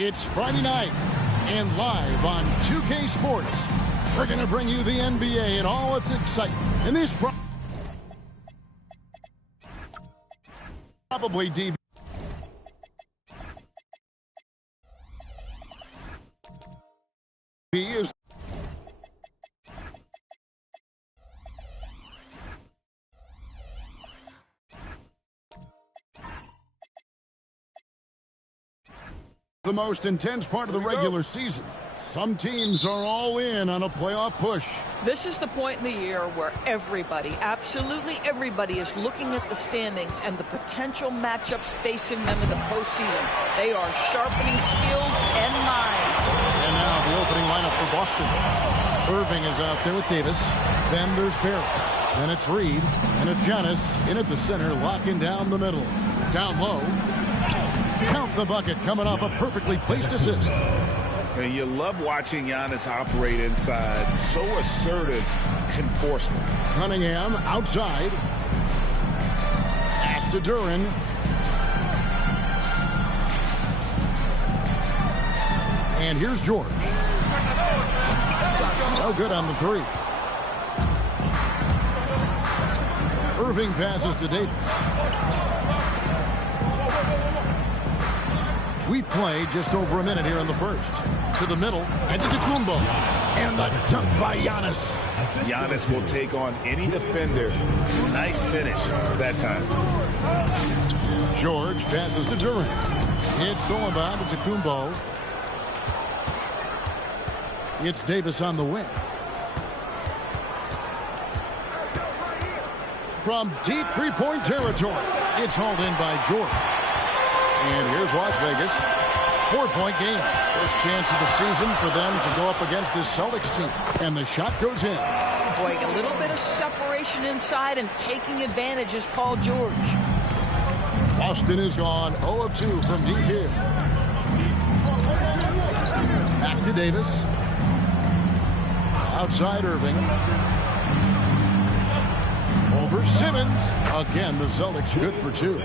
It's Friday night, and live on 2K Sports, we're going to bring you the NBA and all its excitement. And this probably DB is the most intense part of the regular season. Some teams are all in on a playoff push. This is the point in the year where everybody, absolutely everybody, is looking at the standings and the potential matchups facing them in the postseason. They are sharpening skills and minds. And now the opening lineup for Boston. Irving is out there with Davis. Then there's Barrett. Then it's Reed. And it's Giannis in at the center, locking down the middle. Down low. Count the bucket, coming off a perfectly placed assist. And you love watching Giannis operate inside. So assertive enforcement. Cunningham outside. Pass to Duran. And here's George. No good on the three. Irving passes to Davis. We've played just over a minute here in the first. To the middle, and to Kumbo. And the dunk by Giannis. Giannis will take on any defender. Nice finish that time. George passes to Duran. It's all about to Kumbo. It's Davis on the wing. From deep three-point territory, it's hauled in by George. And here's Las Vegas. 4-point game. First chance of the season for them to go up against this Celtics team. And the shot goes in. Boy, a little bit of separation inside and taking advantage is Paul George. Boston is gone 0 of 2 from deep here. Back to Davis. Outside Irving. Over Simmons. Again, the Celtics good for 2.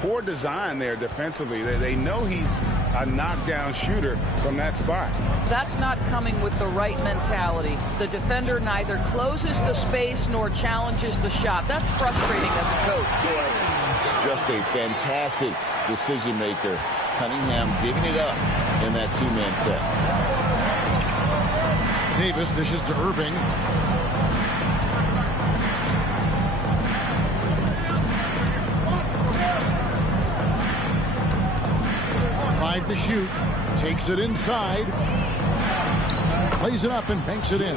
Poor design there defensively. They know he's a knockdown shooter from that spot. That's not coming with the right mentality. The defender neither closes the space nor challenges the shot. That's frustrating as a coach. Just a fantastic decision maker. Cunningham giving it up in that two-man set. Davis dishes to Irving. To shoot, takes it inside, plays it up and banks it in.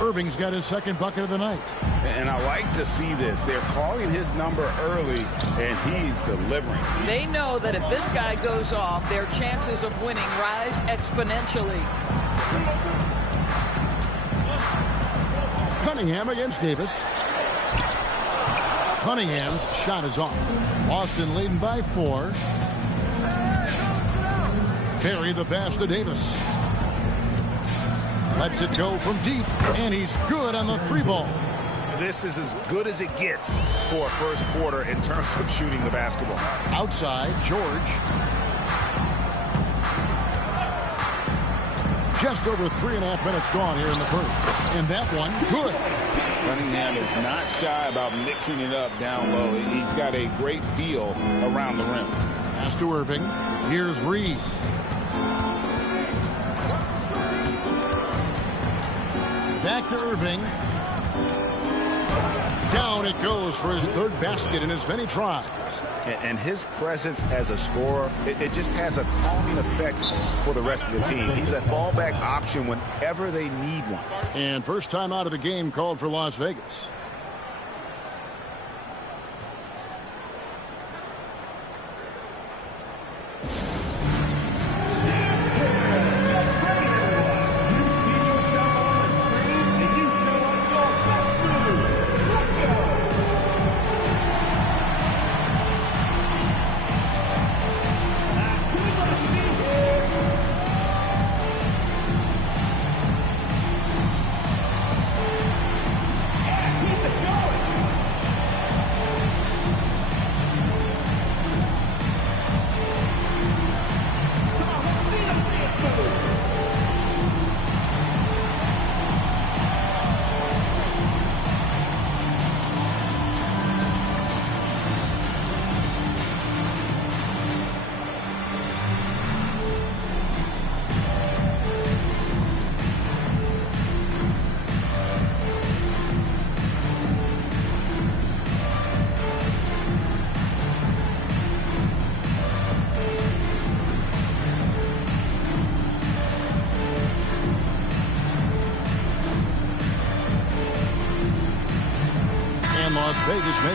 Irving's got his second bucket of the night. And I like to see this. They're calling his number early, and he's delivering. They know that if this guy goes off, their chances of winning rise exponentially. Cunningham against Davis. Cunningham's shot is off. Boston leading by 4. Carry the pass to Davis. Lets it go from deep, and he's good on the 3-ball. This is as good as it gets for a first quarter in terms of shooting the basketball. Outside, George. Just over 3.5 minutes gone here in the first. And that one, good. Cunningham is not shy about mixing it up down low. He's got a great feel around the rim. Pass to Irving. Here's Reed. Back to Irving. Down it goes for his third basket in as many tries. And his presence as a scorer, it just has a calming effect for the rest of the team. He's a fallback option whenever they need one. And first time out of the game called for Las Vegas.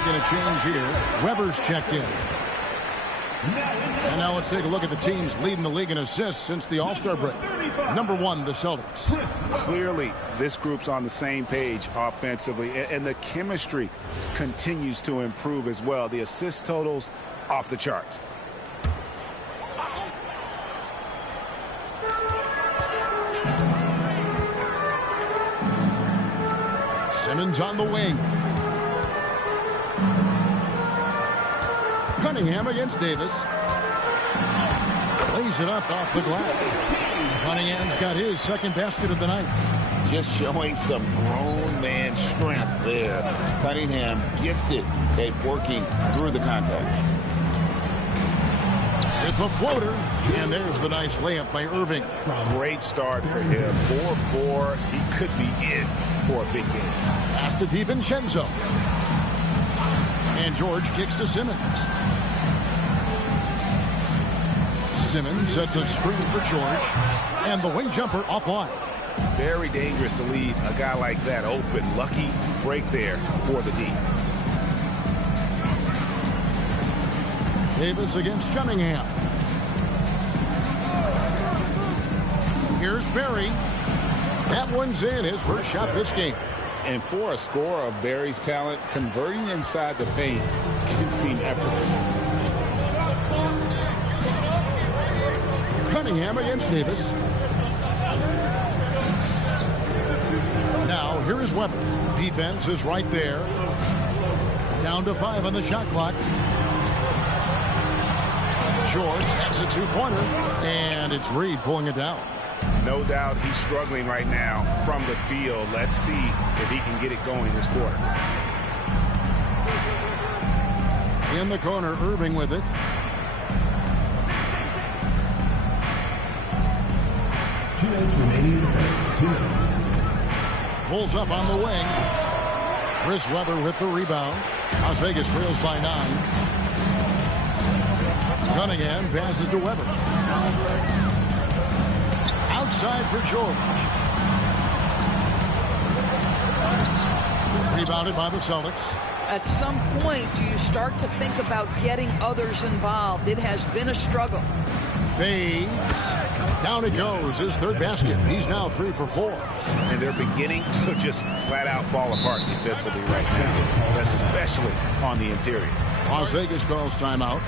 making a change here. Weber's checked in. And now let's take a look at the teams leading the league in assists since the All-Star break. Number 1, the Celtics. Clearly, this group's on the same page offensively, and the chemistry continues to improve as well. The assist totals off the charts. Simmons on the wing. Cunningham against Davis. Lays it up off the glass. Cunningham's got his second basket of the night. Just showing some grown man strength there. Cunningham gifted at working through the contact. With the floater. And there's the nice layup by Irving. Great start for him. 4-4. He could be in for a big game. Pass to DiVincenzo. And George kicks to Simmons. Simmons sets a screen for George. And the wing jumper offline. Very dangerous to leave a guy like that open. Lucky break there for the D. Davis against Cunningham. Here's Barry. That one's in, his first shot this game. And for a scorer of Barry's talent, converting inside the paint can seem effortless. Cunningham against Davis. Now, here is Weber. Defense is right there. Down to 5 on the shot clock. George, that's a two-pointer. And it's Reed pulling it down. No doubt he's struggling right now from the field. Let's see if he can get it going this quarter. In the corner, Irving with it. Remaining in the first 2 minutes. Pulls up on the wing. Chris Webber with the rebound. Las Vegas trails by 9. Cunningham passes to Webber. Outside for George. Rebounded by the Celtics. At some point, do you start to think about getting others involved? It has been a struggle. Fades. Down it goes. His third basket. He's now 3 for 4. And they're beginning to just flat out fall apart defensively right now, especially on the interior. Las Vegas calls timeout.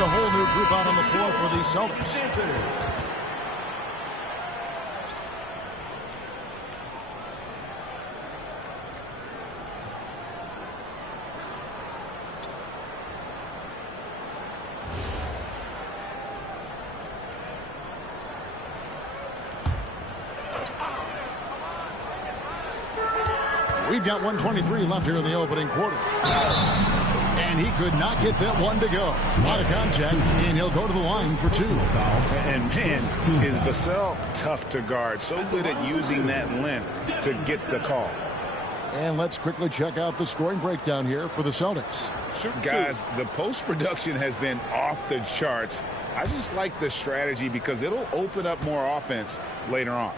A whole new group out on the floor for the Celtics. We've got 1:23 left here in the opening quarter. And he could not get that one to go. A lot of contact, and he'll go to the line for 2. And man, is Vassell tough to guard. So good at using that length to get the call. And let's quickly check out the scoring breakdown here for the Celtics. Guys, the post production has been off the charts. I just like the strategy because it'll open up more offense later on.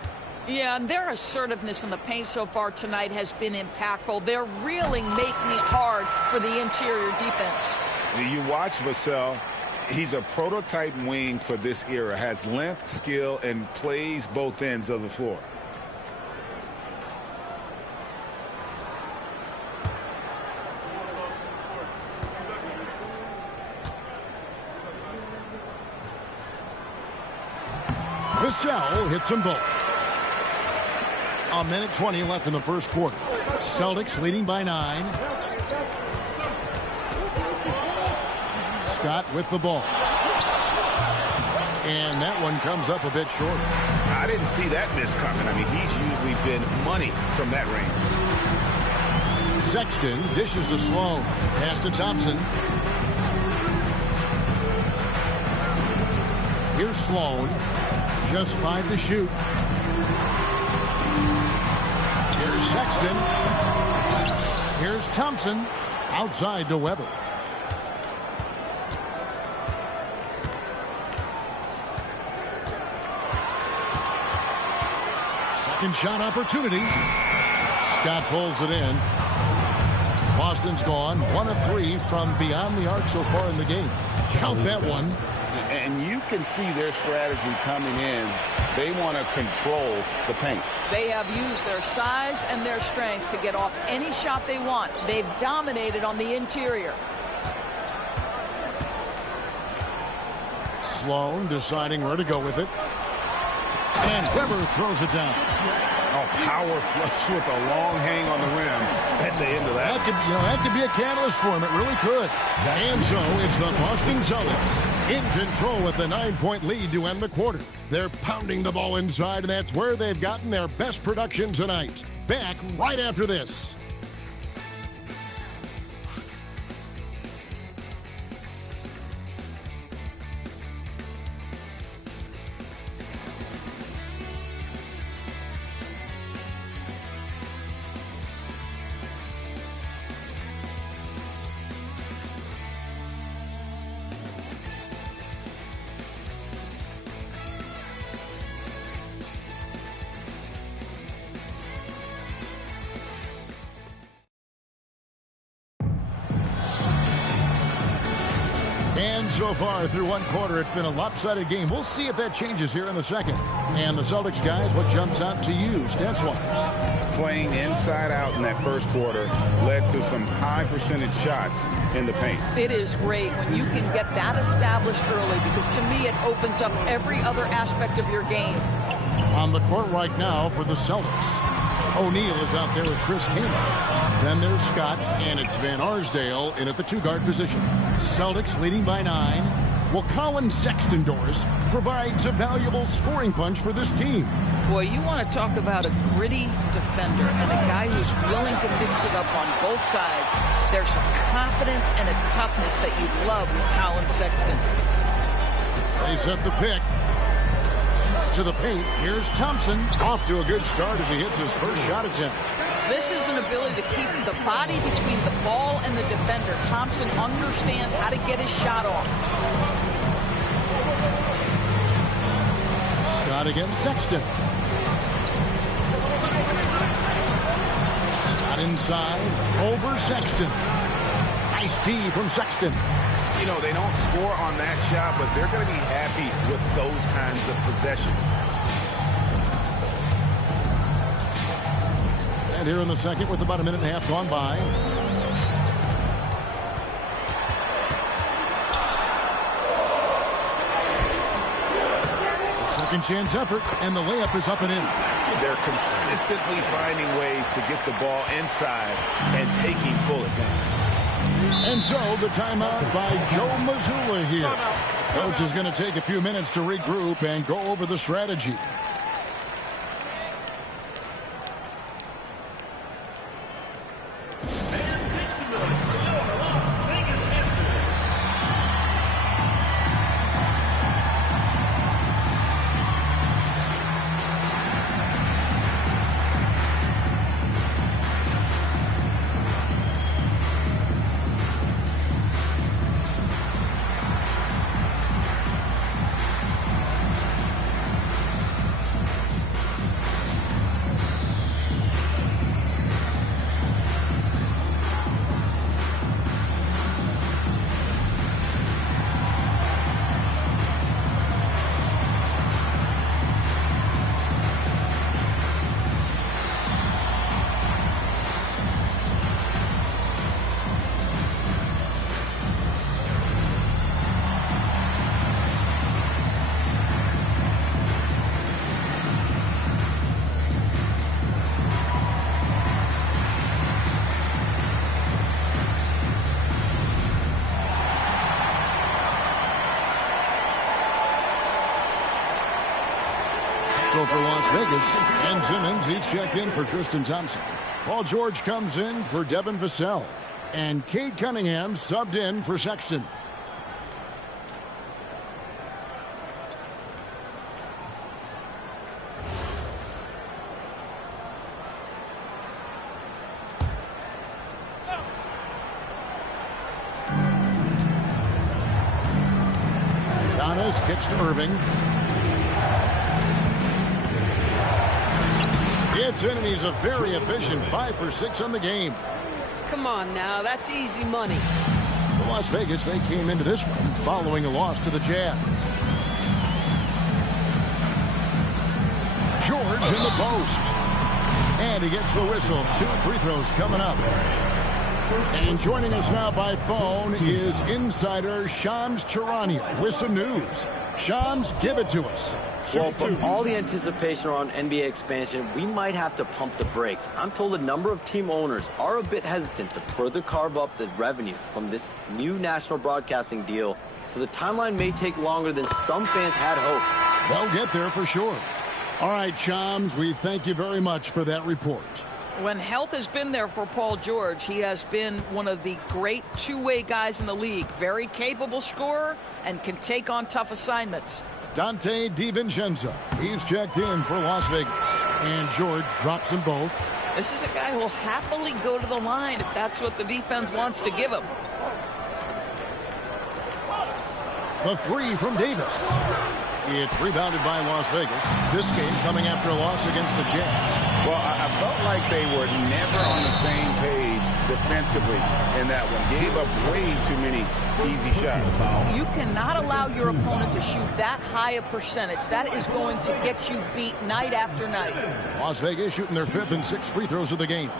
Yeah, and their assertiveness in the paint so far tonight has been impactful. They're really making it hard for the interior defense. You watch Vassell. He's a prototype wing for this era. Has length, skill, and plays both ends of the floor. Vassell hits them both. A minute 20 left in the first quarter. Celtics leading by 9. Scott with the ball. And that one comes up a bit short. I didn't see that miss coming. I mean, he's usually been money from that range. Sexton dishes to Sloan. Pass to Thompson. Here's Sloan. Just 5 to shoot. Here's Sexton. Here's Thompson. Outside to Weber. Second shot opportunity. Scott pulls it in. Boston's gone 1 of 3 from beyond the arc so far in the game. Count that one. And you can see their strategy coming in. They want to control the paint. They have used their size and their strength to get off any shot they want. They've dominated on the interior. Sloan deciding where to go with it. And Weber throws it down. Oh, power flush with a long hang on the rim at the end of that. That could be a catalyst for him. It really could. And so it's the Boston Celtics in control with the 9-point lead to end the quarter. They're pounding the ball inside, and that's where they've gotten their best production tonight. Back right after this. And so far through one quarter, it's been a lopsided game. We'll see if that changes here in the second. And the Celtics guys, what jumps out to you stats-wise? Playing inside out in that first quarter led to some high percentage shots in the paint. It is great when you can get that established early, because to me it opens up every other aspect of your game. On the court right now for the Celtics, O'Neal is out there with Chris Kaman. Then there's Scott, and it's Van Arsdale in at the 2-guard position. Celtics leading by 9. Well, Colin Sexton-Doris provides a valuable scoring punch for this team. Boy, you want to talk about a gritty defender and a guy who's willing to mix it up on both sides. There's some confidence and a toughness that you love with Colin Sexton. They set the pick. To the paint, here's Thompson. Off to a good start as he hits his first shot attempt. This is an ability to keep the body between the ball and the defender. Thompson understands how to get his shot off. Scott against Sexton. Scott inside, over Sexton. Nice D from Sexton. You know, they don't score on that shot, but they're going to be happy with those kinds of possessions. And here in the second with about a minute and a half gone by. A second chance effort, and the layup is up and in. They're consistently finding ways to get the ball inside and taking full advantage. And so the timeout by Joe Mazzulla here. Coach is going to take a few minutes to regroup and go over the strategy. for Las Vegas. And Simmons, he's checked in for Tristan Thompson. Paul George comes in for Devin Vassell. And Cade Cunningham subbed in for Sexton. Giannis kicks to Irving. Gets in, and he's a very efficient 5 for 6 on the game. Come on now, that's easy money. For Las Vegas, they came into this one following a loss to the Jazz. George in the post. And he gets the whistle. 2 free throws coming up. And joining us now by phone is insider Shams Charania with some news. Shams, give it to us. Well, from all the anticipation around NBA expansion, we might have to pump the brakes. I'm told a number of team owners are a bit hesitant to further carve up the revenue from this new national broadcasting deal, so the timeline may take longer than some fans had hoped. They'll get there for sure. All right, Shams, we thank you very much for that report. When health has been there for Paul George, he has been one of the great two-way guys in the league. Very capable scorer and can take on tough assignments. Dante DiVincenzo, he's checked in for Las Vegas. And George drops them both. This is a guy who will happily go to the line if that's what the defense wants to give him. The 3 from Davis. It's rebounded by Las Vegas. This game coming after a loss against the Jazz. Well, I felt like they were never on the same page defensively in that one. Gave up way too many easy shots. You cannot allow your opponent to shoot that high a percentage. That is going to get you beat night after night. Las Vegas shooting their 5th and 6th free throws of the game.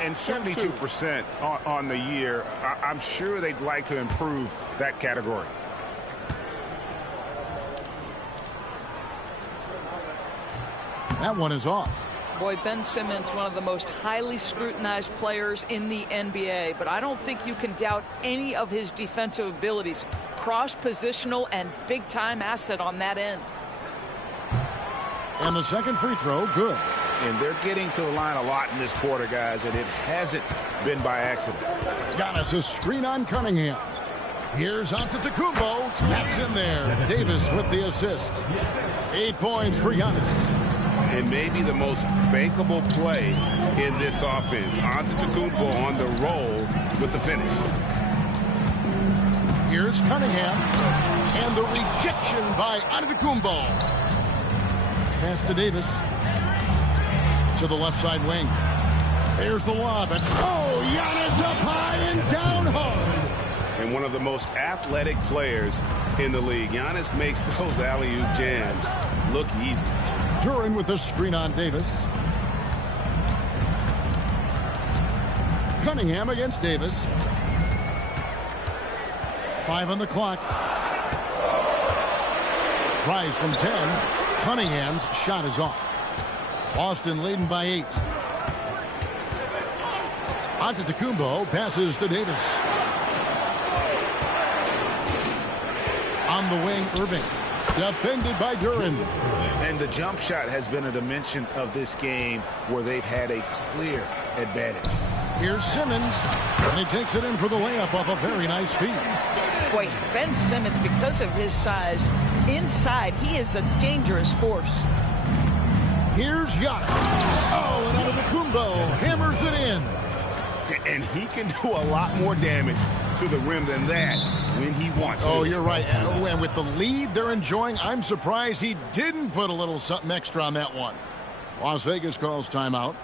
And 72% on the year. I'm sure they'd like to improve that category. That one is off. Boy, Ben Simmons, one of the most highly scrutinized players in the NBA, but I don't think you can doubt any of his defensive abilities. Cross-positional and big-time asset on that end. And the second free throw, good. And they're getting to the line a lot in this quarter, guys, and it hasn't been by accident. Giannis, a screen on Cunningham. Here's Antetokounmpo. That's in there. Davis with the assist. 8 points for Giannis. And maybe the most bankable play in this offense. Antetokounmpo on the roll with the finish. Here's Cunningham. And the rejection by Antetokounmpo. Pass to Davis. To the left side wing. There's the lob. And Giannis up high and down hard. And one of the most athletic players in the league. Giannis makes those alley-oop jams look easy. Duran with a screen on Davis. Cunningham against Davis. 5 on the clock. Tries from 10. Cunningham's shot is off. Boston leading by 8. Antetokounmpo passes to Davis. On the wing, Irving. Defended by Duran. And the jump shot has been a dimension of this game where they've had a clear advantage. Here's Simmons. And he takes it in for the layup off a very nice feed. Boy, Ben Simmons, because of his size, inside, he is a dangerous force. Here's Giannis. And Antetokounmpo hammers it in. And he can do a lot more damage to the rim than that when he wants to. Oh, you're right. And with the lead they're enjoying, I'm surprised he didn't put a little something extra on that one. Las Vegas calls timeout.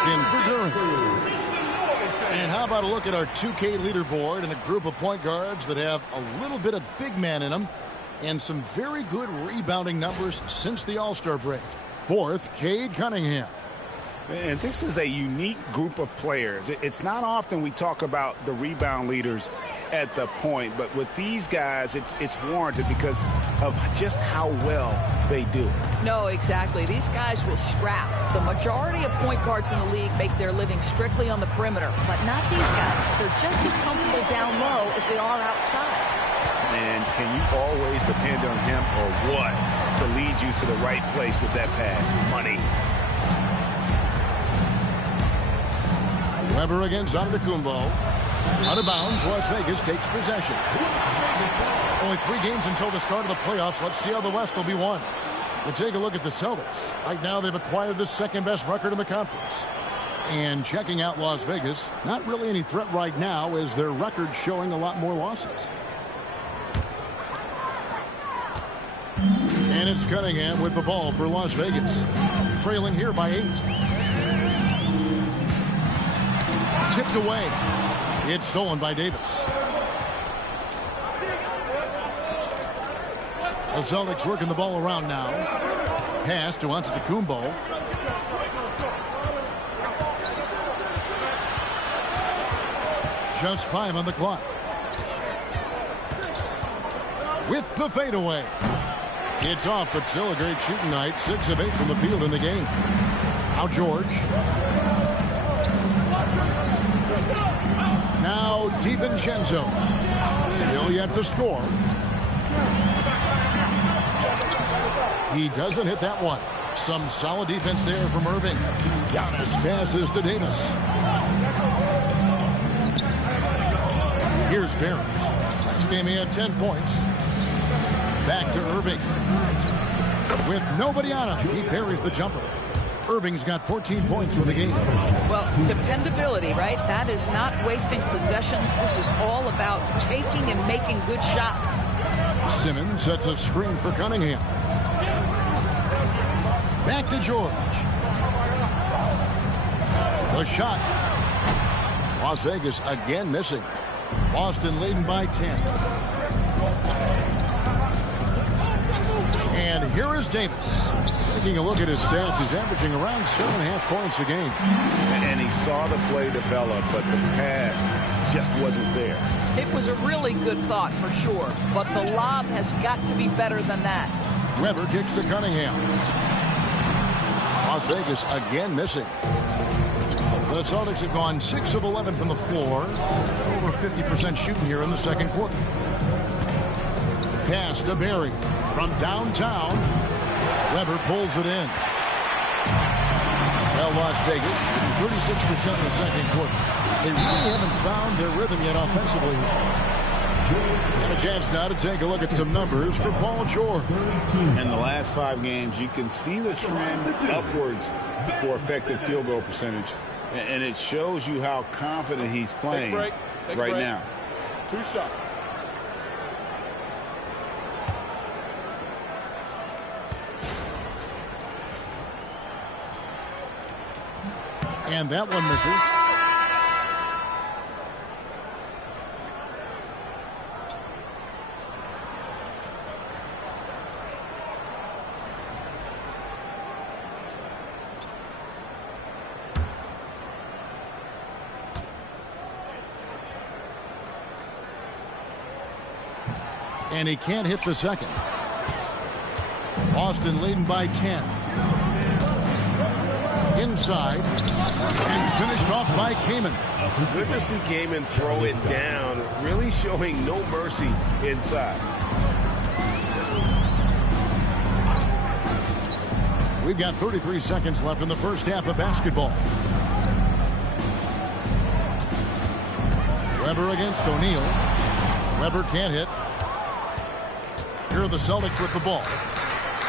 back in for Duran. And how about a look at our 2K leaderboard and a group of point guards that have a little bit of big man in them and some very good rebounding numbers since the All-Star break. Fourth, Cade Cunningham. And this is a unique group of players. It's not often we talk about the rebound leaders at the point, but with these guys, it's warranted because of just how well they do it. No, exactly. These guys will scrap. The majority of point guards in the league make their living strictly on the perimeter, but not these guys. They're just as comfortable down low as they are outside. And can you always depend on him or what to lead you to the right place with that pass? Money. Weber against Antetokounmpo. Out of bounds, Las Vegas takes possession. Only 3 games until the start of the playoffs. Let's see how the West will be won. We'll take a look at the Celtics. Right now, they've acquired the second-best record in the conference. And checking out Las Vegas, not really any threat right now as their record showing a lot more losses. And it's Cunningham with the ball for Las Vegas. Trailing here by 8. Tipped away. It's stolen by Davis. The Celtics working the ball around now. Pass to Antetokounmpo. Just 5 on the clock. With the fadeaway. It's off, but still a great shooting night. 6 of 8 from the field in the game. Now George. Now DiVincenzo. Still yet to score. He doesn't hit that one. Some solid defense there from Irving. Giannis passes to Davis. Here's Barry. Last game he had 10 points. Back to Irving. With nobody on him, he buries the jumper. Irving's got 14 points for the game. Well, dependability, right? That is not wasting possessions. This is all about taking and making good shots. Simmons sets a screen for Cunningham. Back to George. The shot. Las Vegas again missing. Boston leading by 10. And here is Davis. Taking a look at his stats, he's averaging around 7.5 points a game. And he saw the play develop, but the pass just wasn't there. It was a really good thought for sure, but the lob has got to be better than that. Weber kicks to Cunningham. Las Vegas again missing. The Celtics have gone 6 of 11 from the floor. Over 50% shooting here in the second quarter. Pass to Barry from downtown. Weber pulls it in. Well, Las Vegas, 36% in the second quarter. They really haven't found their rhythm yet offensively. And a chance now to take a look at some numbers for Paul George. In the last 5 games, you can see the trend upwards for effective field goal percentage. And it shows you how confident he's playing right now. 2 shots. And that one misses. And he can't hit the second. Boston leading by 10. Inside. And finished off by Kaman. Good to see Kaman throw it down, really showing no mercy inside. We've got 33 seconds left in the first half of basketball. Weber against O'Neal. Weber can't hit. Here are the Celtics with the ball.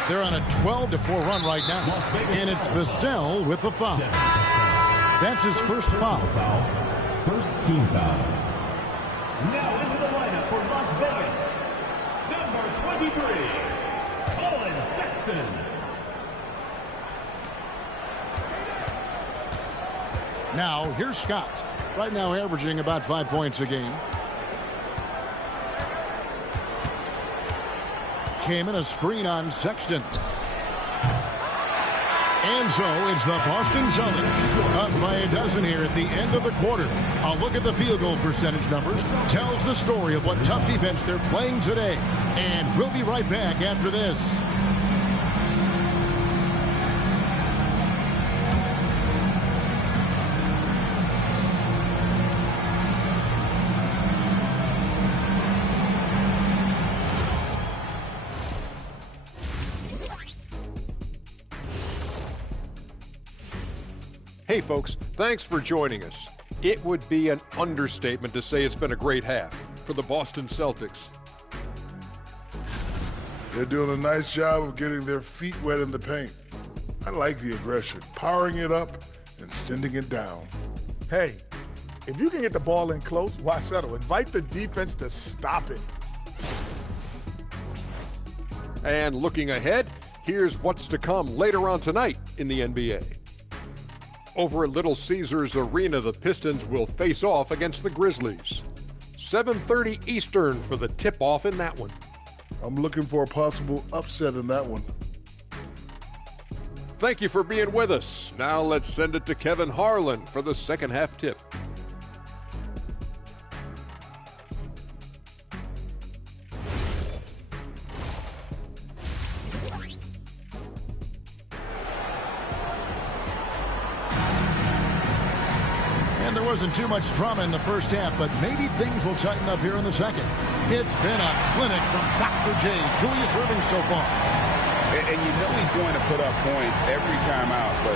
They're on a 12-4 run right now. And it's Vassell with the foul. That's his first foul. First team foul. Now into the lineup for Las Vegas. Number 23, Colin Sexton. Now, here's Scott. Right now averaging about 5 points a game. Came in a screen on Sexton. And so it's the Boston Celtics up by a dozen here at the end of the quarter. A look at the field goal percentage numbers tells the story of what tough defense they're playing today. And we'll be right back after this. Hey folks, thanks for joining us. It would be an understatement to say it's been a great half for the Boston Celtics. They're doing a nice job of getting their feet wet in the paint. I like the aggression, powering it up and sending it down. Hey, if you can get the ball in close, why settle? Invite the defense to stop it. And looking ahead, here's what's to come later on tonight in the NBA. Over at Little Caesars Arena, the Pistons will face off against the Grizzlies. 7:30 Eastern for the tip-off in that one. I'm looking for a possible upset in that one. Thank you for being with us. Now let's send it to Kevin Harlan for the second half tip. Wasn't too much drama in the first half, but maybe things will tighten up here in the second. It's been a clinic from Dr. J, Julius Erving so far. And you know he's going to put up points every time out, but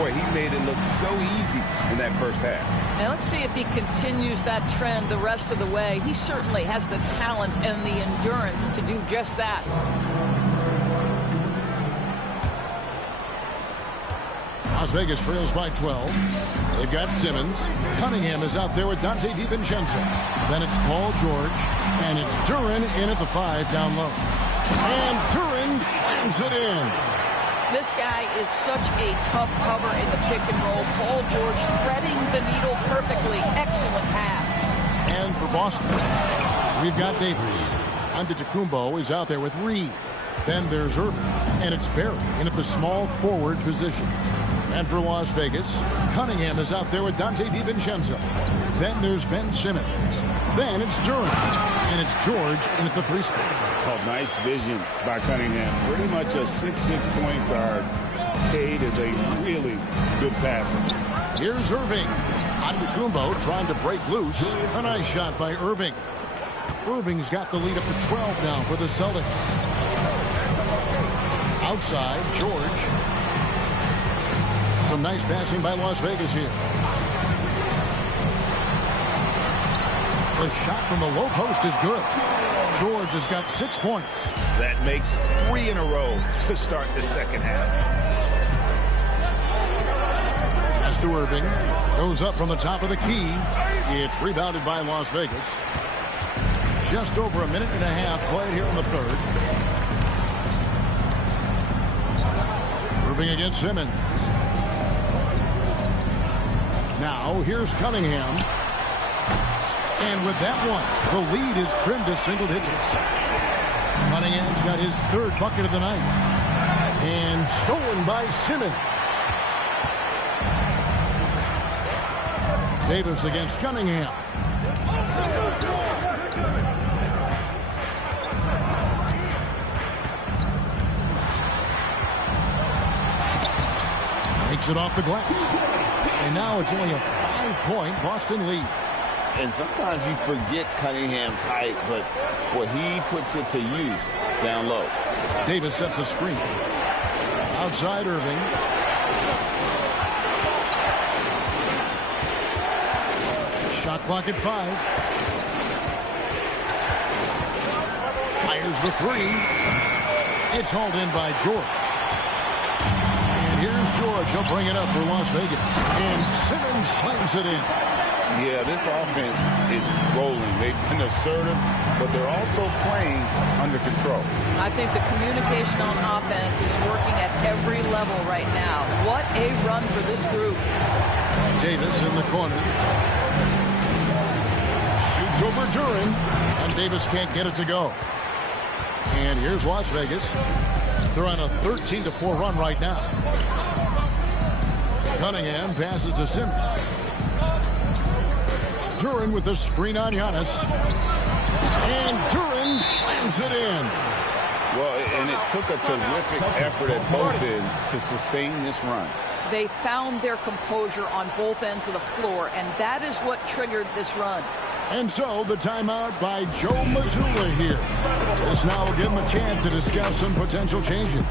boy, he made it look so easy in that first half. Now let's see if he continues that trend the rest of the way. He certainly has the talent and the endurance to do just that. Las Vegas trails by 12. They've got Simmons. Cunningham is out there with Dante DiVincenzo. Then it's Paul George. And it's Duren in at the 5 down low. And Duren slams it in. This guy is such a tough cover in the pick and roll. Paul George threading the needle perfectly. Excellent pass. And for Boston, we've got Davis. Antetokounmpo is out there with Reed. Then there's Irving. And it's Barry in at the small forward position. And for Las Vegas, Cunningham is out there with Dante DiVincenzo. Then there's Ben Simmons. Then it's Duren. And it's George in at the 3 spot. Oh, nice vision by Cunningham. Pretty much a 6'6" point guard. Cade is a really good passer. Here's Irving. Antetokounmpo trying to break loose. A nice shot by Irving. Irving's got the lead up to 12 now for the Celtics. Outside, George. Some nice passing by Las Vegas here. The shot from the low post is good. George has got 6 points. That makes 3 in a row to start the second half. As to Irving, goes up from the top of the key. It's rebounded by Las Vegas. Just over a minute and a half played here in the third. Irving against Simmons. Now, here's Cunningham. And with that one, the lead is trimmed to single digits. Cunningham's got his 3rd bucket of the night. And stolen by Simmons. Davis against Cunningham. Takes it off the glass. And now it's only a 5-point Boston lead. And sometimes you forget Cunningham's height, but what he puts it to use down low. Davis sets a screen. Outside Irving. Shot clock at 5. Fires the 3. It's hauled in by George. Here's George. He'll bring it up for Las Vegas. And Simmons slams it in. Yeah, this offense is rolling. They've been assertive, but they're also playing under control. I think the communication on offense is working at every level right now. What a run for this group. Davis in the corner. Shoots over Duran, and Davis can't get it to go. And here's Las Vegas. They're on a 13-4 run right now. Cunningham passes to Simmons. Duran with the screen on Giannis. And Duran slams it in. Well, and it took a terrific effort at both ends to sustain this run. They found their composure on both ends of the floor, and that is what triggered this run. And so the timeout by Joe Mazzulla here. This now will give him a chance to discuss some potential changes.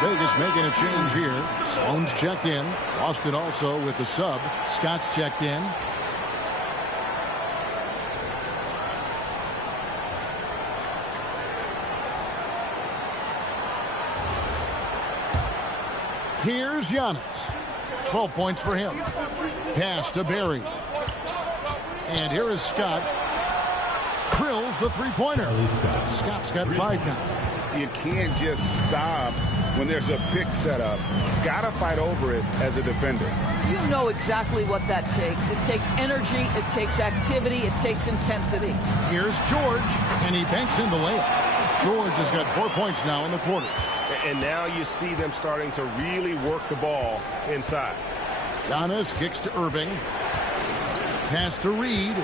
Vegas making a change here. Sloan's checked in. Boston also with the sub. Scott's checked in. Here's Giannis. 12 points for him. Pass to Barry. And here is Scott. Drills the three-pointer. Scott's got 5 now. You can't just stop when there's a pick set up. Gotta fight over it as a defender. You know exactly what that takes. It takes energy, it takes activity, it takes intensity. Here's George, and he banks in the layup. George has got 4 points now in the quarter. And now you see them starting to really work the ball inside. Giannis kicks to Irving. Pass to Reed.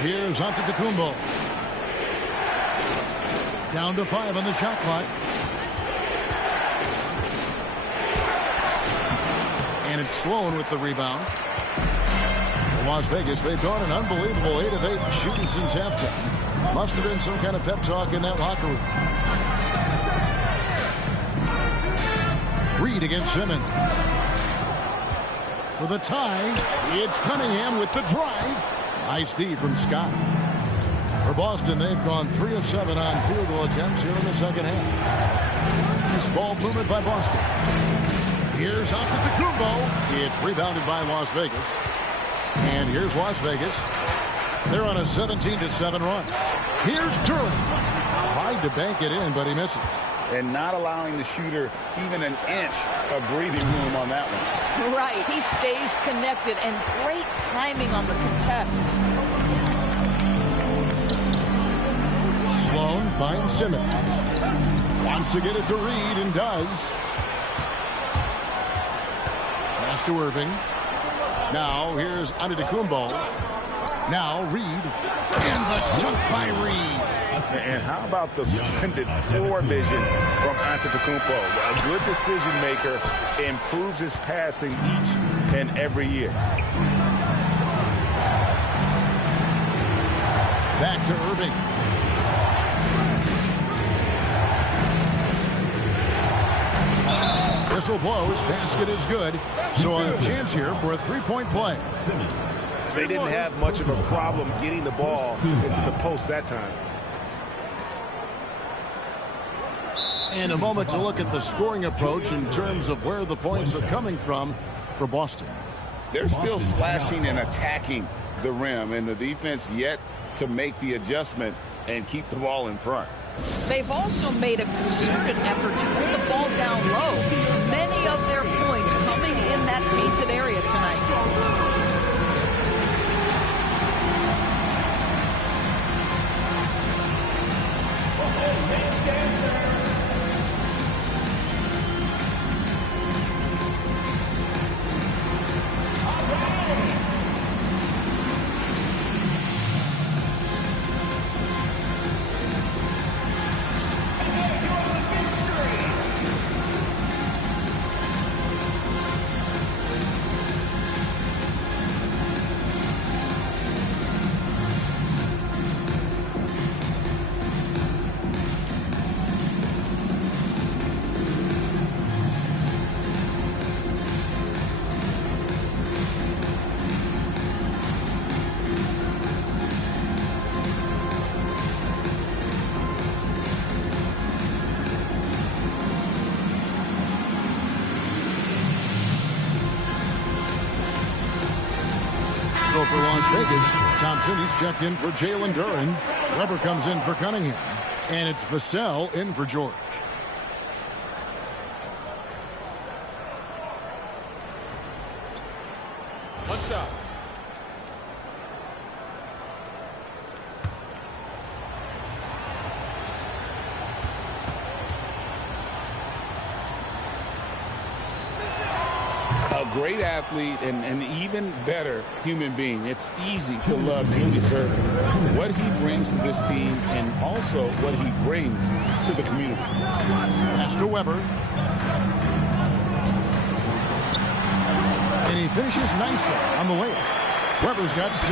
Here's Antetokounmpo. Down to 5 on the shot clock. And it's Sloan with the rebound. Las Vegas, they've gone an unbelievable 8 of 8 shooting since halftime. Must have been some kind of pep talk in that locker room. Reed against Simmons. For the tie, it's Cunningham with the drive. Nice D from Scott. For Boston, they've gone 3 of 7 on field goal attempts here in the second half. This ball movement by Boston. Here's Antetokounmpo. It's rebounded by Las Vegas. And here's Las Vegas. They're on a 17-7 run. Here's Duran. Tried to bank it in, but he misses. And not allowing the shooter even an inch of breathing room on that one. Right. He stays connected, and great timing on the contest. Sloan finds Simmons. Wants to get it to Reed and does. Pass to Irving. Now here's Antetokounmpo. Now Reed. And the dunk by Reed. And how about the splendid floor vision from Antetokounmpo? A good decision maker, improves his passing each and every year. Back to Irving. Whistle blows. Basket is good. So a chance here for a three-point play. They didn't have much of a problem getting the ball into the post that time. And a moment to look at the scoring approach in terms of where the points are coming from for Boston. They're still slashing and attacking the rim, and the defense yet to make the adjustment and keep the ball in front. They've also made a concerted effort to put the ball down low. Many of their points coming in that painted area tonight. So for Las Vegas, Thompson, he's checked in for Jalen Duren. Weber comes in for Cunningham. And it's Vassell in for George. One shot. A great athlete and an even better human being. It's easy to love Julius Erving. What he brings to this team and also what he brings to the community. Pass to Weber. And he finishes nicely on the layup. Weber's got 6.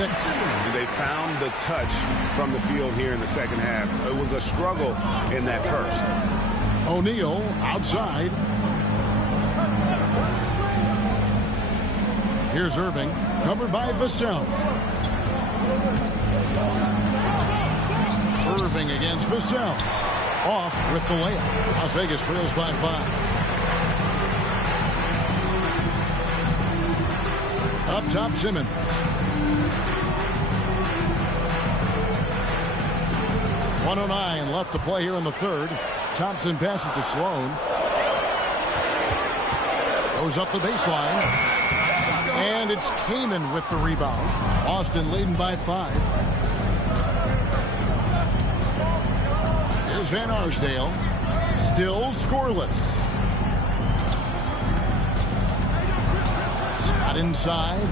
They found the touch from the field here in the second half. It was a struggle in that first. O'Neal outside. Here's Irving, covered by Vassell. Irving against Vassell. Off with the layup. Las Vegas trails by 5. Up top, Simmons. .109 left to play here in the third. Thompson passes to Sloan. Goes up the baseline. And it's Kaman with the rebound. Austin leading by 5. Here's Van Arsdale. Still scoreless. Scott inside.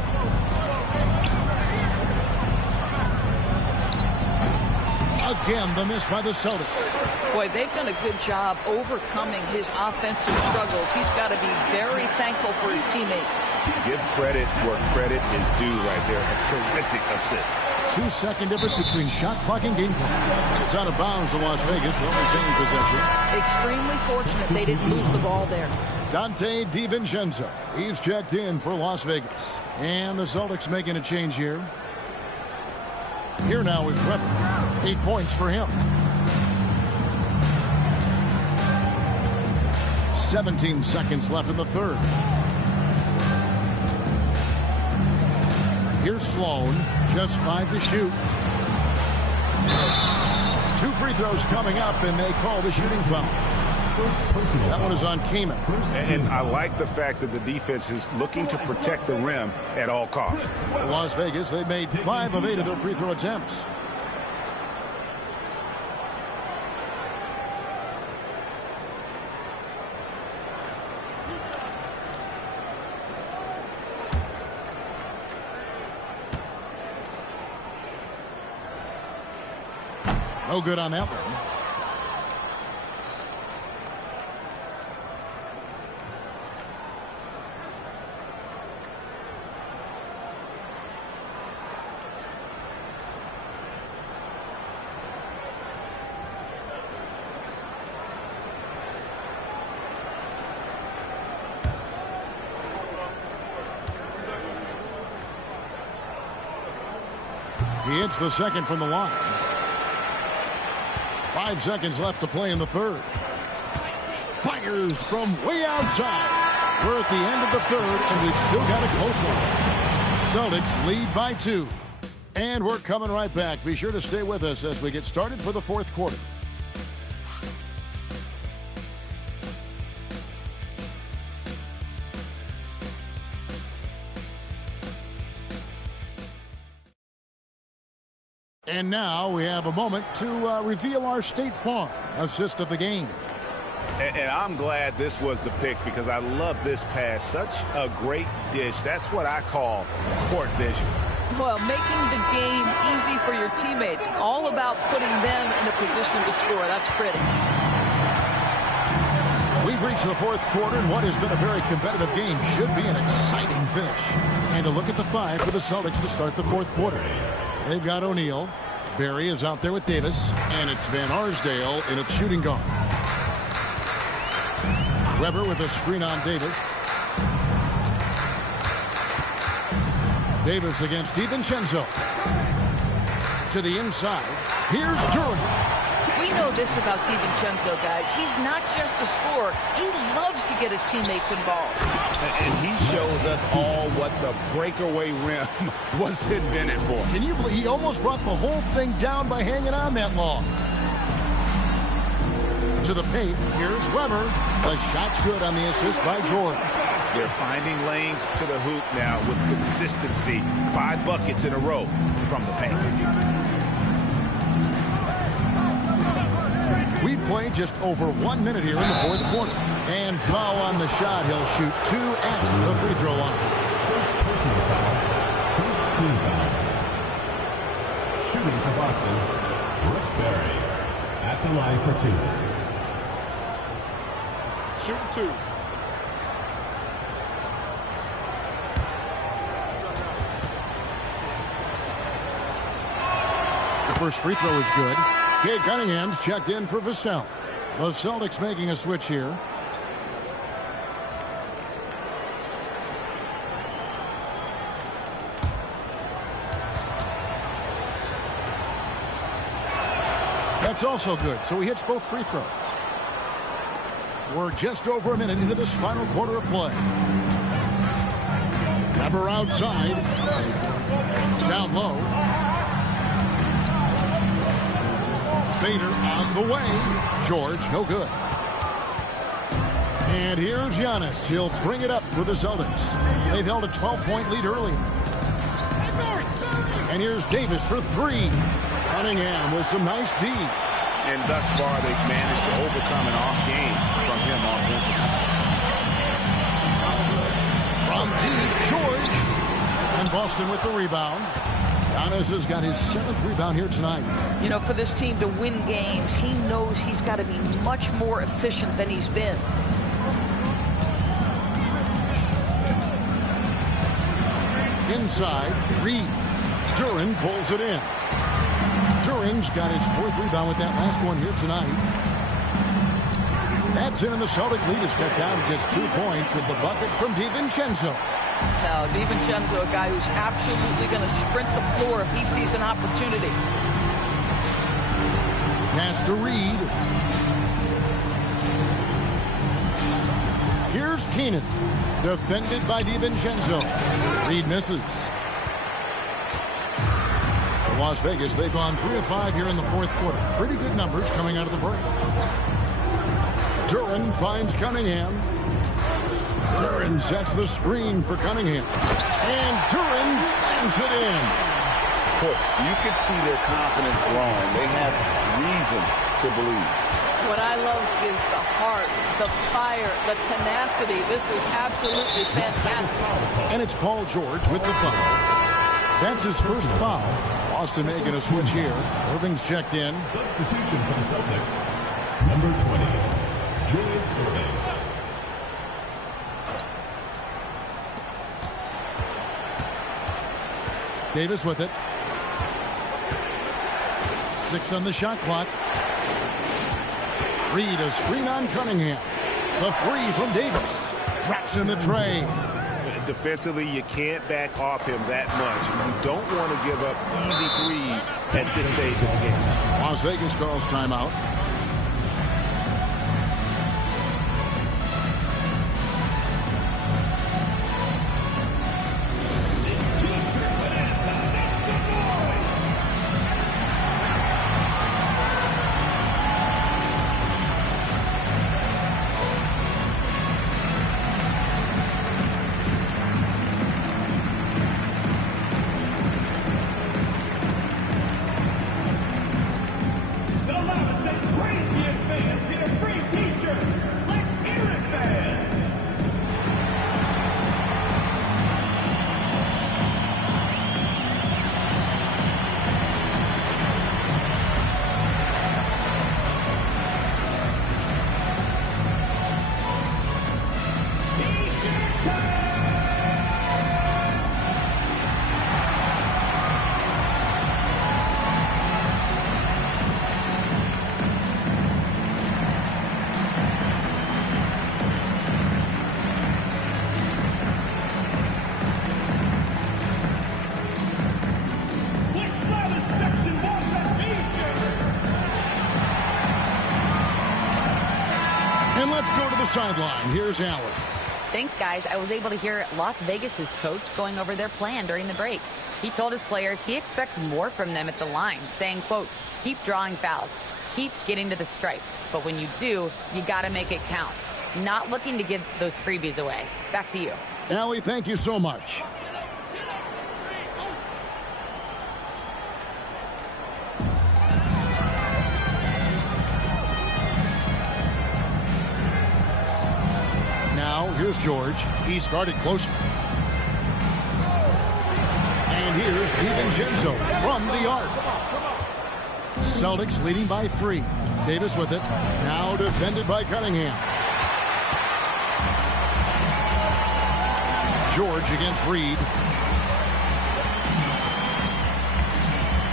Again, the miss by the Celtics. Boy, they've done a good job overcoming his offensive struggles. He's got to be very thankful for his teammates. Give credit where credit is due right there. A terrific assist. 2-second difference between shot clock and game clock. It's out of bounds to Las Vegas. They'll retain possession. Extremely fortunate they didn't lose the ball there. Dante DiVincenzo. He's checked in for Las Vegas. And the Celtics making a change here. Here now is Weber. 8 points for him. 17 seconds left in the third. Here's Sloan. Just 5 to shoot. 2 free throws coming up, and they call the shooting foul. That one is on Kaman. And I like the fact that the defense is looking to protect the rim at all costs. Las Vegas, they made 5 of 8 of their free throw attempts. No good on that one. He hits the second from the line. 5 seconds left to play in the third. Fires from way outside. We're at the end of the third, and we've still got a close one. Celtics lead by 2. And we're coming right back. Be sure to stay with us as we get started for the fourth quarter. And now we have a moment to reveal our State Farm assist of the game. And I'm glad this was the pick because I love this pass. Such a great dish. That's what I call court vision. Well, making the game easy for your teammates. All about putting them in a position to score. That's pretty. We've reached the fourth quarter, and what has been a very competitive game should be an exciting finish. And a look at the 5 for the Celtics to start the fourth quarter. They've got O'Neal. Barry is out there with Davis. And it's Van Arsdale in a shooting guard. Weber with a screen on Davis. Davis against DiVincenzo. To the inside. Here's Duren. We know this about DiVincenzo, guys. He's not just a scorer. He loves to get his teammates involved. And he shows us all what the breakaway rim was invented for. Can you believe he almost brought the whole thing down by hanging on that long? To the paint, here's Weber. The shot's good on the assist by George. They're finding lanes to the hoop now with consistency. 5 buckets in a row from the paint. We played just over 1 minute here in the fourth quarter. And foul on the shot. He'll shoot 2 at the free throw line. First personal foul. First team foul. Shooting for Boston, Rick Barry. At the line for 2. Shooting 2. The first free throw is good. Kay Cunningham's checked in for Vassell. The Celtics making a switch here. That's also good, so he hits both free throws. We're just over a minute into this final quarter of play. Weber outside. Down low. Fader on the way. George, no good. And here's Giannis. He'll bring it up for the Celtics. They've held a 12-point lead earlier. And here's Davis for 3. Cunningham with some nice D. And thus far, they've managed to overcome an off game from him offensively. From deep, George. And Boston with the rebound. Giannis has got his 7th rebound here tonight. You know, for this team to win games, he knows he's got to be much more efficient than he's been. Inside, Reed. Duren pulls it in. Duren's got his 4th rebound with that last one here tonight. That's in, and the Celtic lead is cut down to just 2 points with the bucket from DiVincenzo. Now, DiVincenzo, a guy who's absolutely going to sprint the floor if he sees an opportunity. Pass to Reed. Here's Keenan. Defended by DiVincenzo. Reed misses. Las Vegas, they've gone 3 of 5 here in the fourth quarter. Pretty good numbers coming out of the break. Duren finds Cunningham. Duren sets the screen for Cunningham. And Duren slams it in. You can see their confidence growing. They have reason to believe. What I love is the heart, the fire, the tenacity. This is absolutely fantastic. And it's Paul George with the foul. That's his first foul. Boston making a switch here. Irving's checked in. Substitution for the Celtics. Number 20, Julius Irving. Davis with it. 6 on the shot clock. Reed, a screen on Cunningham. The 3 from Davis. Drops in the tray. Defensively, you can't back off him that much. You don't want to give up easy threes at this stage of the game. Las Vegas calls timeout. Sideline. Here's Allen. Thanks, guys. I was able to hear Las Vegas's coach going over their plan during the break. He told his players he expects more from them at the line, saying, quote, keep drawing fouls, keep getting to the stripe. But when you do, you got to make it count. Not looking to give those freebies away. Back to you. Allie, thank you so much. Now, here's George. He's guarded closely. And here's DiVincenzo from the arc. Celtics leading by 3. Davis with it. Now defended by Cunningham. George against Reed.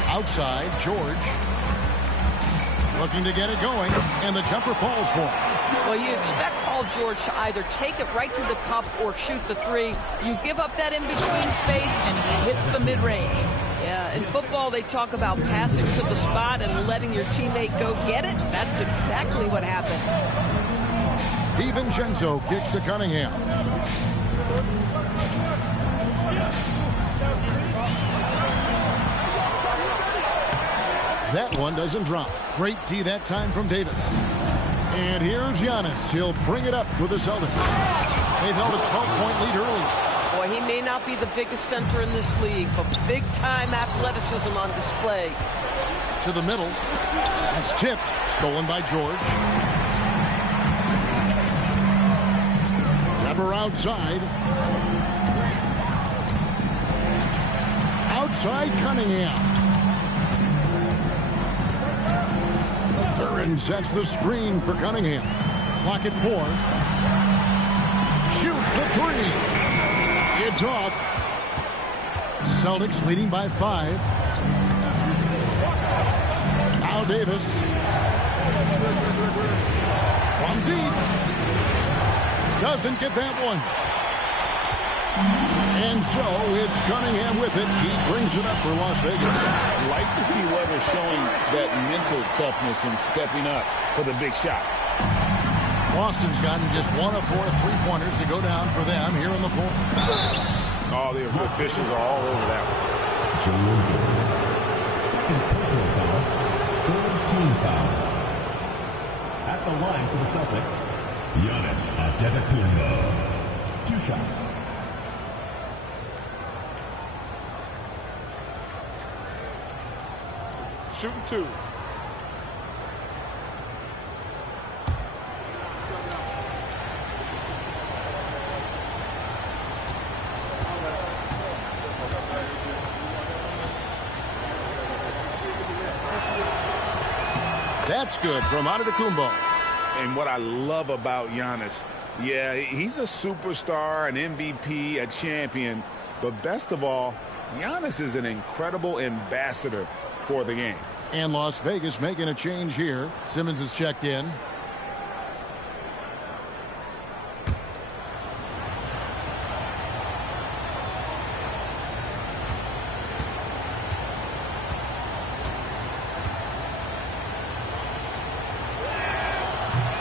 Outside, George. Looking to get it going, and the jumper falls for him. Well, you expect Paul George to either take it right to the cup or shoot the 3. You give up that in-between space, and he hits the mid-range. Yeah, in football, they talk about passing to the spot and letting your teammate go get it. That's exactly what happened. DiVincenzo kicks to Cunningham. That one doesn't drop. Great D that time from Davis. And here's Giannis. He'll bring it up with the Celtics. They've held a 12-point lead early. Boy, he may not be the biggest center in this league, but big-time athleticism on display. To the middle. That's tipped. Stolen by George. Weber outside. Outside Cunningham. Curran sets the screen for Cunningham. Clock at 4. Shoots the 3. It's off. Celtics leading by 5. Now Davis. From deep. Doesn't get that one. And so it's Cunningham with it. He brings it up for Las Vegas. I like to see Weber showing that mental toughness and stepping up for the big shot. Boston's gotten just 1 of 4 3-pointers to go down for them here in the fourth. Oh, the officials are all over that one. Second personal foul, third team foul. At the line for the Celtics, Giannis Antetokounmpo. 2 shots. Shooting 2. That's good from Antetokounmpo. And what I love about Giannis, yeah, he's a superstar, an MVP, a champion. But best of all, Giannis is an incredible ambassador for the game. And Las Vegas making a change here. Simmons is checked in.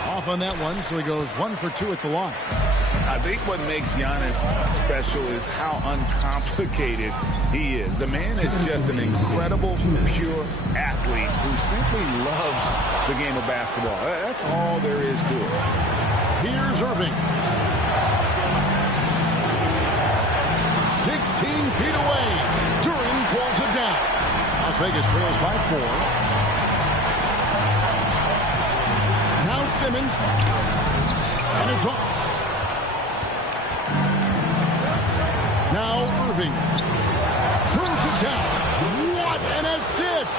Off on that one, so he goes 1 for 2 at the line. I think what makes Giannis special is how uncomplicated he is. The man is just an incredible, pure athlete who simply loves the game of basketball. That's all there is to it. Here's Irving. 16 feet away. Duran pulls it down. Las Vegas trails by 4. Now Simmons. And it's off. Now Irving. Throws it down. What an assist!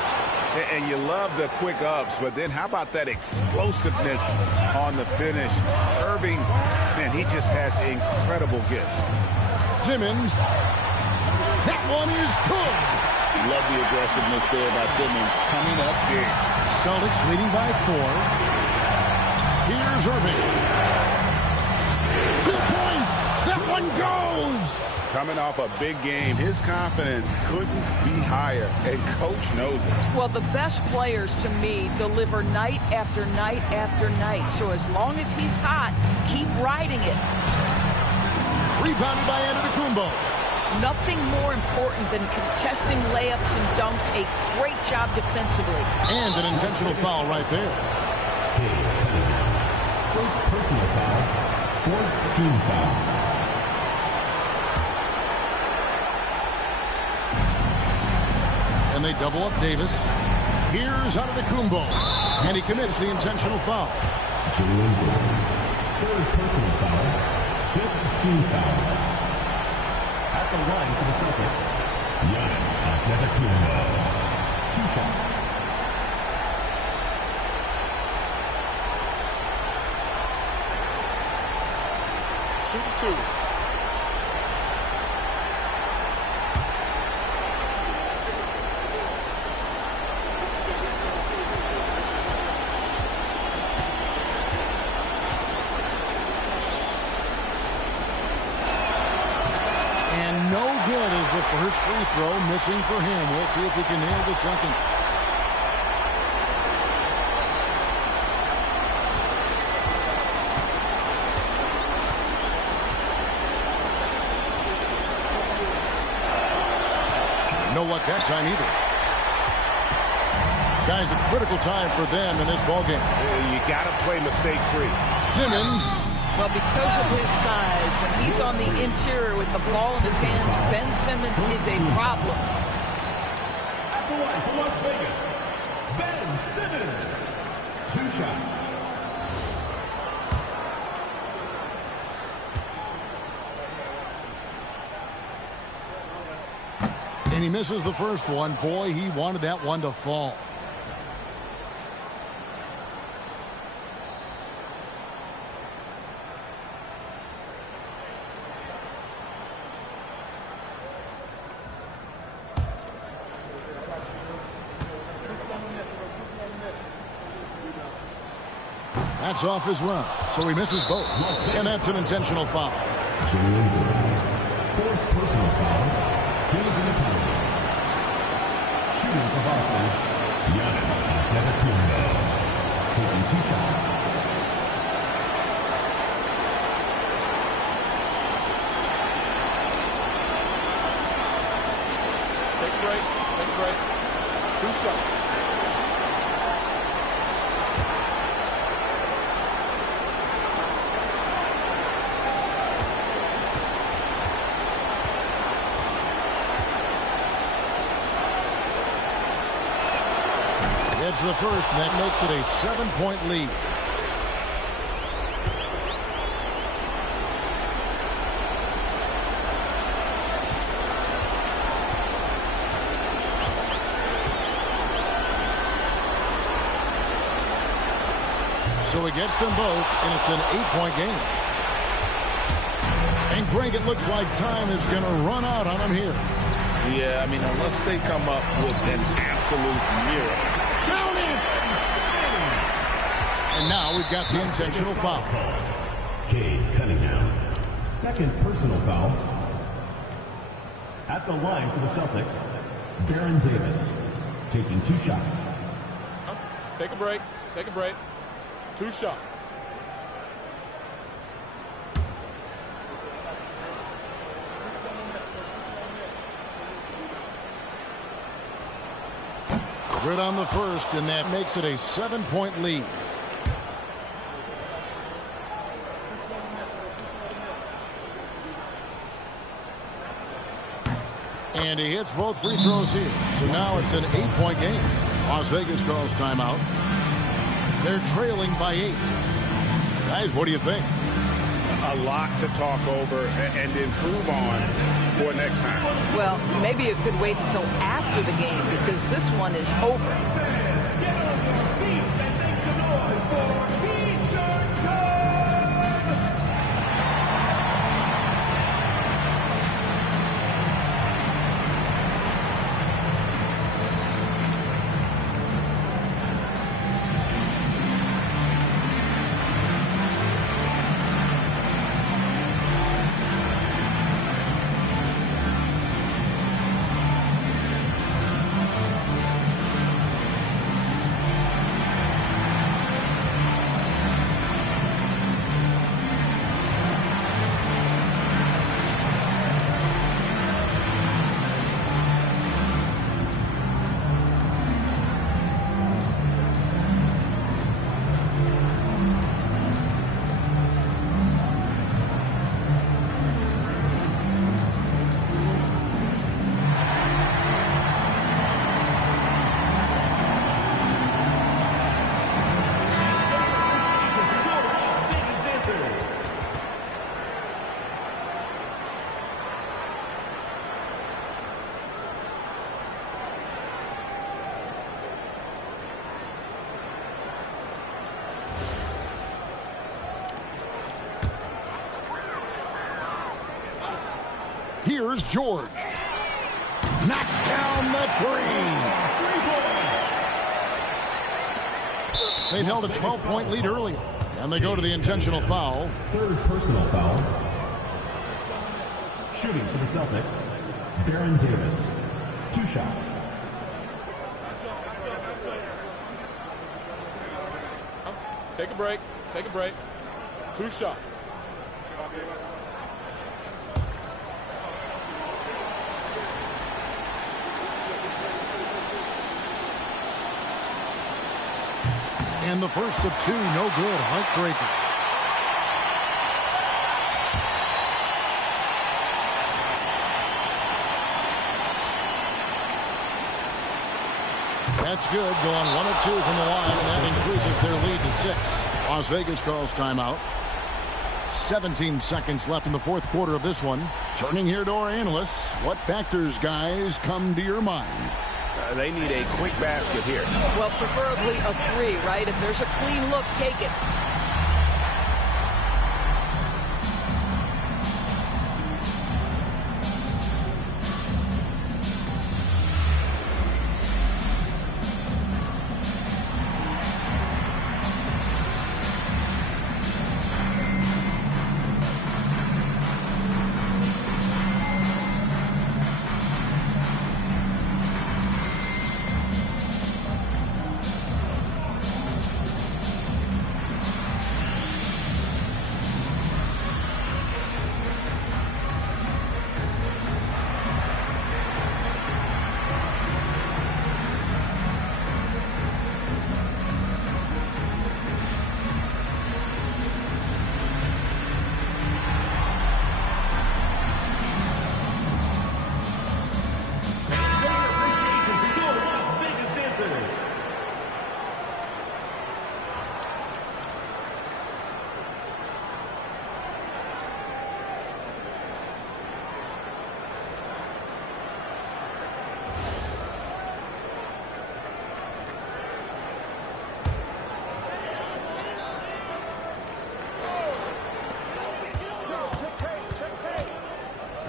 And you love the quick ups, but then how about that explosiveness on the finish? Irving, man, he just has incredible gifts. Simmons. That one is good. Love the aggressiveness there by Simmons. Coming up big. Celtics leading by 4. Here's Irving. 2 points. That one goes. Coming off a big game, his confidence couldn't be higher, and coach knows it. Well, the best players, to me, deliver night after night after night. So as long as he's hot, keep riding it. Rebounded by Antetokounmpo. Nothing more important than contesting layups and dunks. A great job defensively. And an intentional foul right there. First personal foul, fourth team foul. And they double up Davis. Here's Antetokounmpo. And he commits the intentional foul. Julian Gordon. Third personal foul, fifth team foul. At the line for the Celtics, Giannis Antetokounmpo. 2 shots. Shoot 2. The first free throw missing for him. We'll see if he can nail the second. No luck that time either. Guys, a critical time for them in this ballgame. You got to play mistake-free. Simmons. Well, because of his size, when he's on the interior with the ball in his hands, Ben Simmons is a problem. At the line for Las Vegas, Ben Simmons. 2 shots. And he misses the first one. Boy, he wanted that one to fall. That's off as well, so he misses both. And that's an intentional foul. Julian Gordon. Fourth personal foul. Teams in the penalty. Shooting for Boston, Giannis Antetokounmpo. Taking 2 shots. Take a break. Take a break. 2 shots. It's the first, and that makes it a 7-point lead. So he gets them both, and it's an 8-point game. And Greg, it looks like time is going to run out on him here. Yeah, I mean, unless they come up with an absolute miracle. And now we've got the intentional foul. Cade Cunningham. Second personal foul. At the line for the Celtics, Baron Davis. Taking 2 shots. Take a break. Take a break. 2 shots. Good on the first, and that makes it a 7-point lead. And he hits both free throws here. So now it's an 8-point game. Las Vegas calls timeout. They're trailing by 8. Guys, what do you think? A lot to talk over and improve on for next time. Well, maybe it could wait until after the game because this one is over. Here's George. Knocks down the three. They've held a 12-point lead earlier, and they go to the intentional foul. Third personal foul. Shooting for the Celtics, Baron Davis. 2 shots. Take a break. Take a break. 2 shots. And the first of 2, no good. Heartbreaker. That's good. Going 1 of 2 from the line, and that increases their lead to 6. Las Vegas calls timeout. 17 seconds left in the fourth quarter of this one. Turning here to our analysts. What factors, guys, come to your mind? They need a quick basket here. Well, preferably a 3, right? If there's a clean look, take it.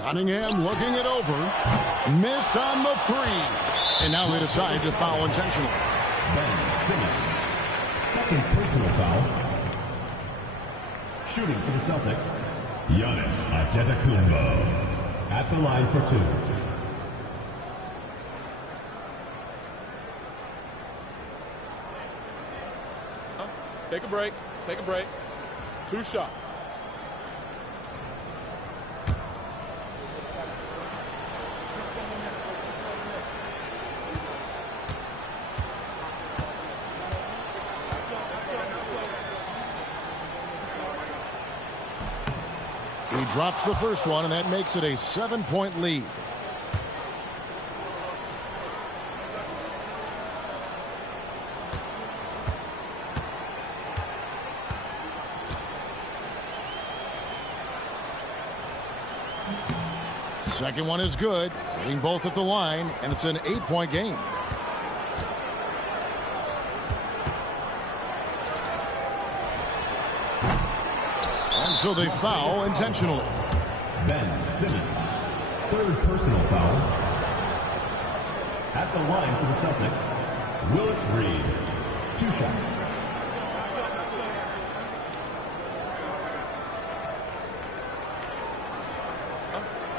Cunningham looking it over. Missed on the 3. And now they decide to foul intentionally. Ben Simmons. Second personal foul. Shooting for the Celtics, Giannis Antetokounmpo. At the line for 2. Take a break. Take a break. 2 shots. He drops the first one, and that makes it a 7-point lead. Second one is good. Hitting both at the line, and it's an 8-point game. And so they foul intentionally. Ben Simmons. Third personal foul. At the line for the Celtics, Willis Reed. 2 shots.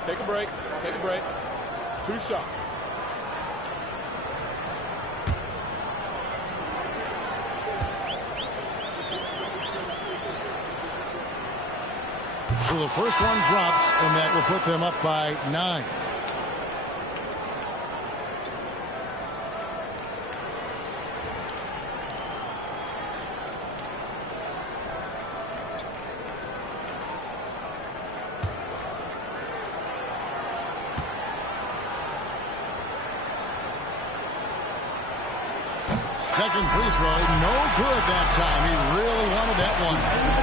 Take a break. Take a break. 2 shots. So the first one drops, and that will put them up by 9. Second free throw, no good that time. He really wanted that one.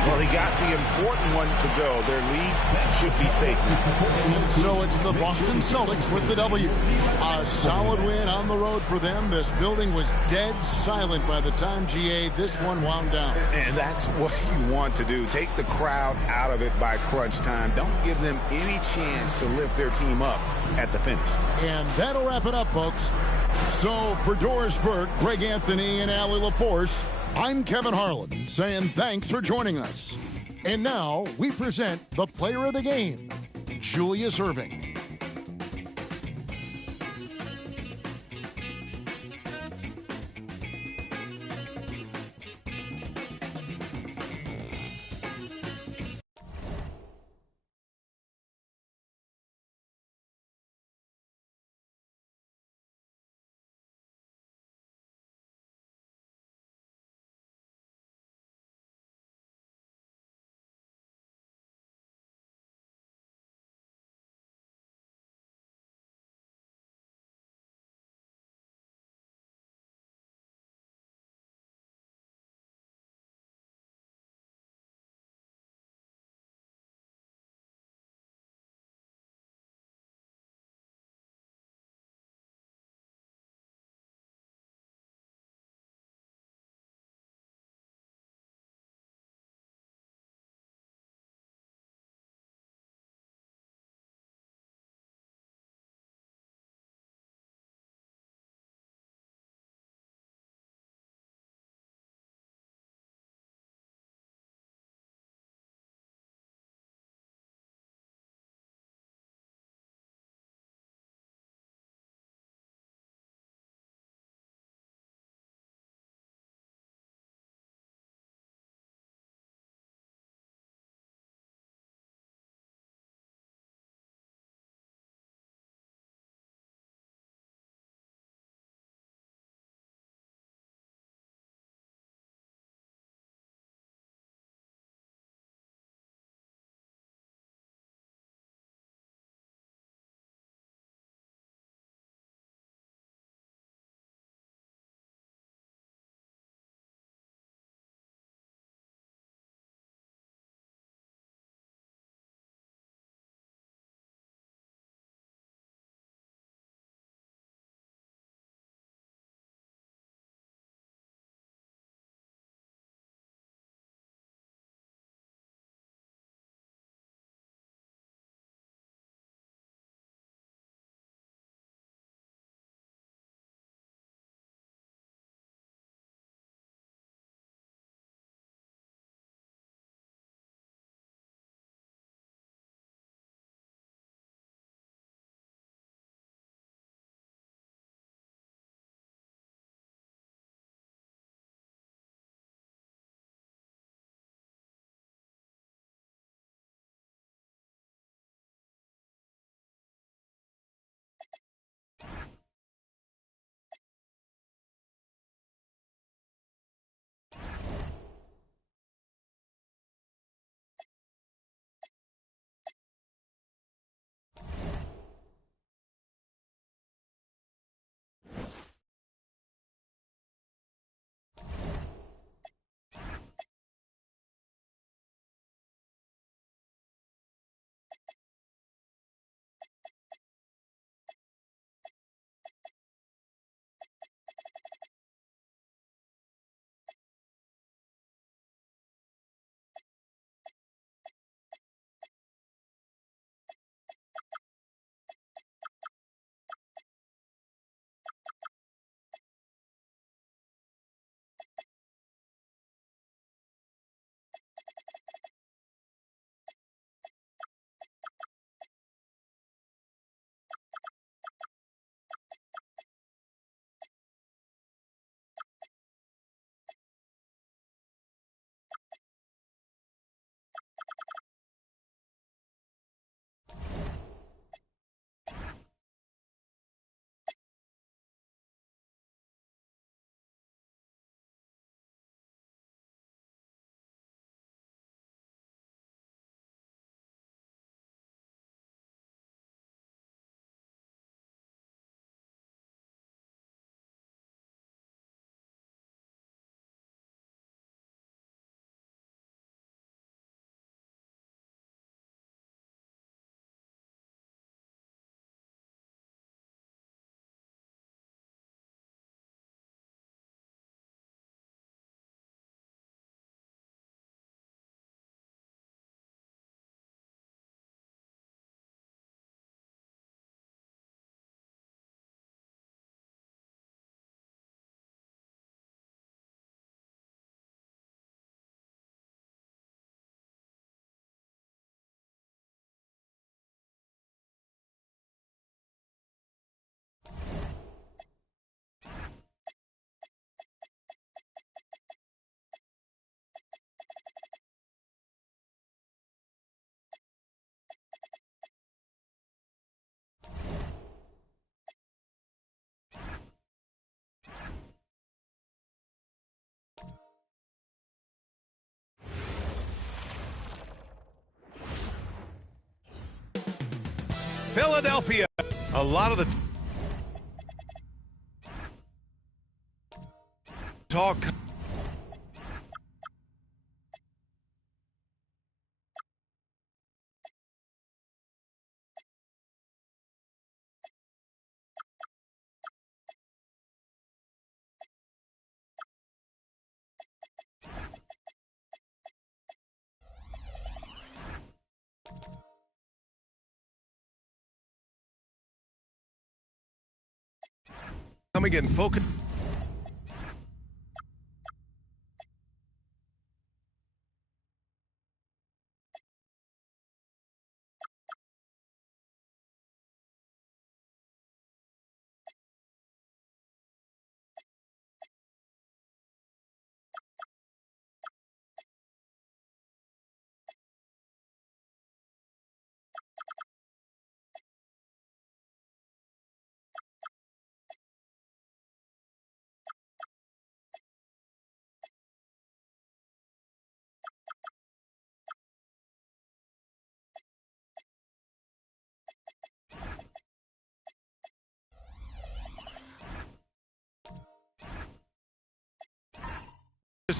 Well, he got the important one to go. Their lead should be safe. And so it's the Boston Celtics with the W. A solid win on the road for them. This building was dead silent by the time, GA, this one wound down. And that's what you want to do. Take the crowd out of it by crunch time. Don't give them any chance to lift their team up at the finish. And that'll wrap it up, folks. So for Doris Burke, Greg Anthony, and Allie LaForce, I'm Kevin Harlan saying thanks for joining us. And now we present the player of the game, Julius Erving. Philadelphia. A lot of the talk. Coming in focus.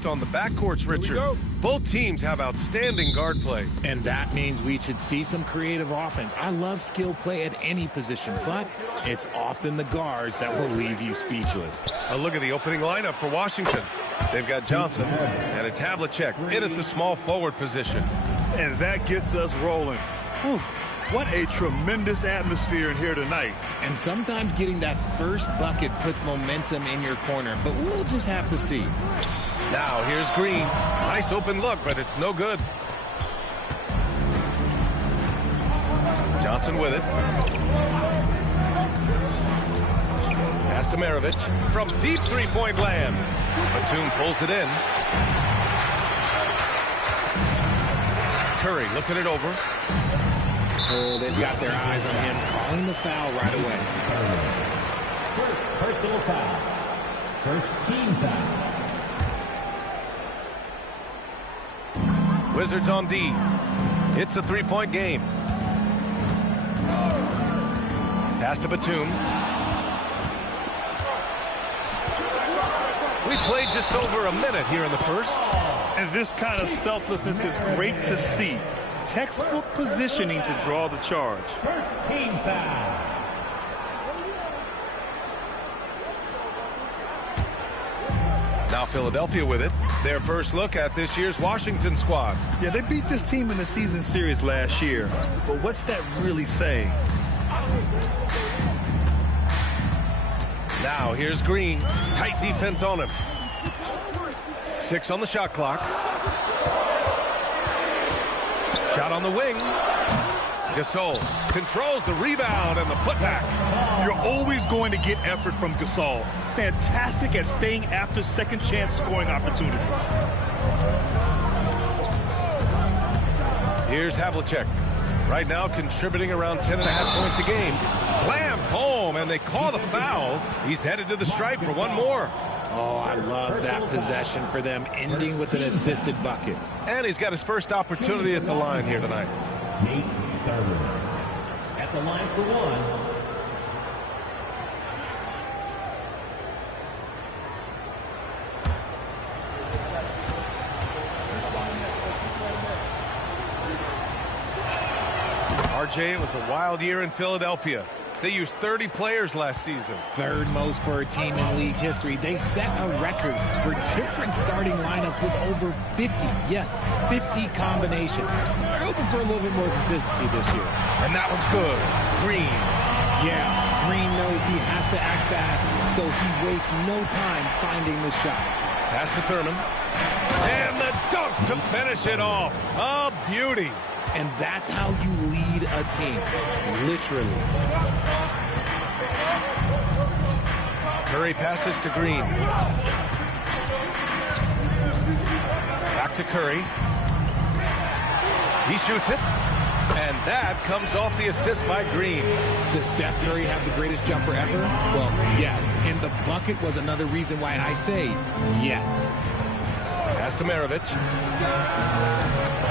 On the backcourts, Richard. Both teams have outstanding guard play. And that means we should see some creative offense. I love skill play at any position, but it's often the guards that will leave you speechless. A look at the opening lineup for Washington. They've got Johnson, and it's Havlicek in at the small forward position. And that gets us rolling. Whew. What a tremendous atmosphere in here tonight. And sometimes getting that first bucket puts momentum in your corner, but we'll just have to see. Now here's Green. Nice open look, but it's no good. Johnson with it. Pass to Maravich from deep three-point land. Batum pulls it in. Curry looking it over. Oh, they've got their eyes on him, calling the foul right away. First personal foul. First team foul. Wizards on D. It's a three-point game. Pass to Batum. We played just over a minute here in the first. And this kind of selflessness is great to see. Textbook positioning to draw the charge. First team foul. Now Philadelphia with it. Their first look at this year's Washington squad. Yeah, they beat this team in the season series last year. But what's that really saying? Now here's Green. Tight defense on him. 6 on the shot clock. Shot on the wing. Gasol controls the rebound and the putback. You're always going to get effort from Gasol. Fantastic at staying after second chance scoring opportunities. Here's Havlicek. Right now contributing around 10.5 points a game. Slammed home, and they call the foul. He's headed to the stripe for one more. Oh, I love that possession for them, ending with an assisted bucket. And he's got his first opportunity at the line here tonight. Nate Thurman at the line for one. RJ, it was a wild year in Philadelphia. They used 30 players last season. Third most for a team in league history. They set a record for different starting lineups with over 50. Yes, 50 combinations. They're hoping for a little bit more consistency this year. And that one's good. Green. Yeah, Green knows he has to act fast, so he wastes no time finding the shot. Pass to Thurman. And the dunk to finish it off. A beauty. And that's how you lead a team, literally. Curry passes to Green. Back to Curry. He shoots it. And that comes off the assist by Green. Does Steph Curry have the greatest jumper ever? Well, yes. And the bucket was another reason why I say yes. Pass to Maravich.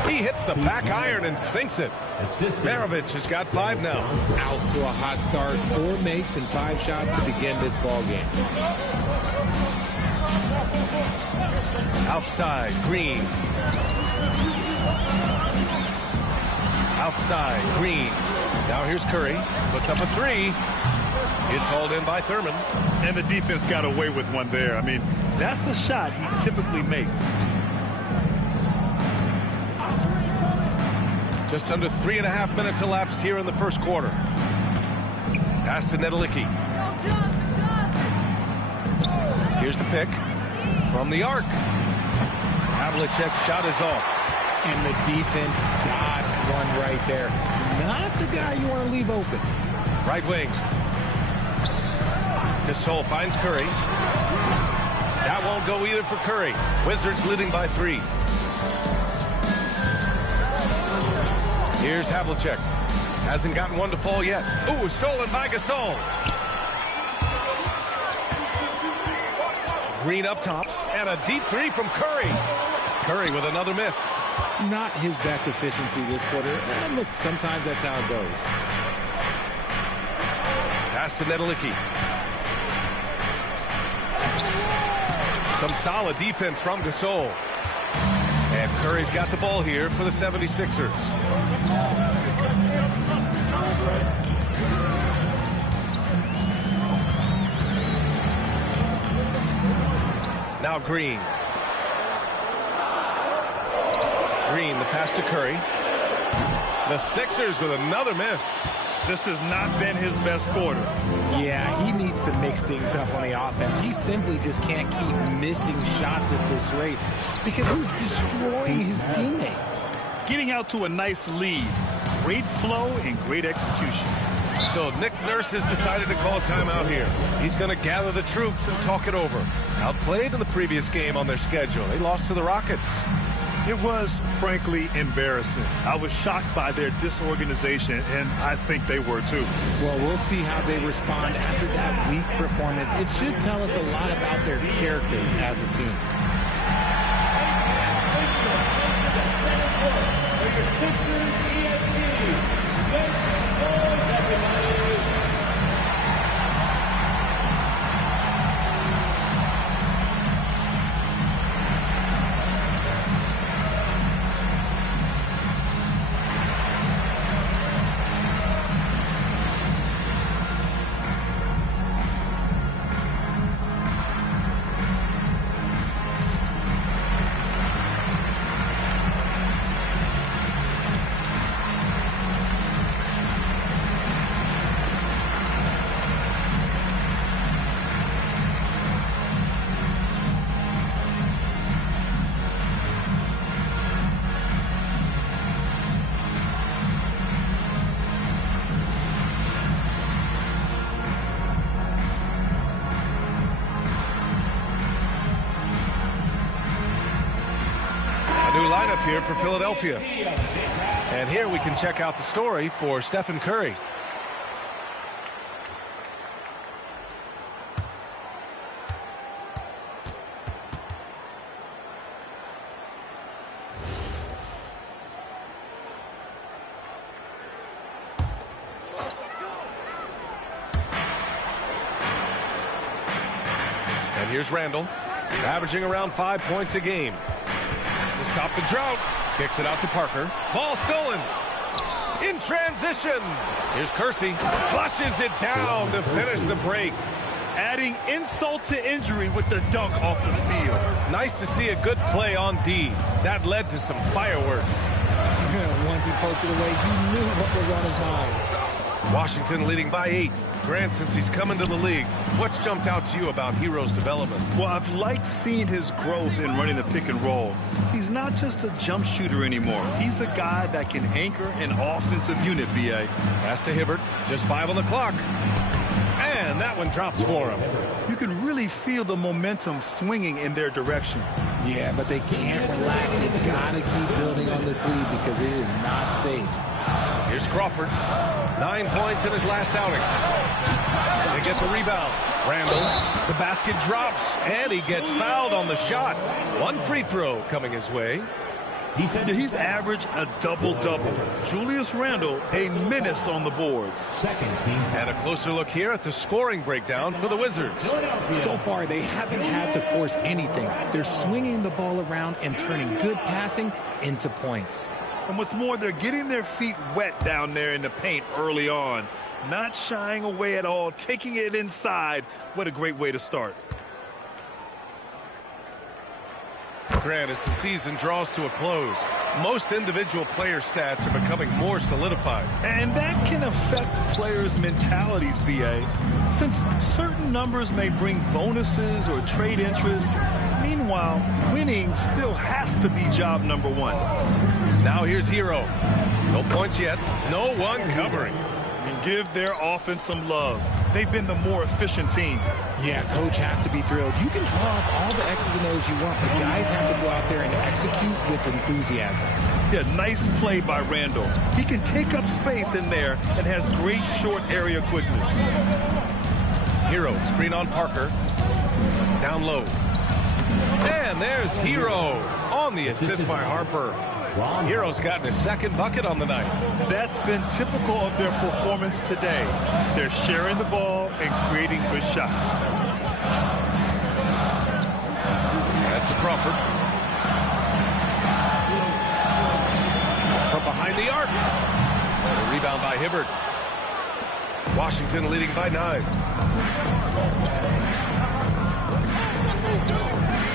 He hits the back iron and sinks it. Maravich has got 5 now. Out to a hot start. 4 makes and 5 shots to begin this ball game. Outside, Green. Outside, Green. Now here's Curry. Puts up a 3. It's hauled in by Thurman. And the defense got away with one there. I mean, that's a shot he typically makes. Just under 3.5 minutes elapsed here in the first quarter. Pass to Nedelicki. Here's the pick from the arc. Havlicek's shot is off. And the defense dodged one right there. Not the guy you want to leave open. Right wing. Gasol finds Curry. That won't go either for Curry. Wizards leading by 3. Here's Havlicek. Hasn't gotten one to fall yet. Ooh, stolen by Gasol. Green up top. And a deep 3 from Curry. Curry with another miss. Not his best efficiency this quarter. And look, sometimes that's how it goes. Pass to Nedelicki. Some solid defense from Gasol. And Curry's got the ball here for the 76ers. Now Green. Green, the pass to Curry. The Sixers with another miss. This has not been his best quarter. Yeah, he needs to mix things up on the offense. He simply just can't keep missing shots at this rate because he's destroying his teammates. Getting out to a nice lead. Great flow and great execution. So Nick Nurse has decided to call timeout here. He's going to gather the troops and talk it over. Outplayed in the previous game on their schedule. They lost to the Rockets. It was, frankly, embarrassing. I was shocked by their disorganization, and I think they were too. Well, we'll see how they respond after that weak performance. It should tell us a lot about their character as a team. Lineup here for Philadelphia. And here we can check out the story for Stephen Curry. And here's Randall, averaging around 5 points a game. Stop the drought. Kicks it out to Parker. Ball stolen. In transition. Here's Kersey. Flushes it down to finish the break. Adding insult to injury with the dunk off the steal. Nice to see a good play on D. That led to some fireworks. Once he poked it away, he knew what was on his mind. Washington leading by 8. Grant, since he's come into the league, what's jumped out to you about Hero's development? Well, I've liked seeing his growth in running the pick and roll. He's not just a jump shooter anymore. He's a guy that can anchor an offensive unit, B.A. Pass to Hibbert. Just 5 on the clock. And that one drops for him. You can really feel the momentum swinging in their direction. Yeah, but they can't relax. They've got to keep building on this lead because it is not safe. Here's Crawford. 9 points in his last outing. They get the rebound. Randall, the basket drops, and he gets fouled on the shot. One free throw coming his way. Yeah, he's averaged a double-double. Julius Randle, a menace on the boards. And a closer look here at the scoring breakdown for the Wizards. So far, they haven't had to force anything. They're swinging the ball around and turning good passing into points. And what's more, they're getting their feet wet down there in the paint early on. Not shying away at all, taking it inside. What a great way to start. Grant, as the season draws to a close, most individual player stats are becoming more solidified. And that can affect players' mentalities, B.A. Since certain numbers may bring bonuses or trade interest, meanwhile, winning still has to be job number one. Now here's Hero. No points yet. No one covering. And give their offense some love. They've been the more efficient team. Yeah, coach has to be thrilled. You can draw up all the X's and O's you want, but guys have to go out there and execute with enthusiasm. Yeah, nice play by Randle. He can take up space in there and has great short area quickness. Hero, screen on Parker. Down low. And there's Hero on the assist by Harper. Hero's gotten his second bucket on the night. That's been typical of their performance today. They're sharing the ball and creating good shots. Pass to Crawford. From behind the arc. A rebound by Hibbert. Washington leading by 9.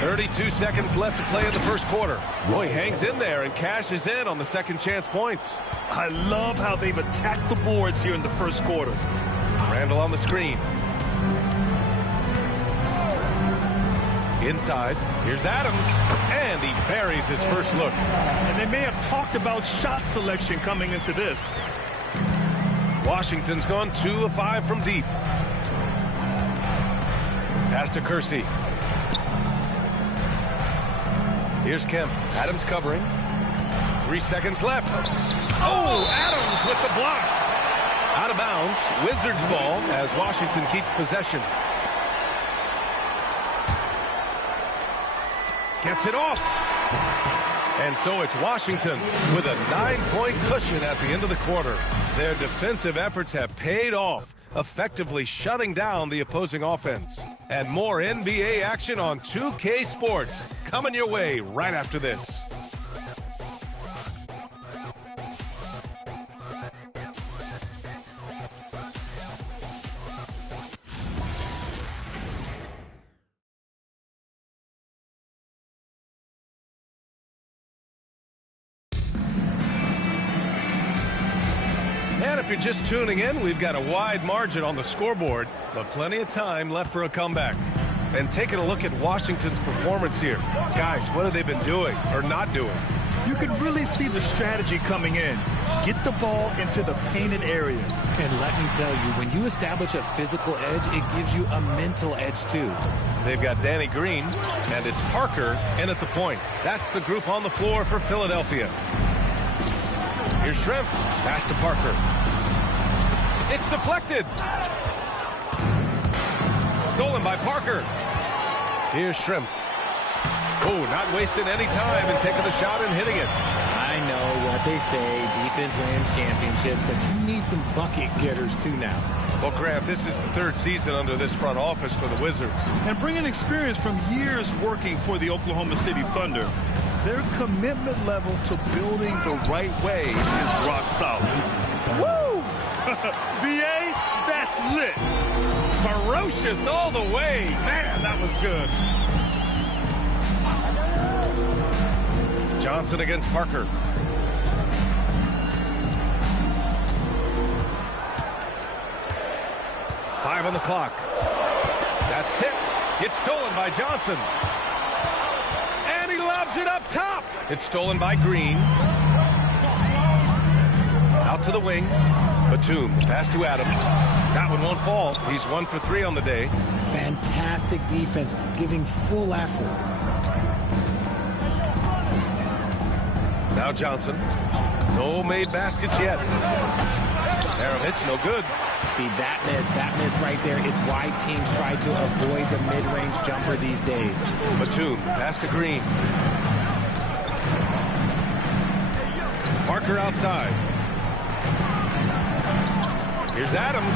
32 seconds left to play in the first quarter. Roy hangs in there and cashes in on the second chance points. I love how they've attacked the boards here in the first quarter. Randle on the screen. Inside, here's Adams, and he buries his first look. And they may have talked about shot selection coming into this. Washington's gone 2 of 5 from deep. Pass to Kersey. Here's Kemp. Adams covering. 3 seconds left. Oh, Adams with the block. Out of bounds. Wizards ball as Washington keeps possession. Gets it off. And so it's Washington with a 9-point cushion at the end of the quarter. Their defensive efforts have paid off, effectively shutting down the opposing offense. And more NBA action on 2K Sports coming your way right after this. And if you're just tuning in, we've got a wide margin on the scoreboard, but plenty of time left for a comeback. And taking a look at Washington's performance here. Guys, what have they been doing or not doing? You can really see the strategy coming in. Get the ball into the painted area. And let me tell you, when you establish a physical edge, it gives you a mental edge too. They've got Danny Green, and it's Parker in at the point. That's the group on the floor for Philadelphia. Here's Shrimp. Pass to Parker. It's deflected. Stolen by Parker. Here's Shrimp. Oh, not wasting any time and taking the shot and hitting it. I know what they say, defense wins championships, but you need some bucket getters too now. Well, Grant, this is the 3rd season under this front office for the Wizards. And bringing experience from years working for the Oklahoma City Thunder, their commitment level to building the right way is rock solid. Woo! B.A., that's lit. Ferocious all the way. Man, that was good. Johnson against Parker. Five on the clock. That's tipped. It's stolen by Johnson. And he lobs it up top. It's stolen by Green. Out to the wing. Batum, pass to Adams. That one won't fall. He's 1 for 3 on the day. Fantastic defense, giving full effort. Now Johnson. No made baskets yet. Arrow hits, no good. See, that miss right there, it's why teams try to avoid the mid-range jumper these days. Batum, pass to Green. Parker outside. Here's Adams.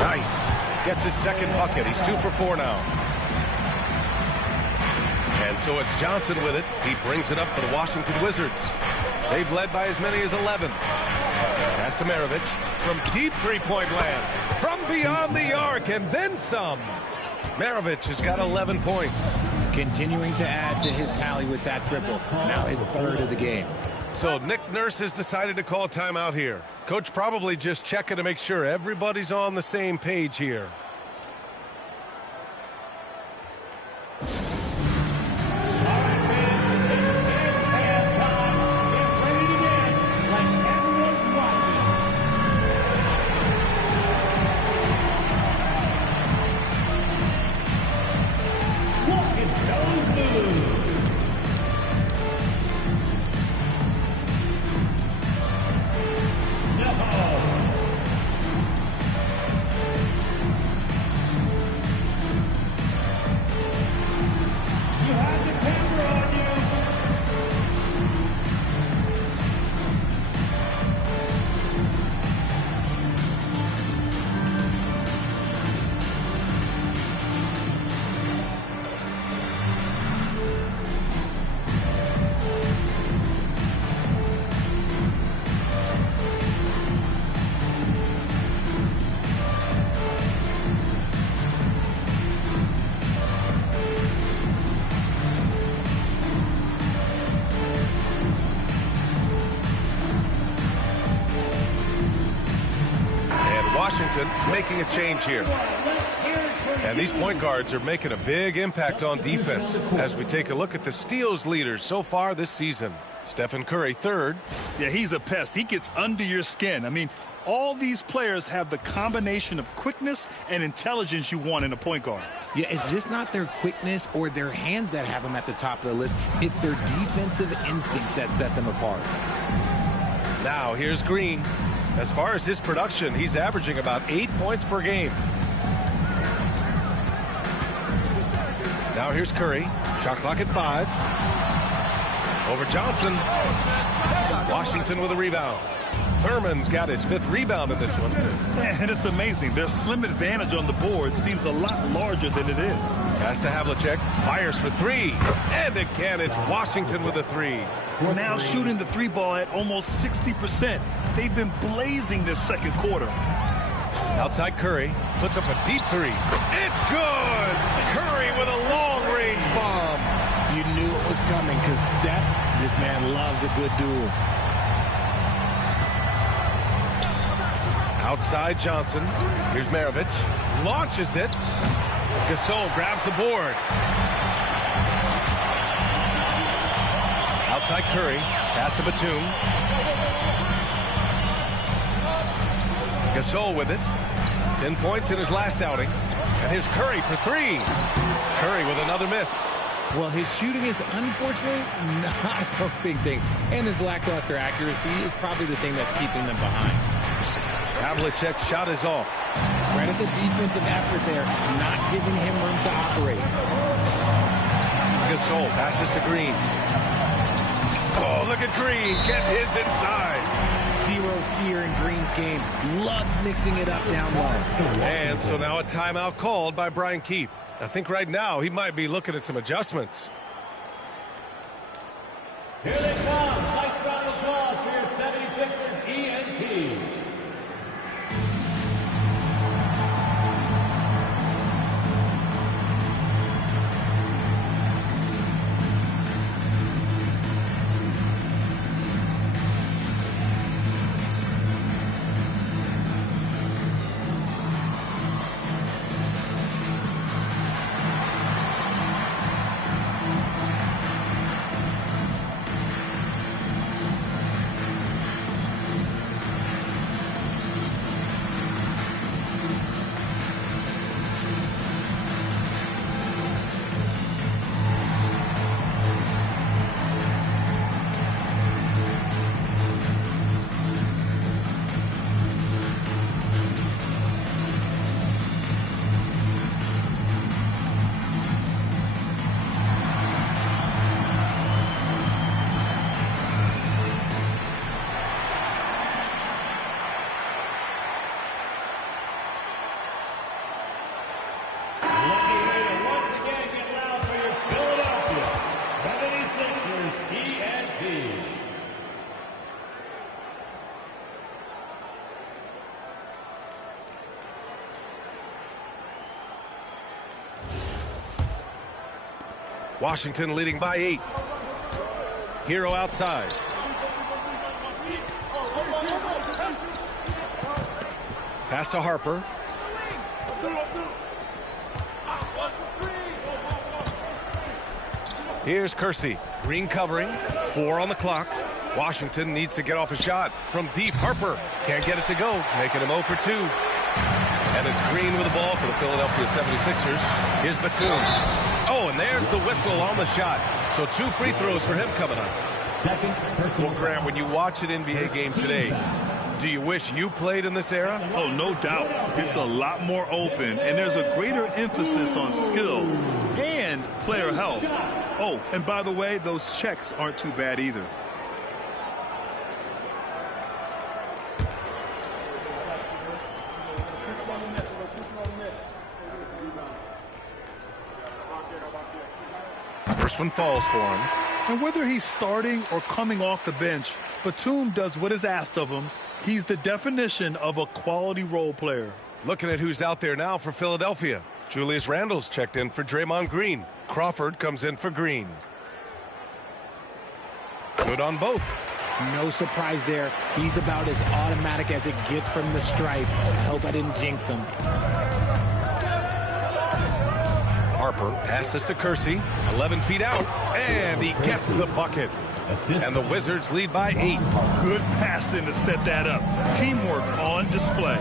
Nice. Gets his second bucket. He's 2 for 4 now. And so it's Johnson with it. He brings it up for the Washington Wizards. They've led by as many as 11. Pass to Maravich from deep three-point land. From beyond the arc and then some. Maravich has got 11 points. Continuing to add to his tally with that triple. Now his third of the game. So Nick Nurse has decided to call timeout here. Coach probably just checking to make sure everybody's on the same page here. Washington making a change here. And these point guards are making a big impact on defense as we take a look at the steals leaders so far this season. Stephen Curry, third. Yeah, he's a pest. He gets under your skin. I mean, all these players have the combination of quickness and intelligence you want in a point guard. Yeah, it's just not their quickness or their hands that have them at the top of the list. It's their defensive instincts that set them apart. Now here's Green. As far as his production, he's averaging about 8 points per game. Now here's Curry. Shot clock at 5. Over Johnson. Washington with a rebound. Thurman's got his 5th rebound in this one. And it's amazing. Their slim advantage on the board seems a lot larger than it is. Pass to Havlicek. Fires for 3. And again, it's Washington with a 3. Now shooting the 3 ball at almost 60%. They've been blazing this second quarter. Outside Curry. Puts up a deep 3. It's good! Curry with a long-range bomb. You knew it was coming because Steph, this man loves a good duel. Outside Johnson. Here's Maravich. Launches it. Gasol grabs the board. Outside Curry. Pass to Batum. Gasol with it. 10 points in his last outing. And here's Curry for 3. Curry with another miss. Well, his shooting is unfortunately not a big thing. And his lackluster accuracy is probably the thing that's keeping them behind. Havlicek's shot is off. Credit the defensive effort there, not giving him room to operate. Gasol passes to Green. Oh, look at Green. Get his inside. Zero fear in Green's game. Loves mixing it up down low. And so now a timeout called by Brian Keefe. I think right now he might be looking at some adjustments. Here they come. Nice round of applause for your 76ers ENT. Washington leading by 8. Hero outside. Pass to Harper. Here's Kersey. Green covering. 4 on the clock. Washington needs to get off a shot. From deep, Harper can't get it to go, making him 0 for 2. And it's Green with the ball for the Philadelphia 76ers. Here's Batum. Oh, and there's the whistle on the shot. So 2 free throws for him coming up. Well, Grant, when you watch an NBA game today, do you wish you played in this era? Oh, no doubt. It's a lot more open, and there's a greater emphasis on skill and player health. Oh, and by the way, those checks aren't too bad either. First one falls for him. And whether he's starting or coming off the bench, Batum does what is asked of him. He's the definition of a quality role player. Looking at who's out there now for Philadelphia. Julius Randle's checked in for Draymond Green. Crawford comes in for Green. Good on both. No surprise there. He's about as automatic as it gets from the stripe. I hope I didn't jinx him. Harper passes to Kersey. 11 feet out. And he gets the bucket. And the Wizards lead by 8. Good passing to set that up. Teamwork on display.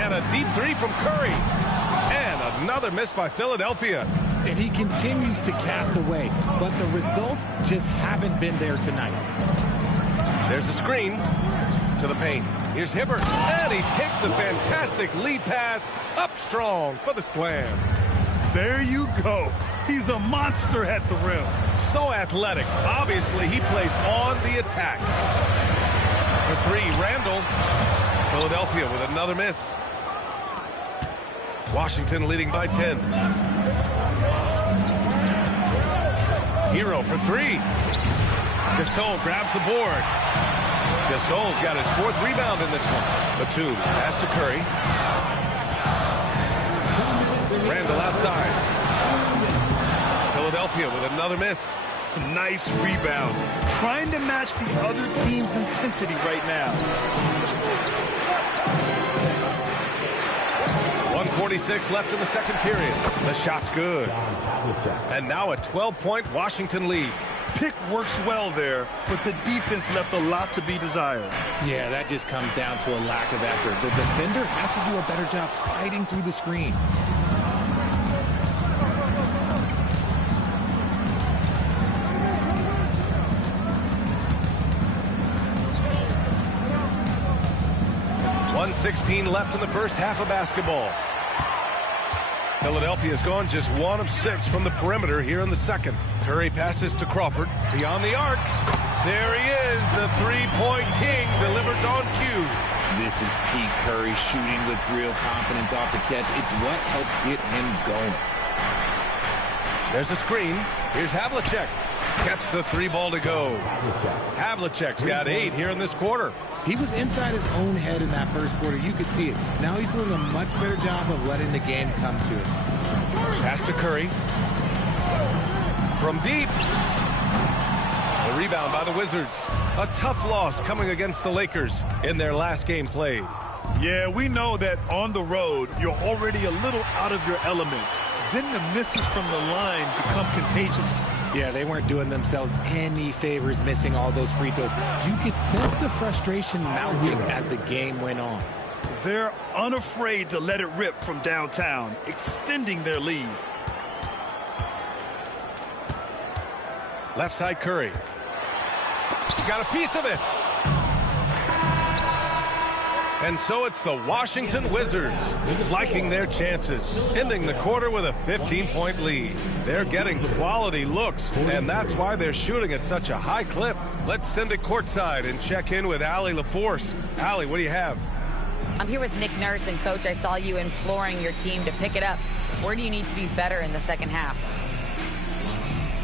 And a deep 3 from Curry. And another miss by Philadelphia. And he continues to cast away, but the results just haven't been there tonight. There's a screen to the paint. Here's Hibbert, and he takes the fantastic lead pass up strong for the slam. There you go. He's a monster at the rim. So athletic. Obviously, he plays on the attack. For 3, Randle. Philadelphia with another miss. Washington leading by 10. Hero for 3. Gasol grabs the board. Gasol's got his 4th rebound in this one. Batum pass to Curry. Randle outside. Philadelphia with another miss. Nice rebound. Trying to match the other team's intensity right now. 1:46 left in the second period. The shot's good. And now a 12-point Washington lead. Pick works well there, but the defense left a lot to be desired. Yeah, that just comes down to a lack of effort. The defender has to do a better job fighting through the screen. .116 left in the first half of basketball. Philadelphia's gone just 1 of 6 from the perimeter here in the second. Curry passes to Crawford. Beyond the arc. There he is. The 3-point king delivers on cue. This is Pete Curry shooting with real confidence off the catch. It's what helps get him going. There's a screen. Here's Havlicek. Gets the 3 ball to go. Havlicek's got 8 here in this quarter. He was inside his own head in that first quarter. You could see it. Now he's doing a much better job of letting the game come to him. Pass to Curry. From deep. The rebound by the Wizards. A tough loss coming against the Lakers in their last game played. Yeah, we know that on the road, you're already a little out of your element. Then the misses from the line become contagious. Yeah, they weren't doing themselves any favors missing all those free throws. You could sense the frustration mounting as the game went on. They're unafraid to let it rip from downtown, extending their lead. Left side Curry. Got a piece of it. And so it's the Washington Wizards liking their chances, ending the quarter with a 15-point lead. They're getting quality looks, and that's why they're shooting at such a high clip. Let's send it courtside and check in with Allie LaForce. Allie, what do you have? I'm here with Nick Nurse, and Coach, I saw you imploring your team to pick it up. Where do you need to be better in the second half?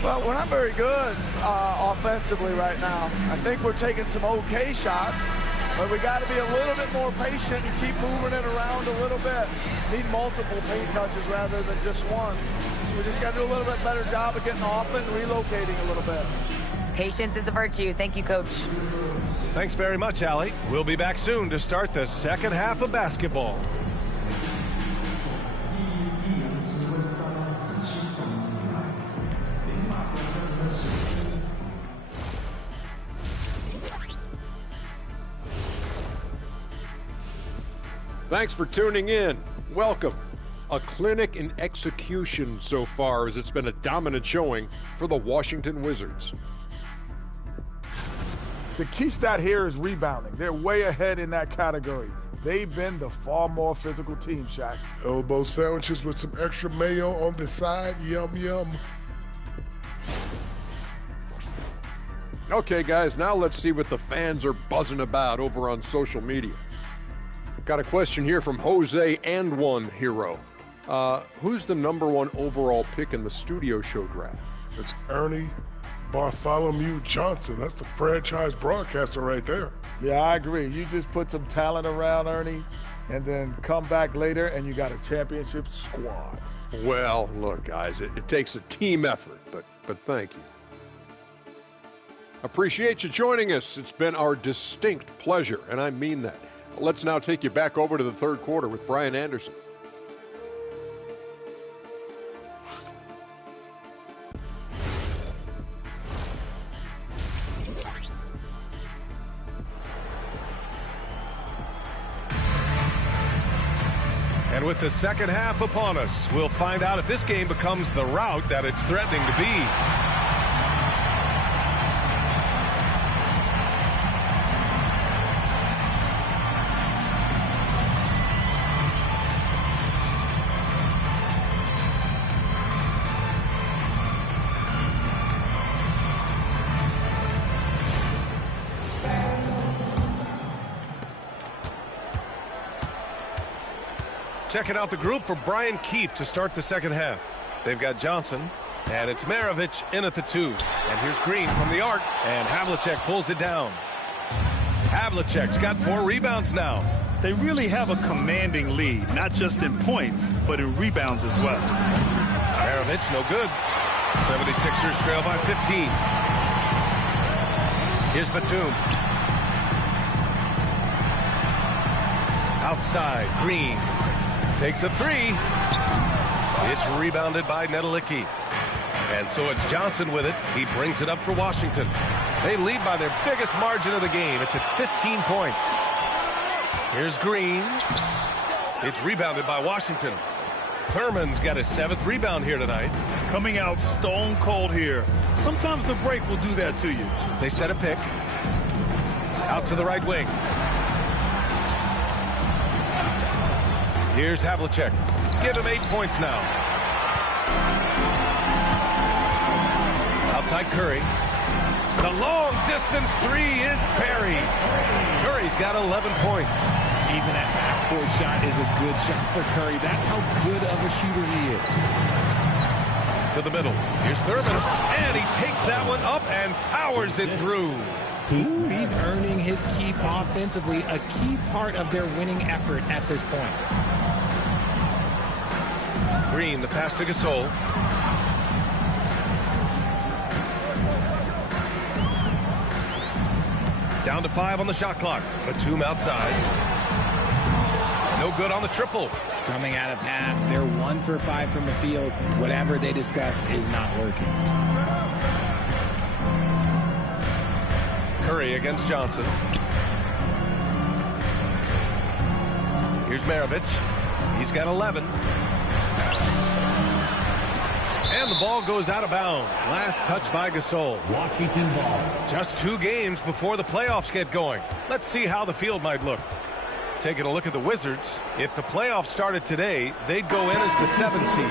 Well, we're not very good offensively right now. I think we're taking some okay shots, but we got to be a little bit more patient and keep moving it around a little bit. Need multiple paint touches rather than just one. We just got to do a little bit better job of getting off and relocating a little bit. Patience is a virtue. Thank you, Coach. Thanks very much, Allie. We'll be back soon to start the second half of basketball. Thanks for tuning in. Welcome. A clinic in execution so far, as it's been a dominant showing for the Washington Wizards. The key stat here is rebounding. They're way ahead in that category. They've been the far more physical team, Shaq. Elbow sandwiches with some extra mayo on the side. Yum, yum. Okay, guys, now let's see what the fans are buzzing about over on social media. Got a question here from Jose and One Hero. Who's the #1 overall pick in the studio show draft? It's Ernie Bartholomew Johnson. That's the franchise broadcaster right there. Yeah, I agree. You just put some talent around Ernie and then come back later and you got a championship squad. Well, look, guys, it takes a team effort, but thank you. Appreciate you joining us. It's been our distinct pleasure, and I mean that. Let's now take you back over to the third quarter with Brian Anderson. And with the second half upon us, we'll find out if this game becomes the rout that it's threatening to be. Checking out the group for Brian Keefe to start the second half. They've got Johnson, and it's Maravich in at the 2. And here's Green from the arc, and Havlicek pulls it down. Havlicek's got 4 rebounds now. They really have a commanding lead, not just in points, but in rebounds as well. Maravich, no good. 76ers trail by 15. Here's Batum. Outside, Green. Takes a 3. It's rebounded by Nedelicki. And so it's Johnson with it. He brings it up for Washington. They lead by their biggest margin of the game. It's at 15 points. Here's Green. It's rebounded by Washington. Thurman's got his 7th rebound here tonight. Coming out stone cold here. Sometimes the break will do that to you. They set a pick. Out to the right wing. Here's Havlicek. Give him 8 points now. Outside Curry. The long distance 3 is buried. Curry's got 11 points. Even a half-court shot is a good shot for Curry. That's how good of a shooter he is. To the middle. Here's Thurman. And he takes that one up and powers it through. He's earning his keep offensively, a key part of their winning effort at this point. Green, the pass to Gasol. Down to 5 on the shot clock. Batum outside. No good on the triple. Coming out of half, they're 1 for 5 from the field. Whatever they discussed is not working. Curry against Johnson. Here's Maravich. He's got 11. And the ball goes out of bounds. Last touch by Gasol. Washington ball. Just 2 games before the playoffs get going. Let's see how the field might look. Taking a look at the Wizards, if the playoffs started today, they'd go in as the 7th seed.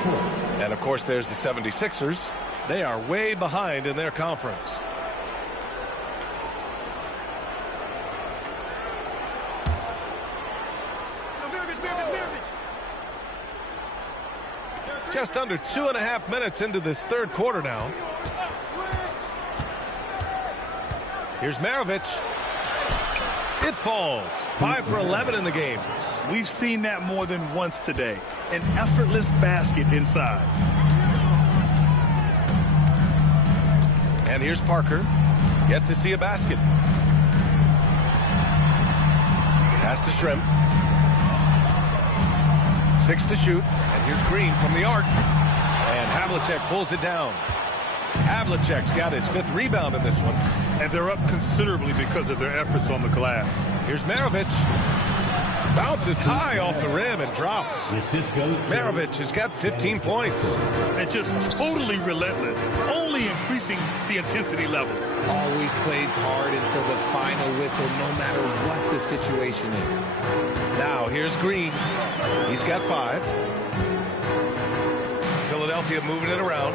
And of course, there's the 76ers. They are way behind in their conference. Just under 2.5 minutes into this third quarter now. Here's Maravich. It falls. 5 for 11 in the game. We've seen that more than once today. An effortless basket inside. And here's Parker. Yet to see a basket. Pass to Shrimp. 6 to shoot. And here's Green from the arc. And Havlicek pulls it down. Havlicek's got his 5th rebound in this one. And they're up considerably because of their efforts on the glass. Here's Maravich. Bounces high off the rim and drops. Maravich has got 15 points. And just totally relentless, only increasing the intensity level. Always plays hard until the final whistle, no matter what the situation is. Now here's Green. He's got 5. Philadelphia moving it around.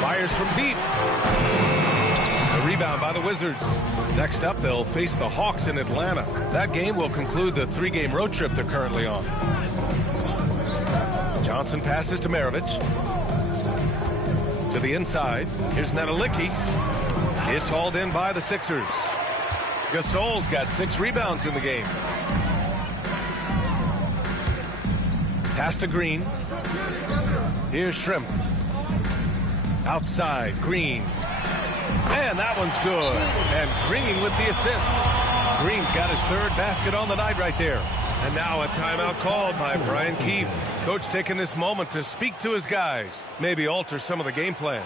Fires from deep. The rebound by the Wizards. Next up, they'll face the Hawks in Atlanta. That game will conclude the 3-game road trip they're currently on. Johnson passes to Maravich. To the inside. Here's Nedelicki. It's hauled in by the Sixers. Gasol's got 6 rebounds in the game. Pass to Green. Here's Shrimp. Outside, Green. And that one's good. And Green with the assist. Green's got his 3rd basket on the night right there. And now a timeout called by Brian Keefe. Coach taking this moment to speak to his guys. Maybe alter some of the game plan.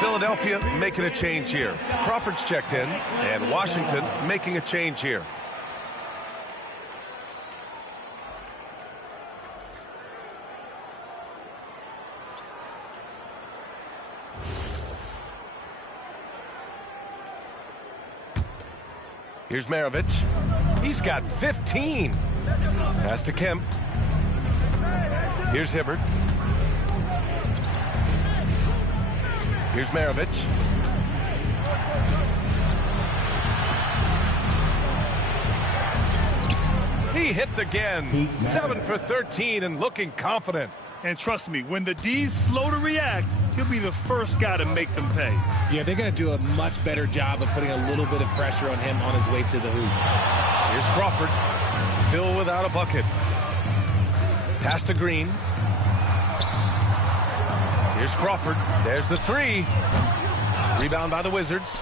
Philadelphia making a change here. Crawford's checked in, and Washington making a change here. Here's Maravich. He's got 15. Pass to Kemp. Here's Hibbert. Here's Maravich. He hits again. 7 for 13 and looking confident. And trust me, when the D's slow to react, he'll be the first guy to make them pay. Yeah, they're going to do a much better job of putting a little bit of pressure on him on his way to the hoop. Here's Crawford. Still without a bucket. Pass to Green. Here's Crawford. There's the 3. Rebound by the Wizards.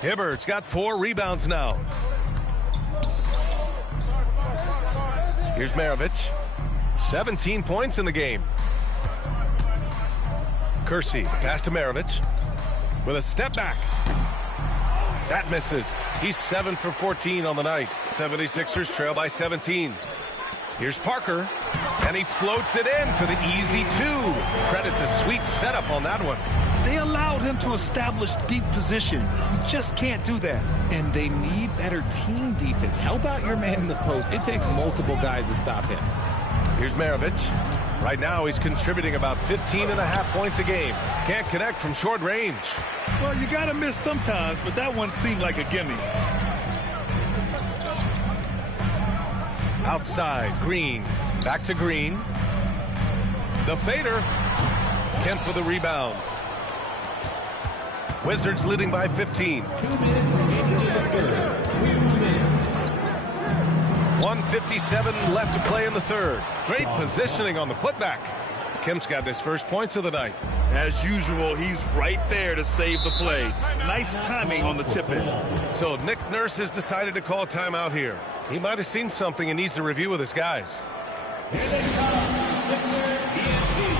Hibbert's got 4 rebounds now. Here's Maravich. 17 points in the game. Kersey, pass to Maravich. With a step back. That misses. He's 7 for 14 on the night. 76ers trail by 17. Here's Parker. And he floats it in for the easy 2. Credit the sweet setup on that one. They allowed him to establish deep position. You just can't do that. And they need better team defense. Help out your man in the post. It takes multiple guys to stop him. Here's Maravich. Right now he's contributing about 15.5 points a game. Can't connect from short range. Well, you got to miss sometimes, but that one seemed like a gimme. Outside, Green. Back to Green. The fader. Kemp with a rebound. Wizards leading by 15. 1:57 left to play in the third. Great positioning on the putback. Kemp's got his first points of the night. As usual, he's right there to save the play. Nice timing on the tip-in. So Nick Nurse has decided to call timeout here. He might have seen something and needs to review with his guys. Here they come, Victor DNP.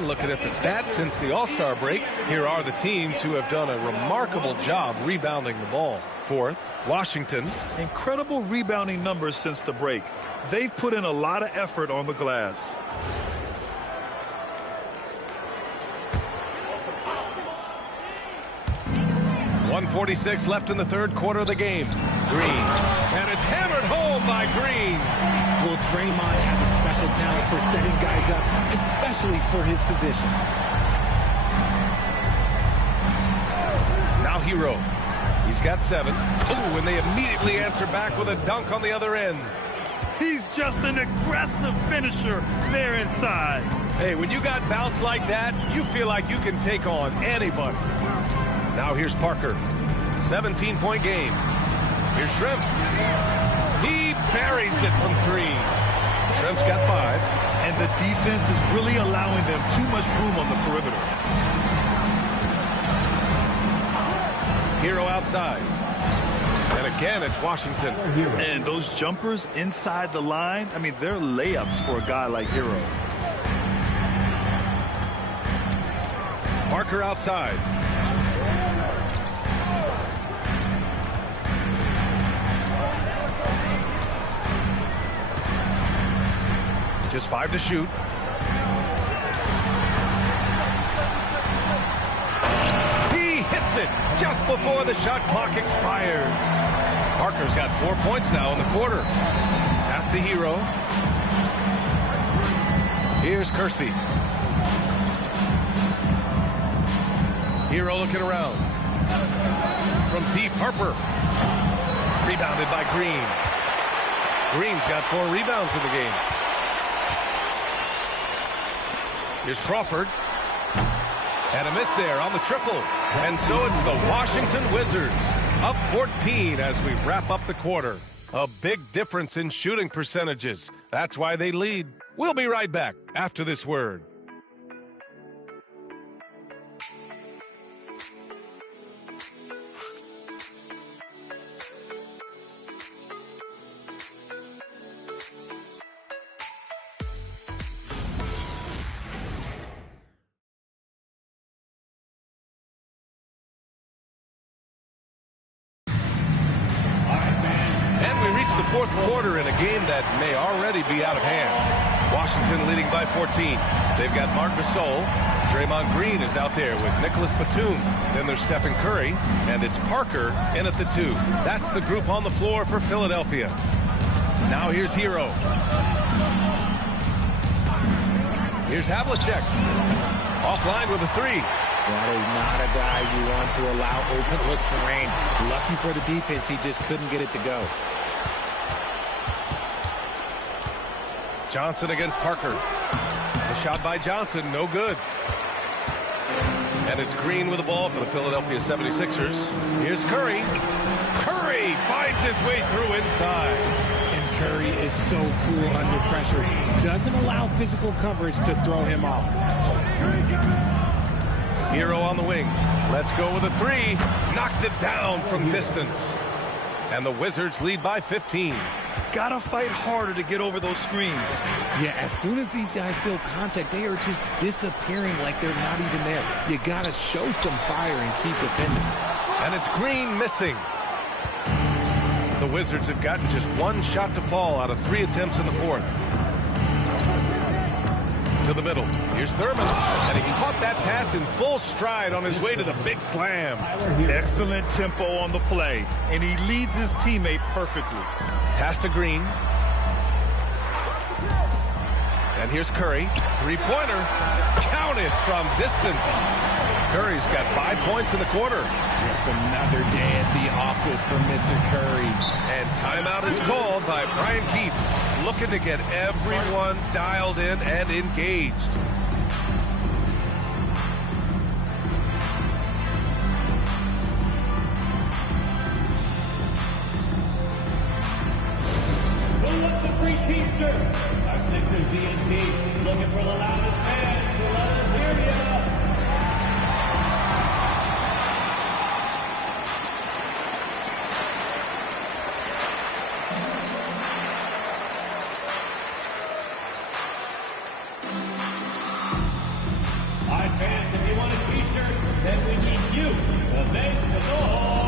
Looking at the stats since the All-Star break, here are the teams who have done a remarkable job rebounding the ball. Fourth, Washington. Incredible rebounding numbers since the break. They've put in a lot of effort on the glass. .146 left in the third quarter of the game. Green. And it's hammered home by Green. Well, Draymond has a special talent for setting guys up, especially for his position. Now Hero. He's got 7. Ooh, and they immediately answer back with a dunk on the other end. He's just an aggressive finisher there inside. Hey, when you got bounce like that, you feel like you can take on anybody. Now here's Parker. 17-point game. Here's Shrimp. He buries it from 3. Shrimp's got 5. And the defense is really allowing them too much room on the perimeter. Hero outside. And again, it's Washington. And those jumpers inside the line, I mean, they're layups for a guy like Hero. Parker outside. Just 5 to shoot. He hits it just before the shot clock expires. Parker's got 4 points now in the quarter. Pass to Hero. Here's Kersey. Hero looking around. From deep, Harper. Rebounded by Green. Green's got 4 rebounds in the game. Here's Crawford. And a miss there on the triple. And so it's the Washington Wizards up 14 as we wrap up the quarter. A big difference in shooting percentages. That's why they lead. We'll be right back after this word. Fourth quarter in a game that may already be out of hand. Washington leading by 14. They've got Marc Gasol. Draymond Green is out there with Nicholas Batum. Then there's Stephen Curry, and it's Parker in at the 2. That's the group on the floor for Philadelphia. Now here's Hero. Here's Havlicek. Offline with a 3. That is not a guy you want to allow open looks for rain. Lucky for the defense, he just couldn't get it to go. Johnson against Parker. The shot by Johnson, no good. And it's Green with the ball for the Philadelphia 76ers. Here's Curry. Curry finds his way through inside. And Curry is so cool under pressure. Doesn't allow physical coverage to throw him off. Hero on the wing. Let's go with a 3. Knocks it down from distance. And the Wizards lead by 15. Gotta fight harder to get over those screens. Yeah, as soon as these guys feel contact, they are just disappearing like they're not even there. You gotta show some fire and keep defending. And it's Green missing. The Wizards have gotten just one shot to fall out of 3 attempts in the fourth. To the middle. Here's Thurman. And he caught that pass in full stride on his way to the big slam. Excellent tempo on the play. And he leads his teammate perfectly. Pass to Green. And here's Curry. Three-pointer. Counted from distance. Curry's got 5 points in the quarter. Just another day at the office for Mr. Curry. And timeout is called by Brian Keefe, looking to get everyone dialed in and engaged. The free team, sir. Our Sixers DNC looking for the loudest fans to let us hear ya. All right, fans, if you want a t-shirt, then we need you to make the noise.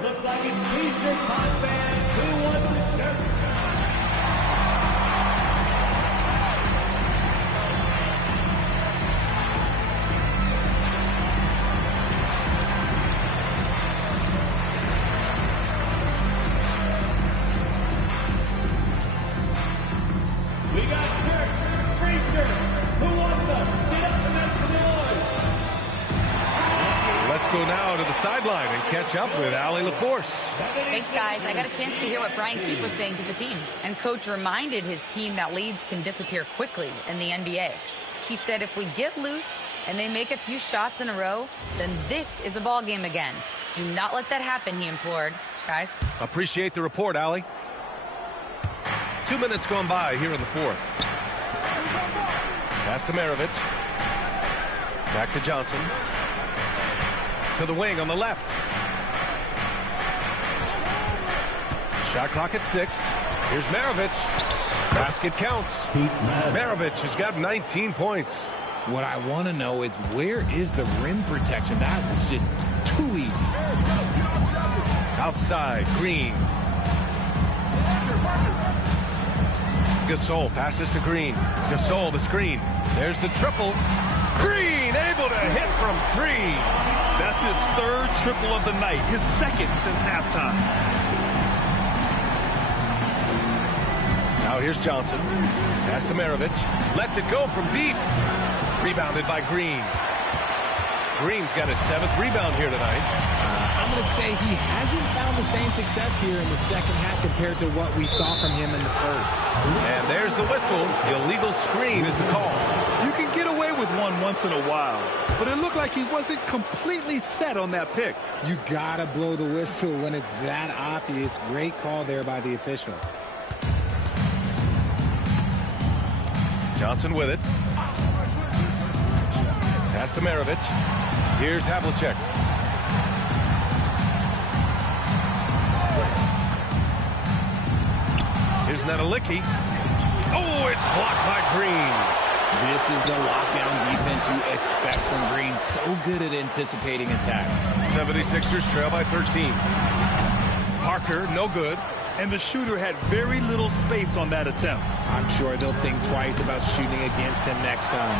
Looks like it's t-shirt time, fans. Who wants a shirt? We got shirts, free shirts. Who wants them? Get up and make some noise. Let's go now to the sideline and catch up with Allie LaForce. Thanks, guys. I got a chance to hear what Brian Keefe was saying to the team. And Coach reminded his team that leads can disappear quickly in the NBA. He said if we get loose and they make a few shots in a row, then this is a ball game again. Do not let that happen, he implored. Guys. Appreciate the report, Allie. 2 minutes gone by here in the fourth. Pass to Maravich. Back to Johnson. To the wing on the left. Shot clock at 6. Here's Maravich. Basket counts. Maravich has got 19 points. What I want to know is where is the rim protection? That was just too easy. Outside, Green. Gasol passes to Green. Gasol the screen. There's the triple. Green able to hit from 3. That's his third triple of the night, his second since halftime. Now here's Johnson. Pass to Maravich. Lets it go from deep. Rebounded by Green. Green's got his 7th rebound here tonight. I'm going to say he hasn't found the same success here in the second half compared to what we saw from him in the first. And there's the whistle. Illegal screen is the call. You can get away with one once in a while, but it looked like he wasn't completely set on that pick. You got to blow the whistle when it's that obvious. Great call there by the official. Johnson with it. Pass to Maravich. Here's Havlicek. Here's Nedelicki. Oh, it's blocked by Green. This is the lockdown defense you expect from Green. So good at anticipating attack. 76ers trail by 13. Parker, no good. And the shooter had very little space on that attempt. I'm sure they'll think twice about shooting against him next time.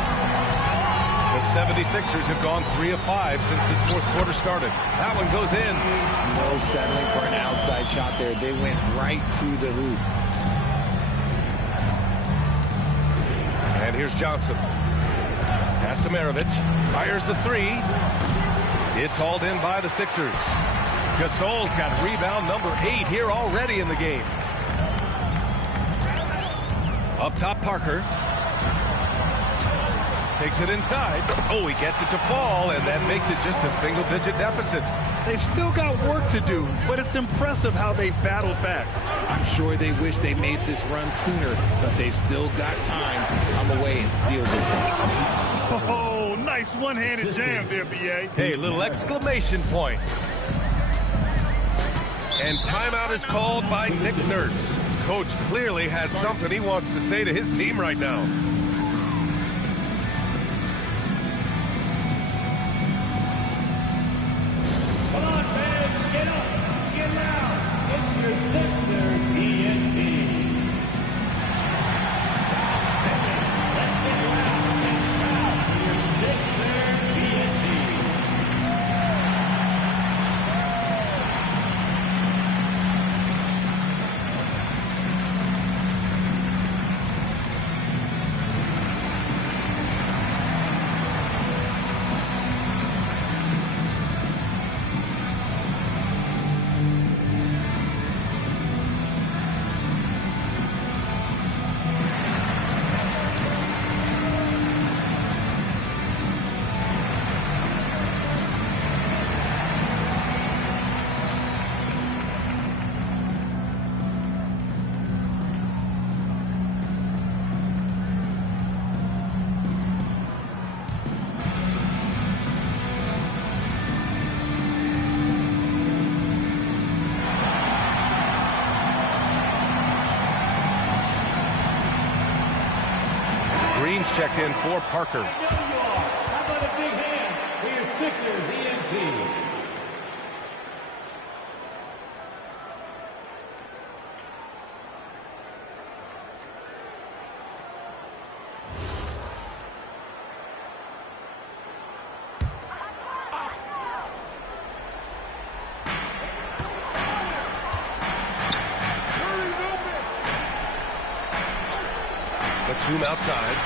The 76ers have gone 3 of 5 since this fourth quarter started. That one goes in. No settling for an outside shot there. They went right to the hoop. And here's Johnson. Pass to Maravich. Fires the 3. It's hauled in by the Sixers. Gasol's got rebound number 8 here already in the game. Up top, Parker. takes it inside. Oh, he gets it to fall, and that makes it just a single-digit deficit. They've still got work to do, but it's impressive how they've battled back. I'm sure they wish they made this run sooner, but they've still got time to come away and steal this one. Oh, nice one-handed jam there, B.A. Hey, little exclamation point. And timeout is called by Nick Nurse. Coach clearly has something he wants to say to his team right now. Come on, fans, get up, get down. It's your Sixers ENT. Let's get loud and proud to your Sixers ENT. Green's checked in for Parker. I know you are. How about a big hand for your Sixers ENT? Batum outside.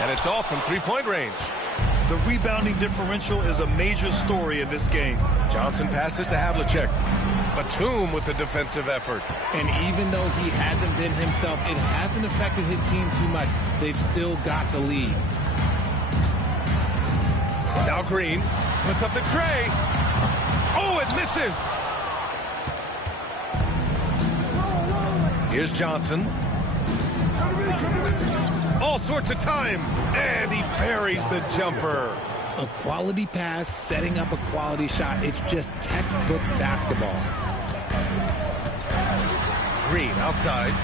And it's all from three-point range. The rebounding differential is a major story in this game. Johnson passes to Havlicek. Batum with the defensive effort. And even though he hasn't been himself, it hasn't affected his team too much. They've still got the lead. Now Green puts up the tray. Oh, it misses. Here's Johnson. All sorts of time. And he buries the jumper. A quality pass, setting up a quality shot. It's just textbook basketball. Green outside.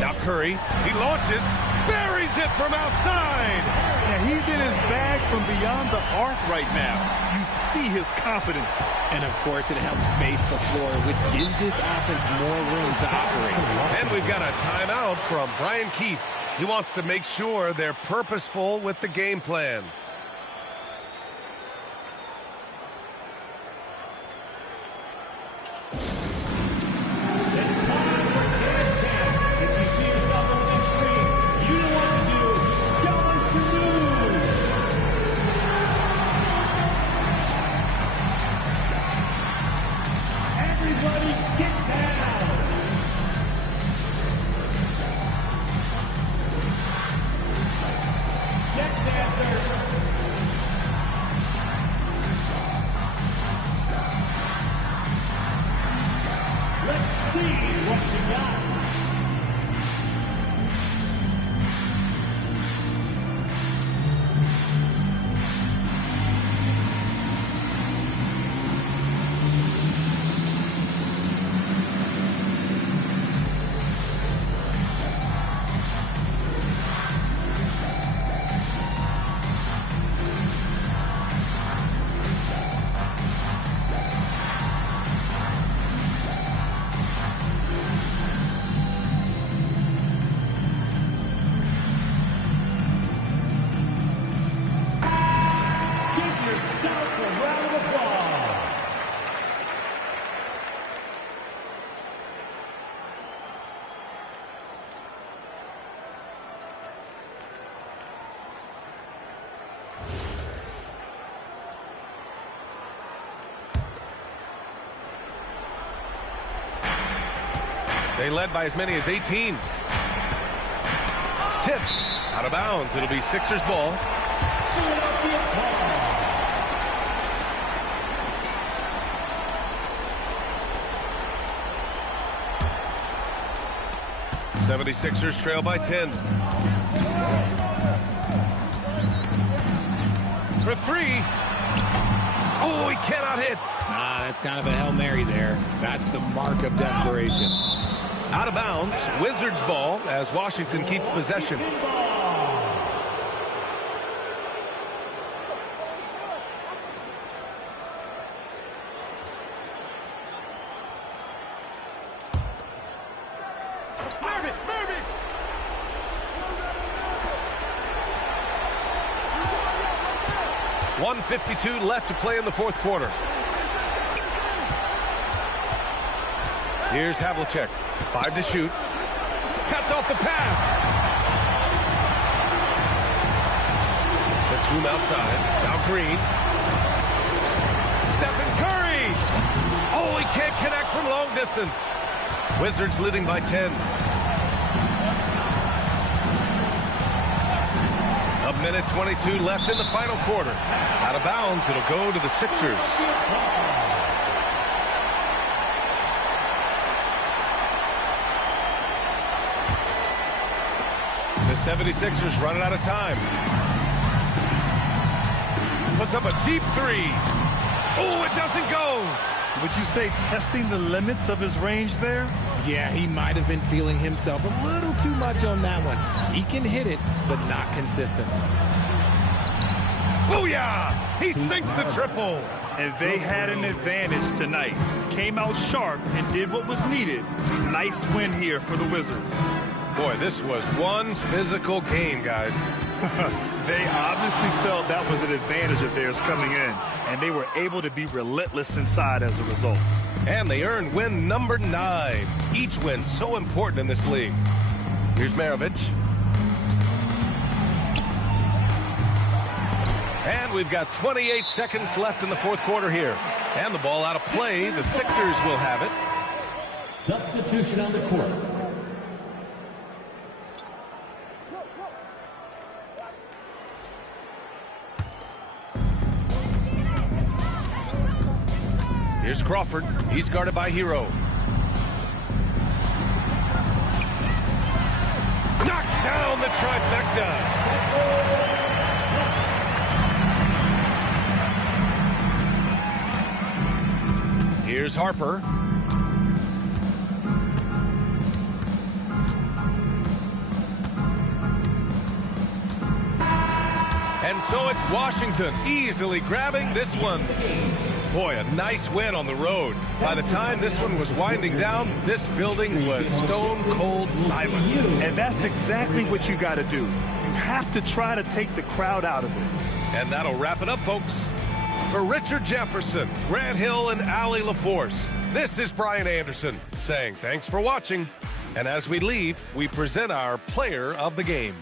Now Curry. He launches. Buries it from outside. Yeah, he's in his bag from beyond the arc right now. You see his confidence. And, of course, it helps space the floor, which gives this offense more room to operate. And we've got a timeout from Brian Keefe. He wants to make sure they're purposeful with the game plan. They led by as many as 18. Tipped. Out of bounds. It'll be Sixers ball. Philadelphia 76ers trail by 10. For three. Oh, he cannot hit. That's kind of a Hail Mary there. That's the mark of desperation. Out of bounds. Wizards ball as Washington keeps possession. .52 left to play in the fourth quarter. Here's Havlicek. 5 to shoot. Cuts off the pass. Let's room outside. Now Green. Stephen Curry. Oh, he can't connect from long distance. Wizards leading by 10. A minute 22 left in the final quarter. Out of bounds, it'll go to the Sixers. The 76ers running out of time. Puts up a deep three. Oh, it doesn't go. Would you say testing the limits of his range there? Yeah, he might have been feeling himself a little too much on that one. He can hit it, but not consistently. Booyah! He sinks the triple. And they had an advantage tonight. Came out sharp and did what was needed. Nice win here for the Wizards. Boy, this was one physical game, guys. They obviously felt that was an advantage of theirs coming in, and they were able to be relentless inside as a result. And they earned win number 9. Each win so important in this league. Here's Maravich. And we've got 28 seconds left in the fourth quarter here. And the ball out of play. The Sixers will have it. Substitution on the court. Here's Crawford. He's guarded by Hero. Knocks down the trifecta. Here's Harper. And so it's Washington easily grabbing this one. Boy, a nice win on the road. By the time this one was winding down, this building was stone cold silent. And that's exactly what you got to do. You have to try to take the crowd out of it. And that'll wrap it up, folks. For Richard Jefferson, Grant Hill, and Allie LaForce, this is Brian Anderson saying thanks for watching. And as we leave, we present our player of the game.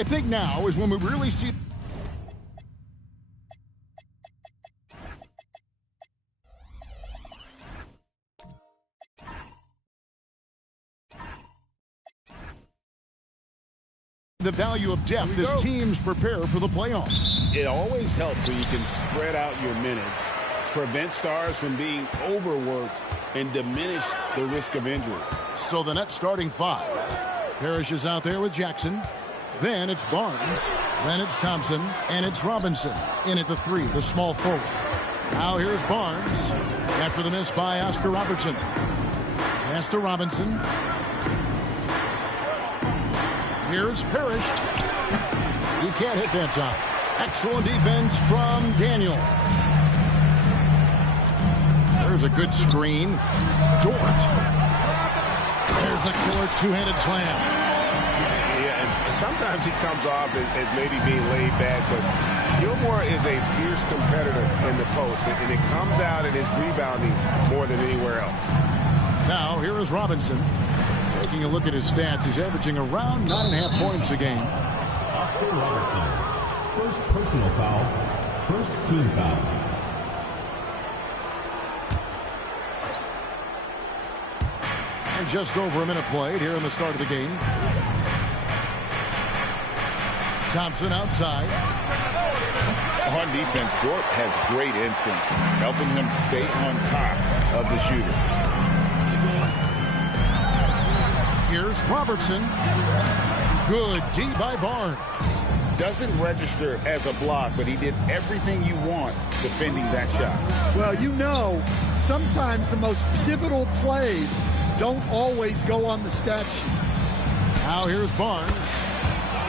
I think now is when we really see the value of depth as teams prepare for the playoffs. It always helps when you can spread out your minutes, prevent stars from being overworked, and diminish the risk of injury. So the Nets starting 5. Parrish is out there with Jackson. Then it's Barnes. Then it's Thompson. And it's Robinson. In at the 3, the small forward. Now here's Barnes. After the miss by Oscar Robertson. Pass to Robinson. Here's Parrish. He can't hit that time. Excellent defense from Daniels. There's a good screen. Dort. There's the killer two-handed slam. Yeah, and sometimes he comes off as maybe being laid back, but Gilmore is a fierce competitor in the post, and it comes out in his rebounding more than anywhere else. Now, here is Robinson. Taking a look at his stats, he's averaging around 9.5 points a game. Oscar Robertson. First personal foul. First team foul. And just over a minute played here in the start of the game. Thompson outside. On defense, Dort has great instincts, helping him stay on top of the shooter. Here's Robertson. Good D by Barnes. Doesn't register as a block, but he did everything you want defending that shot. Well, you know, sometimes the most pivotal plays don't always go on the stat sheet. Now here's Barnes.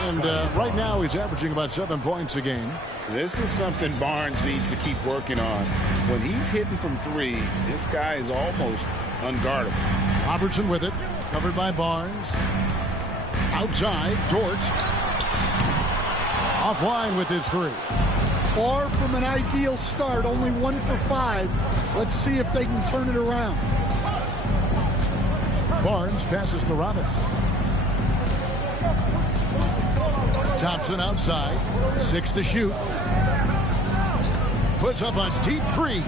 And right now he's averaging about 7 points a game. This is something Barnes needs to keep working on. When he's hitting from 3, this guy is almost unguardable. Robertson with it. Covered by Barnes. Outside, Dort. Offline with his 3. Far from an ideal start, only 1 for 5. Let's see if they can turn it around. Barnes passes to Robinson. Thompson outside. 6 to shoot. Puts up a deep 3.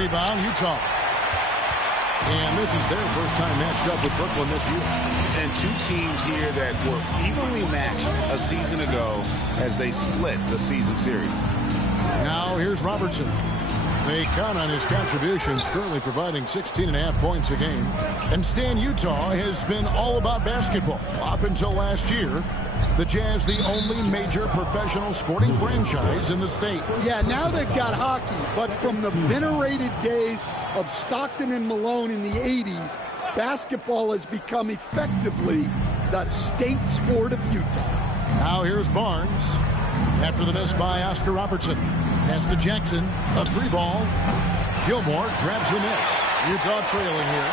Rebound, Utah. And this is their first time matched up with Brooklyn this year. And 2 teams here that were evenly matched a season ago as they split the season series. Now here's Robertson. They count on his contributions, currently providing 16.5 points a game. And Stan, Utah has been all about basketball up until last year. The Jazz, the only major professional sporting franchise in the state. Yeah, now they've got hockey, but from the venerated days of Stockton and Malone in the 80s, basketball has become effectively the state sport of Utah. Now here's Barnes. After the miss by Oscar Robertson. Pass to Jackson. A 3-ball. Gilmore grabs the miss. Utah trailing here.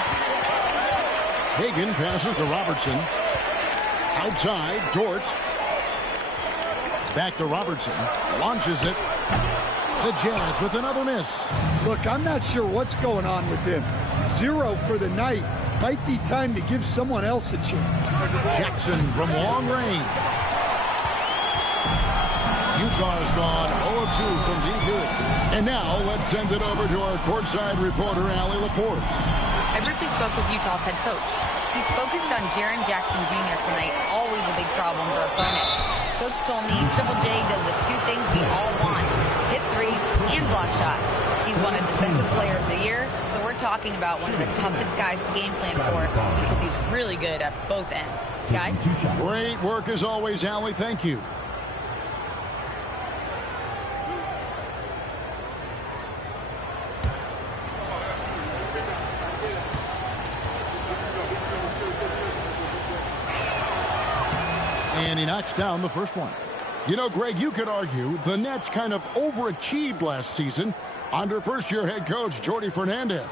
Hagan passes to Robertson. Outside, Dort. Back to Robertson. Launches it. The Jazz with another miss. Look, I'm not sure what's going on with him. 0 for the night. Might be time to give someone else a chance. Jackson from long range. Utah has gone 0-2 from deep here. And now let's send it over to our courtside reporter, Allie LaForce. I briefly spoke with Utah's head coach. He's focused on Jaren Jackson Jr. tonight, always a big problem for opponents. Coach told me Triple J does the 2 things we all want, hit threes and block shots. He's won a Defensive Player of the Year, so we're talking about one of the toughest guys to game plan for because he's really good at both ends. Guys? Great work as always, Allie. Thank you. And he knocks down the first one. You know, Greg, you could argue the Nets kind of overachieved last season under first-year head coach Jordi Fernandez.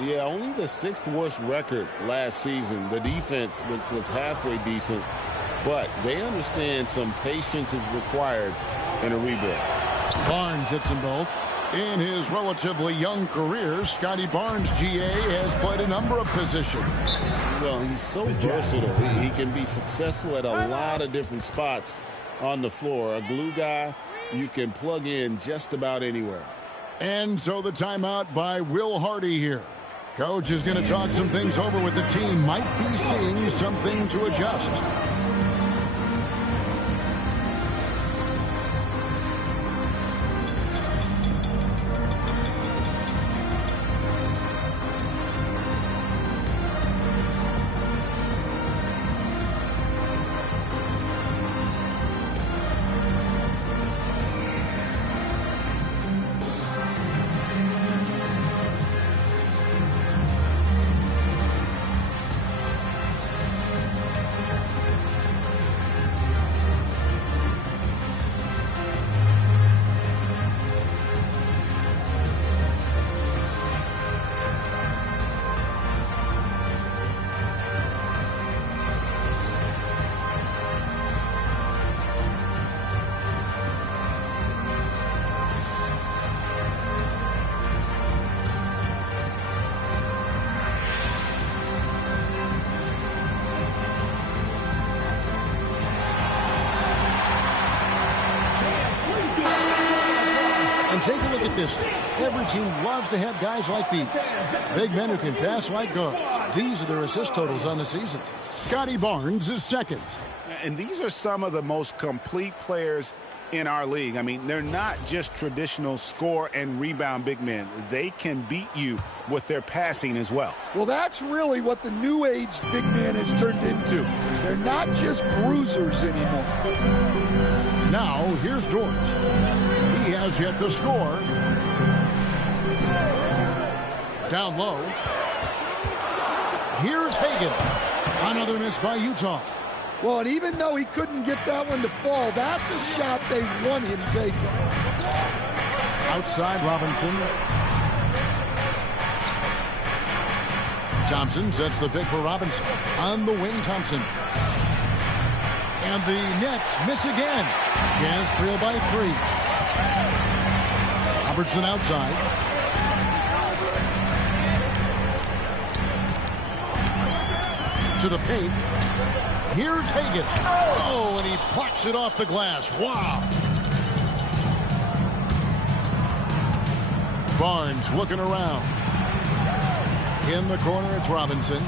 Yeah, only the 6th worst record last season. The defense was halfway decent, but they understand some patience is required in a rebuild. Barnes hits them both. In his relatively young career, Scotty Barnes, GA, has played a number of positions. Well, he's so versatile. He can be successful at a lot of different spots on the floor. A glue guy you can plug in just about anywhere. And so the timeout by Will Hardy here. Coach is going to talk some things over with the team. Might be seeing something to adjust. Take a look at this. Every team loves to have guys like these. Big men who can pass like guards. These are their assist totals on the season. Scotty Barnes is second. And these are some of the most complete players in our league. I mean, they're not just traditional score and rebound big men. They can beat you with their passing as well. Well, that's really what the new age big man has turned into. They're not just bruisers anymore. Now, here's Dort. He has yet to score. Down low. Here's Hagan. Another miss by Utah. Well, and even though he couldn't get that one to fall, that's a shot they want him taking. Outside Robinson. Thompson sets the pick for Robinson. On the wing, Thompson. And the Nets miss again. Jazz trail by 3. Robertson outside. To the paint. Here's Hagan. Oh, and he plucks it off the glass. Wow. Barnes looking around. In the corner, it's Robinson.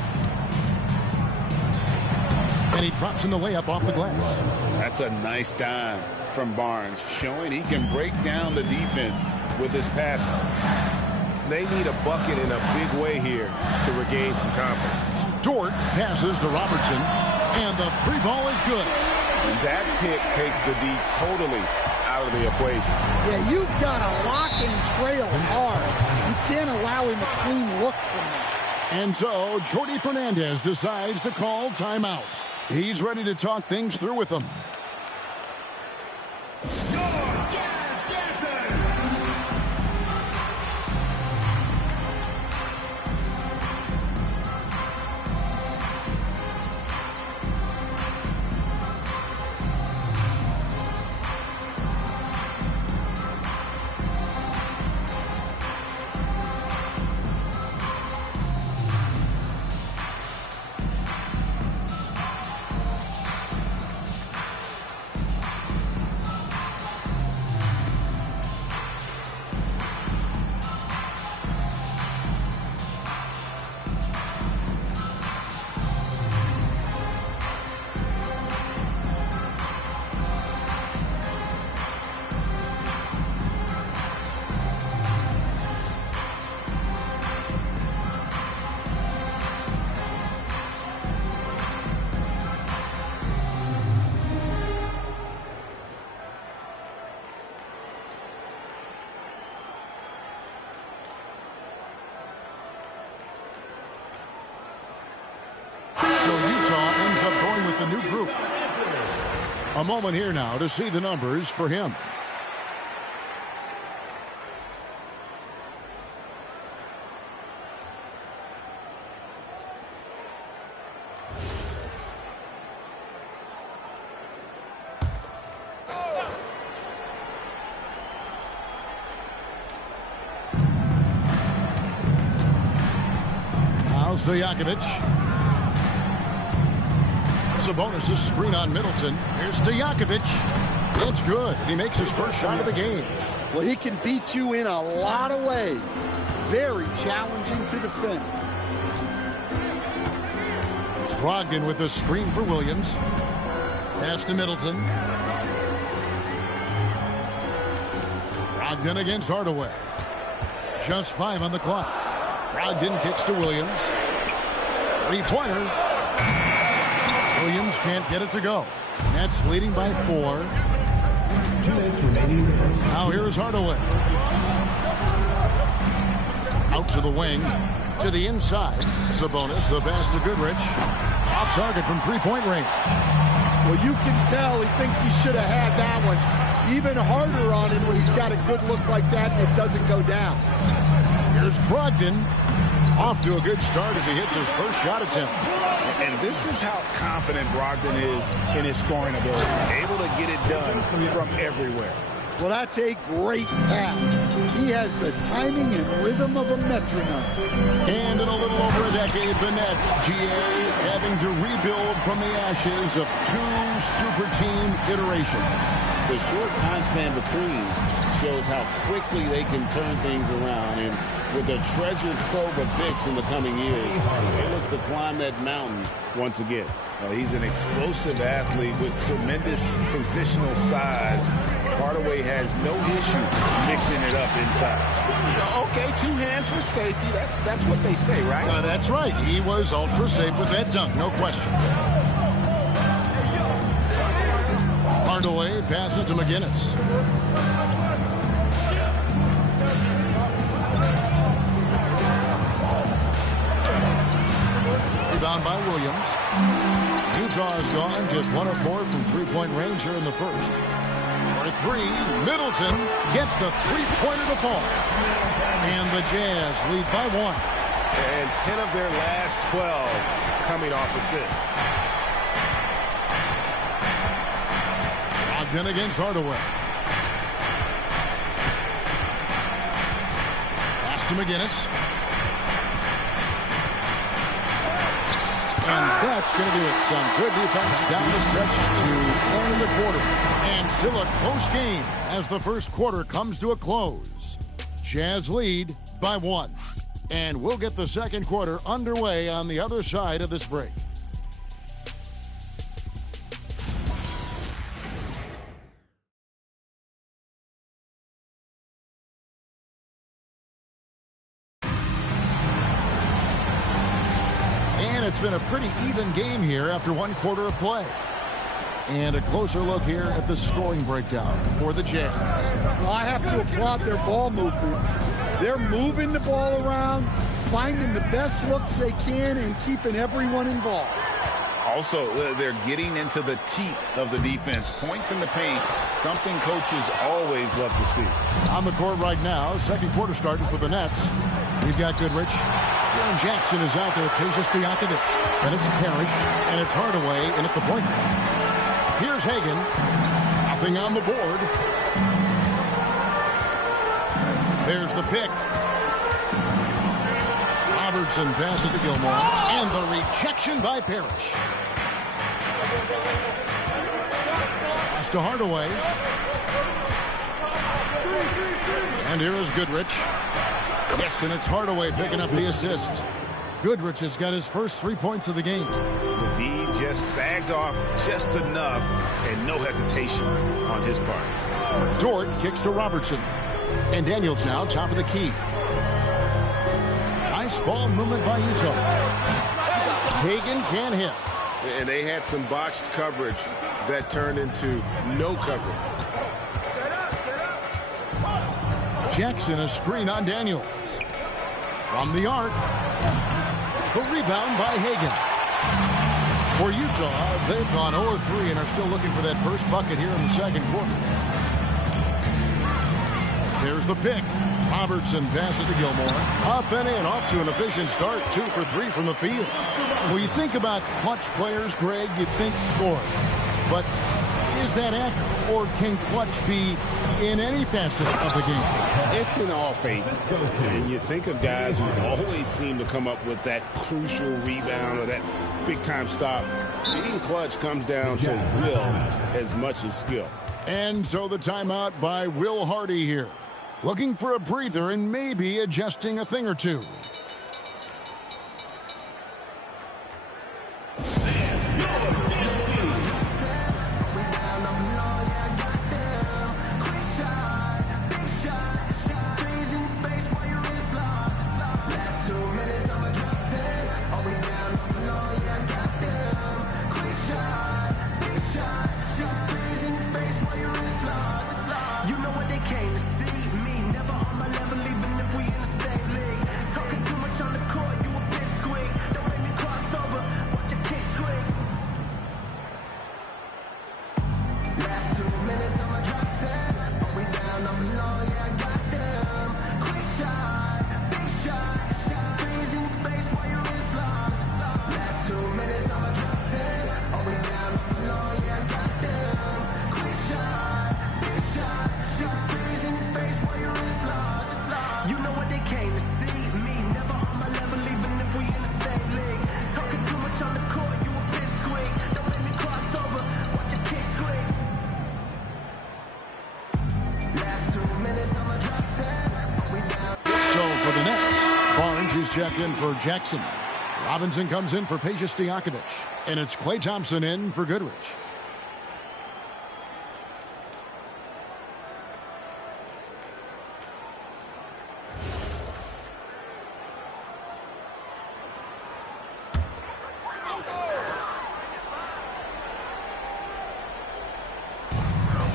And he drops in the layup off the glass. That's a nice dime from Barnes, showing he can break down the defense with his passing. They need a bucket in a big way here to regain some confidence. Dort passes to Robertson, and the 3 ball is good. And that pick takes the D totally out of the equation. Yeah, you've got to lock and trail hard. You can't allow him a clean look from that. And so, Jordi Fernandez decides to call timeout. He's ready to talk things through with them. The new group. A moment here now to see the numbers for him. Now Stojakovic. Sabonis' screen on Middleton. Here's Stojakovic. It's good. And he makes his first shot of the game. Well, he can beat you in a lot of ways. Very challenging to defend. Brogdon with a screen for Williams. Pass to Middleton. Brogdon against Hardaway. Just 5 on the clock. Brogdon kicks to Williams. Three-pointer. Williams can't get it to go. Nets leading by 4. 2 minutes remaining in the first. Now here's Hardaway. Out to the wing. To the inside. Sabonis, the pass to Goodrich. Off target from three-point range. Well, you can tell he thinks he should have had that one. Even harder on him when he's got a good look like that and it doesn't go down. Here's Brogdon. Off to a good start as he hits his first shot attempt. And this is how confident Brogdon is in his scoring ability. Able to get it done from everywhere. Well, that's a great pass. He has the timing and rhythm of a metronome. And in a little over a decade, the Nets, GA, having to rebuild from the ashes of 2 super team iterations. The short time span between shows how quickly they can turn things around. And with a treasure trove of picks in the coming years, they look to climb that mountain once again. He's an explosive athlete with tremendous positional size. Hardaway has no issue mixing it up inside. Okay, 2 hands for safety. That's what they say, right? That's right. He was ultra safe with that dunk, no question. Hardaway passes to McGinnis. Rebound by Williams. Utah is gone, just 1 of 4 from three-point range here in the first. For 3, Middleton gets the three-pointer to fall. And the Jazz lead by 1. And 10 of their last 12 coming off assists. Brogdon against Hardaway. Pass to McGinnis. And that's going to do it. Some good defense down the stretch to end the quarter. And still a close game as the first quarter comes to a close. Jazz lead by 1. And we'll get the second quarter underway on the other side of this break. It's been a pretty even game here after 1 quarter of play. And a closer look here at the scoring breakdown for the Jazz. Well, I have to applaud their ball movement. They're moving the ball around, finding the best looks they can, and keeping everyone involved. Also, they're getting into the teeth of the defense. Points in the paint, something coaches always love to see. On the court right now, second quarter starting for the Nets. We've got Goodrich. Jaren Jackson is out there with Peja Stojakovic. Then it's Parrish, and it's Hardaway in at the point guard. Here's Hagan. Nothing on the board. There's the pick. Robertson passes to Gilmore. And the rejection by Parrish. Pass to Hardaway. And here is Goodrich. Yes, and it's Hardaway picking up the assist. Goodrich has got his first 3 points of the game. The D just sagged off just enough, and no hesitation on his part. Dort kicks to Robertson. And Daniels now top of the key. Nice ball movement by Utah. Hagan can hit. And they had some botched coverage that turned into no coverage. Jackson a screen on Daniels. From the arc. The rebound by Hagan. For Utah, they've gone 0-3 and are still looking for that first bucket here in the second quarter. There's the pick. Robertson passes to Gilmore. Up and in, off to an efficient start. 2 for 3 from the field. When you think about clutch players, Greg, you think score. But Is that accurate, or can clutch be in any facet of the game? It's in all phases. And you think of guys who always seem to come up with that crucial rebound or that big-time stop. Being clutch comes down to will as much as skill. And so the timeout by Will Hardy here. Looking for a breather and maybe adjusting a thing or two. Check in for Jackson. Robinson comes in for Peja Stojakovic. And it's Klay Thompson in for Goodrich.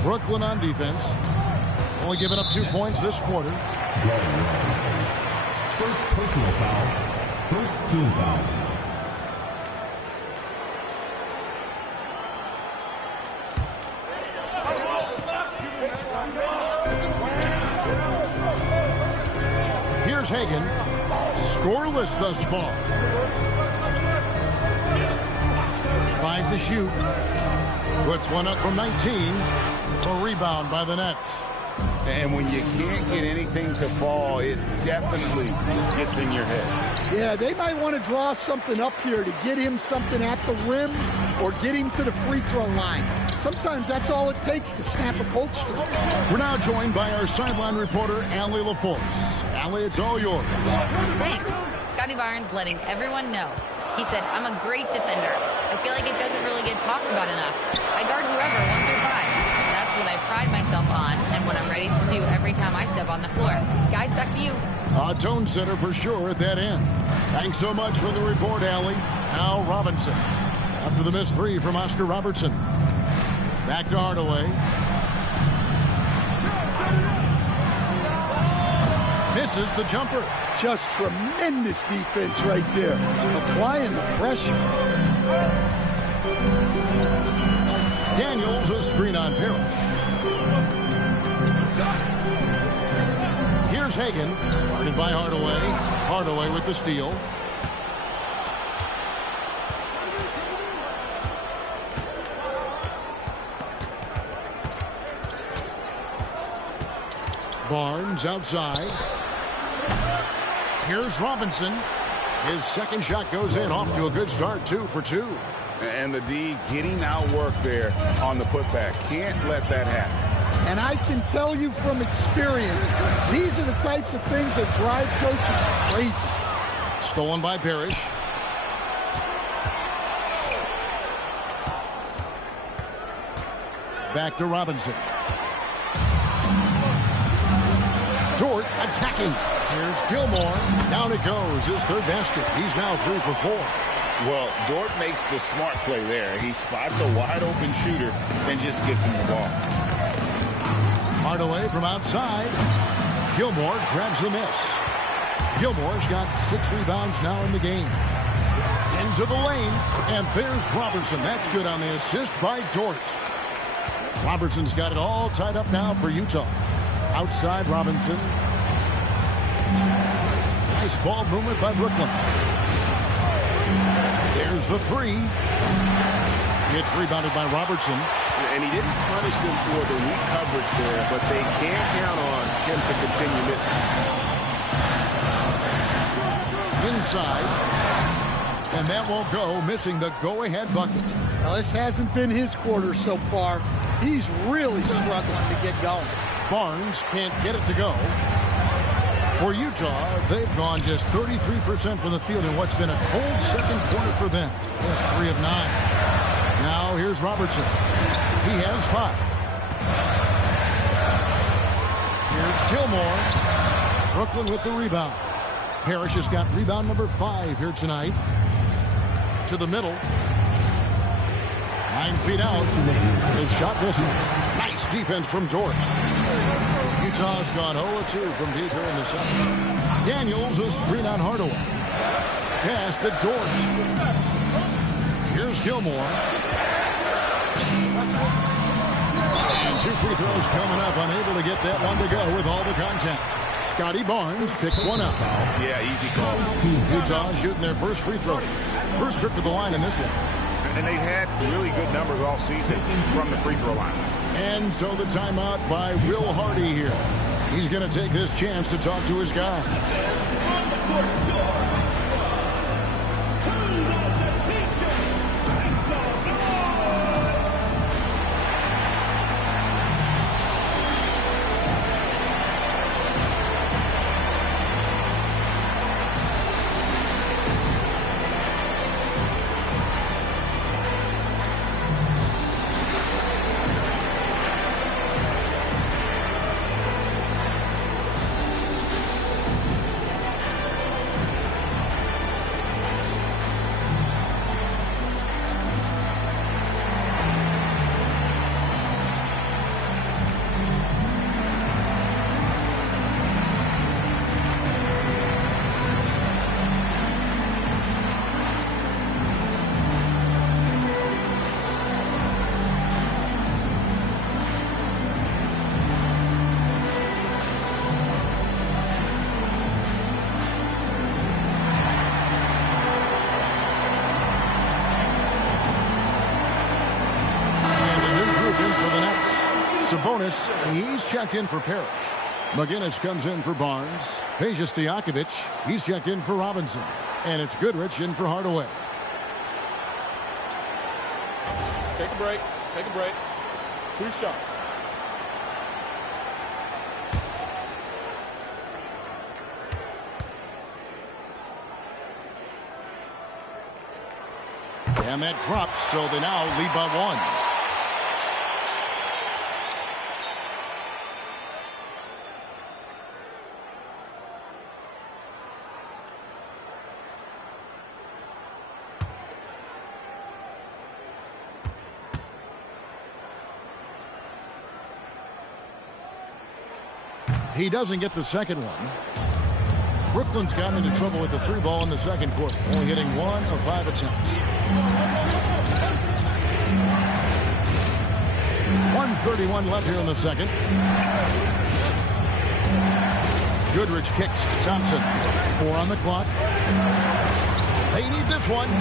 Brooklyn on defense. Only giving up 2 points this quarter. First personal foul. First team foul. Here's Hagan. Scoreless thus far. 5 to shoot. Puts one up from 19. A rebound by the Nets. And when you can't get anything to fall, it definitely gets in your head. Yeah, they might want to draw something up here to get him something at the rim or get him to the free throw line. Sometimes that's all it takes to snap a cold streak. We're now joined by our sideline reporter, Allie LaForce. Allie, it's all yours. Thanks. Scotty Barnes letting everyone know. He said, I'm a great defender. I feel like it doesn't really get talked about enough. I guard whoever, 1 through 5. That's what I pride myself on and what I'm ready to do every time I step on the floor. Guys, back to you. A tone setter for sure at that end. Thanks so much for the report, Allie. Now Robinson. After the missed 3 from Oscar Robertson. Back to Hardaway. Misses the jumper. Just tremendous defense right there. Applying the pressure. Daniels a screen on Parrish. Here's Hagan. Guarded by Hardaway. Hardaway with the steal. Barnes outside. Here's Robinson. His second shot goes in. Off to a good start. 2 for 2. And the D getting outworked there on the putback. Can't let that happen. And I can tell you from experience, these are the types of things that drive coaches crazy. Stolen by Parrish. Back to Robinson. Dort attacking. Here's Gilmore. Down it goes. His third basket. He's now 3 for 4. Well, Dort makes the smart play there. He spots a wide open shooter and just gets him the ball. Hardaway from outside. Gilmore grabs the miss. Gilmore's got 6 rebounds now in the game. Into the lane. And there's Robertson. That's good on the assist by Dort. Robertson's got it all tied up now for Utah. Outside Robinson. Nice ball movement by Brooklyn. There's the 3. It's rebounded by Robertson. And he didn't punish them for the weak coverage there, but they can't count on him to continue missing. Inside. And that won't go, missing the go-ahead bucket. Now, this hasn't been his quarter so far. He's really struggling to get going. Barnes can't get it to go. For Utah, they've gone just 33% from the field in what's been a cold second quarter for them. Just 3 of 9. Now here's Robertson. He has 5. Here's Gilmore. Brooklyn with the rebound. Parrish has got rebound number 5 here tonight. To the middle. 9 feet out. His shot misses. Nice defense from Dort. Utah's gone 0-2 from deep here in the second. Daniels a screen on Hardaway. Pass to Dort. Here's Gilmore. And 2 free throws coming up. Unable to get that one to go with all the contact. Scotty Barnes picks one up. Yeah, easy call. Utah shooting their first free throw. First trip to the line in this one. And they've had really good numbers all season from the free throw line. And so the timeout by Will Hardy here. He's going to take this chance to talk to his guy. Sabonis, he's checked in for Parrish. McGinnis comes in for Barnes. Peja Stojakovic, he's checked in for Robinson. And it's Goodrich in for Hardaway. Take a break. Take a break. 2 shots. And that drops, so they now lead by 1. He doesn't get the second one. Brooklyn's gotten into trouble with the 3 ball in the second quarter, only hitting 1 of 5 attempts. 1:31 left here in the second. Goodrich kicks to Thompson. 4 on the clock. They need this one.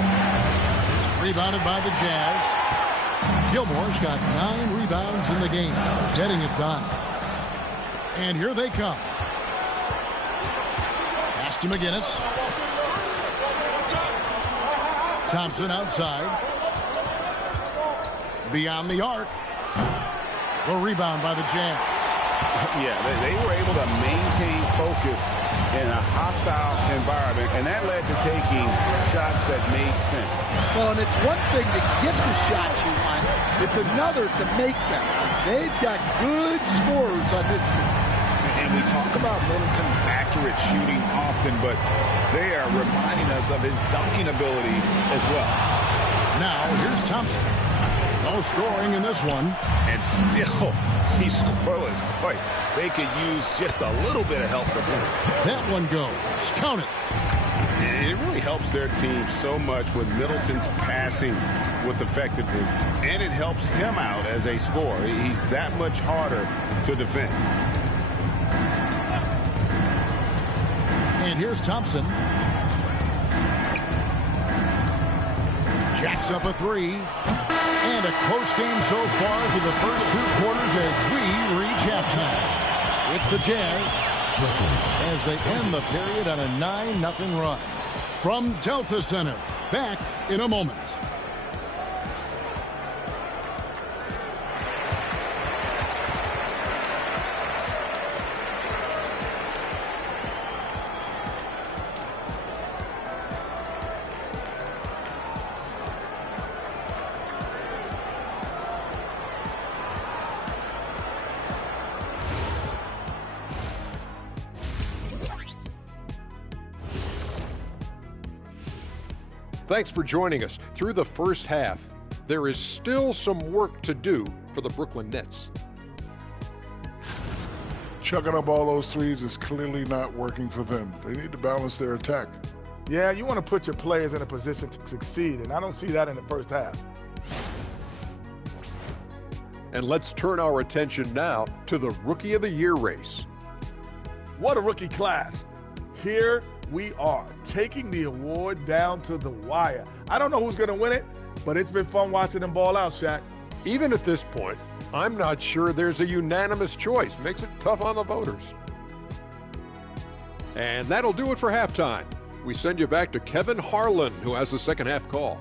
Rebounded by the Jazz. Gilmore's got 9 rebounds in the game, getting it done. And here they come. Pass to McGinnis. Thompson outside. Beyond the arc. The rebound by the Jazz. Yeah, they were able to maintain focus in a hostile environment, and that led to taking shots that made sense. Well, and it's one thing to get the shots you want. It's another to make them. They've got good scorers on this team. And we talk about Middleton's accurate shooting often, but they are reminding us of his dunking ability as well. Now, here's Thompson. No scoring in this one. And still, he's scoreless. Boy, they could use just a little bit of help from him. That one goes. Count it. And it really helps their team so much with Middleton's passing with effectiveness. And it helps him out as a scorer. He's that much harder to defend. And here's Thompson. Jacks up a 3. And a close game so far through the first 2 quarters as we reach halftime. It's the Jazz as they end the period on a 9-0 run. From Delta Center, back in a moment. Thanks for joining us. Through the first half, there is still some work to do for the Brooklyn Nets. Chucking up all those threes is clearly not working for them. They need to balance their attack. Yeah, you want to put your players in a position to succeed, and I don't see that in the first half. And let's turn our attention now to the Rookie of the Year race. What a rookie class. Here we are, taking the award down to the wire. I don't know who's going to win it, but it's been fun watching them ball out, Shaq. Even at this point, I'm not sure there's a unanimous choice. Makes it tough on the voters. And that'll do it for halftime. We send you back to Kevin Harlan, who has the second half call.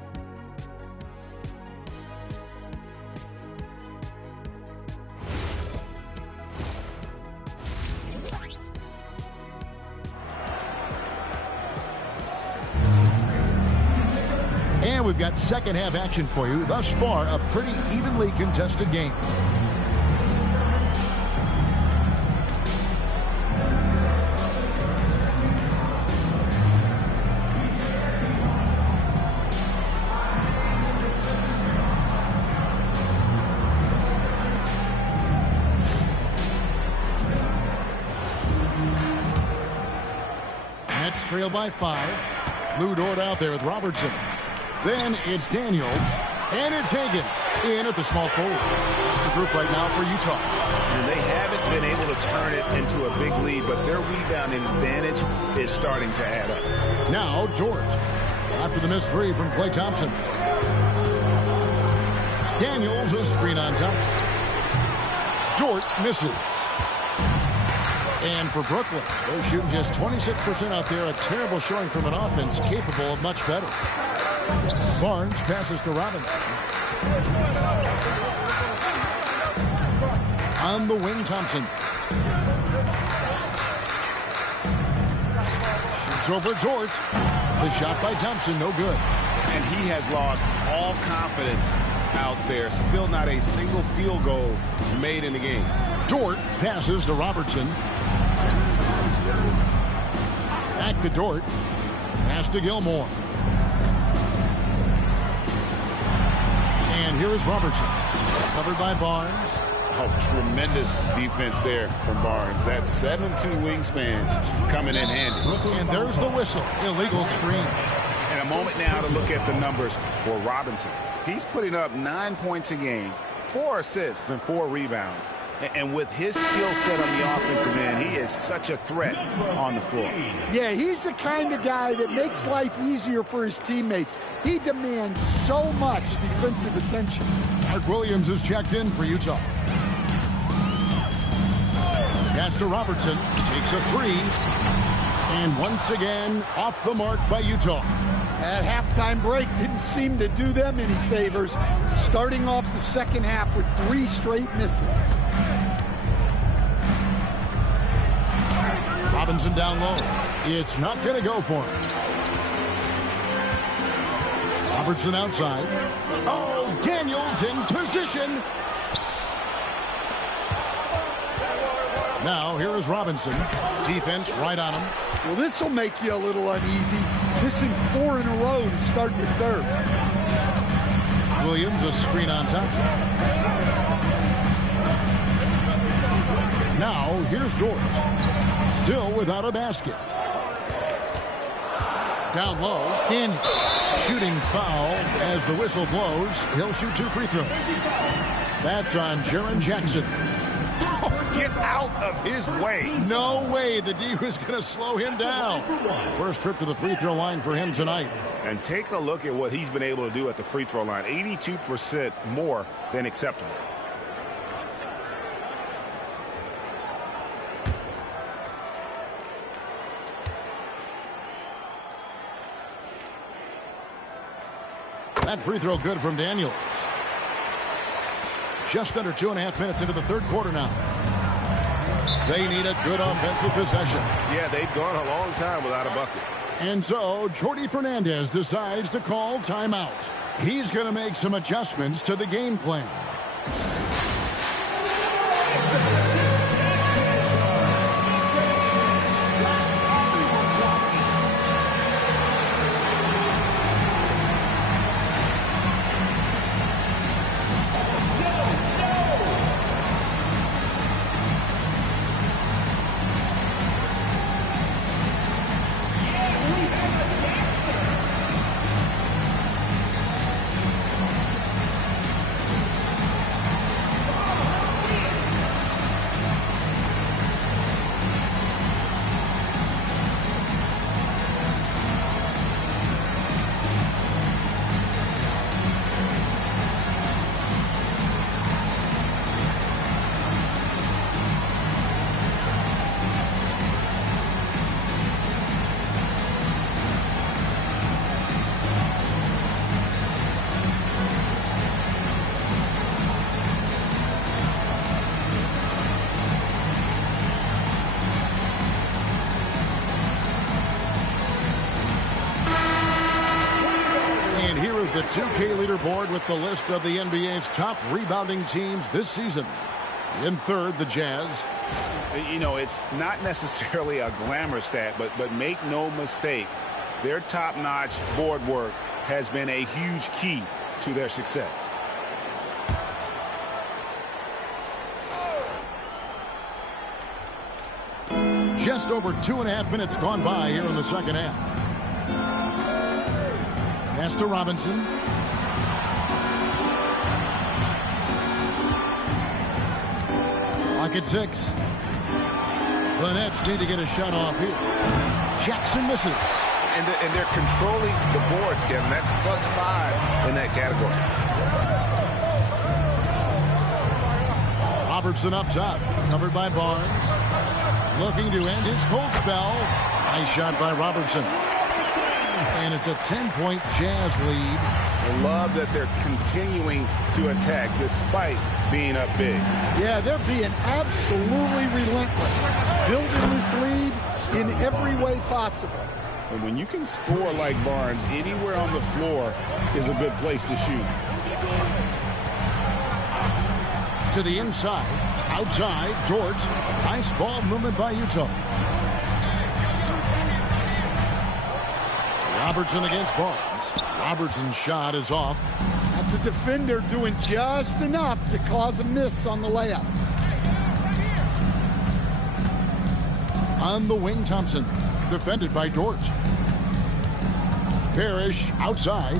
And we've got second half action for you. Thus far, a pretty evenly contested game. Nets trail by 5. Lou Dort out there with Robertson. Then it's Daniels, and it's Hagan in at the small forward. That's the group right now for Utah. And they haven't been able to turn it into a big lead, but their rebounding advantage is starting to add up. Now Dort, after the missed 3 from Klay Thompson. Daniels, a screen on Thompson. Dort misses. And for Brooklyn, they're shooting just 26% out there, a terrible showing from an offense capable of much better. Barnes passes to Robinson. On the wing, Thompson. Shoots over Dort. The shot by Thompson, no good. And he has lost all confidence out there. Still not a single field goal made in the game. Dort passes to Robertson. Back to Dort. Pass to Gilmore. And here is Robertson. Covered by Barnes. Oh, tremendous defense there from Barnes. That 7'2" wingspan coming in handy. And there's the whistle. Illegal screen. And a moment now to look at the numbers for Robinson. He's putting up 9 points a game, 4 assists, and 4 rebounds. And with his skill set on the offensive end, he is such a threat on the floor. Yeah, he's the kind of guy that makes life easier for his teammates. He demands so much defensive attention. Mark Williams is checked in for Utah. Pass to Robertson. He takes a 3. And once again, off the mark by Utah. That halftime break didn't seem to do them any favors, starting off the second half with 3 straight misses. Robinson down low. It's not going to go for him. Robertson outside. Oh, Daniels in position. Now, here is Robinson. Defense right on him. Well, this will make you a little uneasy. Missing 4 in a row to start the third. Williams, a screen on Thompson. Now, here's Dort. Still without a basket. Down low. In. Shooting foul as the whistle blows. He'll shoot 2 free throws. That's on Jaren Jackson. Get out of his way. No way the D was going to slow him down. First trip to the free throw line for him tonight. And take a look at what he's been able to do at the free throw line. 82% more than acceptable. That free throw good from Daniels. Just under 2.5 minutes into the third quarter now. They need a good offensive possession. Yeah, they've gone a long time without a bucket. And so Jordi Fernandez decides to call timeout. He's going to make some adjustments to the game plan. The 2K leaderboard with the list of the NBA's top rebounding teams this season. In third, the Jazz. You know, it's not necessarily a glamour stat, but make no mistake, their top-notch board work has been a huge key to their success. Just over 2.5 minutes gone by here in the second half. Pass to Robinson. Clock at 6. The Nets need to get a shot off here. Jackson misses. And they're controlling the boards, Kevin. That's +5 in that category. Robertson up top. Covered by Barnes. Looking to end his cold spell. Nice shot by Robertson. And it's a 10-point Jazz lead. I love that they're continuing to attack despite being up big. Yeah, they're being absolutely relentless. Building this lead in every way possible. And when you can score like Barnes, anywhere on the floor is a good place to shoot. To the inside. Outside, Dort. Nice ball movement by Utah. Robertson against Barnes. Robertson's shot is off. That's a defender doing just enough to cause a miss on the layup. On the wing, Thompson. Defended by Dort. Parrish outside.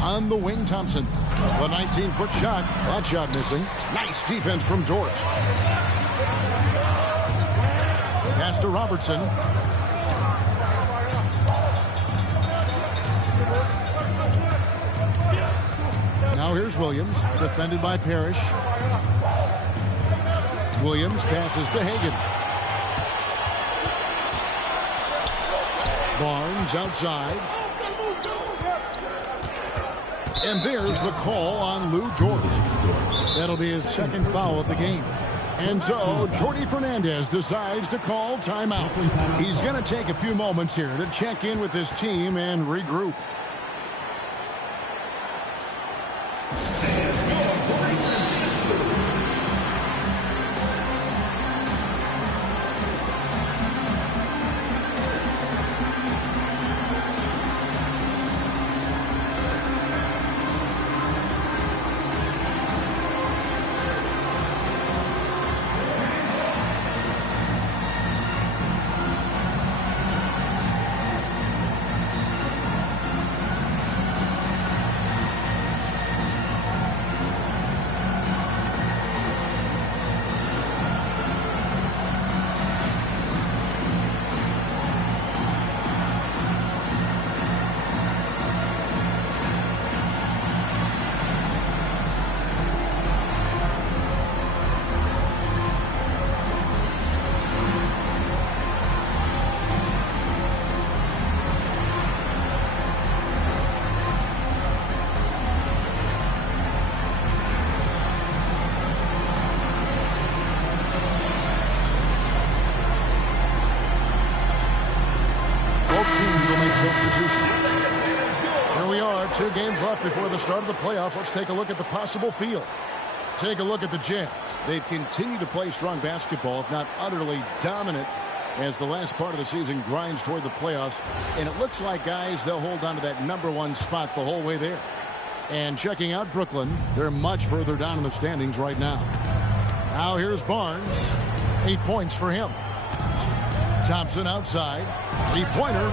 On the wing, Thompson. The 19-foot shot. That shot missing. Nice defense from Dort. Pass to Robertson. Now here's Williams, defended by Parrish. Williams passes to Hagan. Barnes outside. And there's the call on Lou Dort. That'll be his second foul of the game. And so Jordi Fernandez decides to call timeout. He's going to take a few moments here to check in with his team and regroup. institution. Here we are, 2 games left before the start of the playoffs. Let's take a look at the possible field. Take a look at the Jazz. They've continued to play strong basketball, if not utterly dominant, as the last part of the season grinds toward the playoffs. And it looks like, guys, they'll hold on to that #1 spot the whole way there. And checking out Brooklyn, they're much further down in the standings right now. Now here's Barnes. 8 points for him. Thompson outside. 3-pointer.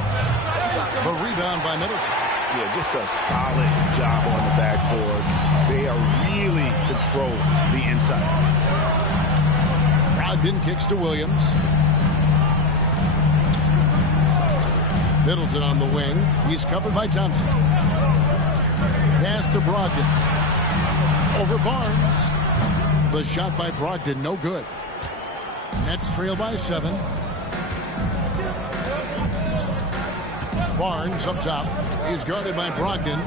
The rebound by Middleton. Yeah, just a solid job on the backboard. They are really controlling the inside. Brogdon kicks to Williams. Middleton on the wing. He's covered by Thompson. Pass to Brogdon. Over Barnes. The shot by Brogdon, no good. Nets trail by 7. Barnes up top. He's guarded by Brogdon.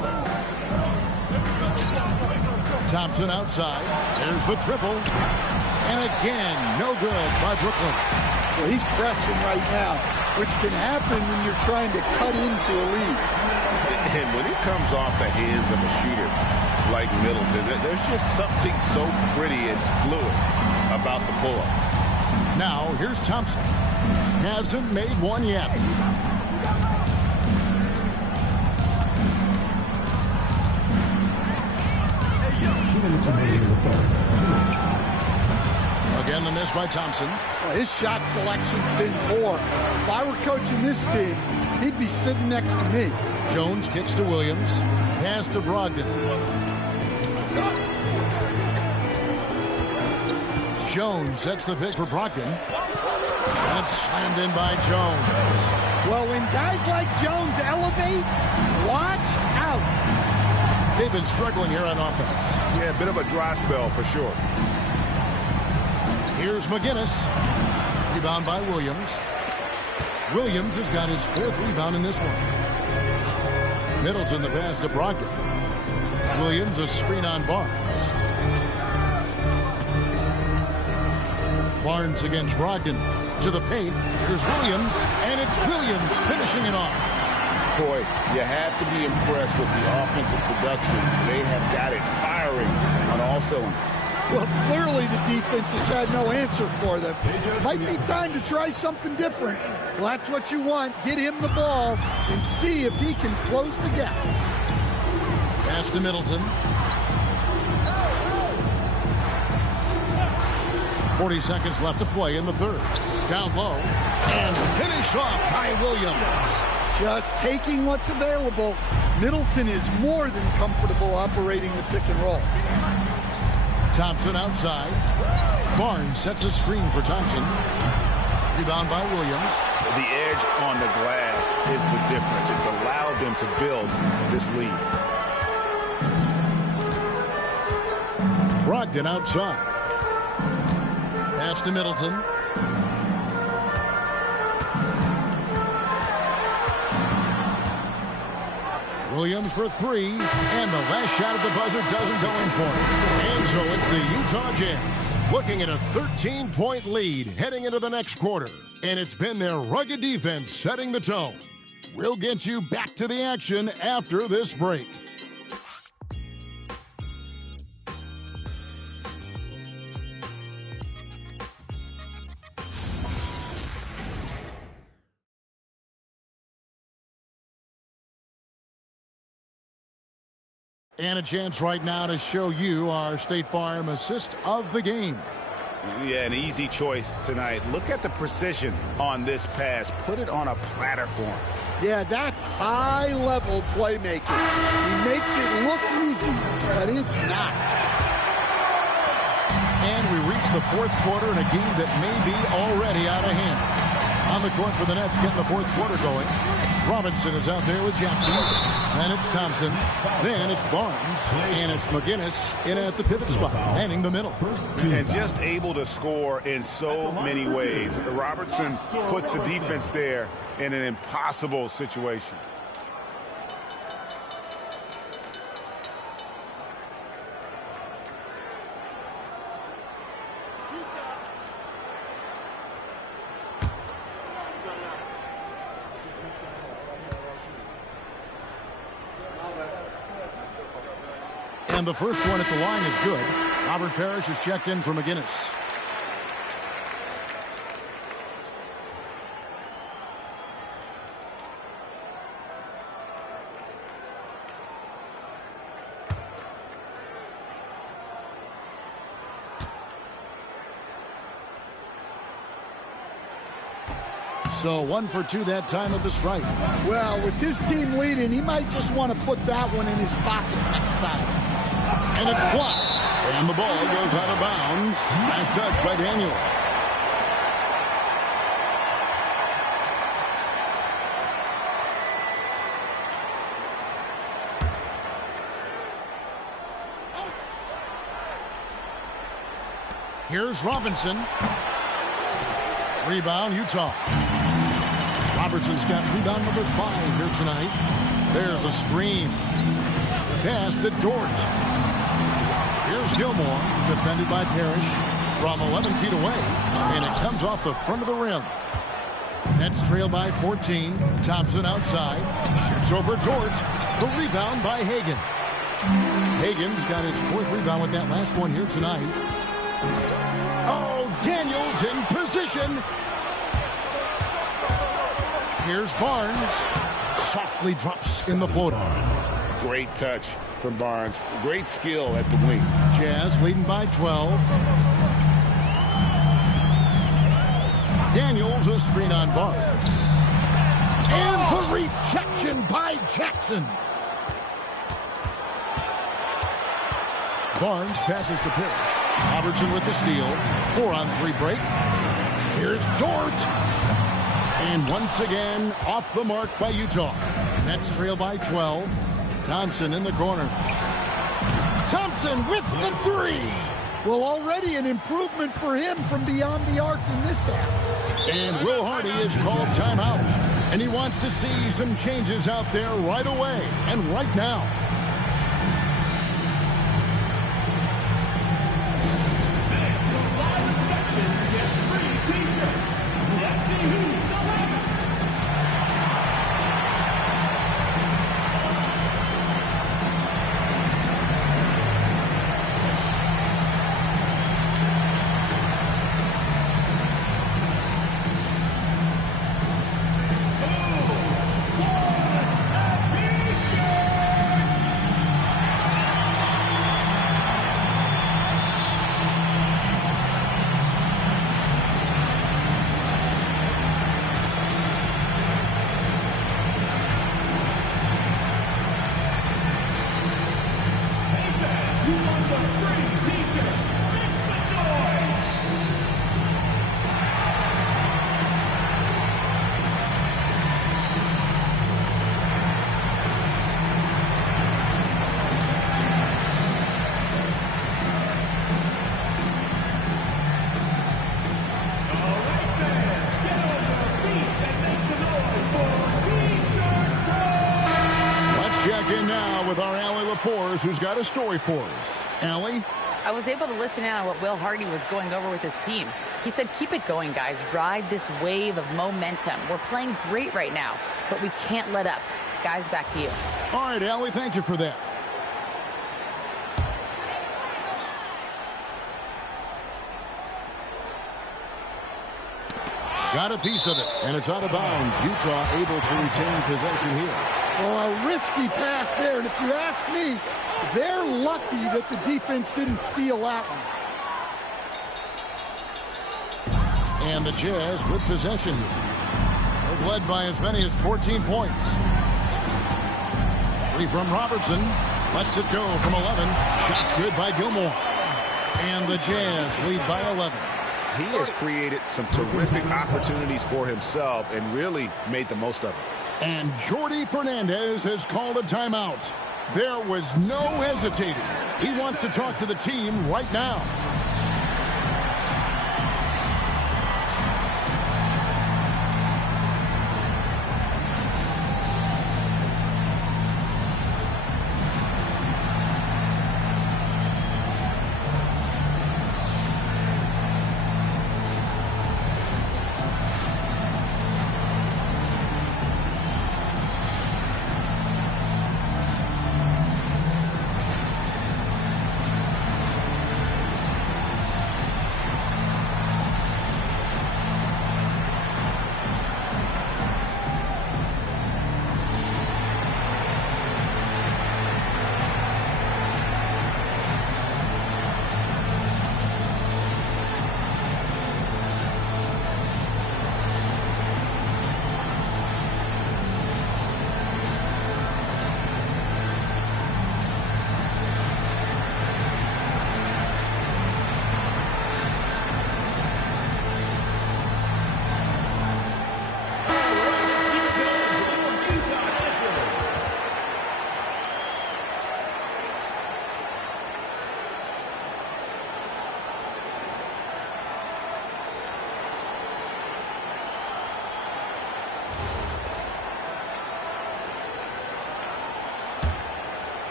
Thompson outside. There's the triple. And again, no good by Brooklyn. Well, he's pressing right now, which can happen when you're trying to cut into a lead. And when it comes off the hands of a shooter like Middleton, there's just something so pretty and fluid about the pull-up. Now, here's Thompson. Hasn't made one yet. Again, the miss by Thompson. Well, his shot selection's been poor. If I were coaching this team, he'd be sitting next to me. Jones kicks to Williams. Pass to Brogdon. Jones sets the pick for Brogdon. That's slammed in by Jones. Well, when guys like Jones elevate, watch out. They've been struggling here on offense. Yeah, a bit of a dry spell for sure. Here's McGinnis. Rebound by Williams. Williams has got his 4th rebound in this one. Middleton the pass to Brogdon. Williams a screen on Barnes. Barnes against Brogdon. To the paint. Here's Williams. And it's Williams finishing it off. Boy, you have to be impressed with the offensive production. They have got it firing on all cylinders. Well, clearly the defense has had no answer for them. Might be time to try something different. Well, that's what you want. Get him the ball and see if he can close the gap. Pass to Middleton. 40 seconds left to play in the 3rd. Down low. And finished off by Williams. Just taking what's available. Middleton is more than comfortable operating the pick and roll. Thompson outside. Barnes sets a screen for Thompson. Rebound by Williams. The edge on the glass is the difference. It's allowed them to build this lead. Brogdon outside. Pass to Middleton. Williams for 3, and the last shot at the buzzer doesn't go in for him. And so it's the Utah Jazz looking at a 13-point lead heading into the next quarter. And it's been their rugged defense setting the tone. We'll get you back to the action after this break. And a chance right now to show you our State Farm assist of the game. Yeah, an easy choice tonight. Look at the precision on this pass. Put it on a platter for him. Yeah, that's high-level playmaking. He makes it look easy, but it's not. And we reach the 4th quarter in a game that may be already out of hand. On the court for the Nets, getting the 4th quarter going. Robinson is out there with Jackson. Then it's Thompson. Then it's Barnes. And it's McGinnis in at the pivot spot, manning the middle. And just able to score in so many ways. Robertson puts the defense there in an impossible situation. And the first one at the line is good. Robert Parrish is checked in for McGinnis. So 1 for 2 that time at the stripe. Well, with his team leading, he might just want to put that one in his pocket next time. And it's blocked. And the ball goes out of bounds. Nice touch by Daniel. Here's Robinson. Rebound, Utah. Robertson's got rebound number 5 here tonight. There's a screen. Pass to Dort. Here's Gilmore, defended by Parrish from 11 feet away. And it comes off the front of the rim. Nets trail by 14. Thompson outside. Shoots over Dort. The rebound by Hagan. Hagan's got his 4th rebound with that last one here tonight. Oh, Daniels in position. Here's Barnes. Softly drops in the floater. Great touch from Barnes. Great skill at the wing. Jazz leading by 12. Daniels a screen on Barnes. And the rejection by Jackson. Barnes passes to Parrish. Robertson with the steal. 4-on-3 break. Here's Dort. And once again, off the mark by Utah. Nets trail by 12. Thompson in the corner. Thompson with the 3. Well, already an improvement for him from beyond the arc in this half. And Will Hardy is called timeout. And he wants to see some changes out there right away and right now. Who's got a story for us? Allie? I was able to listen in on what Will Hardy was going over with his team. He said, keep it going, guys. Ride this wave of momentum. We're playing great right now, but we can't let up. Guys, back to you. All right, Allie, thank you for that. Got a piece of it, and it's out of bounds. Utah able to retain possession here. Well, a risky pass there, and if you ask me, they're lucky that the defense didn't steal that one. And the Jazz with possession here. They've led by as many as 14 points. 3 from Robertson. Lets it go from 11. Shots good by Gilmore. And the Jazz lead by 11. He has created some terrific opportunities for himself and really made the most of it. And Jordi Fernandez has called a timeout. There was no hesitating. He wants to talk to the team right now.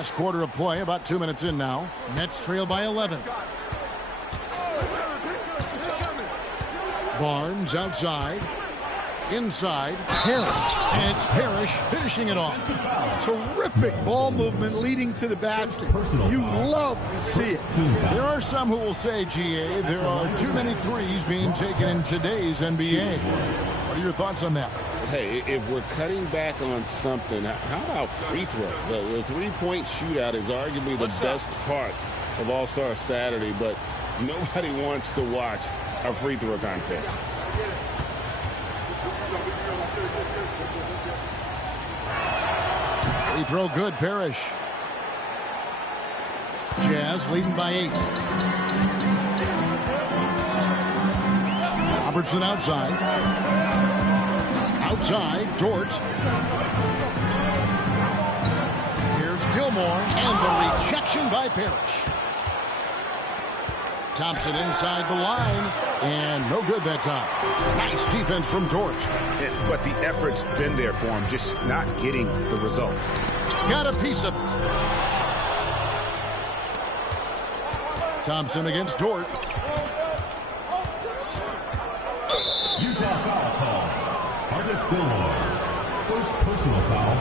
Last quarter of play, about 2 minutes in now. Nets trail by 11. Barnes outside. Inside. Parrish. And it's Parrish finishing it off. Terrific ball movement leading to the basket. You love to see it. There are some who will say, GA, there are too many threes being taken in today's NBA. What are your thoughts on that? Hey, if we're cutting back on something, how about free throw? The three-point shootout is arguably the best part of All-Star Saturday, but nobody wants to watch a free throw contest. Free throw good, Parrish. Jazz leading by 8. Robertson outside. Outside, Dort. Here's Gilmore, and the rejection by Parrish. Thompson inside the line, and no good that time. Nice defense from Dort. But the effort's been there for him, just not getting the results. Got a piece of it. Thompson against Dort. Utah foul call. Marcus Gilmore. First personal foul.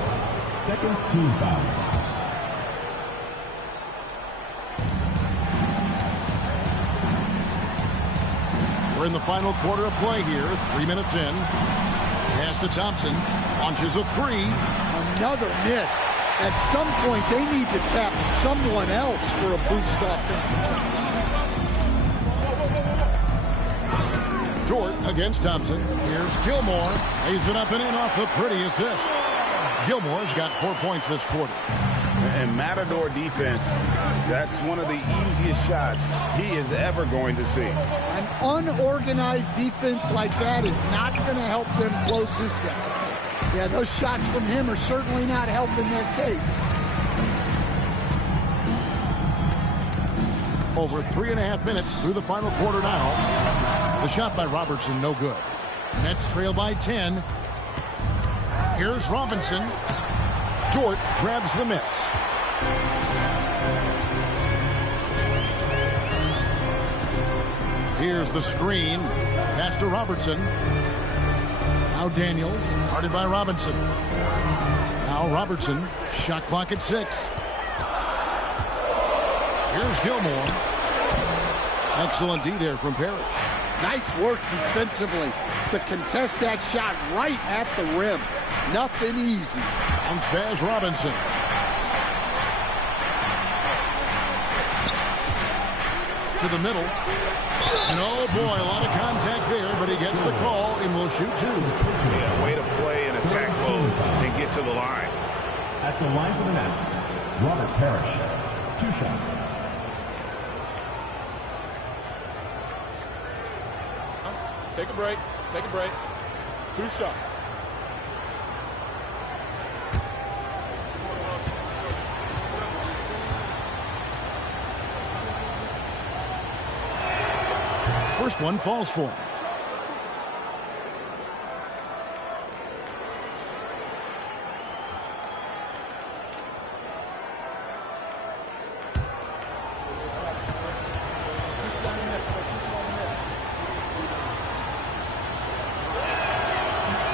Second team foul. We're in the final quarter of play here. 3 minutes in. Pass to Thompson. Launches a three. Another miss. At some point, they need to tap someone else for a boost offensively. Dort against Thompson. Here's Gilmore. Lays it up and in off the pretty assist. Gilmore's got 4 points this quarter. And Matador defense, that's one of the easiest shots he is ever going to see. An unorganized defense like that is not going to help them close this deficit. Yeah, those shots from him are certainly not helping their case. Over 3.5 minutes through the final quarter now. The shot by Robertson, no good. Nets trail by 10. Here's Robinson. Dort grabs the miss. Here's the screen. Pass to Robertson. Now Daniels, guarded by Robinson. Now Robertson, shot clock at 6. Here's Gilmore. Excellent D there from Parrish. Nice work defensively to contest that shot right at the rim. Nothing easy. Bounce pass Robinson. To the middle. And oh boy, a lot of contact there, but he gets the call and will shoot 2. Yeah, way to play in attack mode and get to the line. At the line for the Nets, Robert Parrish. 2 shots. Take a break. Take a break. 2 shots. First one falls for him.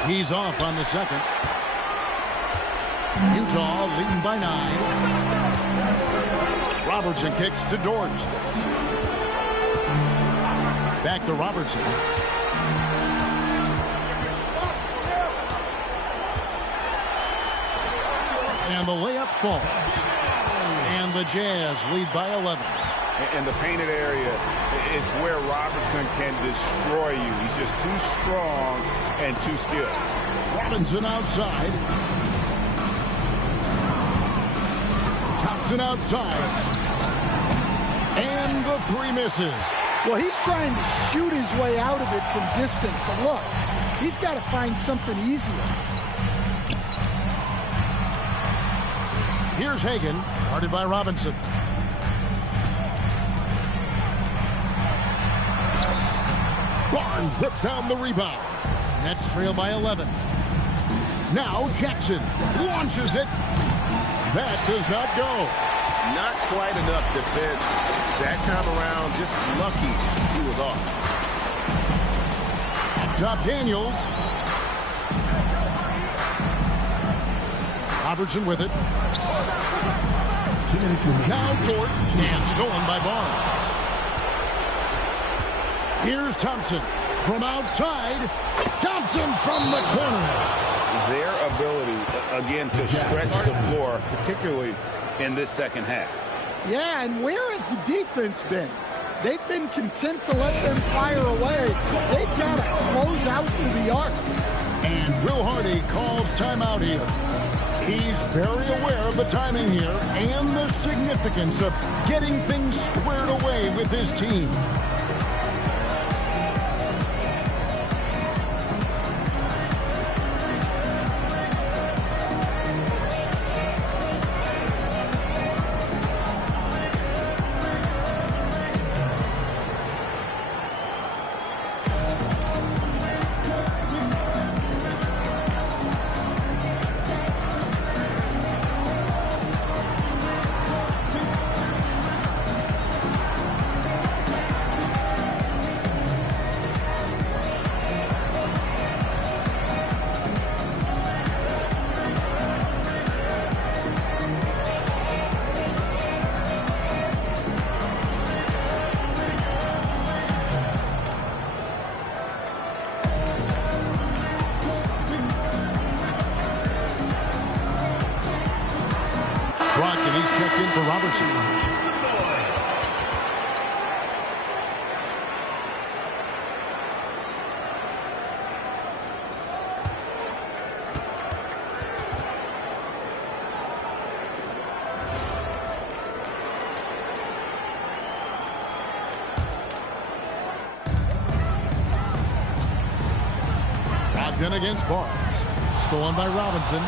He's off on the second. Utah leading by 9. Robertson kicks to Dort. Back to Robertson. And the layup falls. And the Jazz lead by 11. And the painted area is where Robertson can destroy you. He's just too strong and too skilled. Robinson outside. Thompson outside. And the 3 misses. Well, he's trying to shoot his way out of it from distance, but look, he's got to find something easier. Here's Hagan, guarded by Robinson. Barnes rips down the rebound. Nets trail by 11. Now Jackson launches it. That does not go. Not quite enough defense. That time around, just lucky he was off. Top Daniels. Robertson with it. Now Dort, and stolen by Barnes. Here's Thompson from outside. Thompson from the corner. Their ability, again, to stretch the floor, particularly in this second half. Yeah, and where has the defense been? They've been content to let them fire away. They've got to close out to the arc. And Will Hardy calls timeout here. He's very aware of the timing here and the significance of getting things squared away with his team. Checked in for Robertson. Brogdon against Barnes. Stolen by Robinson.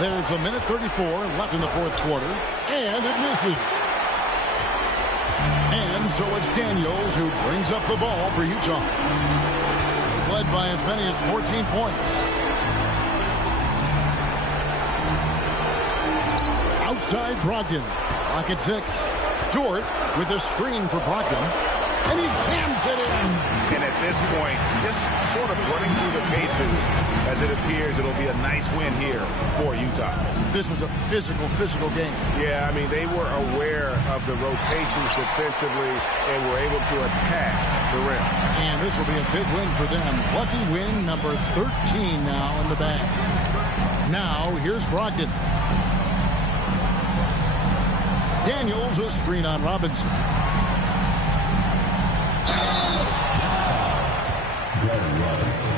There's a minute 34 left in the fourth quarter, and it misses. And so it's Daniels who brings up the ball for Utah. Led by as many as 14 points. Outside Brogdon. Clock at 6. Dort with a screen for Brogdon. And he jams it in. And at this point, just sort of running through the paces as it appears it'll be a nice win here for Utah. This was a physical game. Yeah, I mean, they were aware of the rotations defensively and were able to attack the rim. And this will be a big win for them. Lucky win number 13 now in the bag. Now, here's Brogdon. Daniels, a screen on Robinson. Robinson.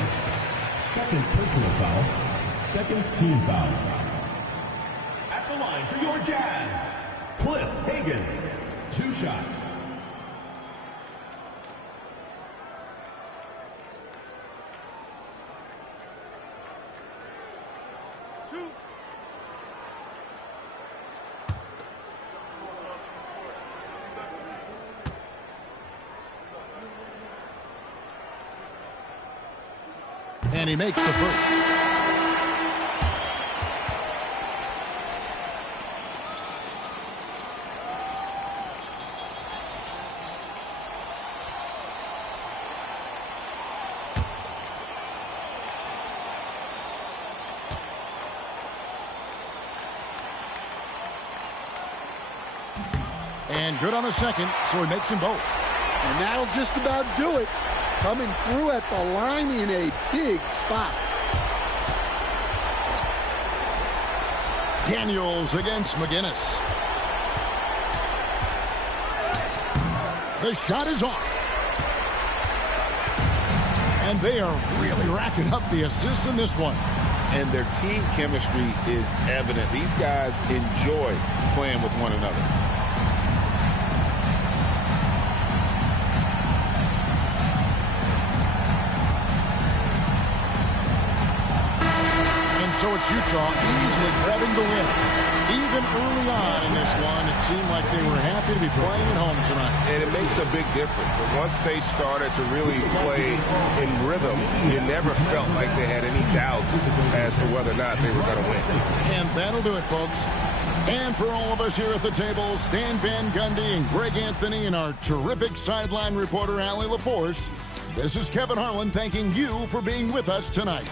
Second personal foul. Second team foul. At the line for your Jazz, Cliff Hagan. 2 shots. And he makes the first. And good on the second, so he makes them both. And that'll just about do it. Coming through at the line in a big spot. Daniels against McGinnis. The shot is off. And they are really racking up the assists in this one. And their team chemistry is evident. These guys enjoy playing with one another. So it's Utah easily grabbing the win. Even early on in this one, it's seemed like they were happy to be playing at home tonight. And it makes a big difference. And once they started to really play in rhythm, you never felt like they had any doubts as to whether or not they were going to win. And that'll do it, folks. And for all of us here at the table, Stan Van Gundy and Greg Anthony and our terrific sideline reporter, Allie LaForce, this is Kevin Harlan thanking you for being with us tonight.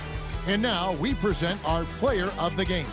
And now we present our player of the game.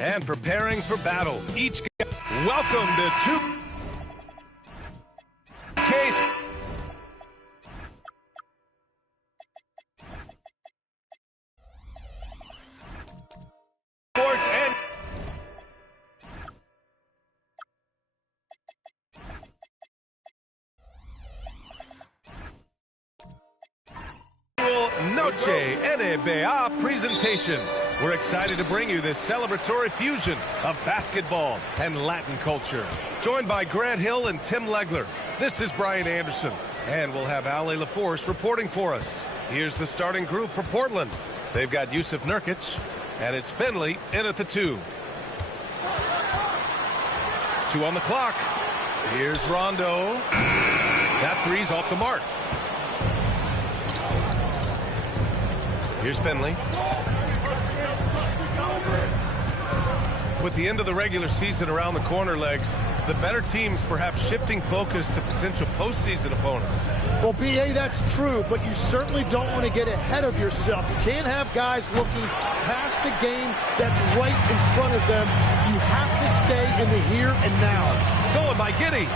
And preparing for battle. Each welcome to 2K Sports and Noche NBA presentation. We're excited to bring you this celebratory fusion of basketball and Latin culture. Joined by Grant Hill and Tim Legler, this is Brian Anderson, and we'll have Allie LaForce reporting for us. Here's the starting group for Portland. They've got Yusuf Nurkic, and it's Finley in at the 2. 2 on the clock. Here's Rondo. That three's off the mark. Here's Finley. With the end of the regular season around the corner, Legs, the better teams perhaps shifting focus to potential postseason opponents. Well, B.A., that's true, but you certainly don't want to get ahead of yourself. You can't have guys looking past the game that's right in front of them. You have to stay in the here and now. Stolen by Giddey.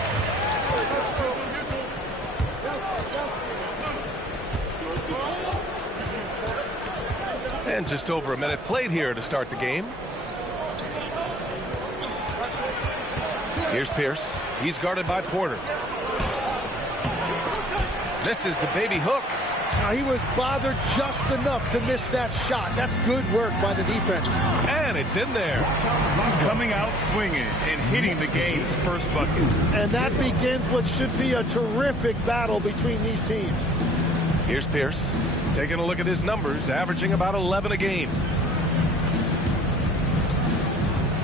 And just over a minute played here to start the game. Here's Pierce. He's guarded by Porter. This is the baby hook. Now, he was bothered just enough to miss that shot. That's good work by the defense. And And it's in there. Coming out swinging and hitting the game's first bucket. And that begins what should be a terrific battle between these teams. Here's Pierce. Taking a look at his numbers, averaging about 11 a game.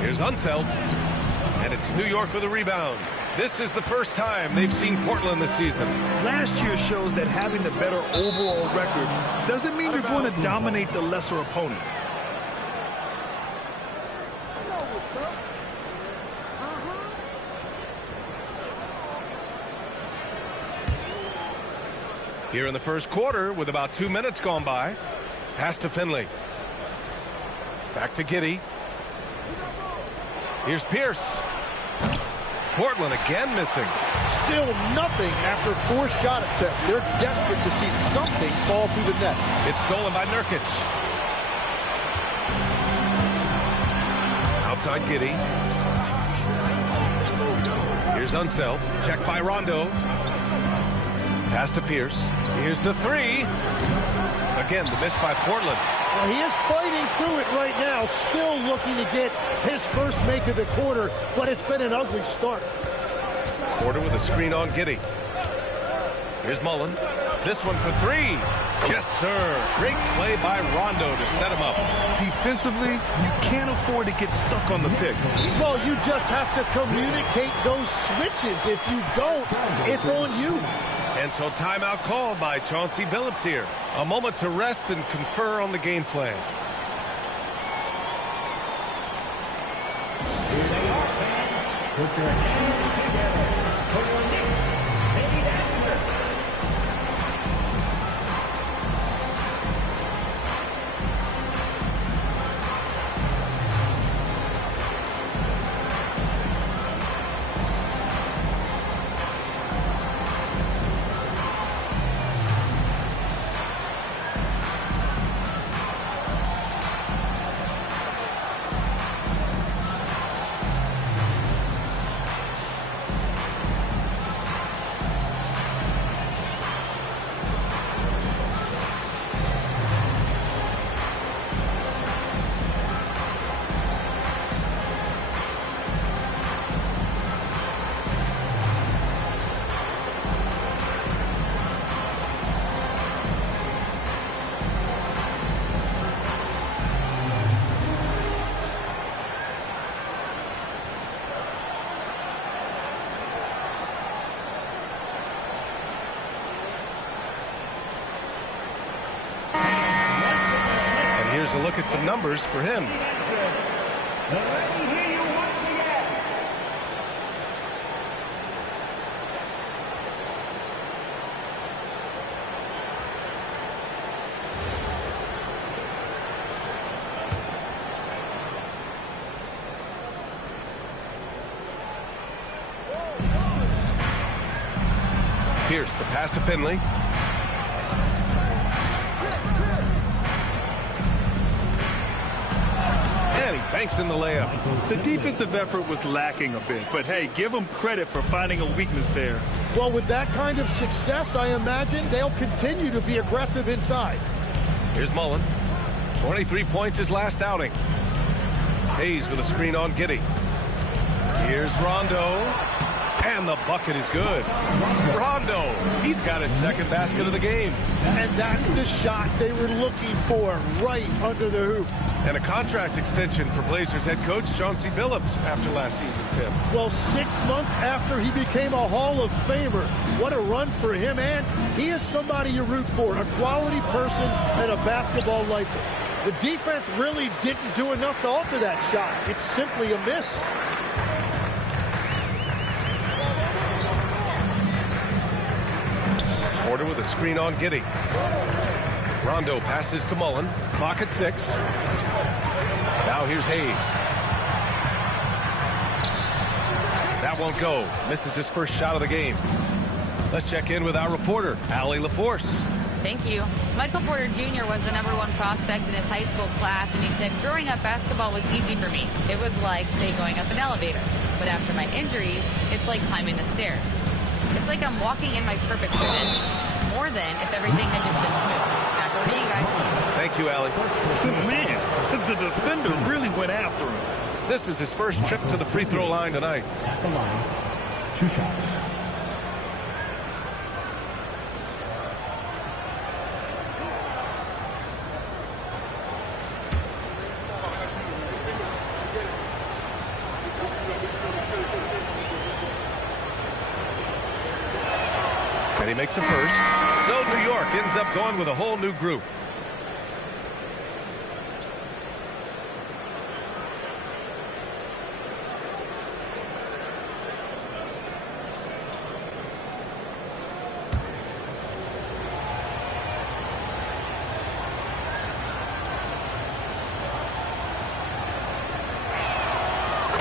Here's Unseld. And it's New York with a rebound. This is the first time they've seen Portland this season. Last year shows that having the better overall record doesn't mean you're going to dominate the lesser opponent. Here in the first quarter, with about 2 minutes gone by, pass to Finley. Back to Giddey. Here's Pierce. Portland again missing. Still nothing after 4 shot attempts. They're desperate to see something fall through the net. It's stolen by Nurkic. Outside Giddey. Here's Unseld. Checked by Rondo. Pass to Pierce. Here's the 3. Again, the miss by Portland. Well, he is fighting through it right now, still looking to get his first make of the quarter, but it's been an ugly start. Porter with a screen on Giddey. Here's Mullen. This one for 3. Yes, sir. Great play by Rondo to set him up. Defensively, you can't afford to get stuck on the pick. Well, you just have to communicate those switches. If you don't, it's on you. And so timeout called by Chauncey Billups here. A moment to rest and confer on the game plan. Put your hands together for your next lady dancer. Here's a look at some numbers for him. Pierce, the pass to Finley. Banks in the layup. The defensive effort was lacking a bit, but hey, give them credit for finding a weakness there. Well, with that kind of success, I imagine they'll continue to be aggressive inside. Here's Mullen. 23 points his last outing. Hayes with a screen on Giddey. Here's Rondo. And the bucket is good. Rondo, he's got his second basket of the game. And that's the shot they were looking for, right under the hoop. And a contract extension for Blazers head coach Chauncey Billups after last season, Tim. Well, 6 months after he became a Hall of Famer. What a run for him, and he is somebody you root for, a quality person and a basketball lifer. The defense really didn't do enough to alter that shot. It's simply a miss. Porter with a screen on Giddey. Rondo passes to Mullen. Clock at 6. Now here's Hayes. That won't go. Misses his first shot of the game. Let's check in with our reporter, Allie LaForce. Thank you. Michael Porter Jr. was the #1 prospect in his high school class, and he said, growing up, basketball was easy for me. It was like, say, going up an elevator. But after my injuries, it's like climbing the stairs. It's like I'm walking in my purpose through this, more than if everything had just been smooth. See you guys. Thank you, Allie. Man, the defender really went after him. This is his first trip to the free throw line tonight. At the line, 2 shots. And he makes a first. So New York ends up going with a whole new group.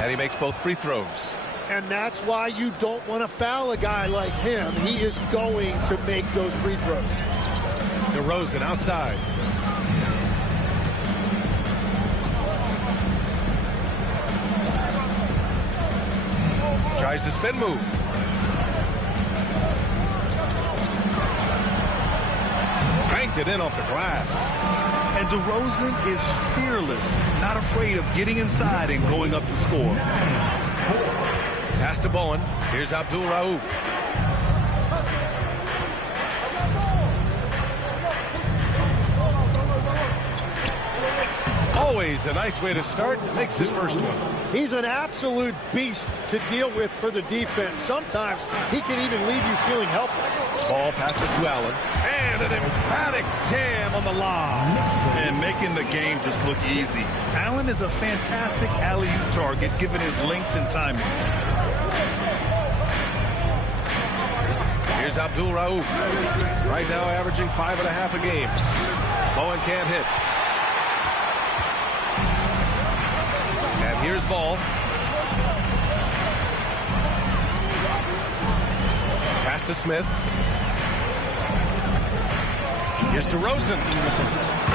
And he makes both free throws. And that's why you don't want to foul a guy like him. He is going to make those free throws. DeRozan outside. Tries the spin move. Banked it in off the glass. And DeRozan is fearless, not afraid of getting inside and going up to score. Pass to Bowen. Here's Abdul Rauf. Always a nice way to start. Makes his first one. He's an absolute beast to deal with for the defense. Sometimes he can even leave you feeling helpless. Ball passes to Allen. And an emphatic jam on the lob. And making the game just look easy. Allen is a fantastic alley-oop target given his length and timing. Here's Abdul Rauf. Right now averaging 5.5 a game. Bowen can't hit. And here's Ball. Pass to Smith. Here's DeRozan.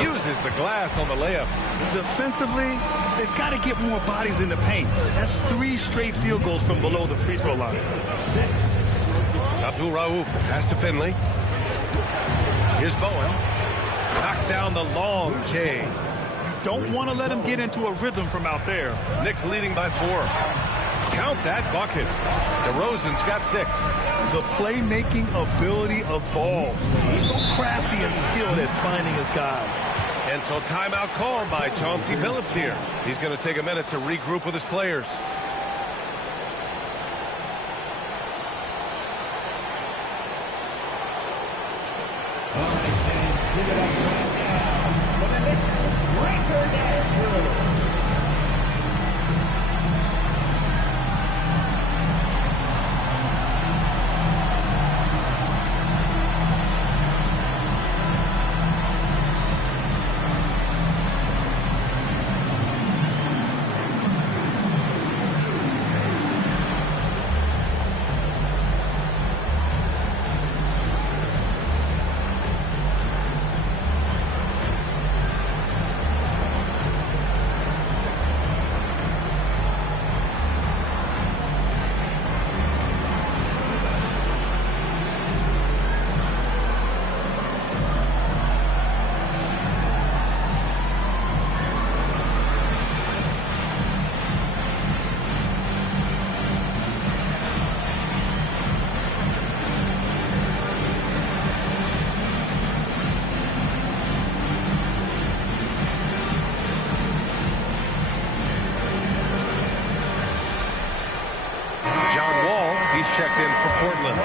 Uses the glass on the layup. Defensively, they've got to get more bodies in the paint. That's 3 straight field goals from below the free throw line. Abdul Rauf, the pass to Finley. Here's Bowen. Knocks down the long J. You don't want to let him get into a rhythm from out there. Knicks leading by 4. Count that bucket. DeRozan's got 6. The playmaking ability of Ball. He's so crafty and skilled at finding his guys. And so timeout called by Chauncey Billups here. He's going to take a minute to regroup with his players. Checked in for Portland.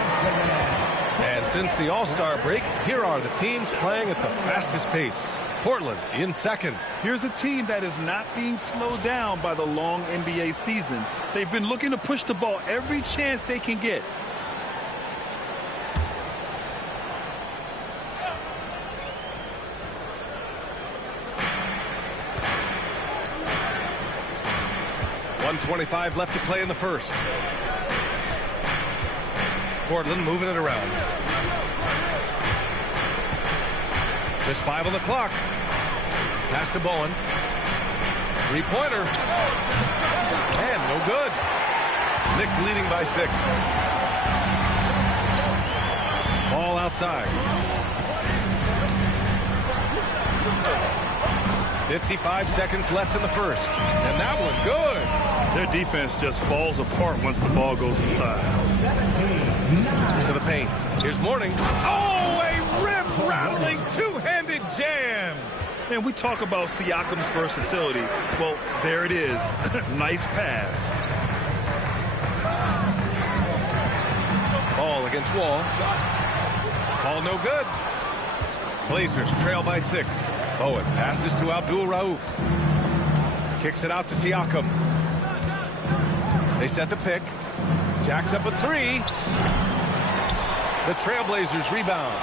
And since the All-Star break, here are the teams playing at the fastest pace. Portland in second. Here's a team that is not being slowed down by the long NBA season. They've been looking to push the ball every chance they can get. .125 left to play in the first. Portland moving it around. Just 5 on the clock. Pass to Bowen. 3-pointer. And no good. Knicks leading by 6. Ball outside. 55 seconds left in the first. And that one good. Their defense just falls apart once the ball goes inside. To the paint. Here's Mourning. Oh, a rib-rattling two-handed jam. And we talk about Siakam's versatility. Well, there it is. Nice pass. Ball against Wall. Ball no good. Blazers trail by 6. Bowen passes to Abdul Rauf. Kicks it out to Siakam. They set the pick. Jacks up a 3. The Trailblazers rebound.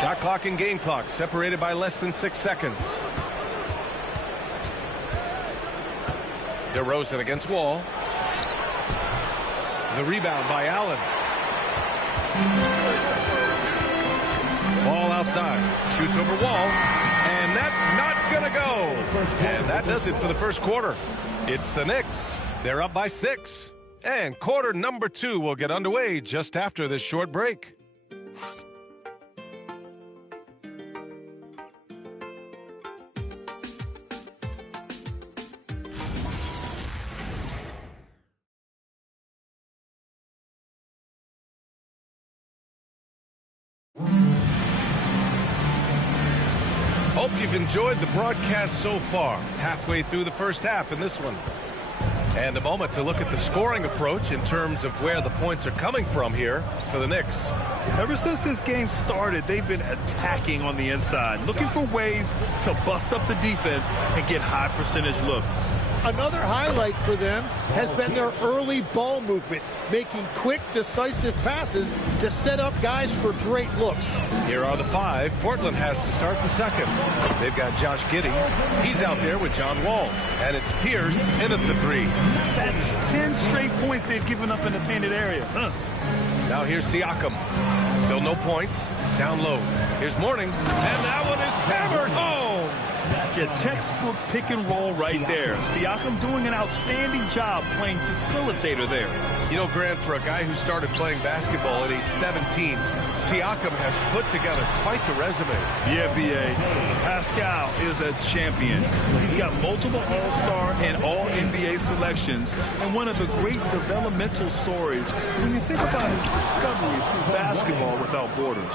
Shot clock and game clock separated by less than 6 seconds. DeRozan against Wall. The rebound by Allen. Ball outside. Shoots over Wall. And that's not going to go. And that does it for the first quarter. It's the Knicks. They're up by 6. And quarter number 2 will get underway just after this short break. Hope you've enjoyed the broadcast so far. Halfway through the first half in this one. And a moment to look at the scoring approach in terms of where the points are coming from here for the Knicks. Ever since this game started, they've been attacking on the inside, looking for ways to bust up the defense and get high percentage looks. Another highlight for them has been their early ball movement, making quick, decisive passes to set up guys for great looks. Here are the 5. Portland has to start the second. They've got Josh Giddey. He's out there with John Wall. And it's Pierce in at the 3. That's 10 straight points they've given up in the painted area. Now here's Siakam. Still no points. Down low. Here's Mourning. And that one is hammered home. Yeah, textbook pick and roll right there. Siakam doing an outstanding job playing facilitator there. You know, Grant, for a guy who started playing basketball at age 17, Siakam has put together quite the resume. Yeah, B.A. Pascal is a champion. He's got multiple All-Star and All-NBA selections, and one of the great developmental stories when you think about his discovery through basketball without borders.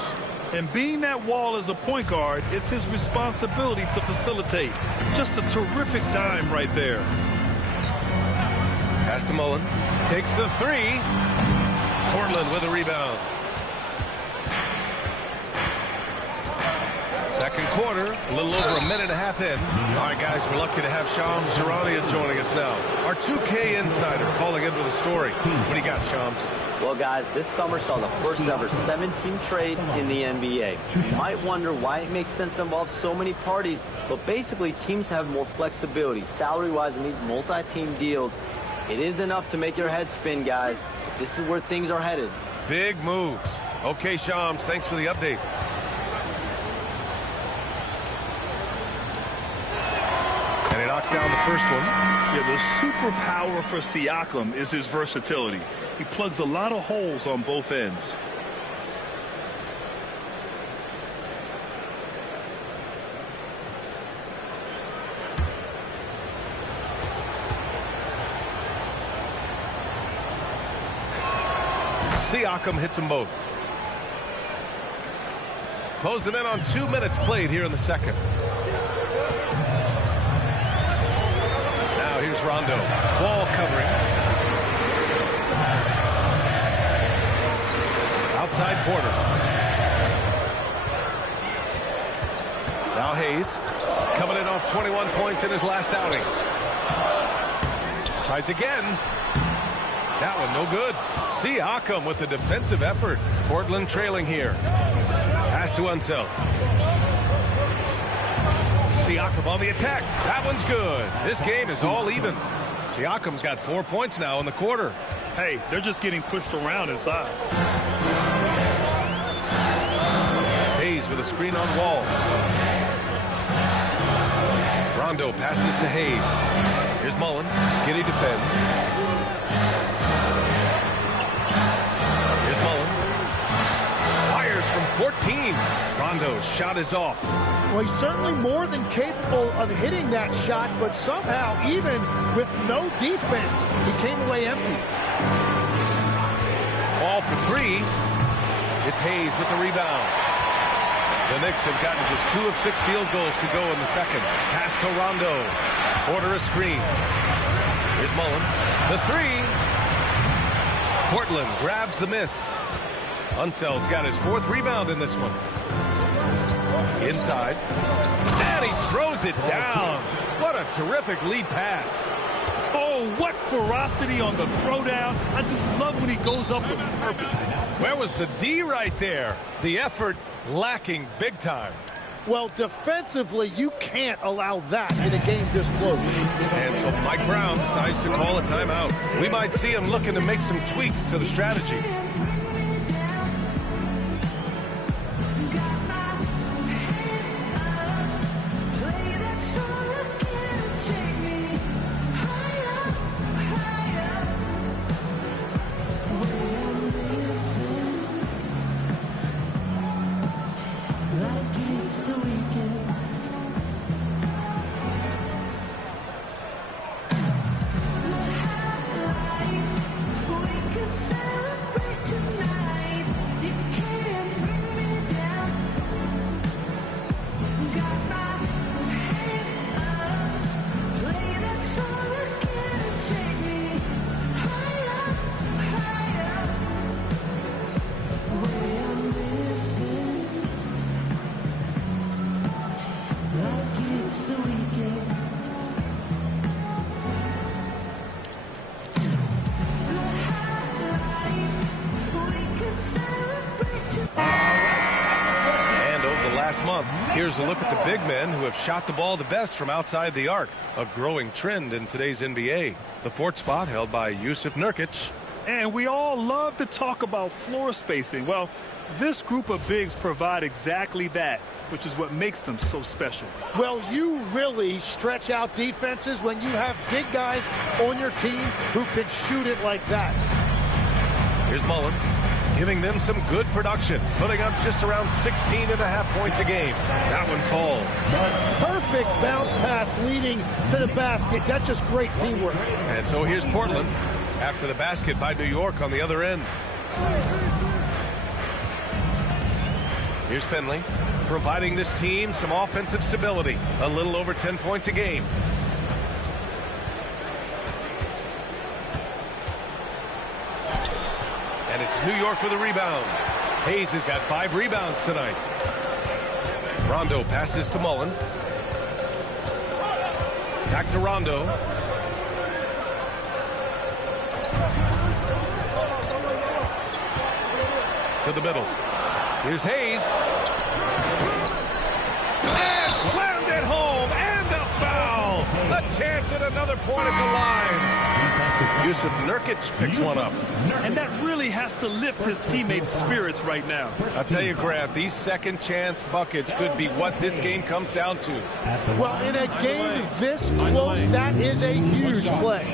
And being that Wall as a point guard, it's his responsibility to facilitate. Just a terrific dime right there. Pass to Mullen. Takes the 3. Portland with a rebound. Second quarter, a little over a minute and a half in. All right, guys, we're lucky to have Shams Charania joining us now. Our 2K insider calling in with a story. What do you got, Shams? Well, guys, this summer saw the first ever 7-team trade in the NBA. You might wonder why it makes sense to involve so many parties, but basically teams have more flexibility salary-wise in these multi-team deals. It is enough to make your head spin, guys. But this is where things are headed. Big moves. Okay, Shams, thanks for the update. And he knocks down the first one. Yeah, the superpower for Siakam is his versatility. He plugs a lot of holes on both ends. Siakam hits them both. Closing in on 2 minutes played here in the second. Now here's Rondo. Wall covering. Outside Porter. Now Hayes. Coming in off 21 points in his last outing. Tries again. That one no good. Siakam with the defensive effort. Portland trailing here. Pass to Unseld. Siakam on the attack. That one's good. This game is all even. Siakam's got 4 points now in the quarter. Hey, they're just getting pushed around inside. Hayes with a screen on Wall. Rondo passes to Hayes. Here's Mullen. Giddey defends. Here's Mullen. Fires from 14. Rondo shot is off. Well, he's certainly more than capable of hitting that shot, but somehow, even with no defense, he came away empty. Ball for three. It's Hayes with the rebound. The Knicks have gotten just 2 of 6 field goals to go in the second. Pass to Rondo. Order a screen. Here's Mullen. The three. Portland grabs the miss. Unseld's got his 4th rebound in this one. Inside. And he throws it down. What a terrific lead pass. Oh, what ferocity on the throwdown. I just love when he goes up with purpose. Where was the D right there? The effort lacking big time. Well, defensively, you can't allow that in a game this close. And so Mike Brown decides to call a timeout. We might see him looking to make some tweaks to the strategy. Here's a look at the big men who have shot the ball the best from outside the arc. A growing trend in today's NBA. The 4th spot held by Jusuf Nurkic. And we all love to talk about floor spacing. Well, this group of bigs provide exactly that, which is what makes them so special. Well, you really stretch out defenses when you have big guys on your team who can shoot it like that. Here's Mullen, giving them some good production, putting up just around 16.5 points a game. That one falls. Perfect bounce pass leading to the basket. That's just great teamwork. And so here's Portland after the basket by New York on the other end. Here's Finley, providing this team some offensive stability. A little over 10 points a game. And it's New York with a rebound. Hayes has got 5 rebounds tonight. Rondo passes to Mullen. Back to Rondo. To the middle. Here's Hayes. And slammed it home. And a foul. A chance at another point at the line. Jusuf Nurkic picks one up. And that really has to lift his teammates' spirits right now. I'll tell you, Grant, these second chance buckets could be what this game comes down to. Well, in a game this close, that is a huge play.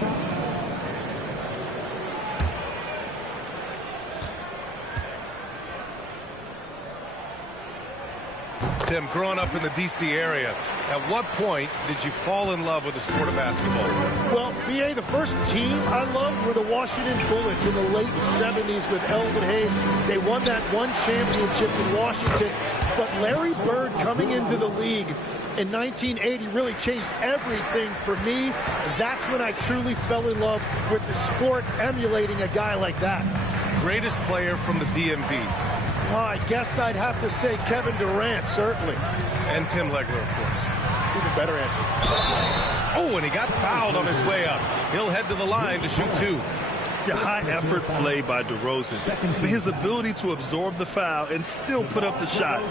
Tim, growing up in the D.C. area, at what point did you fall in love with the sport of basketball? Well, B.A., the first team I loved were the Washington Bullets in the late 70s with Elvin Hayes. They won that one championship in Washington. But Larry Bird coming into the league in 1980 really changed everything for me. That's when I truly fell in love with the sport, emulating a guy like that. Greatest player from the DMV? Well, I guess I'd have to say Kevin Durant, certainly. And Tim Legler, of course. Even better answer. Oh, and he got fouled on his way up. He'll head to the line to shoot 2. The high-effort play by DeRozan. His ability to absorb the foul and still put up the shot.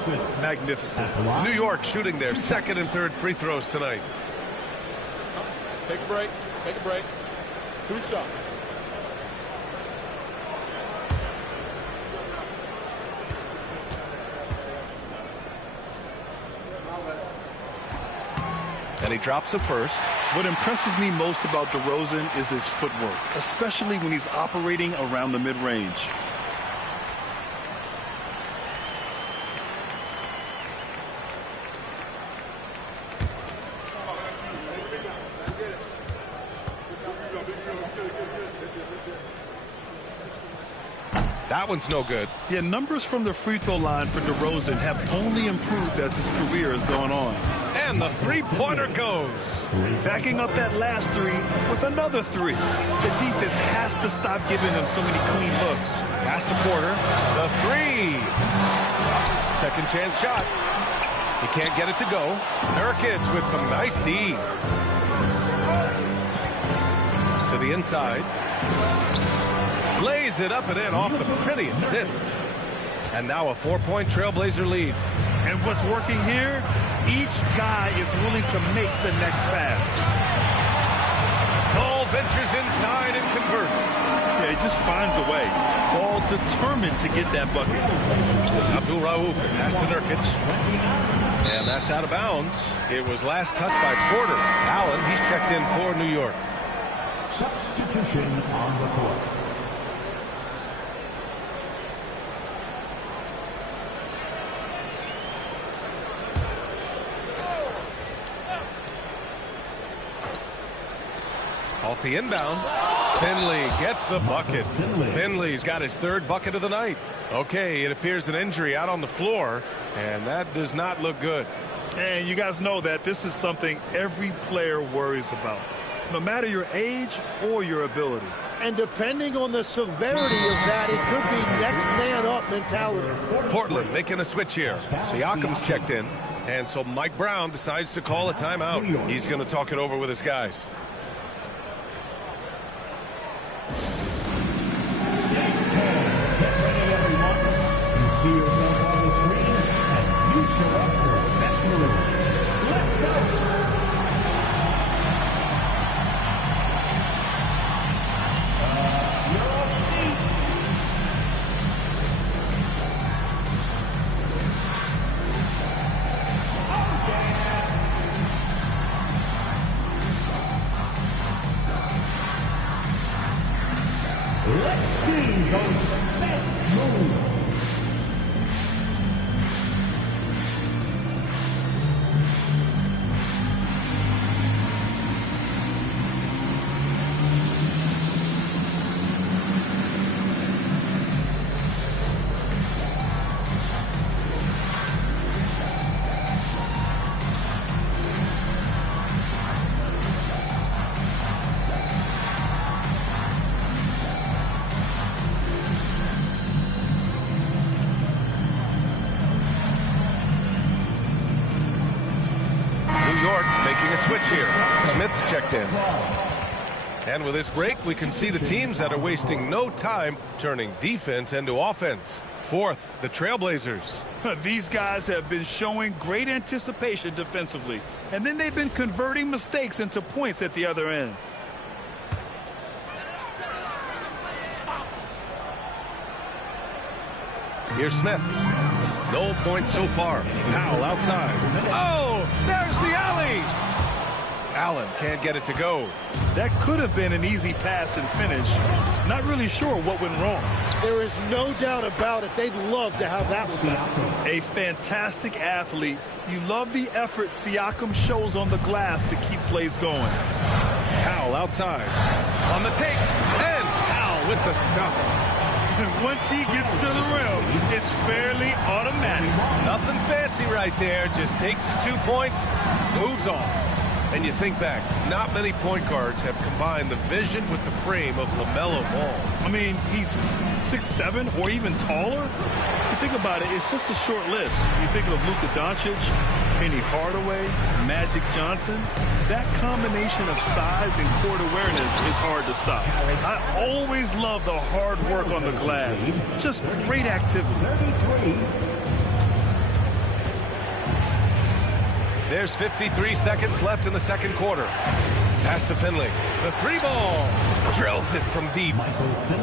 Magnificent. New York shooting their second and third free throws tonight. Take a break. Take a break. 2 shots. And he drops a first. What impresses me most about DeRozan is his footwork, especially when he's operating around the mid-range. That one's no good. Yeah, numbers from the free throw line for DeRozan have only improved as his career has gone on. And the three-pointer goes. Backing up that last three with another three. The defense has to stop giving them so many clean looks. Pass to Porter. The three. Second chance shot. He can't get it to go. Nurkic with some nice D. To the inside. Lays it up and in off the pretty assist. And now a 4-point Trailblazer lead. And what's working here? Each guy is willing to make the next pass. Ball ventures inside and converts. Yeah, he just finds a way. Ball determined to get that bucket. Abdul Rauf, the pass to Nurkic. And that's out of bounds. It was last touched by Porter. Allen, he's checked in for New York. Substitution on the court. Off the inbound. Finley gets the bucket. Finley's got his third bucket of the night. Okay, it appears an injury out on the floor, and that does not look good. And you guys know that this is something every player worries about, no matter your age or your ability. And depending on the severity of that, it could be next man up mentality. Portland making a switch here. Siakam's checked in, and so Mike Brown decides to call a timeout. He's going to talk it over with his guys. See yourself on the screen, and you show up for the best in the room. Let's go! Let's see those best moves. Making a switch here. Smith's checked in. And with this break, we can see the teams that are wasting no time turning defense into offense. Fourth, the Trailblazers. These guys have been showing great anticipation defensively, and then they've been converting mistakes into points at the other end. Here's Smith. No points so far. Powell outside. Oh, there's the alley. Allen can't get it to go. That could have been an easy pass and finish. Not really sure what went wrong. There is no doubt about it. They'd love to have that one back. A fantastic athlete. You love the effort Siakam shows on the glass to keep plays going. Powell outside. On the take. And Powell with the stuff. And once he gets to the rim, it's fairly automatic. Nothing fancy right there. Just takes his 2 points, moves on. And you think back, not many point guards have combined the vision with the frame of LaMelo Ball. I mean, he's 6'7" or even taller. You think about it, it's just a short list. You think of Luka Doncic, Penny Hardaway, Magic Johnson. That combination of size and court awareness is hard to stop. I always love the hard work on the glass. Just great activity. There's 53 seconds left in the second quarter. Pass to Finley. The three ball. Drills it from deep.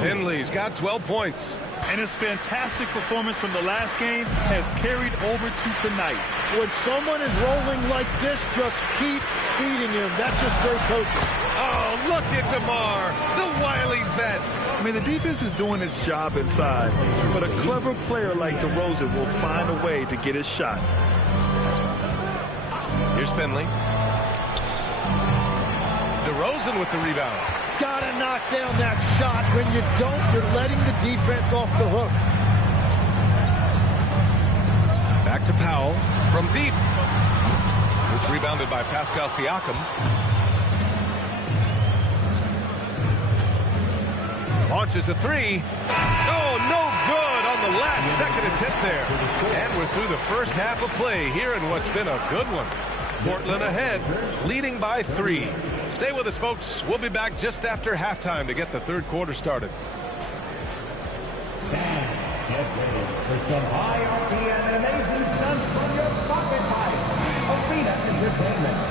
Finley's got 12 points. And his fantastic performance from the last game has carried over to tonight. When someone is rolling like this, just keep feeding him. That's just great coaching. Oh, look at DeMar, the wily vet. I mean, the defense is doing its job inside, but a clever player like DeRozan will find a way to get his shot. Here's Finley. DeRozan with the rebound. Gotta knock down that shot. When you don't, you're letting the defense off the hook. Back to Powell from deep. It's rebounded by Pascal Siakam. Launches a three. Oh, no good on the last second attempt there. And we're through the first half of play here in what's been a good one. Portland ahead, leading by 3. Stay with us, folks. We'll be back just after halftime to get the third quarter started. Fans, get ready for some high RPM and amazing stunts from your pocket pipe. Arena Entertainment.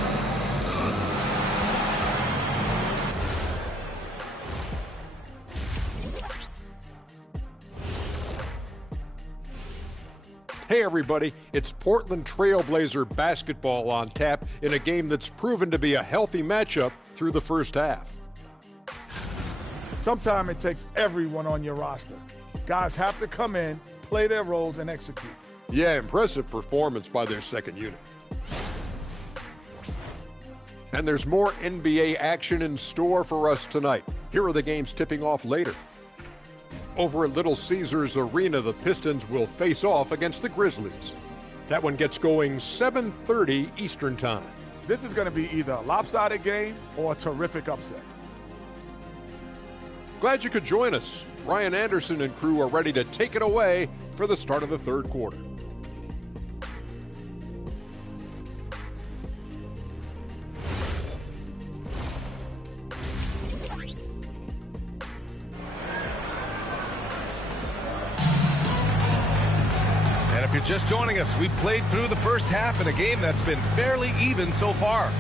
Hey everybody, it's Portland Trailblazer basketball on tap in a game that's proven to be a healthy matchup through the first half. Sometimes it takes everyone on your roster. Guys have to come in, play their roles, and execute. Yeah, impressive performance by their second unit. And there's more NBA action in store for us tonight. Here are the games tipping off later. Over at Little Caesars Arena, the Pistons will face off against the Grizzlies. That one gets going 7:30 Eastern Time. This is going to be either a lopsided game or a terrific upset. Glad you could join us. Ryan Anderson and crew are ready to take it away for the start of the third quarter. And if you're just joining us, we've played through the first half in a game that's been fairly even so far.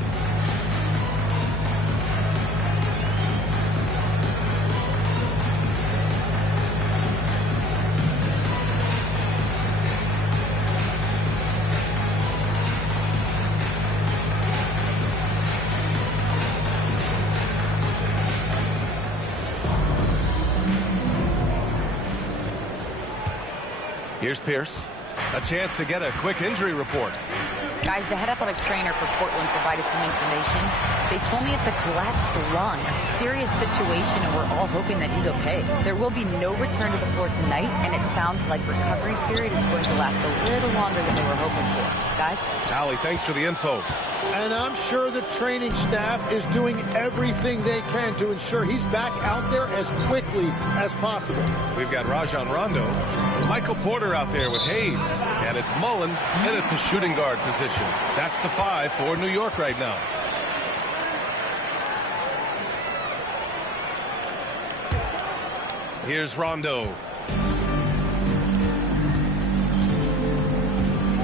Here's Pierce. A chance to get a quick injury report. Guys, the head athletic trainer for Portland provided some information. They told me it's a collapsed lung, a serious situation, and we're all hoping that he's okay. There will be no return to the floor tonight, and it sounds like recovery period is going to last a little longer than they were hoping for. Guys? Allie, thanks for the info. And I'm sure the training staff is doing everything they can to ensure he's back out there as quickly as possible. We've got Rajon Rondo, Michael Porter out there with Hayes, and it's Mullen in at the shooting guard position. That's the 5 for New York right now. Here's Rondo.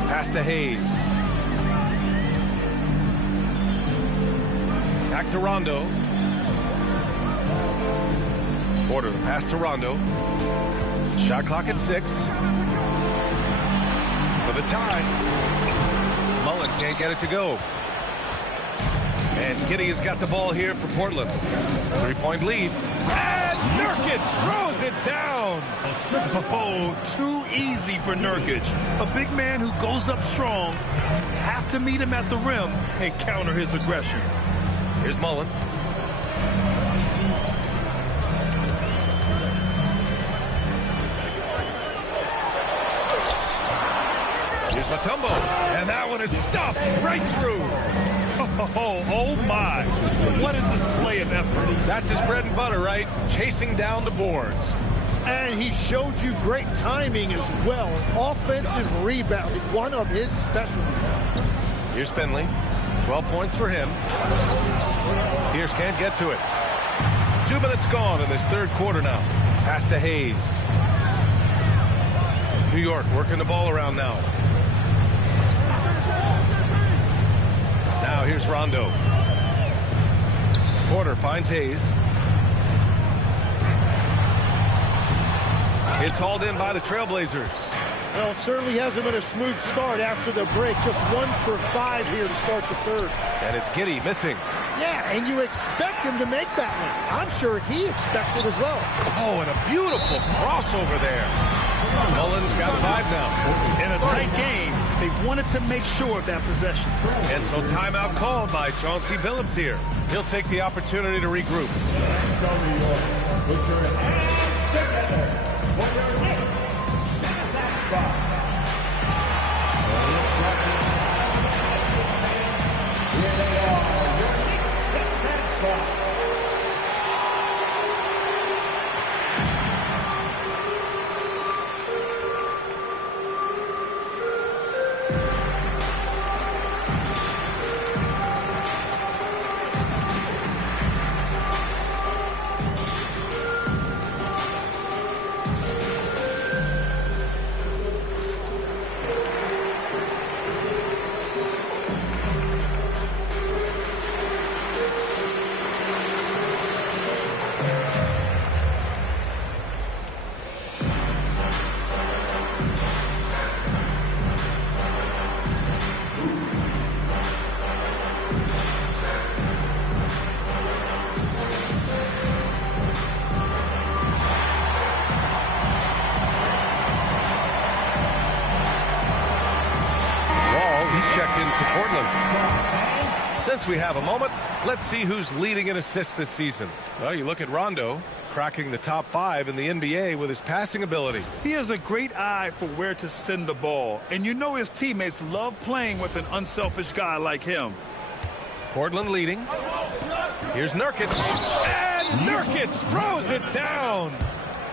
Pass to Hayes. Back to Rondo. Porter, pass to Rondo. Shot clock at 6. For the tie. Mullen can't get it to go. And Giddey has got the ball here for Portland. 3-point lead. And Nurkic throws it down. Oh, too easy for Nurkic. A big man who goes up strong. Have to meet him at the rim and counter his aggression. Here's Mullen. Here's Mutombo. And that one is stuffed right through. Oh my. What a display of effort. That's his bread and butter, right? Chasing down the boards. And he showed you great timing as well. Offensive rebound, one of his specialties. Here's Finley. 12 points for him. Pierce can't get to it. 2 minutes gone in this third quarter now. Pass to Hayes. New York working the ball around now. Now here's Rondo. Porter finds Hayes. It's hauled in by the Trailblazers. Well, it certainly hasn't been a smooth start after the break. Just 1 for 5 here to start the third. And it's Giddey missing. Yeah, and you expect him to make that one. I'm sure he expects it as well. Oh, and a beautiful crossover there. Mullen's got 5 now. In a tight game, They wanted to make sure of that possession. And so timeout called by Chauncey Billups here. He'll take the opportunity to regroup. Since we have a moment, let's see who's leading in assists this season. Well, you look at Rondo, cracking the top 5 in the NBA with his passing ability. He has a great eye for where to send the ball, and you know his teammates love playing with an unselfish guy like him. Portland leading. Here's Nurkic, and Nurkic throws it down.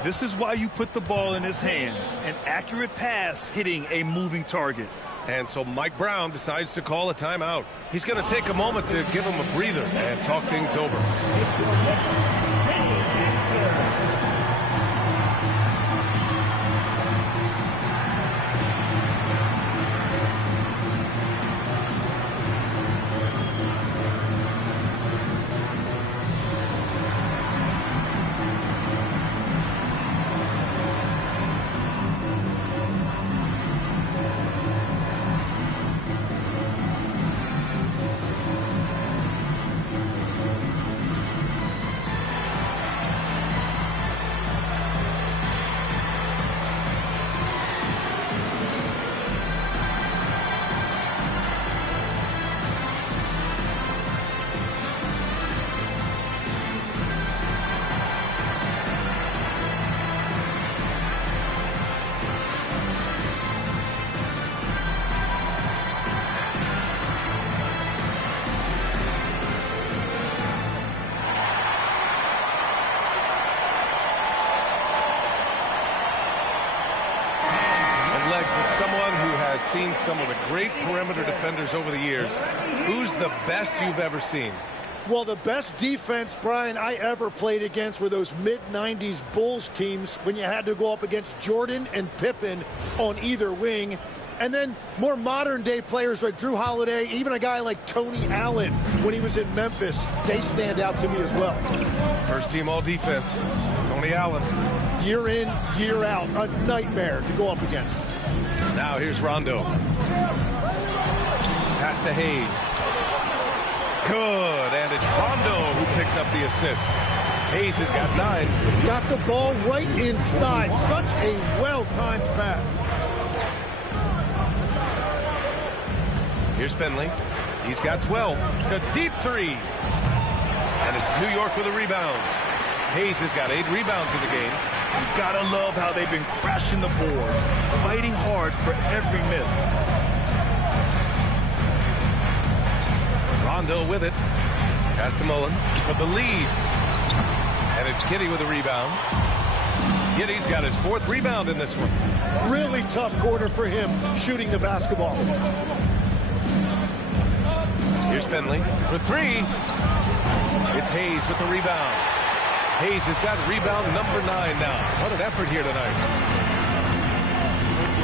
This is why you put the ball in his hands, an accurate pass hitting a moving target. And so Mike Brown decides to call a timeout. He's going to take a moment to give him a breather and talk things over. Seen some of the great perimeter defenders over the years. Who's the best you've ever seen? Well, the best defense, Brian, I ever played against were those mid-90s Bulls teams when you had to go up against Jordan and Pippen on either wing. And then more modern-day players like Drew Holiday, even a guy like Tony Allen when he was in Memphis, they stand out to me as well. First team all-defense, Tony Allen. Year in, year out, a nightmare to go up against. Now here's Rondo. Pass to Hayes. Good, and it's Rondo who picks up the assist. Hayes has got 9. Got the ball right inside. Such a well-timed pass. Here's Finley. He's got 12. A deep 3. And it's New York with a rebound. Hayes has got 8 rebounds in the game. You gotta love how they've been crashing the boards, fighting hard for every miss. Rondo with it. Pass to Mullen for the lead. And it's Giddey with a rebound. Giddey's got his 4th rebound in this one. Really tough quarter for him shooting the basketball. Here's Finley for 3. It's Hayes with the rebound. Hayes has got rebound number 9 now. What an effort here tonight.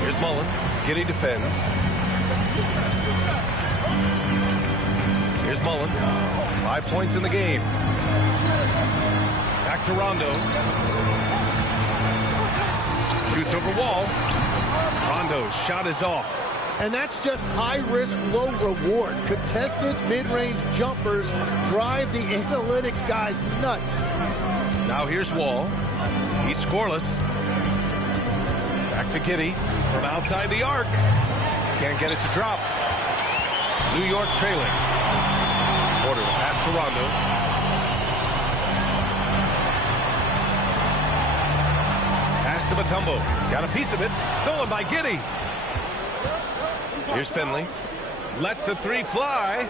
Here's Mullen. Giddey defends. Here's Mullen. 5 points in the game. Back to Rondo. Shoots over Wall. Rondo's shot is off. And that's just high risk, low reward. Contested mid-range jumpers drive the analytics guys nuts. Now here's Wall. He's scoreless. Back to Giddey from outside the arc. Can't get it to drop. New York trailing. Porter to pass to Rondo. Pass to Mutombo. Got a piece of it. Stolen by Giddey. Here's Finley. Lets the three fly.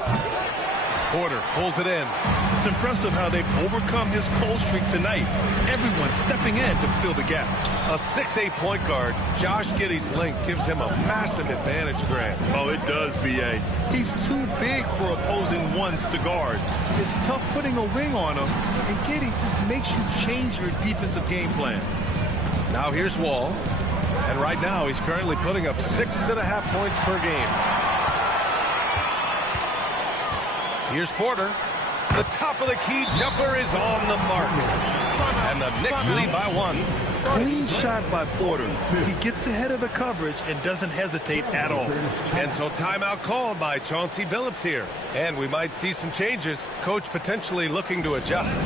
Porter pulls it in. It's impressive how they've overcome his cold streak tonight. Everyone stepping in to fill the gap. A 6'8" point guard, Josh Giddey's length gives him a massive advantage, Grant. Oh, it does, B.A. He's too big for opposing ones to guard. It's tough putting a wing on him, and Giddey just makes you change your defensive game plan. Now here's Wall, and right now he's currently putting up 6.5 points per game. Here's Porter. The top of the key jumper is on the mark. And the Knicks lead by 1. Clean shot by Porter. He gets ahead of the coverage and doesn't hesitate at all. And so timeout called by Chauncey Billups here. And we might see some changes. Coach potentially looking to adjust.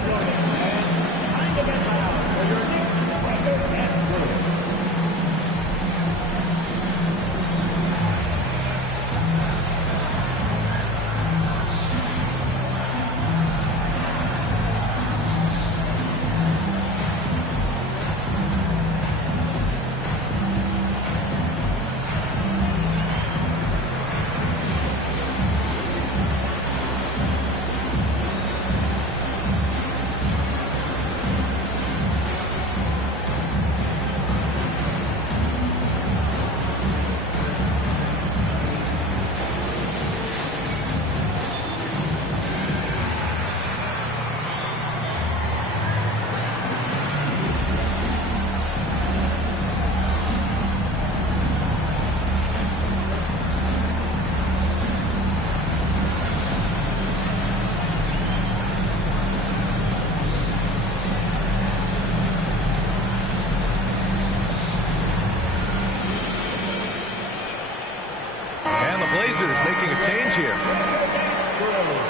Blazers making a change here.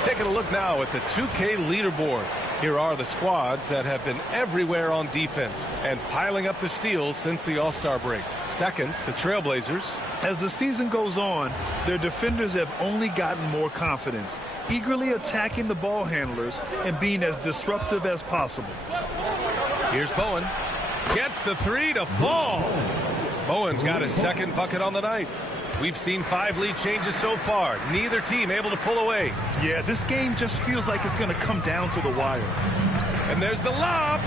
Taking a look now at the 2K leaderboard. Here are the squads that have been everywhere on defense and piling up the steals since the All-Star break. Second, the Trailblazers. As the season goes on, their defenders have only gotten more confidence, eagerly attacking the ball handlers and being as disruptive as possible. Here's Bowen. Gets the three to fall. Bowen's got his second bucket on the night. We've seen 5 lead changes so far. Neither team able to pull away. Yeah, this game just feels like it's going to come down to the wire. And there's the lob.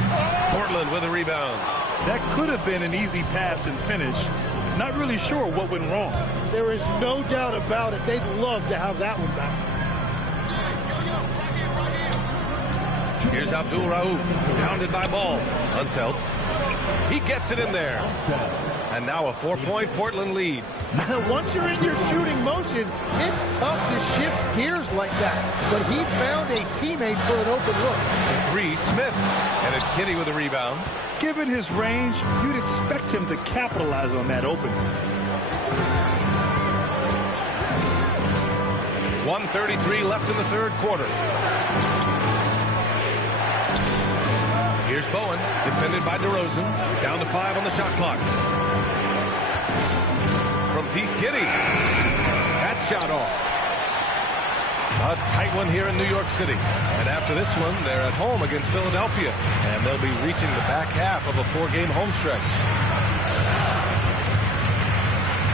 Portland with a rebound. That could have been an easy pass and finish. Not really sure what went wrong. There is no doubt about it. They'd love to have that one back. Here's Abdul Rauf, pounded by Ball. Unseld. He gets it in there. And now a 4-point Portland lead. Once you're in your shooting motion, it's tough to shift gears like that. But he found a teammate for an open look. The three, Smith. And it's Giddey with a rebound. Given his range, you'd expect him to capitalize on that opening. 1:33 left in the third quarter. Here's Bowen, defended by DeRozan. Down to 5 on the shot clock. From deep, Giddey. That shot off. A tight one here in New York City. And after this one, they're at home against Philadelphia. And they'll be reaching the back half of a 4-game home stretch.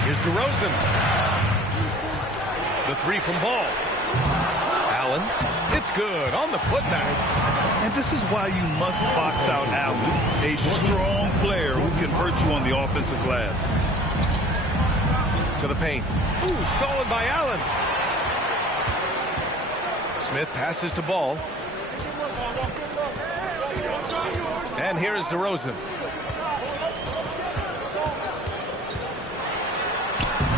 Here's DeRozan. The three from Ball. Allen. It's good on the putback. And this is why you must box out Allen, a strong player who can hurt you on the offensive glass. To the paint. Ooh, stolen by Allen. Smith passes to Ball. And here is DeRozan.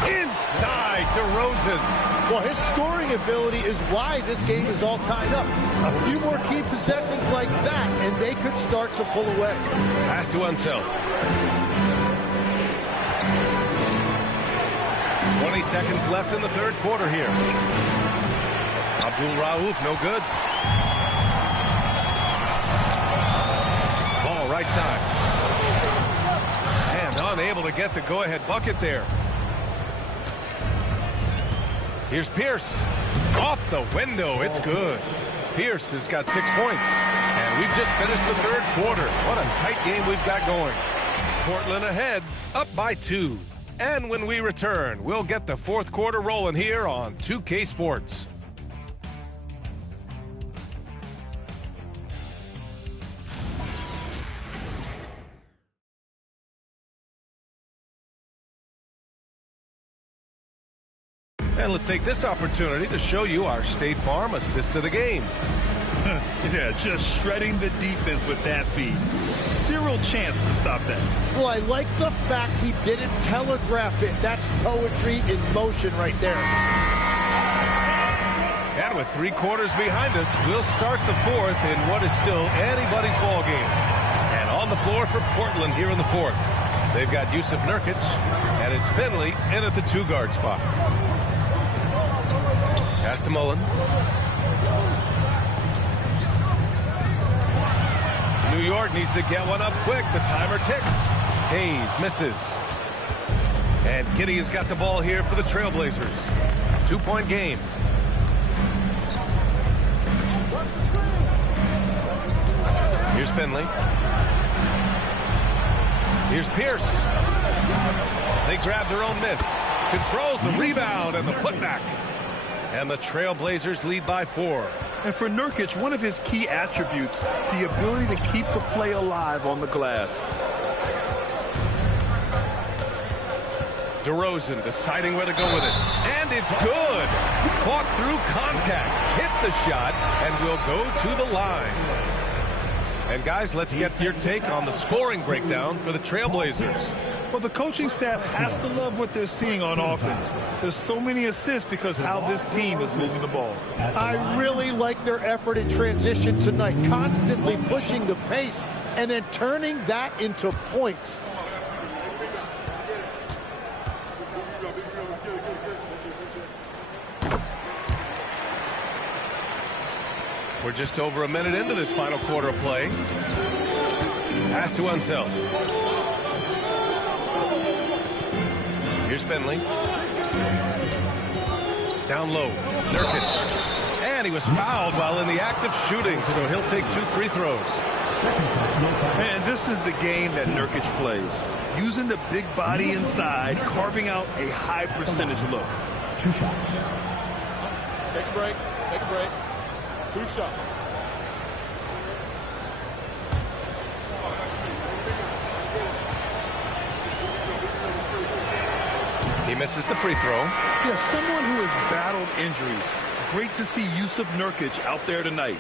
Inside DeRozan. Well, his scoring ability is why this game is all tied up. A few more key possessions like that, and they could start to pull away. Pass to Unseld. 20 seconds left in the third quarter here. Abdul Rauf, no good. Ball right side. And unable to get the go-ahead bucket there. Here's Pierce. Off the window. It's good. Pierce has got 6 points. And we've just finished the third quarter. What a tight game we've got going. Portland ahead, up by 2. And when we return, we'll get the fourth quarter rolling here on 2K Sports. And let's take this opportunity to show you our State Farm assist to the game. Yeah, just shredding the defense with that feed. Zero chance to stop that. Well, I like the fact he didn't telegraph it. That's poetry in motion right there. And with 3 quarters behind us, we'll start the fourth in what is still anybody's ball game. And on the floor for Portland here in the fourth, they've got Yusuf Nurkic, and it's Finley in at the 2-guard spot. Pass to Mullen. New York needs to get one up quick. The timer ticks. Hayes misses. And Giddey has got the ball here for the Trailblazers. 2-point game. Here's Finley. Here's Pierce. They grab their own miss. Controls the rebound and the putback. And the Trailblazers lead by 4. And for Nurkic, one of his key attributes, the ability to keep the play alive on the glass. DeRozan deciding where to go with it. And it's good. Fought through contact. Hit the shot and will go to the line. And guys, let's get your take on the scoring breakdown for the Trailblazers. Well, the coaching staff has to love what they're seeing on offense. There's so many assists because how this team is moving the ball. I really like their effort in transition tonight, constantly pushing the pace and then turning that into points. We're just over a minute into this final quarter of play. Pass to Unseld. Here's Finley. Down low. Nurkic. And he was fouled while in the act of shooting, so he'll take 2 free throws. And this is the game that Nurkic plays. Using the big body inside, carving out a high percentage look. 2 shots. Take a break. Take a break. 2 shots. He misses the free throw. Yeah, someone who has battled injuries. Great to see Yusuf Nurkic out there tonight.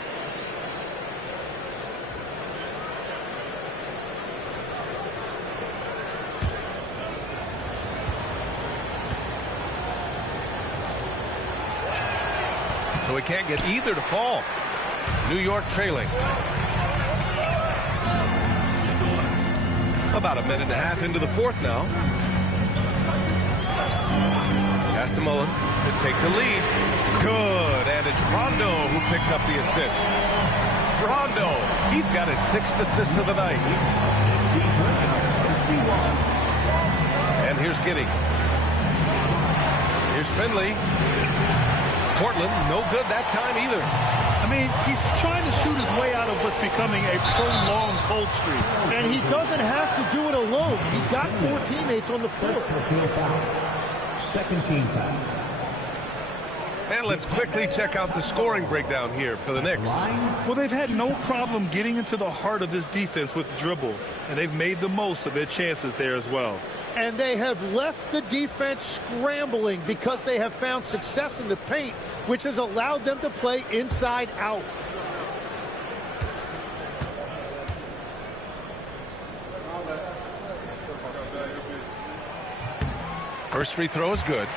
So we can't get either to fall. New York trailing. About a minute and a half into the fourth now. Pass to Mullen to take the lead. Good, and it's Rondo who picks up the assist. Rondo, he's got his 6th assist of the night. And here's Giddey. Here's Finley. Portland, no good that time either. I mean, he's trying to shoot his way out of what's becoming a prolonged cold streak. And he doesn't have to do it alone. He's got 4 teammates on the floor. Second team foul. And let's quickly check out the scoring breakdown here for the Knicks. Well, they've had no problem getting into the heart of this defense with the dribble, and they've made the most of their chances there as well. And they have left the defense scrambling because they have found success in the paint, which has allowed them to play inside out. First free throw is good.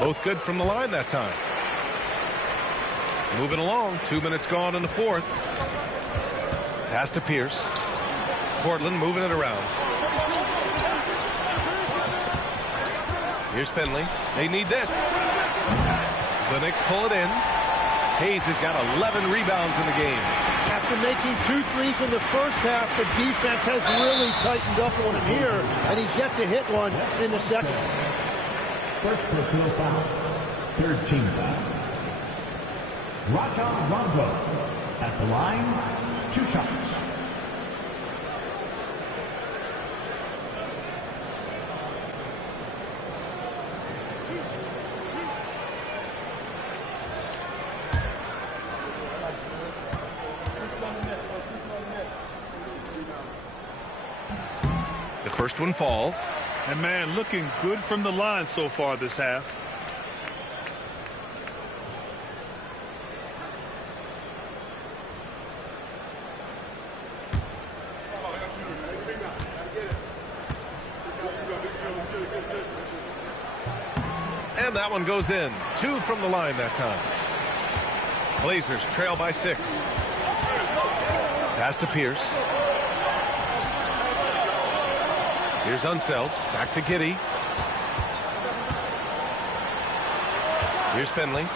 Both good from the line that time. Moving along, 2 minutes gone in the fourth. Pass to Pierce. Portland moving it around. Here's Finley. They need this. The Knicks pull it in. Hayes has got 11 rebounds in the game. After making 2 threes in the first half, the defense has really tightened up on him here, and he's yet to hit one in the second. First personal foul. Third team foul. Rajon Rondo at the line, 2 shots. The first one falls. And man, looking good from the line so far this half. And that one goes in. 2 from the line that time. Blazers trail by 6. Pass to Pierce. Here's Unseld. Back to Giddey. Here's Finley.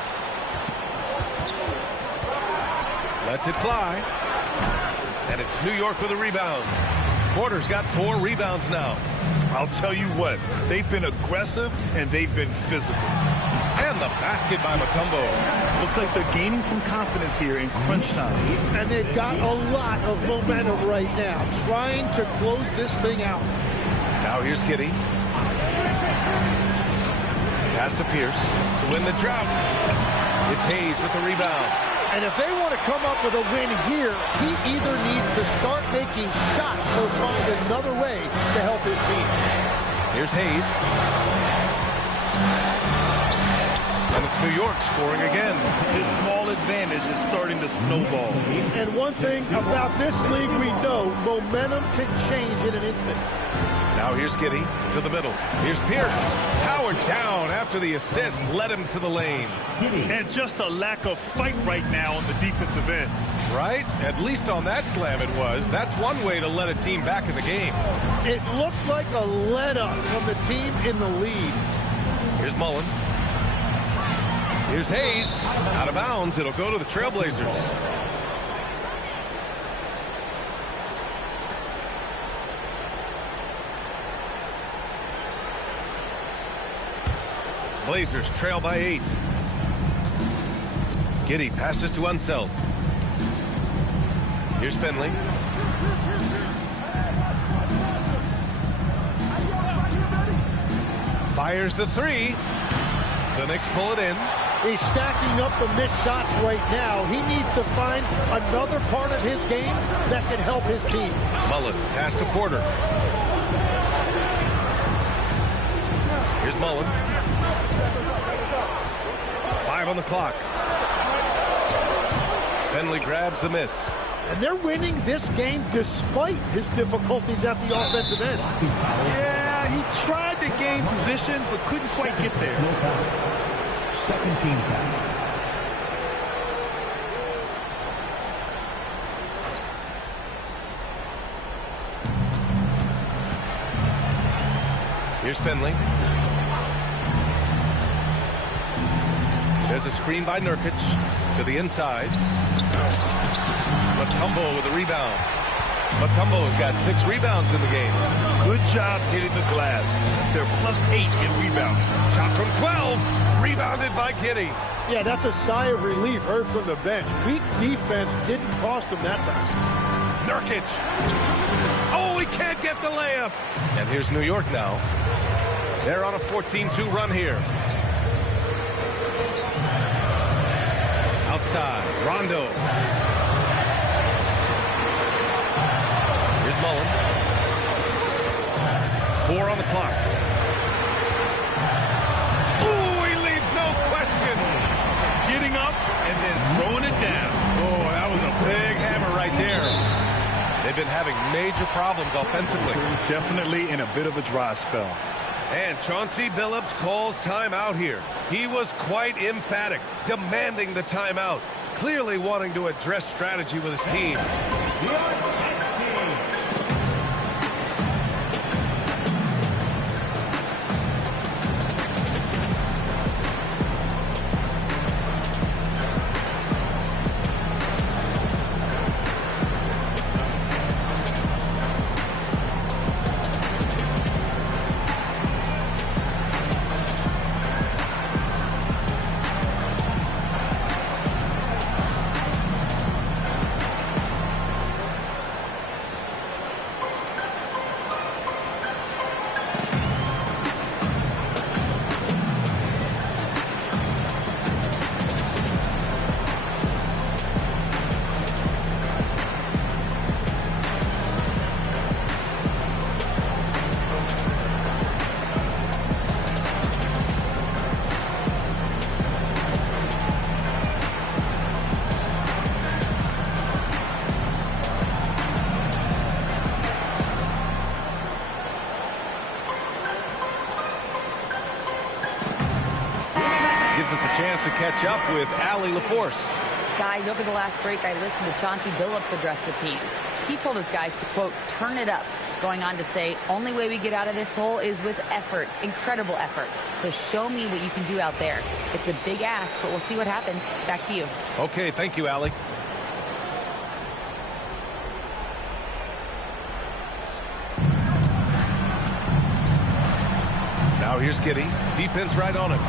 Lets it fly. And it's New York with a rebound. Porter's got 4 rebounds now. I'll tell you what, they've been aggressive and they've been physical. And the basket by Mutombo. Looks like they're gaining some confidence here in crunch time. And they've got a lot of momentum right now, trying to close this thing out. Now here's Giddey. Pass to Pierce to win the drought. It's Hayes with the rebound. And if they want to come up with a win here, he either needs to start making shots or find another way to help his team. Here's Hayes. And it's New York scoring again. His small advantage is starting to snowball. And one thing about this league we know, momentum can change in an instant. Now here's Giddey to the middle. Here's Pierce. Powered down after the assist led him to the lane. And just a lack of fight right now on the defensive end. Right? At least on that slam it was. That's one way to let a team back in the game. It looked like a let-up from the team in the lead. Here's Mullen. Here's Hayes. Out of bounds. It'll go to the Trailblazers. Blazers trail by 8. Giddey passes to Unseld. Here's Finley. Fires the 3. The Knicks pull it in. He's stacking up the missed shots right now. He needs to find another part of his game that can help his team. Mullen pass to Porter. Here's Mullen. 5 on the clock. Finley grabs the miss. And they're winning this game despite his difficulties at the offensive end. Yeah, he tried to gain position, but couldn't quite get there. Second team foul. Here's Finley. There's a screen by Nurkic to the inside. Mutombo with a rebound. Mutombo's got 6 rebounds in the game. Good job hitting the glass. They're +8 in rebounding. Shot from 12. Rebounded by Giddey. Yeah, that's a sigh of relief heard from the bench. Weak defense didn't cost him that time. Nurkic. Oh, he can't get the layup. And here's New York now. They're on a 14-2 run here. Outside, Rondo. Here's Mullen. 4 on the clock. Ooh, he leaves no question. Getting up and then throwing it down. Oh, that was a big hammer right there. They've been having major problems offensively. Definitely in a bit of a dry spell. And Chauncey Billups calls timeout here. He was quite emphatic, demanding the timeout, clearly wanting to address strategy with his team. chance to catch up with Allie LaForce. Guys, over the last break, I listened to Chauncey Billups address the team. He told his guys to, quote, turn it up, going on to say, only way we get out of this hole is with effort, incredible effort. So show me what you can do out there. It's a big ask, but we'll see what happens. Back to you. Okay, thank you, Allie. Now here's Giddy. Defense right on him.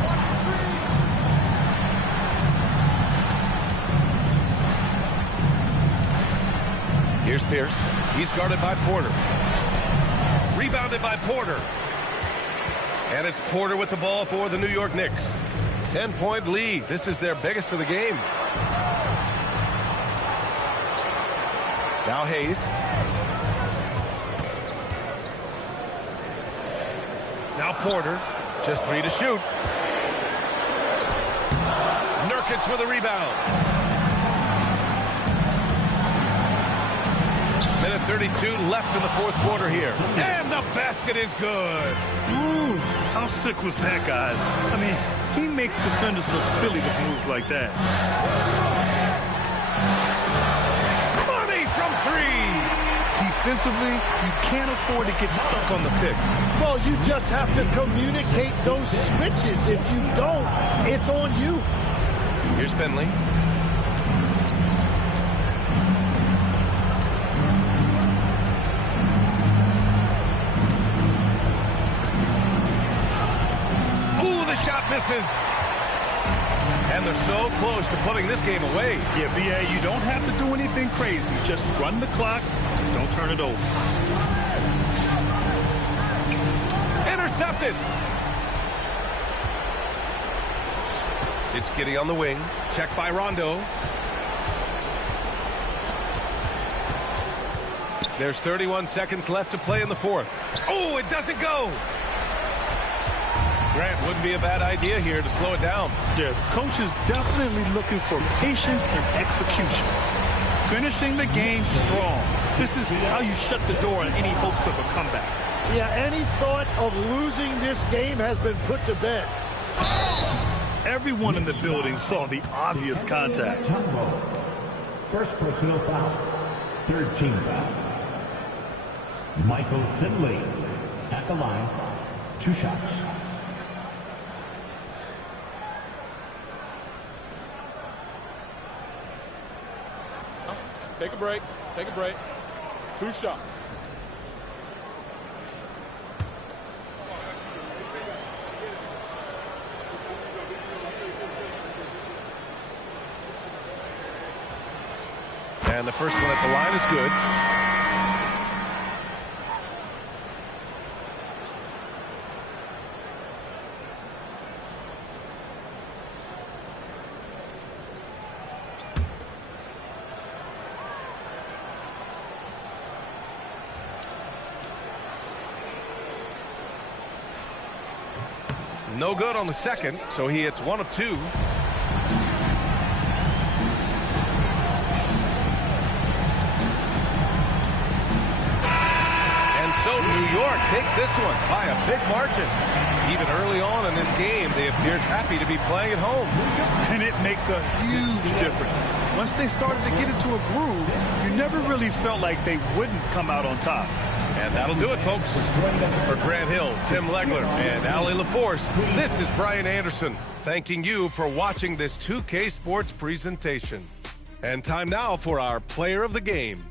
Here's Pierce. He's guarded by Porter. Rebounded by Porter. And it's Porter with the ball for the New York Knicks. 10-point lead. This is their biggest of the game. Now Hayes. Now Porter. Just 3 to shoot. Nurkic with a rebound. Minute 32 left in the fourth quarter here. And the basket is good. Ooh, how sick was that, guys? I mean, he makes defenders look silly with moves like that. Money from 3. Defensively, you can't afford to get stuck on the pick. Well, you just have to communicate those switches. If you don't, it's on you. Here's Finley. Misses. And they're so close to putting this game away. Yeah, B.A., you don't have to do anything crazy. Just run the clock. Don't turn it over. Intercepted. It's Giddy on the wing. Checked by Rondo. There's 31 seconds left to play in the fourth. Oh, it doesn't go. Grant, wouldn't be a bad idea here to slow it down. Yeah, the coach is definitely looking for patience and execution. Finishing the game strong. This is how you shut the door on any hopes of a comeback. Yeah, any thought of losing this game has been put to bed. Everyone in the building saw the obvious contact. First personal foul. Third team foul. Michael Finley at the line. 2 shots. Take a break. Take a break. 2 shots. And the first one at the line is good. No good on the second, so he hits 1 of 2. And so New York takes this one by a big margin. Even early on in this game, they appeared happy to be playing at home. And it makes a huge difference. Once they started to get into a groove, you never really felt like they wouldn't come out on top. And that'll do it, folks. For Grant Hill, Tim Legler, and Allie LaForce, this is Brian Anderson, thanking you for watching this 2K Sports presentation. And time now for our player of the game.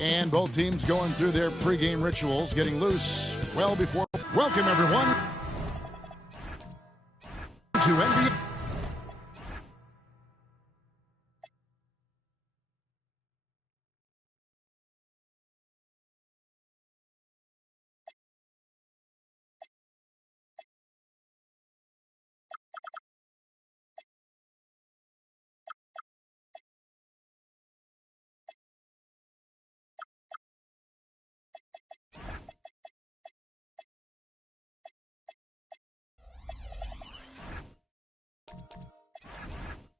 And both teams going through their pregame rituals, getting loose well before. Welcome, everyone, to NBA.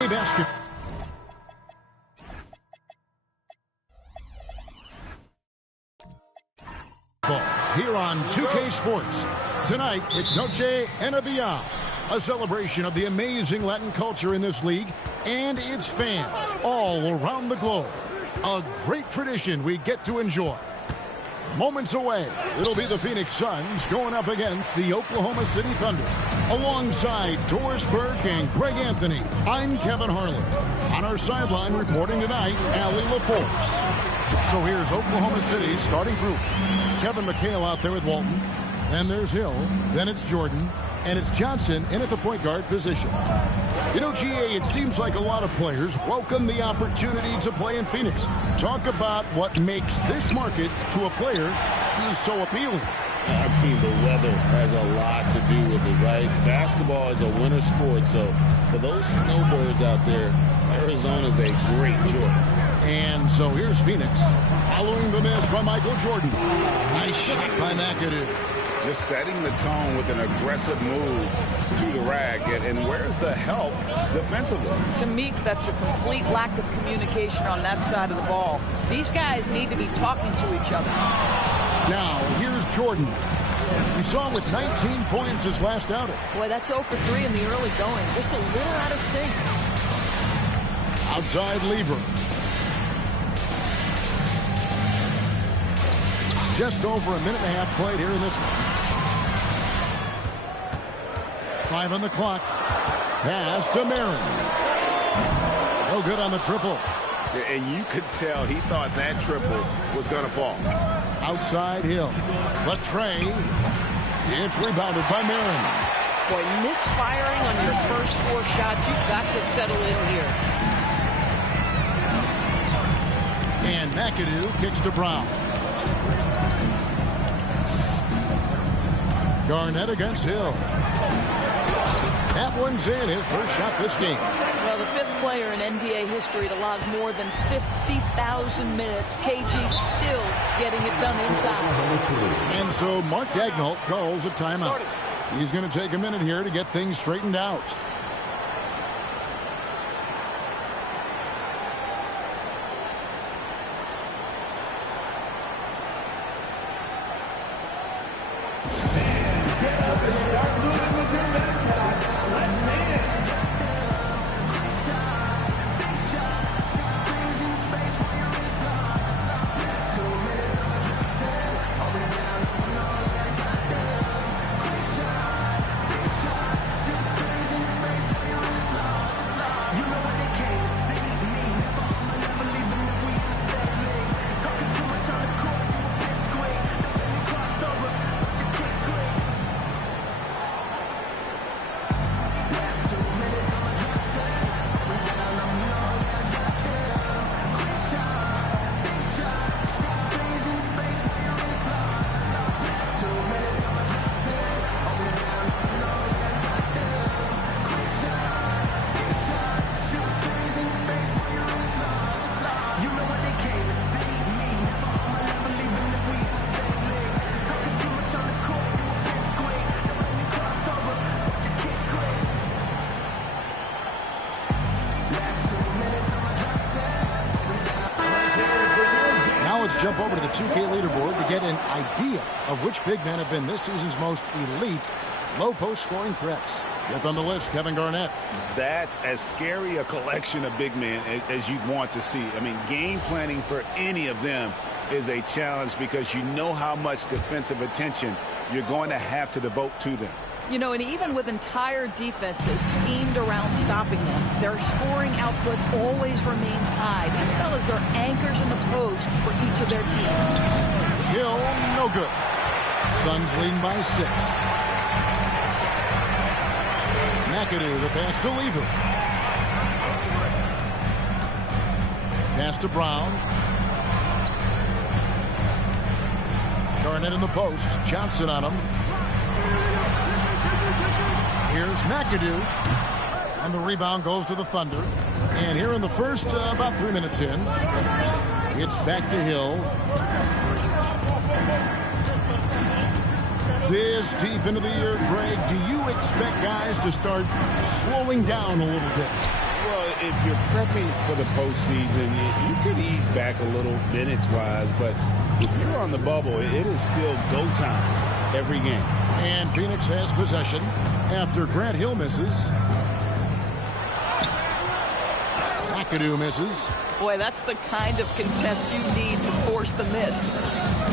Basketball. Here on 2K Sports. Tonight, it's Noche NBA, a celebration of the amazing Latin culture in this league and its fans all around the globe. A great tradition we get to enjoy. Moments away, it'll be the Phoenix Suns going up against the Oklahoma City Thunder. Alongside Doris Burke and Greg Anthony, I'm Kevin Harlan. On our sideline reporting tonight, Allie LaForce. So here's Oklahoma City's starting group. Kevin McHale out there with Walton. Then there's Hill. Then it's Jordan. And it's Johnson in at the point guard position. You know, GA, it seems like a lot of players welcome the opportunity to play in Phoenix. Talk about what makes this market to a player is so appealing. I mean, the weather has a lot to do with it, right? Basketball is a winter sport, so for those snowbirds out there, Arizona's a great choice. And so here's Phoenix, following the miss by Michael Jordan. Nice shot by McAdoo. Just setting the tone with an aggressive move to the rack. And where's the help defensively? To me, that's a complete lack of communication on that side of the ball. These guys need to be talking to each other. Now, here's Jordan. We saw him with 19 points his last outing. Boy, that's 0 for 3 in the early going. Just a little out of sync. Outside Lever. Just over a minute and a half played here in this one. 5 on the clock. Pass to Marin. No good on the triple. And you could tell he thought that triple was going to fall. Outside Hill. But Trey, it's rebounded by Marin. Boy, misfiring on your first 4 shots. You've got to settle in here. And McAdoo kicks to Brown. Garnett against Hill. That one's in, his first shot this game. Well, the 5th player in NBA history to log more than 50,000 minutes. KG still getting it done inside. And so Mark Daigneault calls a timeout. He's going to take a minute here to get things straightened out. Jump over to the 2K leaderboard to get an idea of which big men have been this season's most elite low-post scoring threats. Fifth on the list, Kevin Garnett. That's as scary a collection of big men as you'd want to see. I mean, game planning for any of them is a challenge because you know how much defensive attention you're going to have to devote to them. You know, and even with entire defenses schemed around stopping them, their scoring output always remains high. These fellas are anchors in the post for each of their teams. Hill, no good. Suns leading by 6. McAdoo, the pass to Lever. Pass to Brown. Garnett in the post. Johnson on him. Here's McAdoo. And the rebound goes to the Thunder. And here in the first, about 3 minutes in, it's back to Hill. This deep into the year, Greg, do you expect guys to start slowing down a little bit? Well, if you're prepping for the postseason, you could ease back a little minutes-wise, but if you're on the bubble, it is still go time every game. And Phoenix has possession after Grant Hill misses. McAdoo misses. Boy, that's the kind of contest you need to force the miss.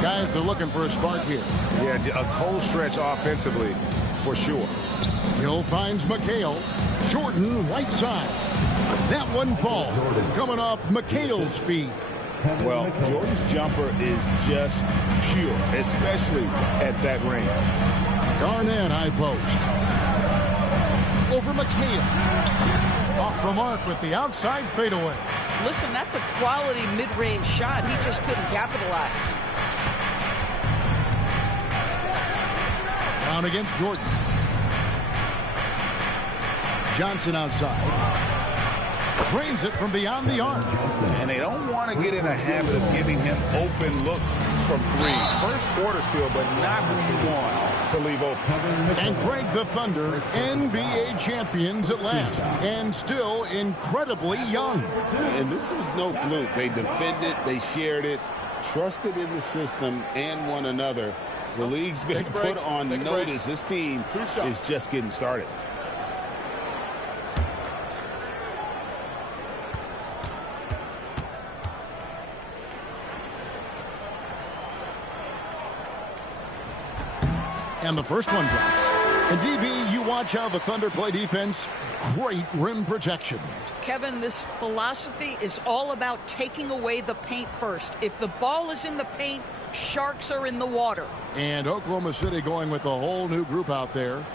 Guys are looking for a spark here. Yeah, a cold stretch offensively, for sure. Hill finds McHale. Jordan, right side. That one falls. Coming off McHale's feet. Well, Jordan's jumper is just pure, especially at that range. Garnett, high post. Over McHale. Off the mark with the outside fadeaway. Listen, that's a quality mid-range shot. He just couldn't capitalize. Down against Jordan. Johnson outside. Drains it from beyond the arc. And they don't want to get in a habit of giving him open looks from 3. First quarter still, but not who you want to leave open. And Craig, the Thunder, NBA champions at last. And still incredibly young. And this was no fluke. They defended, they shared it, trusted in the system and one another. The league's been put on notice. This team is just getting started. And the first one drops. And DB, you watch how the Thunder play defense. Great rim protection. Kevin, this philosophy is all about taking away the paint first. If the ball is in the paint, sharks are in the water. And Oklahoma City going with a whole new group out there.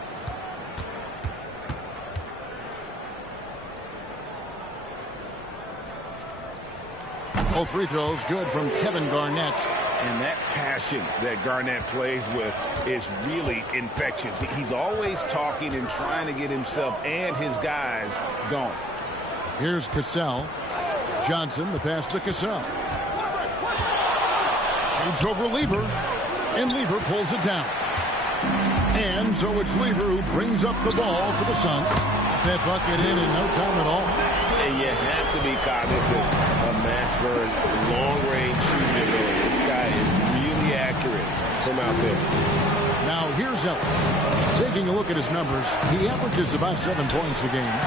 Oh, free throws good from Kevin Garnett. And that passion that Garnett plays with is really infectious. He's always talking and trying to get himself and his guys going. Here's Cassell. Johnson, the pass to Cassell. Shoots over Lever. And Lever pulls it down. And so it's Lever who brings up the ball for the Suns. That bucket in no time at all. And you have to be cognizant of Mashburn's long-range shooting ability. This guy is really accurate from out there. Now here's Ellis. Taking a look at his numbers, he averages about 7 points a game.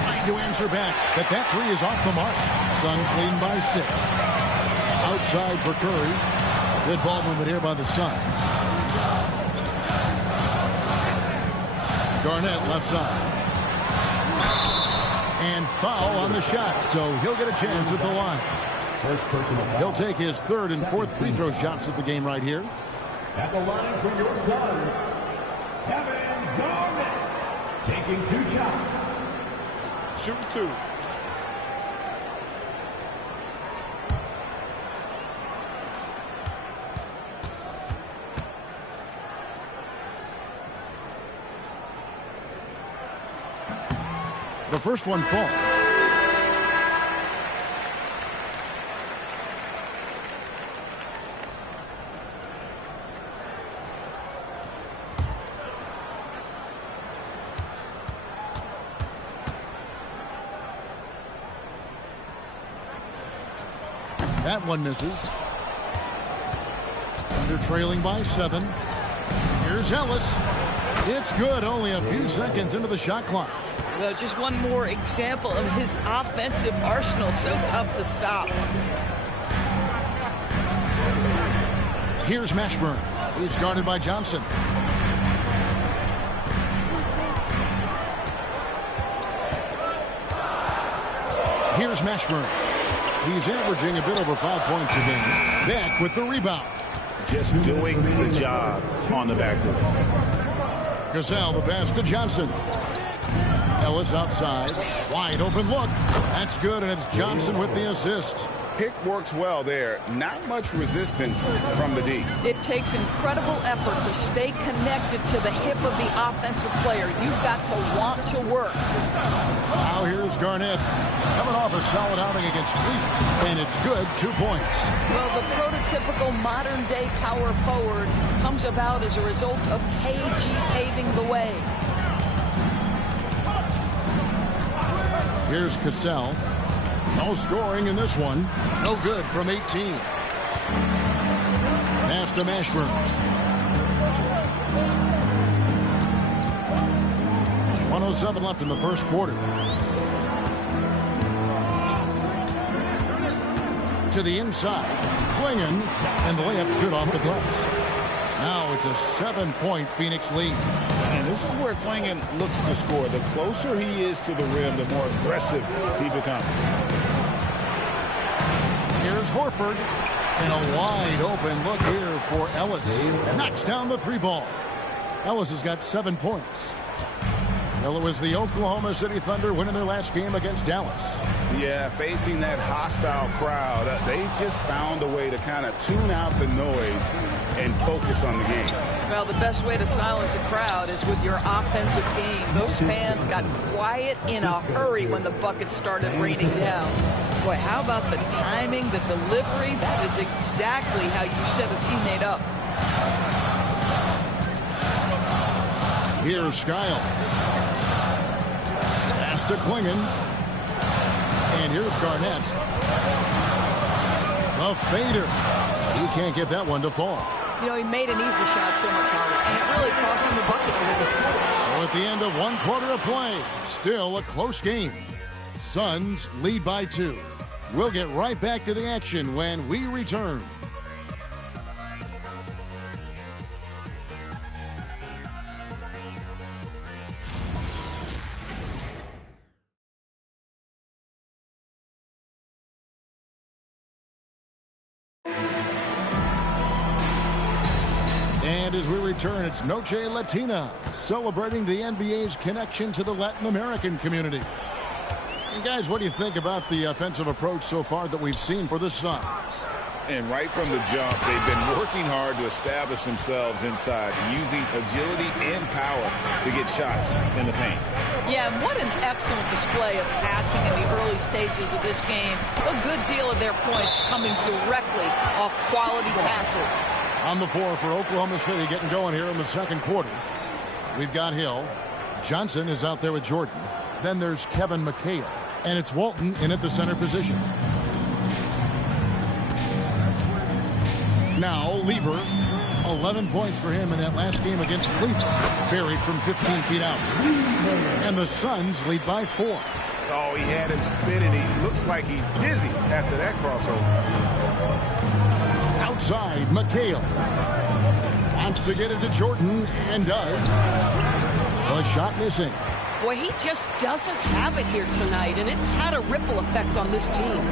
Trying to answer back, but that 3 is off the mark. Suns leading by 6. Outside for Curry. Good ball movement here by the Suns. Garnett left side. And foul on the shot, so he'll get a chance at the line. He'll take his 3rd and 4th free throw shots at the game right here. At the line for your Suns, Kevin Garnett, taking 2 shots. Shooting 2. The first one falls. That one misses. Under trailing by 7. Here's Ellis. It's good, only a few seconds into the shot clock. Just one more example of his offensive arsenal. So tough to stop. Here's Mashburn. He's guarded by Johnson. Here's Mashburn. He's averaging a bit over 5 points a game. Beck with the rebound. Just doing the job on the backboard. Gazelle, the pass to Johnson. Ellis outside. Wide open look. That's good, and it's Johnson with the assist. Pick works well there. Not much resistance from the D. It takes incredible effort to stay connected to the hip of the offensive player. You've got to want to work. Now here's Garnett. Coming off a solid outing against Cleveland, and it's good, 2 points. Well, the prototypical modern-day power forward comes about as a result of KG paving the way. Here's Cassell. No scoring in this one. No good from 18. Pass to Mashburn. 1:07 left in the first quarter. To the inside. Klingon, and the layup's good off the glass. Now it's a 7-point Phoenix lead. And this is where Klingon looks to score. The closer he is to the rim, the more aggressive he becomes. Here's Horford. And a wide open look here for Ellis. Knocks down the 3 ball. Ellis has got 7 points. Well, it was the Oklahoma City Thunder winning their last game against Dallas. Yeah, facing that hostile crowd, they've just found a way to kind of tune out the noise and focus on the game. Well, the best way to silence a crowd is with your offensive game. Those fans got quiet in a hurry when the buckets started raining down. Boy, how about the timing, the delivery? That is exactly how you set a teammate up. Here's Skyle. Pass to Klingon. And here's Garnett. A fader. He can't get that one to fall. You know, he made an easy shot so much harder, and it really cost him the bucket. So at the end of 1 quarter of play, still a close game. Suns lead by 2. We'll get right back to the action when we return. And as we return, it's Noche Latina, celebrating the NBA's connection to the Latin American community. And guys, what do you think about the offensive approach so far that we've seen for the Suns? And right from the jump, they've been working hard to establish themselves inside, using agility and power to get shots in the paint. Yeah, and what an excellent display of passing in the early stages of this game. A good deal of their points coming directly off quality passes. On the floor for Oklahoma City, getting going here in the second quarter. We've got Hill. Johnson is out there with Jordan. Then there's Kevin McHale. And it's Walton in at the center position. Now, Lever. 11 points for him in that last game against Cleveland. Buried from 15 feet out. And the Suns lead by 4. Oh, he had him spinning. He looks like he's dizzy after that crossover. Outside, McHale. Wants to get it to Jordan, and does. The shot missing. Boy, he just doesn't have it here tonight, and it's had a ripple effect on this team.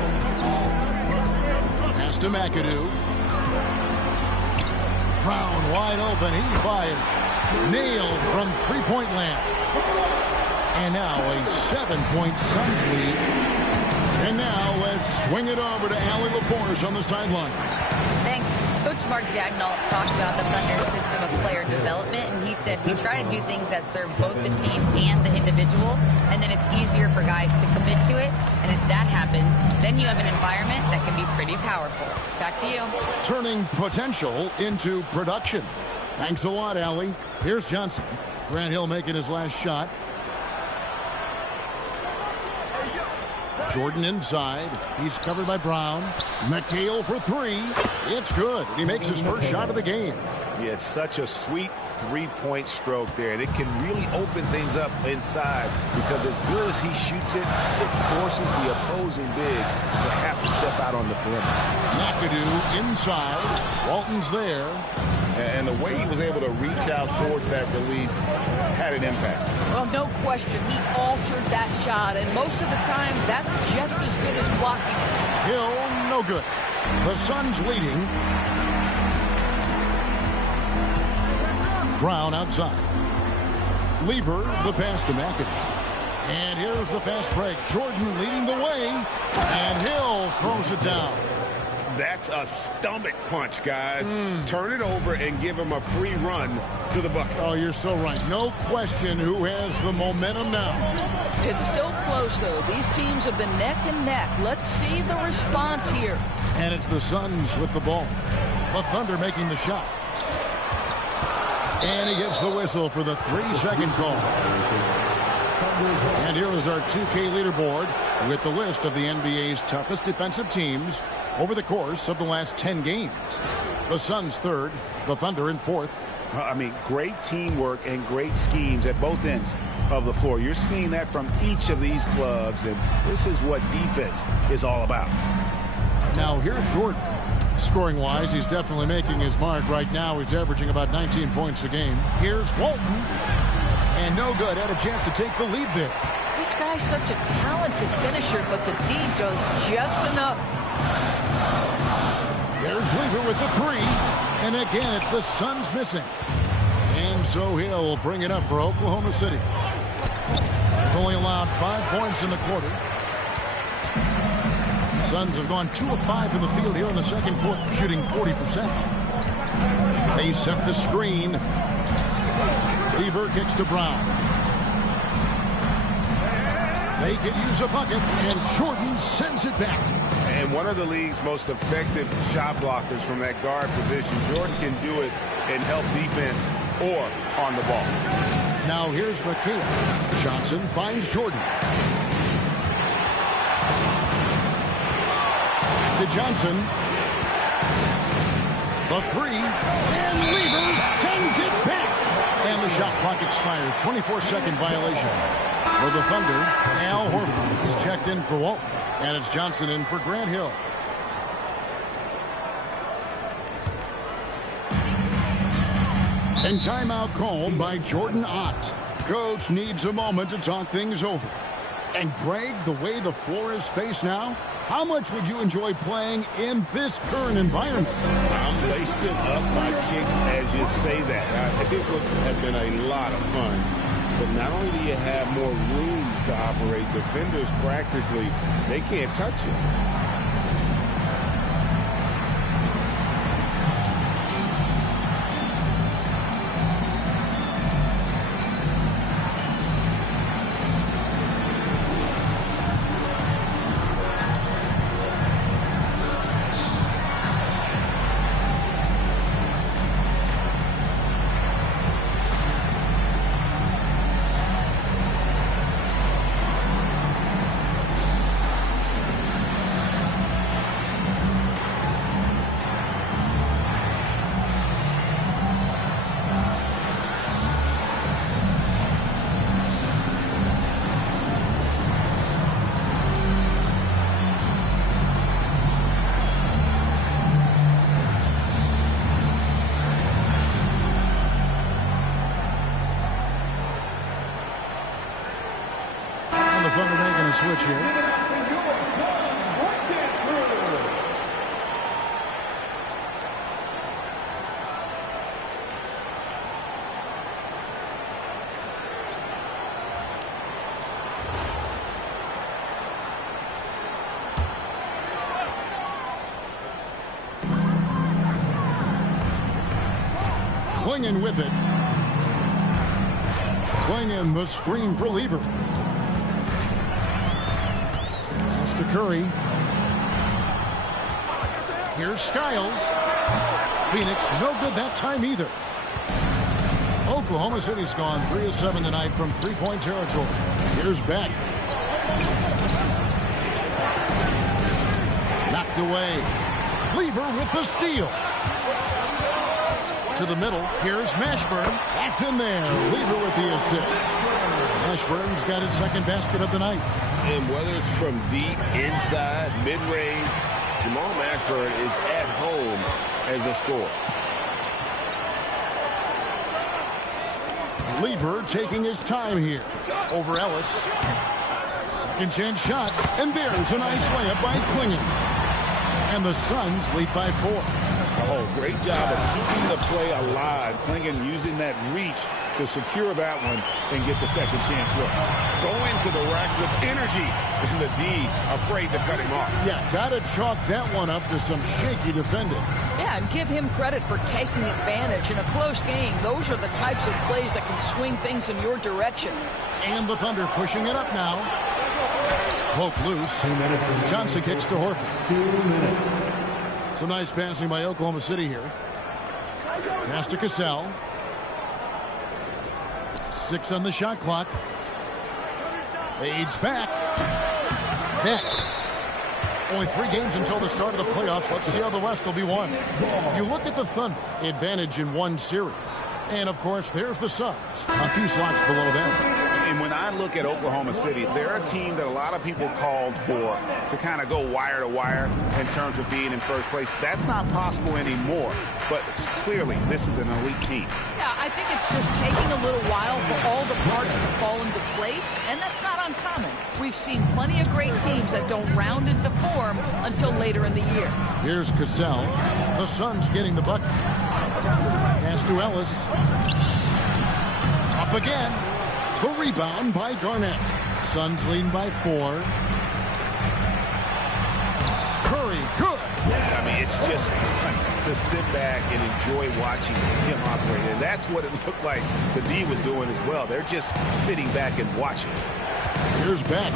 Pass to McAdoo. Brown wide open. He fires. Nailed from three-point land. And now a 7-point Suns lead. And now let's swing it over to Allie LaForce on the sideline. Thanks. Coach Mark Dagnall talked about the Thunder's system of player development, and he said we try to do things that serve both the team and the individual, and then it's easier for guys to commit to it. And if that happens, then you have an environment that can be pretty powerful. Back to you. Turning potential into production. Thanks a lot, Allie. Here's Johnson. Grant Hill making his last shot. Jordan inside. He's covered by Brown. McHale for 3. It's good. He makes his first shot of the game. Yeah, it's such a sweet three-point stroke there, and it can really open things up inside because as good as he shoots it, it forces the opposing bigs to have to step out on the perimeter. McAdoo inside. Walton's there. And the way he was able to reach out towards that release had an impact. Well, no question. He altered that shot, and most of the time, that's just as good as blocking it. Hill, no good. The Suns leading. Brown outside. Lever, the pass to McAdoo. And here's the fast break. Jordan leading the way, and Hill throws it down. That's a stomach punch, guys. Turn it over and give him a free run to the bucket. Oh, you're so right. No question who has the momentum now. It's still close, though. These teams have been neck and neck. Let's see the response here. And it's the Suns with the ball. The Thunder making the shot. And he gets the whistle for the 3-second call. And here is our 2K leaderboard with the list of the NBA's toughest defensive teams over the course of the last 10 games. The Suns third, the Thunder in fourth. I mean, great teamwork and great schemes at both ends of the floor. You're seeing that from each of these clubs, and this is what defense is all about. Now, here's Jordan. Scoring-wise, he's definitely making his mark right now. He's averaging about 19 points a game. Here's Walton. And no good. Had a chance to take the lead there. This guy's such a talented finisher, but the D does just enough. There's Lever with the three. And again, it's the Suns missing. And so he'll bring it up for Oklahoma City. They've only allowed 5 points in the quarter. The Suns have gone 2 of 5 from the field here in the second quarter, shooting 40%. They set the screen. Lever kicks to Brown. They could use a bucket, and Jordan sends it back. And one of the league's most effective shot blockers from that guard position. Jordan can do it and help defense or on the ball. Now here's McKay. Johnson finds Jordan. To Johnson. The three. And Lever sends it back. And the shot clock expires. 24-second violation. For the Thunder, Al Horford is checked in for Walton. And it's Johnson in for Grant Hill. And timeout called by Jordan Ott. Coach needs a moment to talk things over. And Greg, the way the floor is spaced now, how much would you enjoy playing in this current environment? I'm lacing up my kicks as you say that. It would have been a lot of fun. But not only do you have more room to operate, defenders practically, they can't touch it. Switch here. Clinging with it. Clinging the screen for Lever. To Curry. Here's Skiles. Phoenix, no good that time either. Oklahoma City's gone 3 of 7 tonight from three-point territory. Here's Beck. Knocked away. Lever with the steal. To the middle. Here's Mashburn. That's in there. Lever with the assist. Mashburn's got his second basket of the night. And whether it's from deep, inside, mid-range, Jamal Mashburn is at home as a scorer. Lever taking his time here. Over Ellis. Second chance shot. And there's a nice layup by Klingon. And the Suns lead by 4. Oh, great job of keeping the play alive. Klingon using that reach to secure that one and get the second chance look. Go into the rack with energy. And the D afraid to cut him off. Yeah, got to chalk that one up to some shaky defending. Yeah, and give him credit for taking advantage in a close game. Those are the types of plays that can swing things in your direction. And the Thunder pushing it up now. Poke loose. Johnson kicks to Horford. 2 minutes. Some nice passing by Oklahoma City here. Pass to Cassell. 6 on the shot clock. Fades back. Net. Only 3 games until the start of the playoffs. Let's see how the West will be won. You look at the Thunder, advantage in 1 series. And, of course, there's the Suns, a few slots below them. And when I look at Oklahoma City, they're a team that a lot of people called for to kind of go wire to wire in terms of being in first place. That's not possible anymore. But clearly, this is an elite team. Yeah, I think it's just taking a little while for all the parts to fall into place, and that's not uncommon. We've seen plenty of great teams that don't round into form until later in the year. Here's Cassell. The Suns getting the bucket. Pass to Ellis. Up again. The rebound by Garnett. Suns leading by 4. Curry, good. I mean, it's just fun to sit back and enjoy watching him operate. And that's what it looked like the D was doing as well. They're just sitting back and watching. Here's Beck.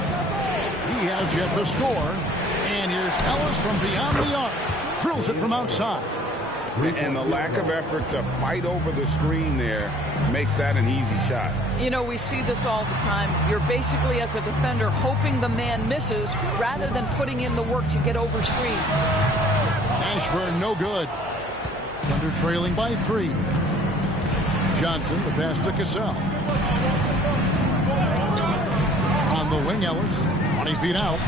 He has yet to score. And here's Ellis from beyond the arc. Drills it from outside. And the lack of effort to fight over the screen there makes that an easy shot. You know, we see this all the time. You're basically, as a defender, hoping the man misses rather than putting in the work to get over screens. Ashburn, no good. Thunder trailing by 3. Johnson, the pass to Cassell. On the wing, Ellis. 20 feet out.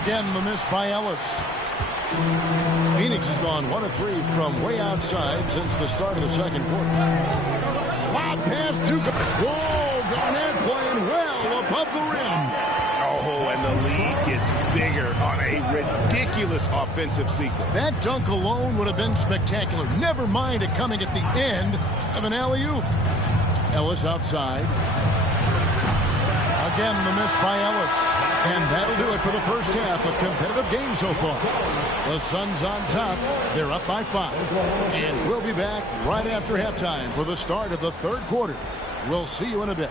Again, the miss by Ellis. Phoenix has gone 1 of 3 from way outside since the start of the second quarter. Lob pass to... Whoa, Garnett playing well above the rim. Oh, and the lead gets bigger on a ridiculous offensive sequence. That dunk alone would have been spectacular. Never mind it coming at the end of an alley-oop. Ellis outside. Again, the miss by Ellis. And that'll do it for the first half of competitive game so far. The Suns on top. They're up by 5. And we'll be back right after halftime for the start of the third quarter. We'll see you in a bit.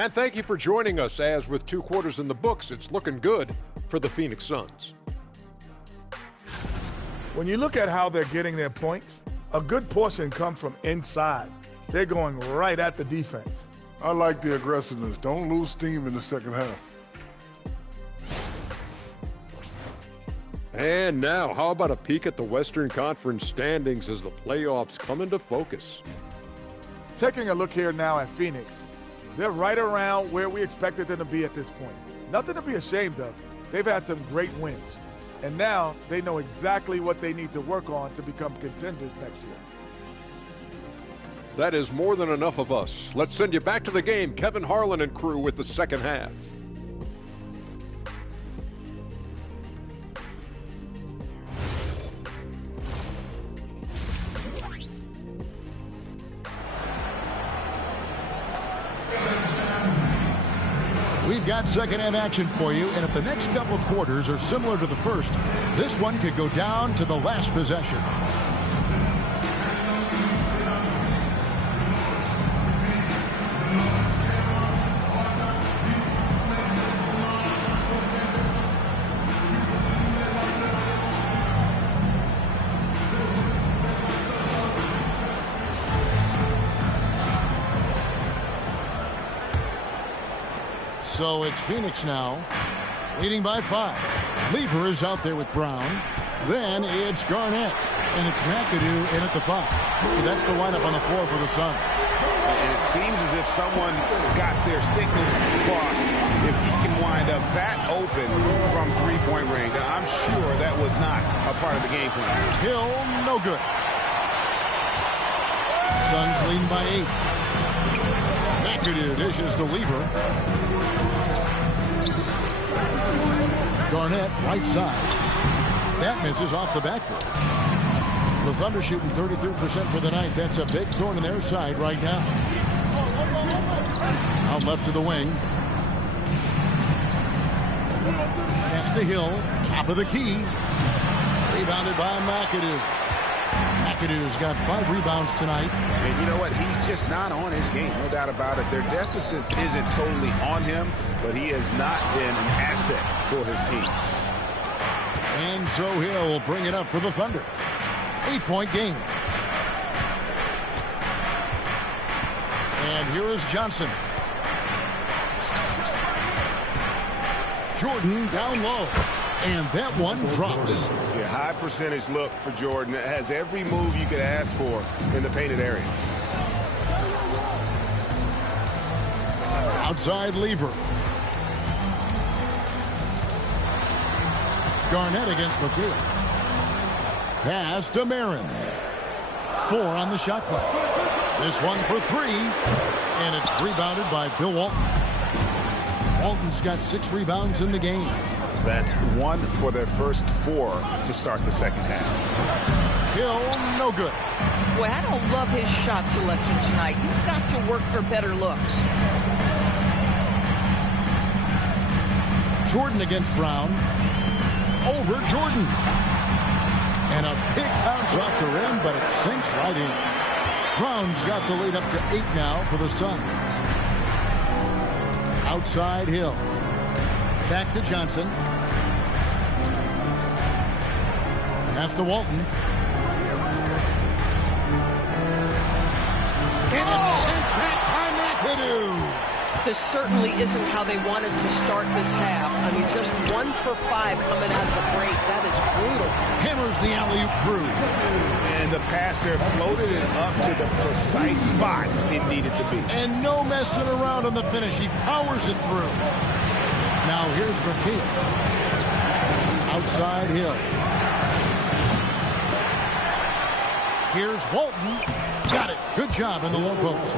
And thank you for joining us, as with 2 quarters in the books, it's looking good for the Phoenix Suns. When you look at how they're getting their points, a good portion comes from inside. They're going right at the defense. I like the aggressiveness. Don't lose steam in the second half. And now, how about a peek at the Western Conference standings as the playoffs come into focus? Taking a look here now at Phoenix, they're right around where we expected them to be at this point. Nothing to be ashamed of. They've had some great wins. And now they know exactly what they need to work on to become contenders next year. That is more than enough of us. Let's send you back to the game. Kevin Harlan and crew with the second half. We've got second half action for you, and if the next couple quarters are similar to the first, this one could go down to the last possession. So it's Phoenix now, leading by 5. Lever is out there with Brown. Then it's Garnett, and it's McAdoo in at the 5. So that's the lineup on the floor for the Suns. And it seems as if someone got their signals crossed. If he can wind up that open from three-point range, I'm sure that was not a part of the game plan. Hill, no good. Suns leading by 8. McAdoo dishes to Lever. Garnett, right side. That misses off the backboard. The Thunder shooting 33% for the night. That's a big thorn in their side right now. Out left to the wing. Pass to Hill. Top of the key. Rebounded by McAdoo. McAdoo's got 5 rebounds tonight. And you know what? He's just not on his game. No doubt about it. Their deficit isn't totally on him, but he has not been an asset for his team. And so Hill will bring it up for the Thunder. 8-point game. And here is Johnson. Jordan down low. And that one drops. Yeah, high percentage look for Jordan. It has every move you could ask for in the painted area. Outside Lever. Garnett against McKee. Pass to Marin. 4 on the shot clock. This one for 3. And it's rebounded by Bill Walton. Walton's got 6 rebounds in the game. That's 1 for their first 4 to start the second half. Hill, no good. Boy, I don't love his shot selection tonight. You've got to work for better looks. Jordan against Brown. Over Jordan. And a big bounce off the rim, but it sinks right in. Brown's got the lead up to 8 now for the Suns. Outside Hill. Back to Johnson. Pass to Walton. And it's sent back by McAdoo. This certainly isn't how they wanted to start this half. I mean, just 1 for 5 coming out of the break. That is brutal. Hammers the alley-oop through. And the passer floated it up to the precise spot it needed to be. And no messing around on the finish. He powers it through. Now here's McKee. Outside Hill. Here's Walton. Got it. Good job in the low post.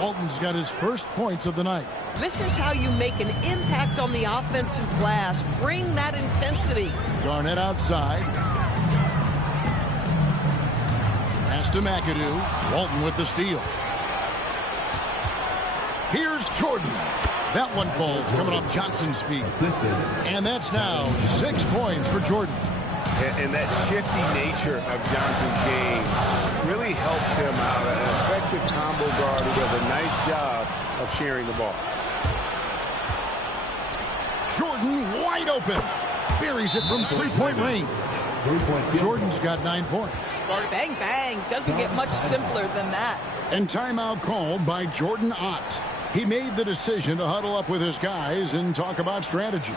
Walton's got his first points of the night. This is how you make an impact on the offensive glass. Bring that intensity. Garnett outside. Pass to McAdoo. Walton with the steal. Here's Jordan. That one falls coming off Johnson's feet. And that's now 6 points for Jordan. And that shifty nature of Johnson's game really helps him out. An effective combo guard who does a nice job of sharing the ball. Jordan wide open. Buries it from 3-point range. Jordan's got 9 points. Bang, bang. Doesn't get much simpler than that. And timeout called by Jordan Ott. He made the decision to huddle up with his guys and talk about strategy.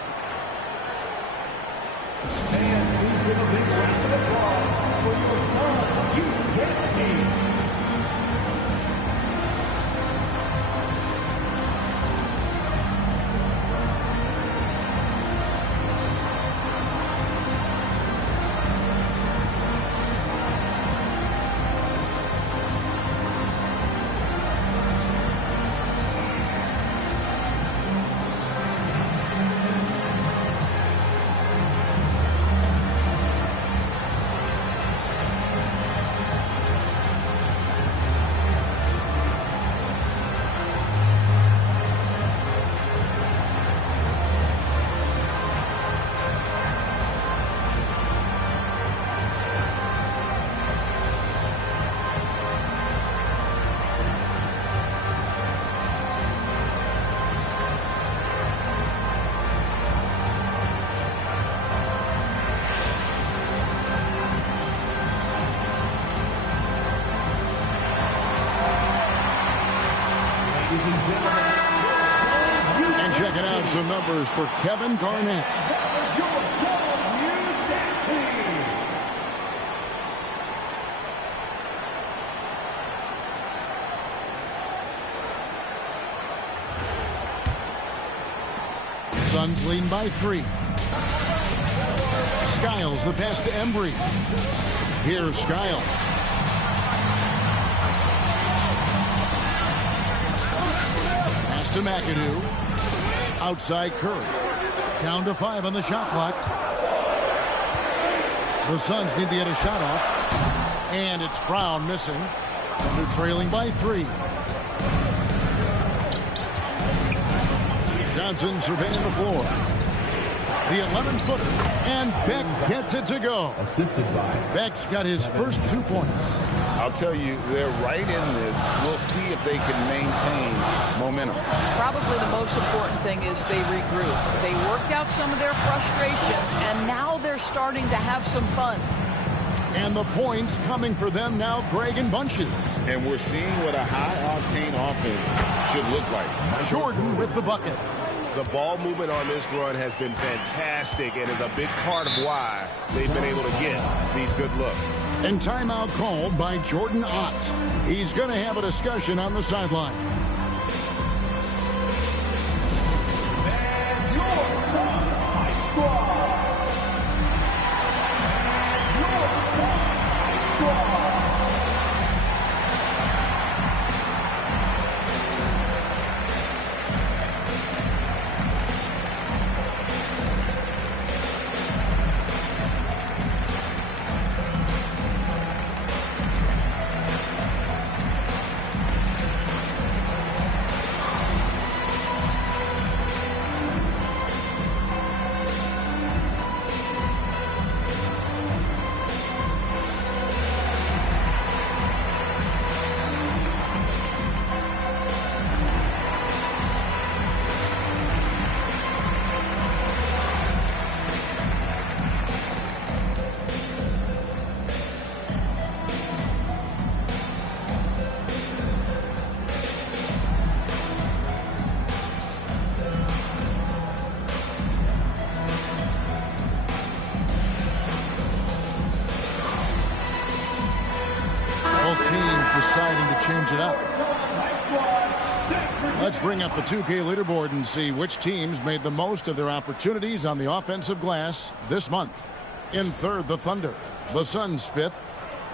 numbers for Kevin Garnett. Suns leading by 3. Skiles the pass to Embry. Here's Skiles. Pass to McAdoo. Outside Curry. Down to 5 on the shot clock. The Suns need to get a shot off. And it's Brown missing. Thunder trailing by 3. Johnson surveying the floor. The 11-footer. And Beck gets it to go. Assisted by. Beck's got his first 2 points. I'll tell you, they're right in this. We'll see if they can maintain momentum. Probably the most important thing is they regroup. They worked out some of their frustrations, and now they're starting to have some fun. And the points coming for them now, Greg, in bunches. And we're seeing what a high-octane offense should look like. Jordan with the bucket. The ball movement on this run has been fantastic and is a big part of why they've been able to get these good looks. And timeout called by Jordan Ott. He's going to have a discussion on the sideline. Deciding to change it up. Let's bring up the 2K leaderboard and see which teams made the most of their opportunities on the offensive glass this month. In third, the Thunder. The Suns 5th.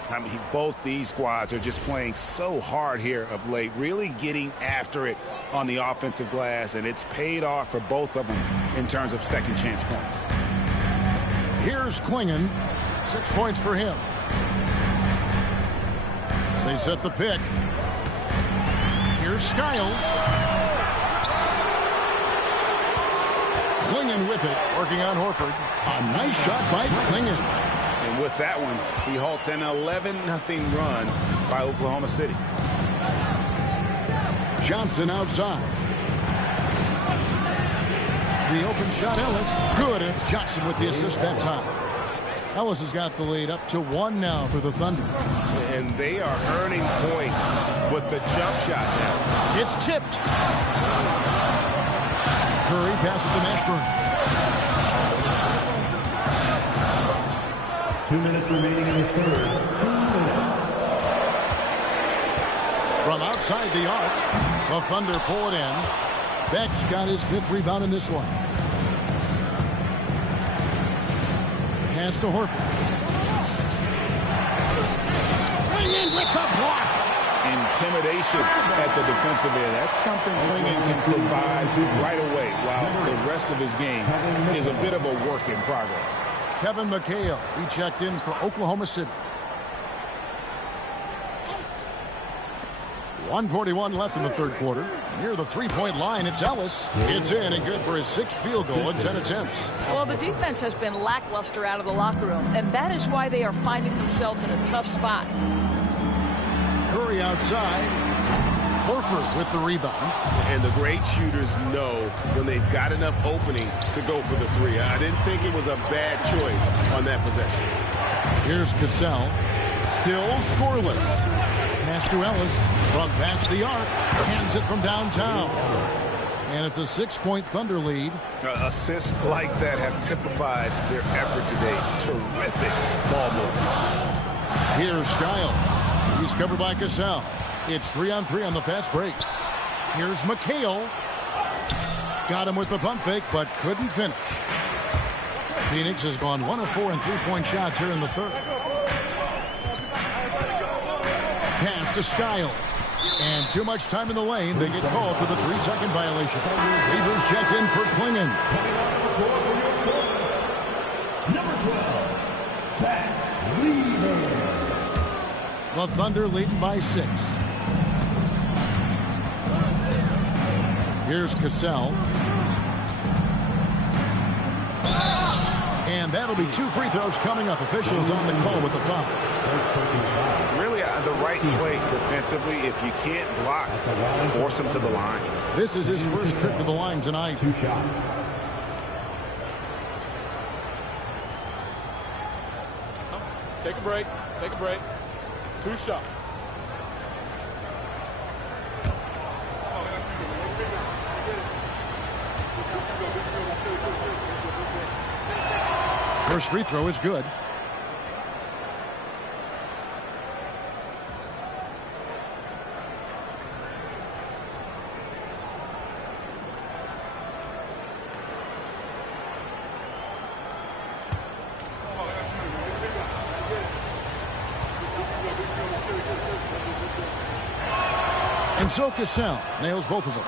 I mean, both these squads are just playing so hard here of late, really getting after it on the offensive glass, and it's paid off for both of them in terms of second chance points. Here's Klingon. 6 points for him. They set the pick. Here's Skiles. Klingon with it, working on Horford. A nice shot by Klingon. And with that one, he halts an 11-0 run by Oklahoma City. Johnson outside. The open shot, Ellis. Good, and it's Johnson with the assist that time. Ellis has got the lead up to 1 now for the Thunder. And they are earning points with the jump shot now. It's tipped. Curry passes to Mashburn. 2 minutes remaining in the third. 2 minutes. From outside the arc, the Thunder pull it in. Beck's got his 5th rebound in this one. Pass to Horford. Klingon with the block. Intimidation at the defensive end. That's something Klingon can provide right away, while the rest of his game is a bit of a work in progress. Kevin McHale, he checked in for Oklahoma City. 1:41 left in the third quarter. Near the three-point line, it's Ellis. It's in and good for his 6th field goal in 10 attempts. Well, the defense has been lackluster out of the locker room, and that is why they are finding themselves in a tough spot. Curry outside. Horford with the rebound. And the great shooters know when they've got enough opening to go for the three. I didn't think it was a bad choice on that possession. Here's Cassell. Still scoreless. Pass to Ellis from past the arc. Hands it from downtown. And it's a 6-point Thunder lead. Assists like that have typified their effort today. Terrific ball movement. Here's Skiles. He's covered by Cassell. It's 3-on-3 on the fast break. Here's McHale. Got him with the pump fake, but couldn't finish. Phoenix has gone 1 of 4 in 3-point shots here in the third. Pass to Skiles. And too much time in the lane. They get called for the 3-second violation. Reavers check in for Klingon. Number 12, Pat Lever. The Thunder leading by 6. Here's Cassell. And that'll be 2 free throws coming up. Officials on the call with the foul. Really the right play defensively. If you can't block, force him to the line. This is his first trip to the line tonight. 2 shots. Take a break. Take a break. 2 shots. First free throw is good. And so Cassell nails both of them.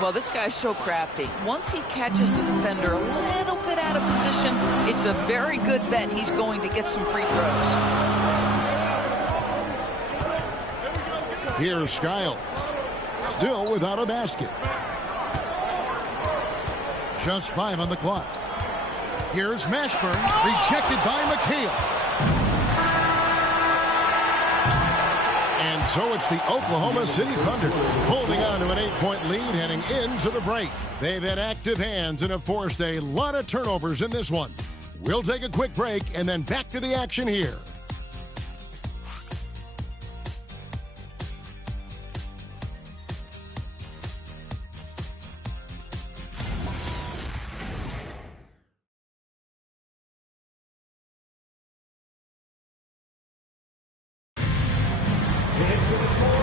Well, this guy's so crafty. Once he catches the defender a little bit out of position, it's a very good bet he's going to get some free throws. Here's Skiles. Still without a basket. Just 5 on the clock. Here's Mashburn. Rejected by McHale. And so it's the Oklahoma City Thunder holding on to an 8-point lead heading into the break. They've had active hands and have forced a lot of turnovers in this one. We'll take a quick break and then back to the action here.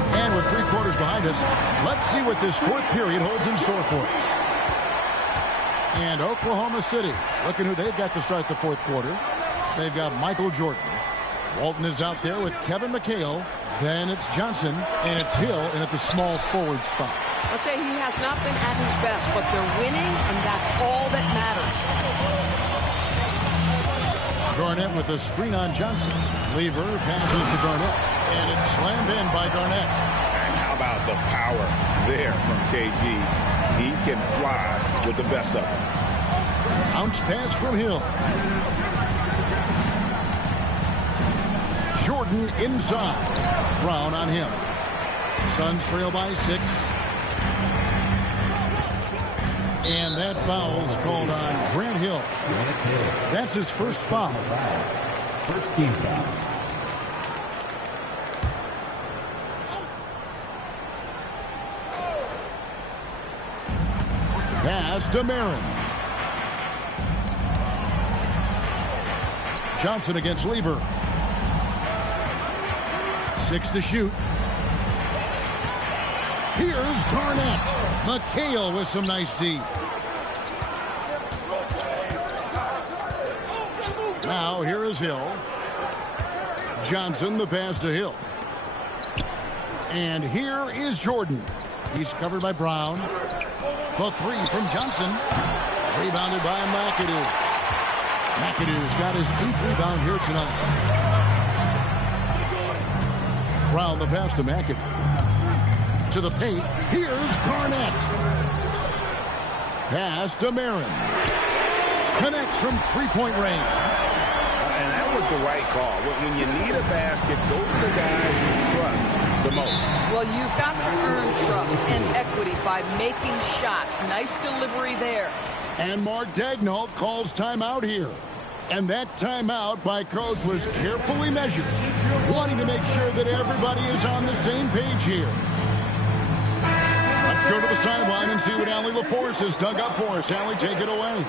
And with 3 quarters behind us, let's see what this fourth period holds in store for us. And Oklahoma City, looking who they've got to start the fourth quarter. They've got Michael Jordan. Walton is out there with Kevin McHale. Then it's Johnson, and it's Hill, and at the small forward spot. I'll tell you, he has not been at his best, but they're winning, and that's all that matters. Garnett with a screen on Johnson. Lever passes to Garnett, and it's slammed in by Garnett. And how about the power there from KG? He can fly with the best of them. Bounce pass from Hill. Jordan inside. Brown on him. Suns trail by 6. And that foul's called on Grant Hill. That's his first foul. First team foul. Pass to Marin. Johnson against Lever. 6 to shoot. Here's Garnett. McHale with some nice D. Now here is Hill. Johnson, the pass to Hill. And here is Jordan. He's covered by Brown. The 3 from Johnson. Rebounded by McAdoo. McAdoo's got his 8th rebound here tonight. Brown, the pass to McAdoo. To the paint. Here's Garnett. Pass to Marin. Connects from 3-point range. And that was the right call. When you need a basket, go to the guys you trust the most. Well, you've got to earn trust and equity by making shots. Nice delivery there. And Mark Daigneault calls timeout here. And that timeout by coach was carefully measured, wanting to make sure that everybody is on the same page here. Let's go to the sideline and see what Allie LaForce has dug up for us. Allie, take it away.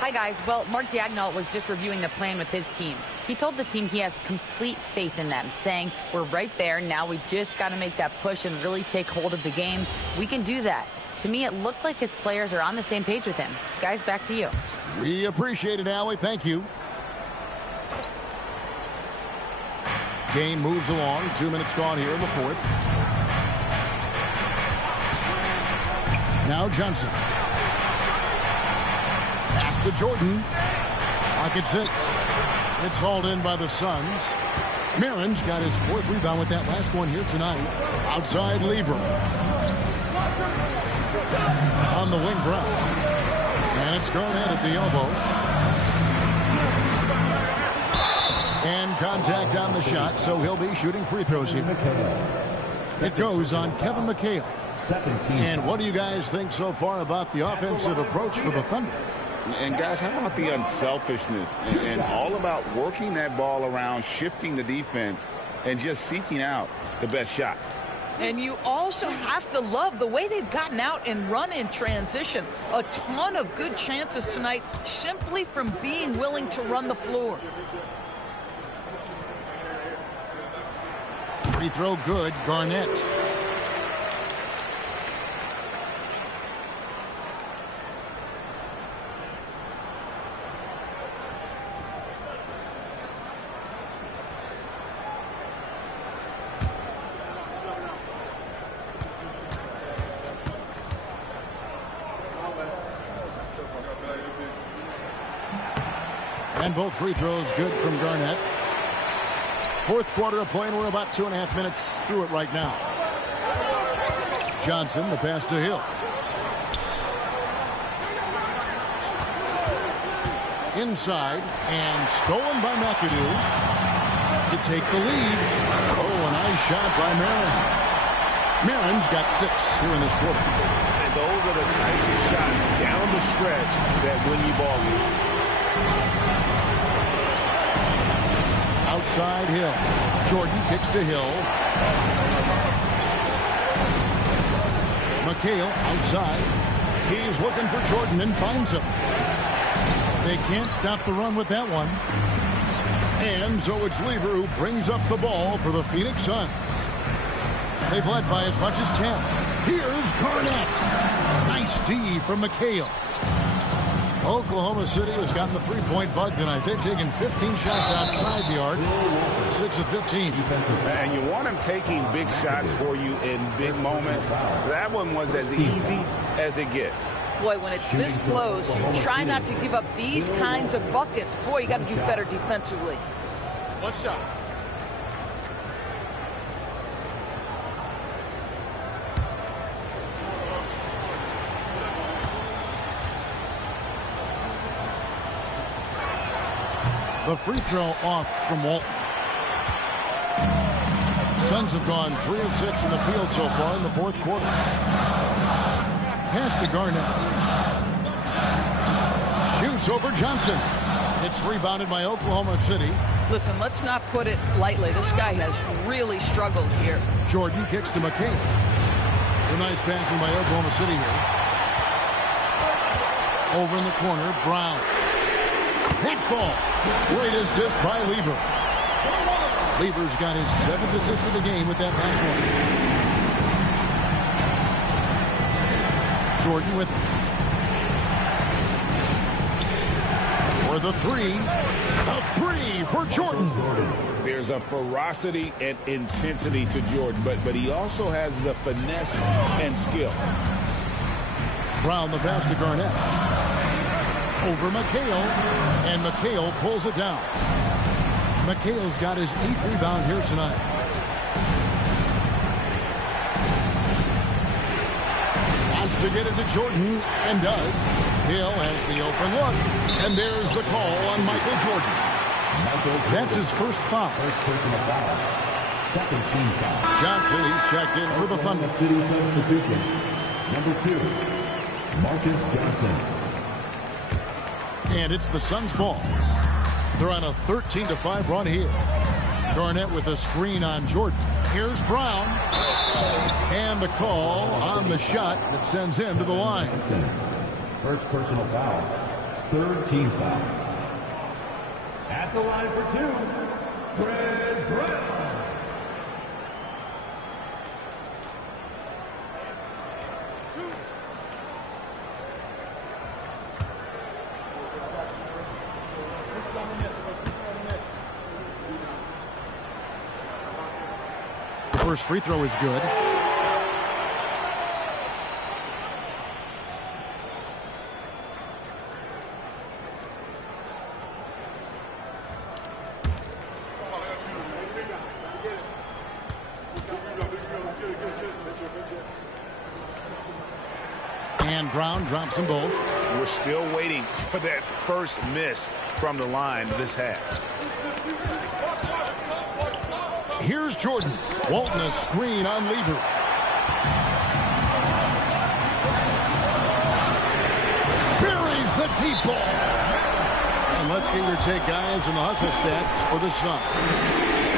Hi, guys. Well, Mark Daigneault was just reviewing the plan with his team. He told the team he has complete faith in them, saying, we're right there. Now we just got to make that push and really take hold of the game. We can do that. To me, it looked like his players are on the same page with him. Guys, back to you. We appreciate it, Allie. Thank you. Game moves along. 2 minutes gone here in the fourth. Now Johnson. Pass to Jordan. Pocket 6. It's hauled in by the Suns. Marin's got his fourth rebound with that last one here tonight. Outside Lever. On the wing, Brown. And it's Garnett at the elbow. And contact on the shot, so he'll be shooting free throws here. It goes on Kevin McHale. And what do you guys think so far about the offensive approach for the Thunder? And guys, how about the unselfishness and all about working that ball around, shifting the defense, and just seeking out the best shot. And you also have to love the way they've gotten out and run in transition. A ton of good chances tonight simply from being willing to run the floor. Free throw good, Garnett. And both free throws good from Garnett. Fourth quarter of play, and we're about 2.5 minutes through it right now. Johnson, the pass to Hill. Inside, and stolen by McAdoo to take the lead. Oh, a nice shot by Marin. Marin's got 6 here in this quarter. And those are the types of shots down the stretch that win you ball games. Outside Hill. Jordan kicks to Hill. McHale outside. He's looking for Jordan and finds him. They can't stop the run with that one. And so it's Lever who brings up the ball for the Phoenix Suns. They've led by as much as 10. Here's Garnett. Nice D from McHale. Oklahoma City has gotten the three-point bug tonight. They've taken 15 shots outside the arc. 6 of 15. And you want them taking big shots for you in big moments. That one was as easy as it gets. Boy, when it's this close, you try not to give up these kinds of buckets. Boy, you got to do better defensively. One shot. The free throw off from Walton. Suns have gone 3 of 6 in the field so far in the fourth quarter. Pass to Garnett. Shoots over Johnson. It's rebounded by Oklahoma City. Listen, let's not put it lightly. This guy has really struggled here. Jordan kicks to McHale. Some nice passing by Oklahoma City here. Over in the corner, Brown. That ball. Great assist by Lever. Lever's got his 7th assist of the game with that last one. Jordan with it. For the 3. A 3 for Jordan. There's a ferocity and intensity to Jordan, but he also has the finesse and skill. Brown the pass to Garnett. Over McHale, and McHale pulls it down. McHale's got his 8th rebound here tonight. Wants to get it to Jordan, and does. Hill has the open look, and there's the call on Michael Jordan. That's his first foul. Second team foul. Johnson, he's checked in for the Thunder. Number 2, Marcus Johnson. And it's the Suns' ball. They're on a 13-5 run here. Garnett with a screen on Jordan. Here's Brown. And the call on the shot that sends him to the line. First personal foul. Third team foul. At the line for two, Fred Brown. The first free throw is good. And Brown drops them both. We're still waiting for that first miss from the line this half. Here's Jordan. Walton a screen on Lever. Buries the deep ball. And let's get your take, guys, on the hustle stats for the Suns.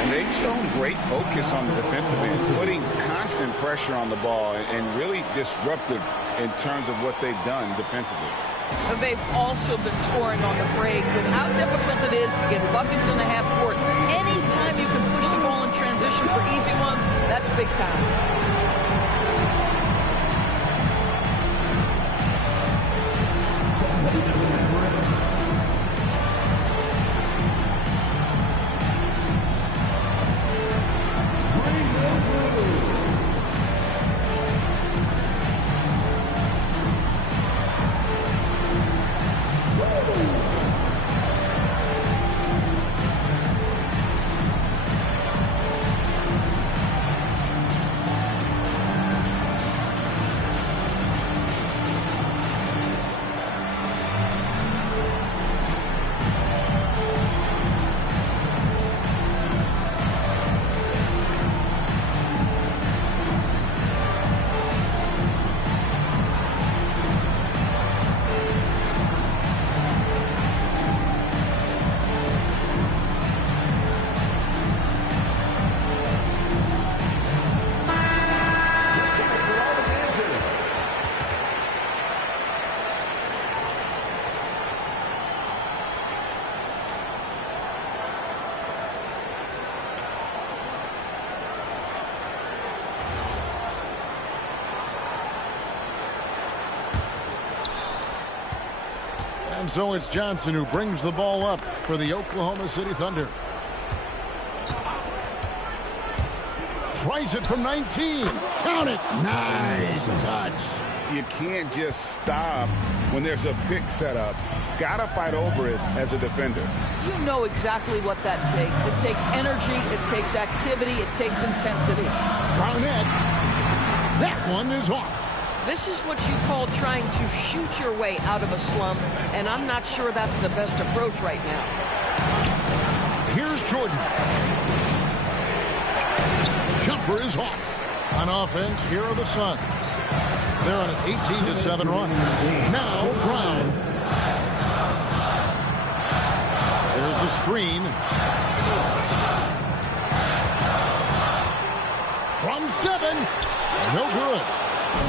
And they've shown great focus on the defensive end, putting constant pressure on the ball and really disruptive in terms of what they've done defensively. And they've also been scoring on the break with how difficult it is to get buckets in the half court. Anytime you can push the ball in transition for easy ones, that's big time. And so it's Johnson who brings the ball up for the Oklahoma City Thunder. Tries it from 19. Count it. Nice touch. You can't just stop when there's a pick set up. Gotta fight over it as a defender. You know exactly what that takes. It takes energy, it takes activity, it takes intensity. Garnett. That one is off. This is what you call trying to shoot your way out of a slump, and I'm not sure that's the best approach right now. Here's Jordan. Jumper is off. On offense, here are the Suns. They're on an 18-7 run. Now Brown. There's the screen. From 7. No good.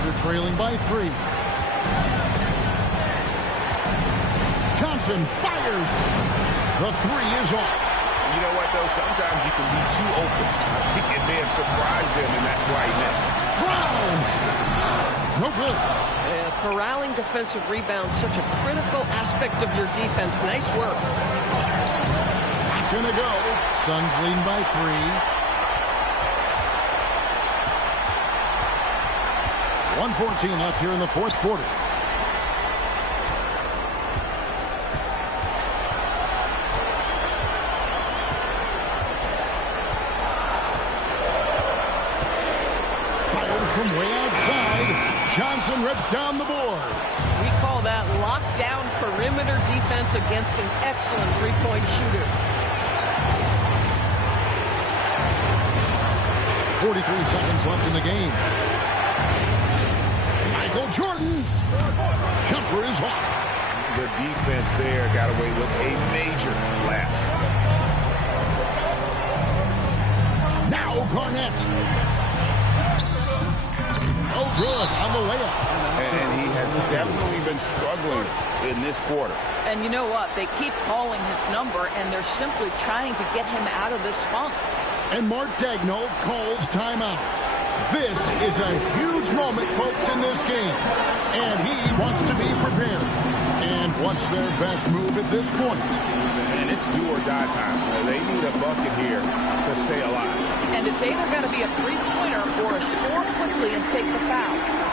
They're trailing by 3. Johnson fires. The 3 is off. You know what, though? Sometimes you can be too open. I think it may have surprised him, and that's why he missed. Brown! No good. Corralling defensive rebounds, such a critical aspect of your defense. Nice work. Gonna go. Suns leading by 3. 1:14 left here in the fourth quarter. Fires from way outside. Johnson rips down the board. We call that lockdown perimeter defense against an excellent three-point shooter. 43 seconds left in the game. Michael Jordan. Jumper is off. The defense there got away with a major lapse. Now Garnett. net. Oh, good on the layup. And he has definitely been struggling in this quarter. And you know what? They keep calling his number, and they're simply trying to get him out of this funk. And Mark Daigneault calls timeout. This is a huge moment, folks, in this game. And he wants to be prepared. And what's their best move at this point? And it's do or die time. They need a bucket here to stay alive. And it's either going to be a three-pointer or a score quickly and take the foul.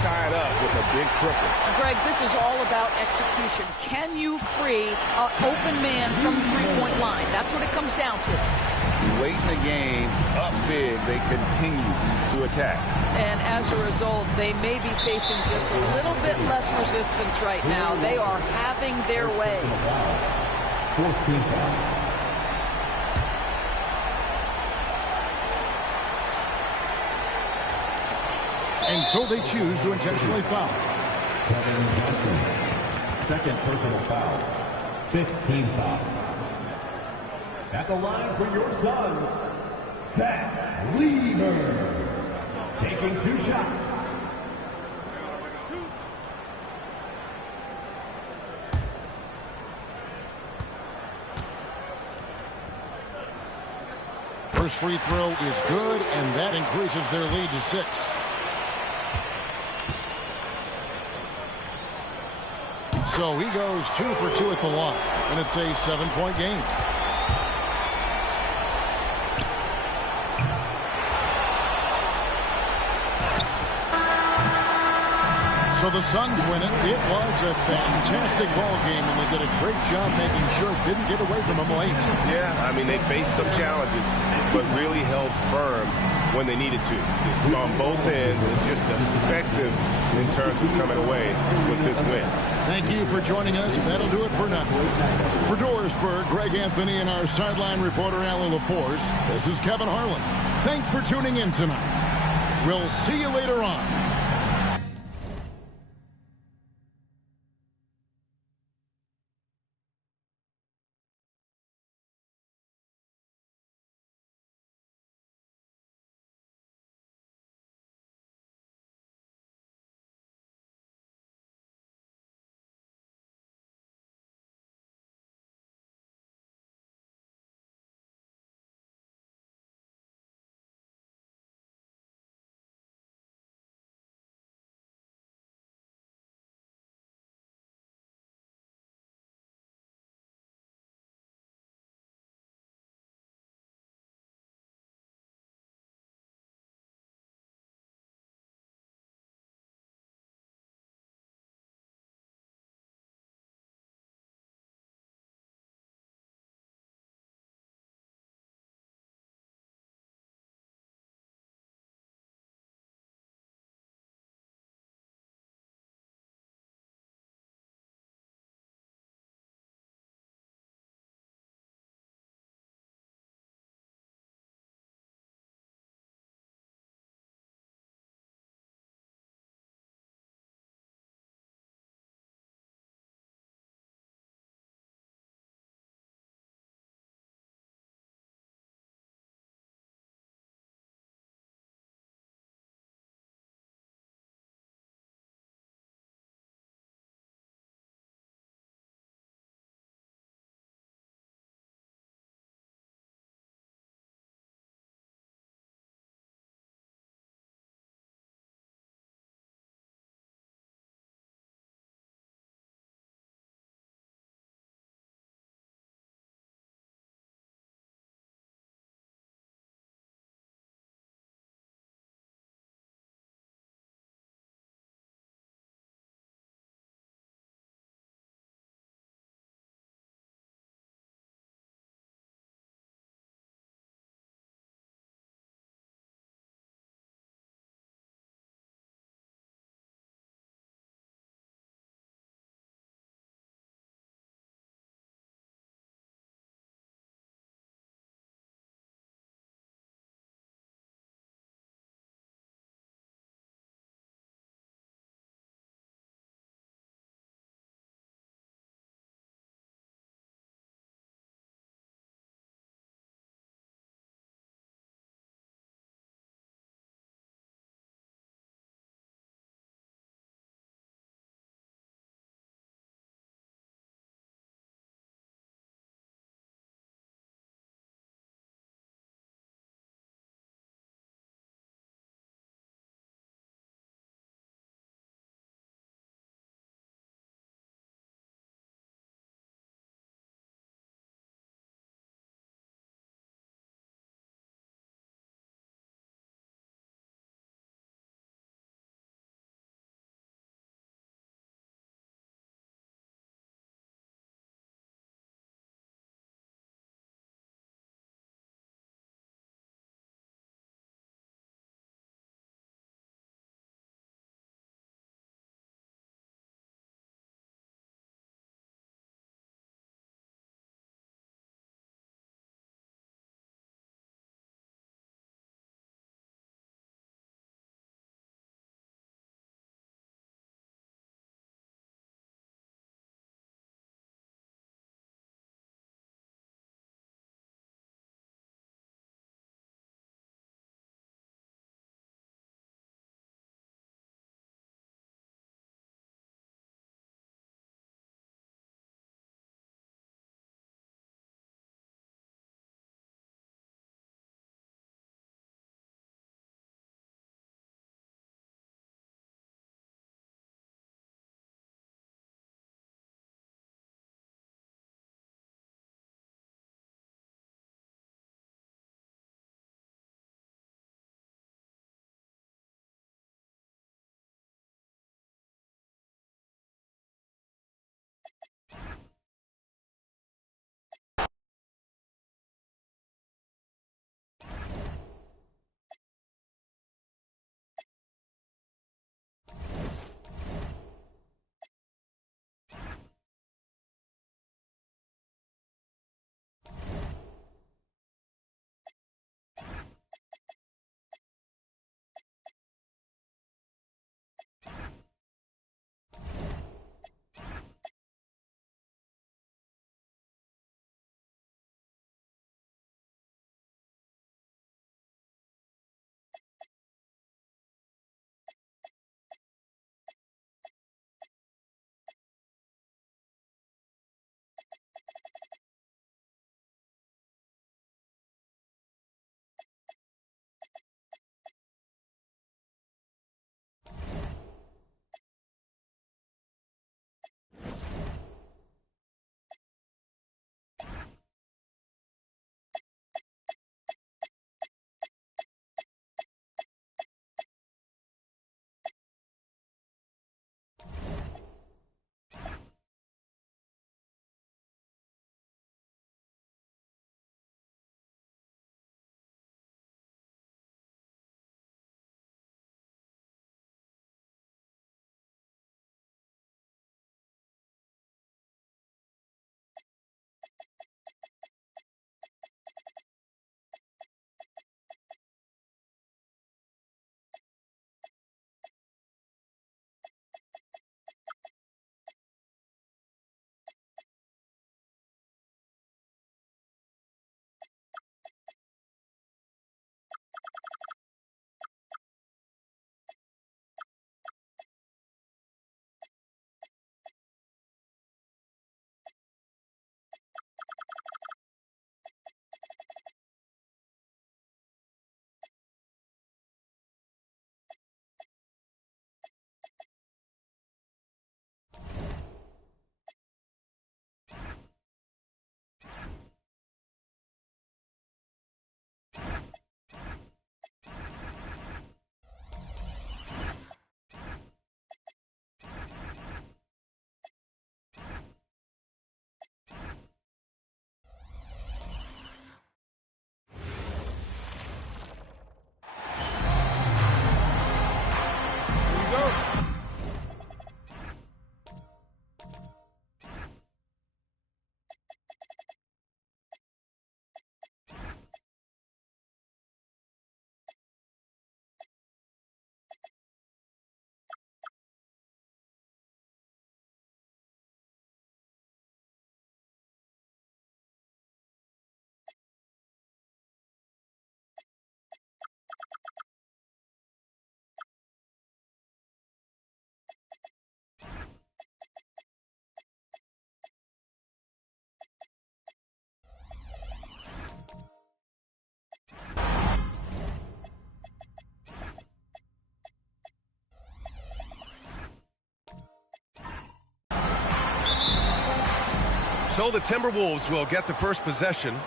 Tie it up with a big triple. Greg, this is all about execution. Can you free an open man from the three-point line? That's what it comes down to. Late in the game, up big, they continue to attack. And as a result, they may be facing just a little bit less resistance right now. They are having their way. 14 foul. And so they choose to intentionally foul. Kevin Johnson, second personal foul. 15 foul. At the line for your Suns, Pat Lever. Taking 2 shots. First free throw is good, and that increases their lead to 6. So he goes 2 for 2 at the line, and it's a 7-point game. So the Suns win it. It was a fantastic ball game, and they did a great job making sure it didn't get away from them late. Yeah, I mean, they faced some challenges, but really held firm when they needed to. On both ends, and just effective in terms of coming away with this win. Thank you for joining us. That'll do it for now. For Dorisburg, Greg Anthony, and our sideline reporter, Alan LaForce, this is Kevin Harlan. Thanks for tuning in tonight. We'll see you later on. So the Timberwolves will get the first possession.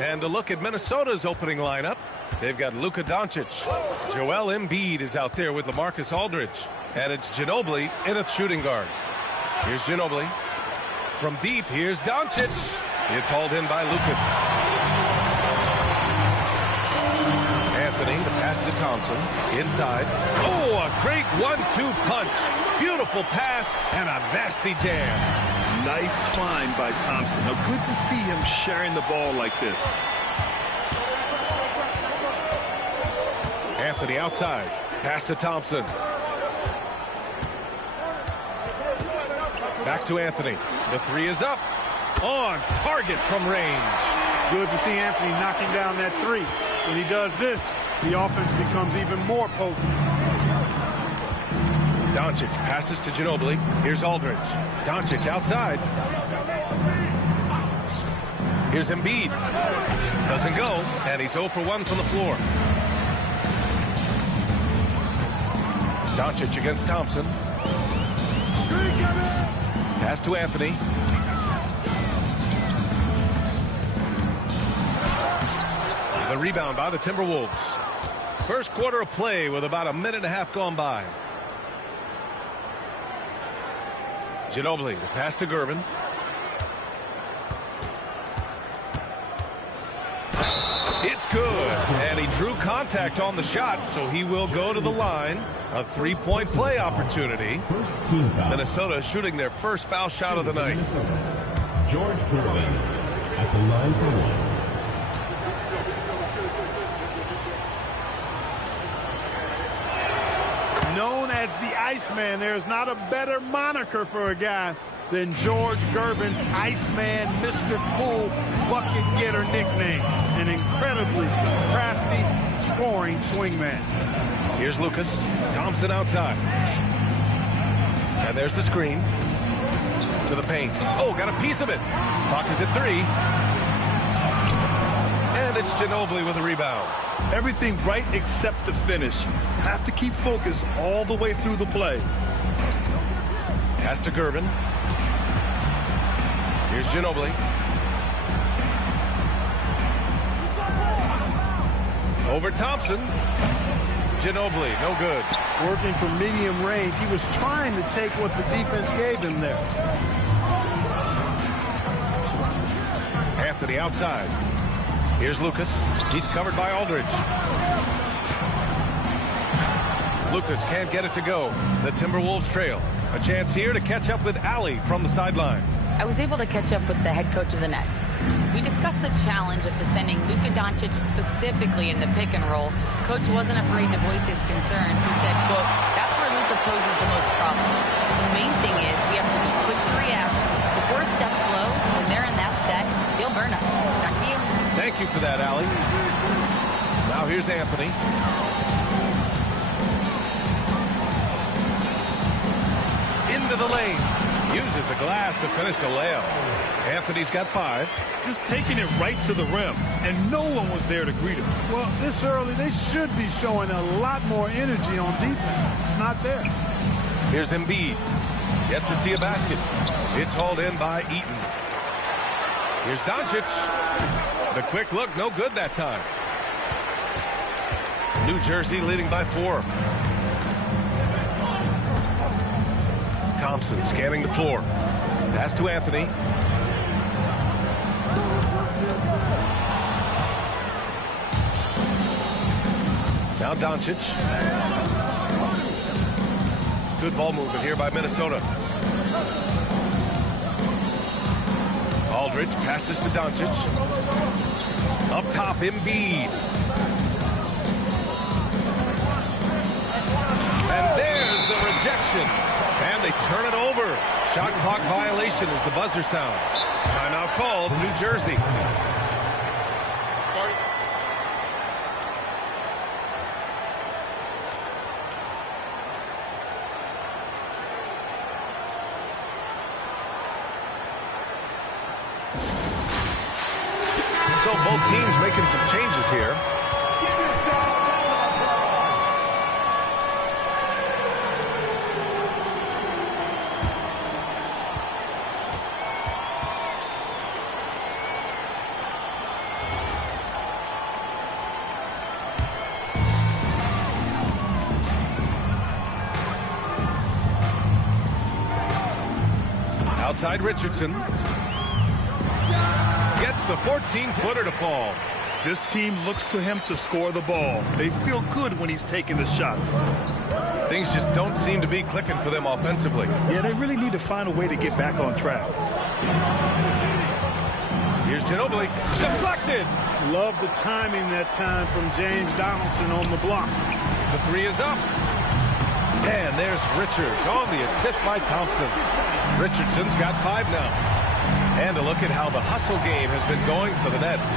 And to look at Minnesota's opening lineup, they've got Luka Doncic. Joel Embiid is out there with LaMarcus Aldridge. And it's Ginobili in at shooting guard. Here's Ginobili. From deep, here's Doncic. It's hauled in by Lucas. Anthony, the pass to Thompson. Inside. Oh, a great 1-2 punch. Beautiful pass and a nasty jam. Nice find by Thompson. Now, good to see him sharing the ball like this. Anthony outside. Pass to Thompson. Back to Anthony. The three is up. On target from range. Good to see Anthony knocking down that three. When he does this, the offense becomes even more potent. Doncic passes to Ginobili. Here's Aldridge. Doncic outside. Here's Embiid. Doesn't go, and he's 0 for 1 from the floor. Doncic against Thompson. Pass to Anthony. The rebound by the Timberwolves. First quarter of play with about a minute and a half gone by. Ginobili, the pass to Gervin. It's good. And he drew contact on the shot, so he will go to the line. A three-point play opportunity. Minnesota shooting their first foul shot of the night. George Gervin at the line for one. Known as the Iceman, there's not a better moniker for a guy than George Gervin's Iceman, Mr. Cool bucket getter nickname. An incredibly crafty scoring swingman. Here's Lucas. Thompson outside. And there's the screen. To the paint. Oh, got a piece of it. Clock is at 3. And it's Ginobili with a rebound. Everything right except the finish. Have to keep focused all the way through the play. Pass to Gervin. Here's Ginobili. Over Thompson. Ginobili, no good. Working from medium range. He was trying to take what the defense gave him there. Anthony outside. Here's Lucas. He's covered by Aldridge. Lucas can't get it to go. The Timberwolves trail. A chance here to catch up with Allie from the sideline. I was able to catch up with the head coach of the Nets. We discussed the challenge of defending Luka Doncic specifically in the pick and roll. Coach wasn't afraid to voice his concerns. He said, quote, that's where Luka poses the most problems. The main thing is we have to be quick to react. If we're a step slow, when they're in that set, he'll burn us. Back to you. Thank you for that, Allie. Now here's Anthony. Into the lane. Uses the glass to finish the layup. Anthony's got 5. Just taking it right to the rim, and no one was there to greet him. Well, this early, they should be showing a lot more energy on defense. It's not there. Here's Embiid. Yet to see a basket. It's hauled in by Eaton. Here's Doncic. The quick look, no good that time. New Jersey leading by 4. Thompson scanning the floor. Pass to Anthony. Now Doncic. Good ball movement here by Minnesota. Aldridge passes to Doncic. Up top, Embiid. And there's the rejection. And they turn it over. Shot clock violation as the buzzer sounds. Timeout called, New Jersey. So both teams making some changes here. Inside Richardson. Gets the 14-footer to fall. This team looks to him to score the ball. They feel good when he's taking the shots. Things just don't seem to be clicking for them offensively. Yeah, they really need to find a way to get back on track. Here's Ginobili. Deflected. Love the timing that time from James Donaldson on the block. The three is up. And there's Richards on the assist by Thompson. Richardson's got 5 now. And a look at how the hustle game has been going for the Nets.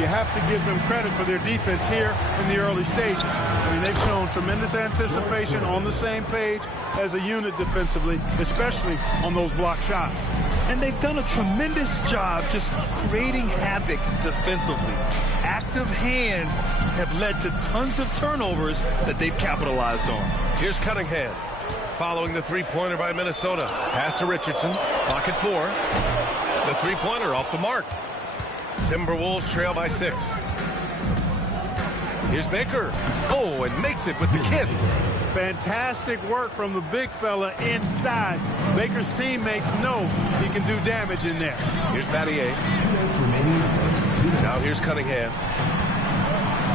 You have to give them credit for their defense here in the early stages. I mean, they've shown tremendous anticipation, on the same page as a unit defensively, especially on those block shots. And they've done a tremendous job just creating havoc defensively. Active hands have led to tons of turnovers that they've capitalized on. Here's Cunningham. Following the three-pointer by Minnesota. Pass to Richardson. Clock at 4. The three-pointer off the mark. Timberwolves trail by 6. Here's Baker. Oh, and makes it with the kiss. Fantastic work from the big fella inside. Baker's teammates know he can do damage in there. Here's Battier. Now here's Cunningham.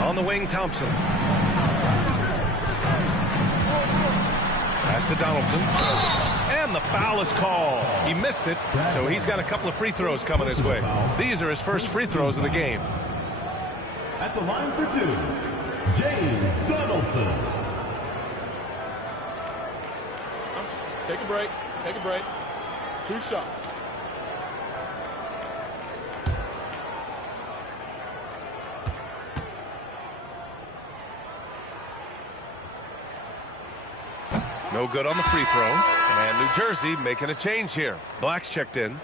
On the wing, Thompson. Pass to Donaldson. And the foul is called. He missed it, so he's got a couple of free throws coming his way. These are his first free throws of the game. At the line for 2, James Donaldson. Take a break. Take a break. 2 shots. No good on the free throw. And New Jersey making a change here. Black's checked in.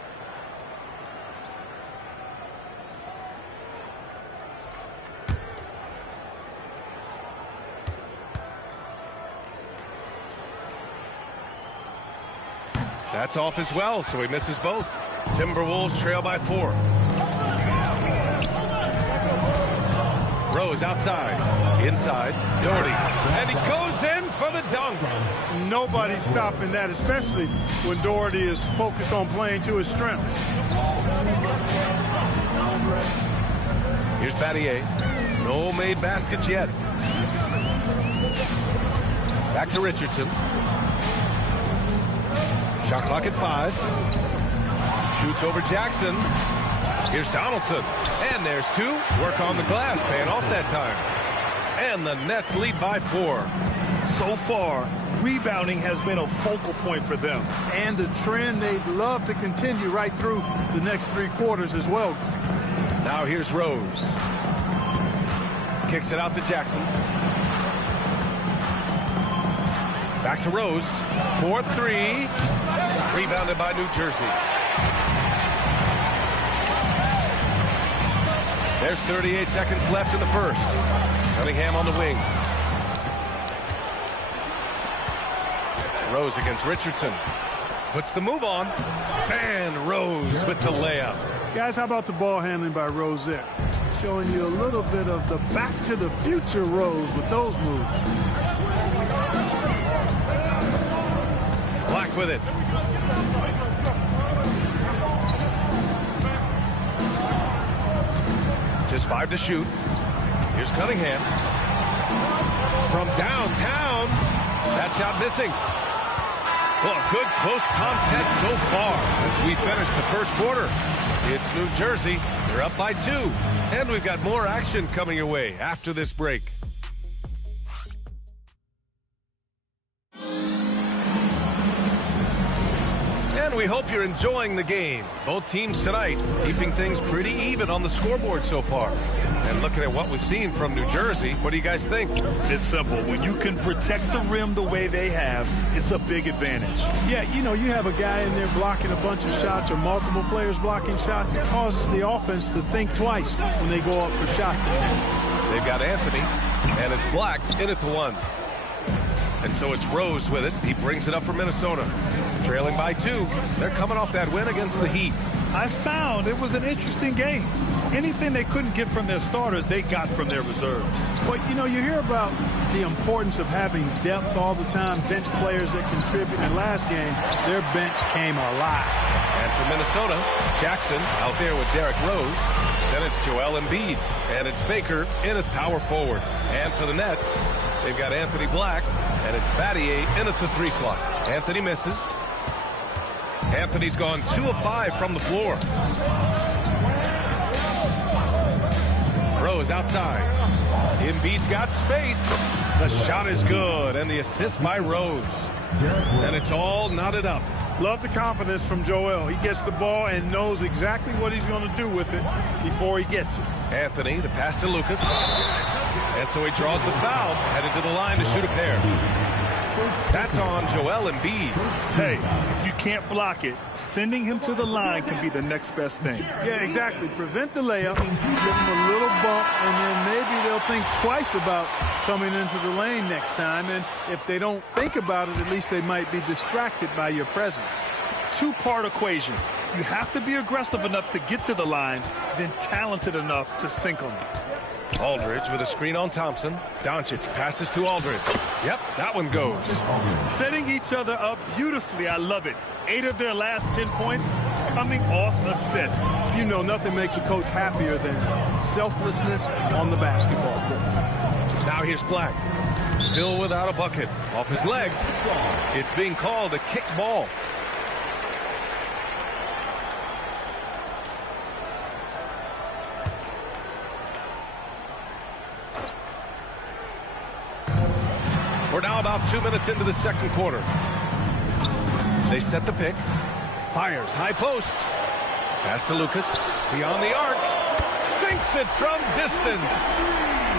That's off as well, so he misses both. Timberwolves trail by 4. Rose outside. Inside. Doherty. And he goes in for the dunk. Nobody's stopping that, especially when Doherty is focused on playing to his strengths. Here's Battier. No made baskets yet. Back to Richardson. Shot clock at 5. Shoots over Jackson. Here's Donaldson. And there's 2. Work on the glass, paying off that time. And the Nets lead by 4. So far, rebounding has been a focal point for them. And a trend they'd love to continue right through the next 3 quarters as well. Now here's Rose. Kicks it out to Jackson. Back to Rose. 4-3. Rebounded by New Jersey. There's 38 seconds left in the first. Cunningham on the wing. Rose against Richardson. Puts the move on. And Rose with the layup. Guys, how about the ball handling by Rose there? Showing you a little bit of the back to the future Rose with those moves. Black with it. Just 5 to shoot. Here's Cunningham. From downtown. That shot missing. Well, a good close contest so far as we finish the first quarter. It's New Jersey. They're up by 2. And we've got more action coming your way after this break. And we hope you're enjoying the game. Both teams tonight keeping things pretty even on the scoreboard so far. And looking at what we've seen from New Jersey, what do you guys think? It's simple. When you can protect the rim the way they have, it's a big advantage. Yeah, you know, you have a guy in there blocking a bunch of shots or multiple players blocking shots. It causes the offense to think twice when they go up for shots. They've got Anthony, and it's Black in at the 1. And so it's Rose with it. He brings it up for Minnesota. Trailing by 2. They're coming off that win against the Heat. I found it was an interesting game. Anything they couldn't get from their starters, they got from their reserves. Well, you know, you hear about the importance of having depth all the time, bench players that contribute. In last game, their bench came alive. And for Minnesota, Jackson out there with Derrick Rose. Then it's Joel Embiid. And it's Baker in at power forward. And for the Nets, they've got Anthony Black. And it's Battier in at the 3 slot. Anthony misses. Anthony's gone 2 of 5 from the floor. Rose outside. Embiid's got space. The shot is good, and the assist by Rose. And it's all knotted up. Love the confidence from Joel. He gets the ball and knows exactly what he's going to do with it before he gets it. Anthony, the pass to Lucas. And so he draws the foul, headed to the line to shoot a pair. That's on Joel Embiid. Hey, if you can't block it, sending him to the line can be the next best thing. Yeah, exactly. Prevent the layup, give him a little bump, and then maybe they'll think twice about coming into the lane next time. And if they don't think about it, at least they might be distracted by your presence. Two-part equation. You have to be aggressive enough to get to the line, then talented enough to sink them. Aldridge with a screen on Thompson. Doncic passes to Aldridge. Yep, that one goes. Setting each other up beautifully. I love it. 8 of their last 10 points coming off assists. You know, nothing makes a coach happier than selflessness on the basketball court. Now here's Black. Still without a bucket. Off his leg. It's being called a kick ball. We're now about 2 minutes into the second quarter. They set the pick. Fires, high post. Pass to Lucas. Beyond the arc. Sinks it from distance.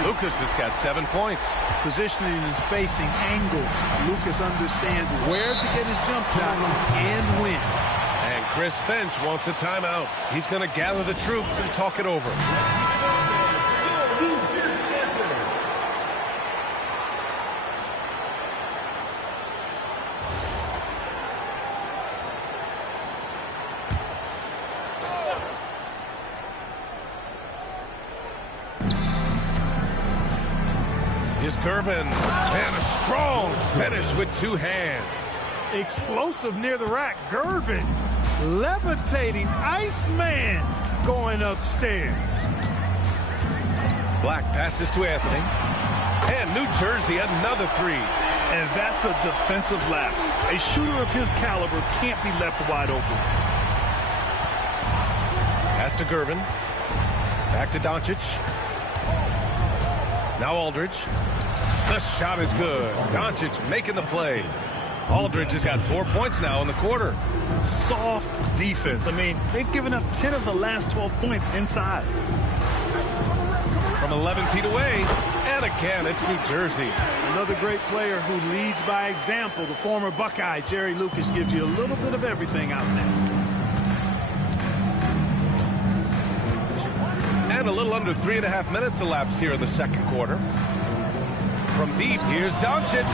Lucas has got 7 points. Positioning and spacing, angles. Lucas understands where to get his jump shot and when. And Chris Finch wants a timeout. He's going to gather the troops and talk it over. Gervin, and a strong finish with 2 hands. Explosive near the rack. Gervin, levitating, Iceman going upstairs. Black passes to Anthony. And New Jersey, another 3. And that's a defensive lapse. A shooter of his caliber can't be left wide open. Pass to Gervin. Back to Doncic. Now Aldridge. The shot is good. Doncic making the play. Aldridge has got 4 points now in the quarter. Soft defense. I mean, they've given up 10 of the last 12 points inside. From 11 feet away. And again, it's New Jersey. Another great player who leads by example. The former Buckeye, Jerry Lucas, gives you a little bit of everything out there. And a little under 3.5 minutes elapsed here in the second quarter. From deep, here's Doncic.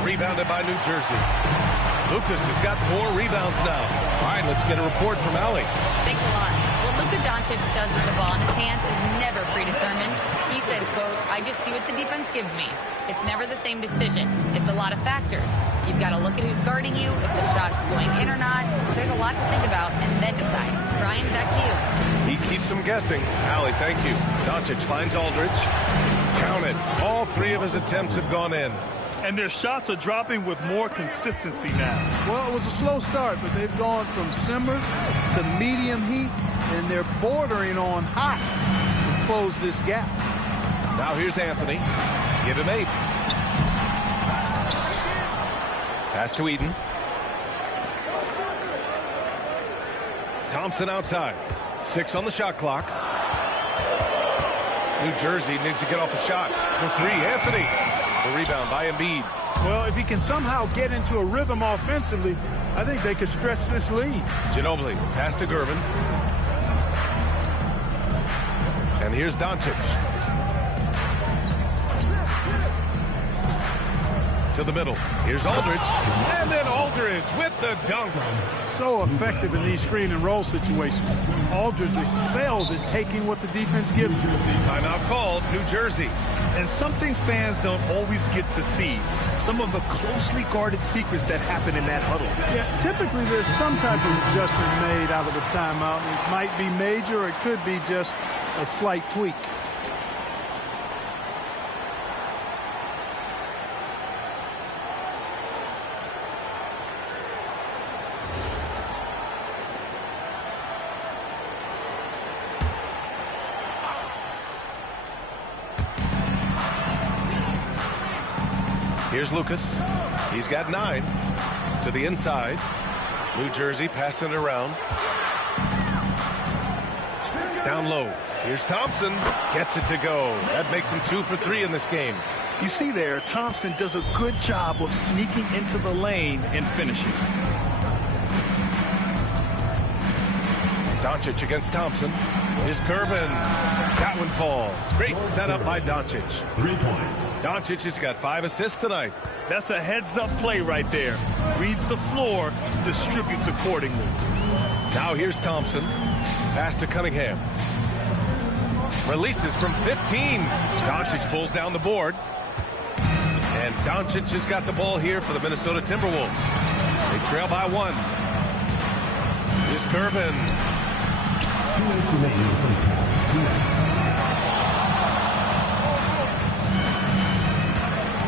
Rebounded by New Jersey. Lucas has got 4 rebounds now. All right, let's get a report from Allie. Thanks a lot. What Luka Doncic does with the ball in his hands is never predetermined. He said, quote, I just see what the defense gives me. It's never the same decision. It's a lot of factors. You've got to look at who's guarding you, if the shot's going in or not. There's a lot to think about and then decide. Brian, back to you. He keeps them guessing. Allie, thank you. Doncic finds Aldridge. Count it. All 3 of his attempts have gone in. And their shots are dropping with more consistency now. Well, it was a slow start, but they've gone from simmer to medium heat, and they're bordering on hot to close this gap. Now here's Anthony. Give him 8. Pass to Eden. Thompson outside. 6 on the shot clock. New Jersey needs to get off a shot for 3. Anthony. The rebound by Embiid. Well, if he can somehow get into a rhythm offensively, I think they could stretch this lead. Ginobili. Pass to Gervin. And here's Doncic. To To the middle. Here's Aldridge. And then Aldridge with the dunk. So effective in these screen and roll situations. Aldridge excels at taking what the defense gives him. Timeout called, New Jersey. And something fans don't always get to see, some of the closely guarded secrets that happen in that huddle. Yeah, typically there's some type of adjustment made out of a timeout. It might be major or it could be just a slight tweak. Here's Lucas. He's got 9 to the inside. New Jersey passing it around. Down low. Here's Thompson. Gets it to go. That makes him 2 for 3 in this game. You see there, Thompson does a good job of sneaking into the lane and finishing. Doncic against Thompson. Here's Gervin. That one falls. Great setup by Doncic. 3 points. Doncic has got 5 assists tonight. That's a heads-up play right there. Reads the floor, distributes accordingly. Now here's Thompson. Pass to Cunningham. Releases from 15. Doncic pulls down the board. And Doncic has got the ball here for the Minnesota Timberwolves. They trail by 1. Here's Gervin. 2 minutes remaining in the first half. 2 minutes.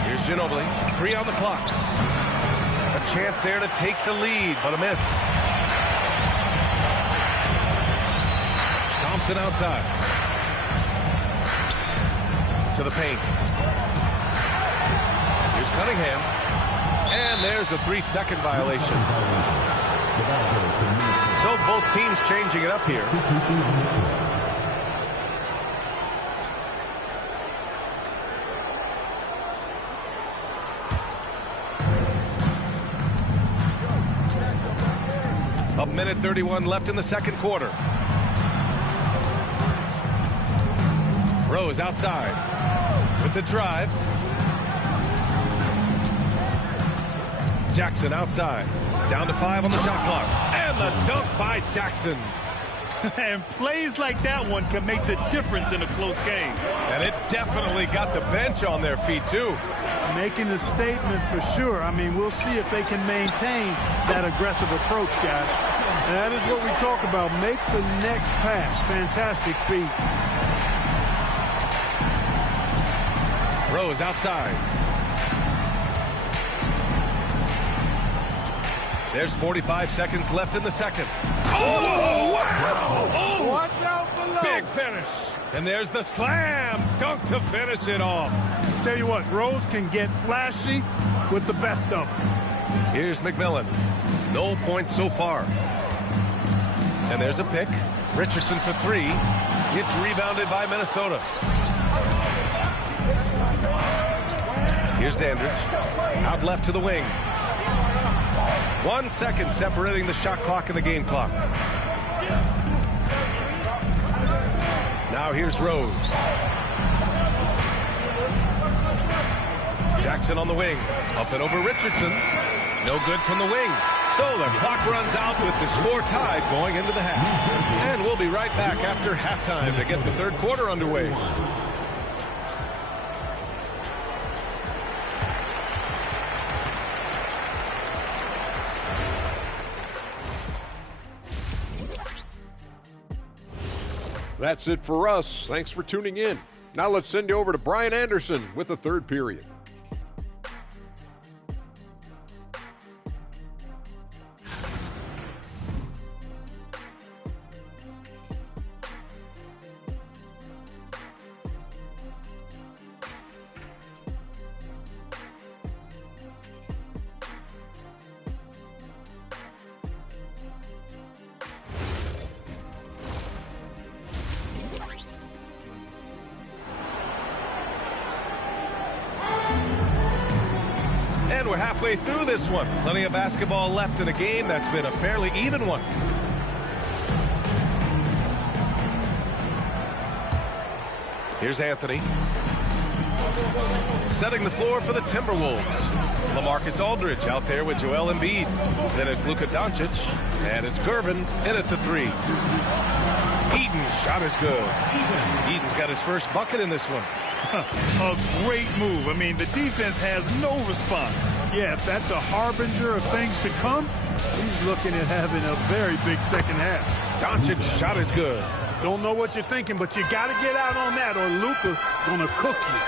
Here's Ginobili. 3 on the clock. A chance there to take the lead, but a miss. Thompson outside. To the paint. Here's Cunningham. And there's a 3-second violation. So both teams changing it up here. A minute 31 left in the second quarter. Rose outside with the drive. Jackson outside. Down to 5 on the shot clock. And the dunk by Jackson. And plays like that one can make the difference in a close game. And it definitely got the bench on their feet, too. Making a statement for sure. I mean, we'll see if they can maintain that aggressive approach, guys. And that is what we talk about. Make the next pass. Fantastic feat. Rose outside. There's 45 seconds left in the second. Oh, wow! Oh, watch out below. Big finish. And there's the slam dunk to finish it off. Tell you what, Rose can get flashy with the best of them. Here's McMillan. No points so far. And there's a pick. Richardson for 3. It's rebounded by Minnesota. Here's Dandridge. Out left to the wing. 1 second separating the shot clock and the game clock. Now here's Rose. Jackson on the wing. Up and over Richardson. No good from the wing. So the clock runs out with the score tied going into the half. And we'll be right back after halftime to get the third quarter underway. That's it for us. Thanks for tuning in. Now let's send you over to Brian Anderson with the third period. And we're halfway through this one. Plenty of basketball left in a game that's been a fairly even one. Here's Anthony. Setting the floor for the Timberwolves. LaMarcus Aldridge out there with Joel Embiid. Then it's Luka Doncic, and it's Gervin in at the 3. Eaton's shot is good. Eaton's got his first bucket in this one. A great move. I mean, the defense has no response. Yeah, if that's a harbinger of things to come, he's looking at having a very big second half. Doncic's shot is good. Don't know what you're thinking, but you got to get out on that or Luka's going to cook you.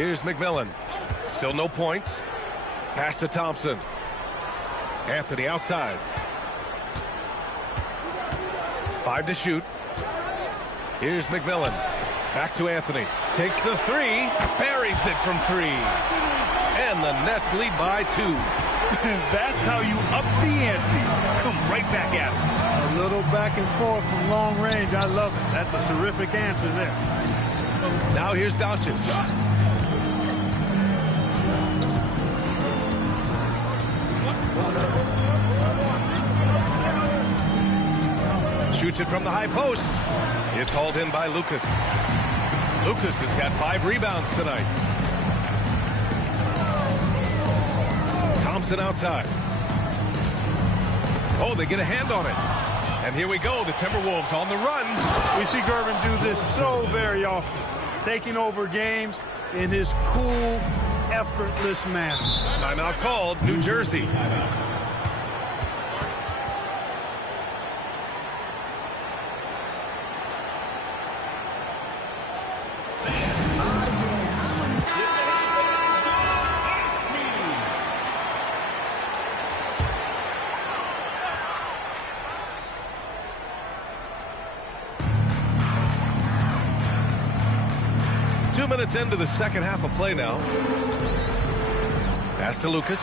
Here's McMillan. Still no points. Pass to Thompson. Anthony outside. 5 to shoot. Here's McMillan. Back to Anthony. Takes the 3. Buries it from 3. And the Nets lead by 2. That's how you up the ante. Come right back at it. A little back and forth from long range. I love it. That's a terrific answer there. Now here's Doncic. Shoots it from the high post. It's hauled in by Lucas. Lucas has got 5 rebounds tonight. Thompson outside. Oh, they get a hand on it. And here we go. The Timberwolves on the run. We see Gervin do this so very often. Taking over games in his cool, effortless manner. Timeout called, New Jersey. Minutes into the second half of play now. Pass to Lucas.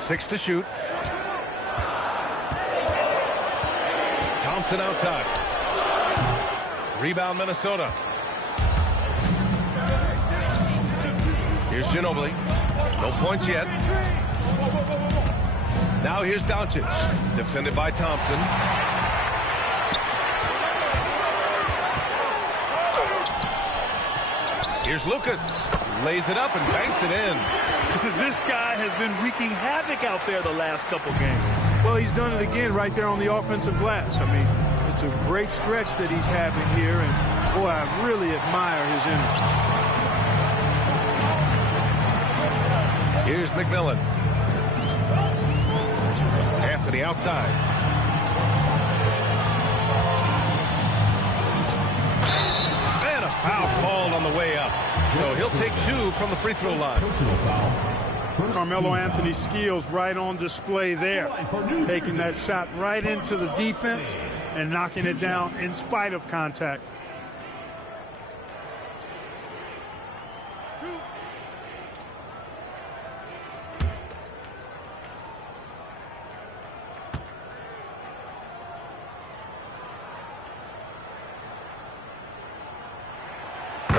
6 to shoot. Thompson outside. Rebound Minnesota. Here's Ginobili. No points yet. Now here's Doncic. Defended by Thompson. Here's Lucas. Lays it up and banks it in. This guy has been wreaking havoc out there the last couple games. Well, he's done it again right there on the offensive glass. I mean, it's a great stretch that he's having here, and boy, I really admire his energy. Here's McMillan. Anthony outside. Foul called on the way up. So he'll take 2 from the free throw line. Carmelo Anthony's skills right on display there. Taking that shot right into the defense and knocking it down in spite of contact.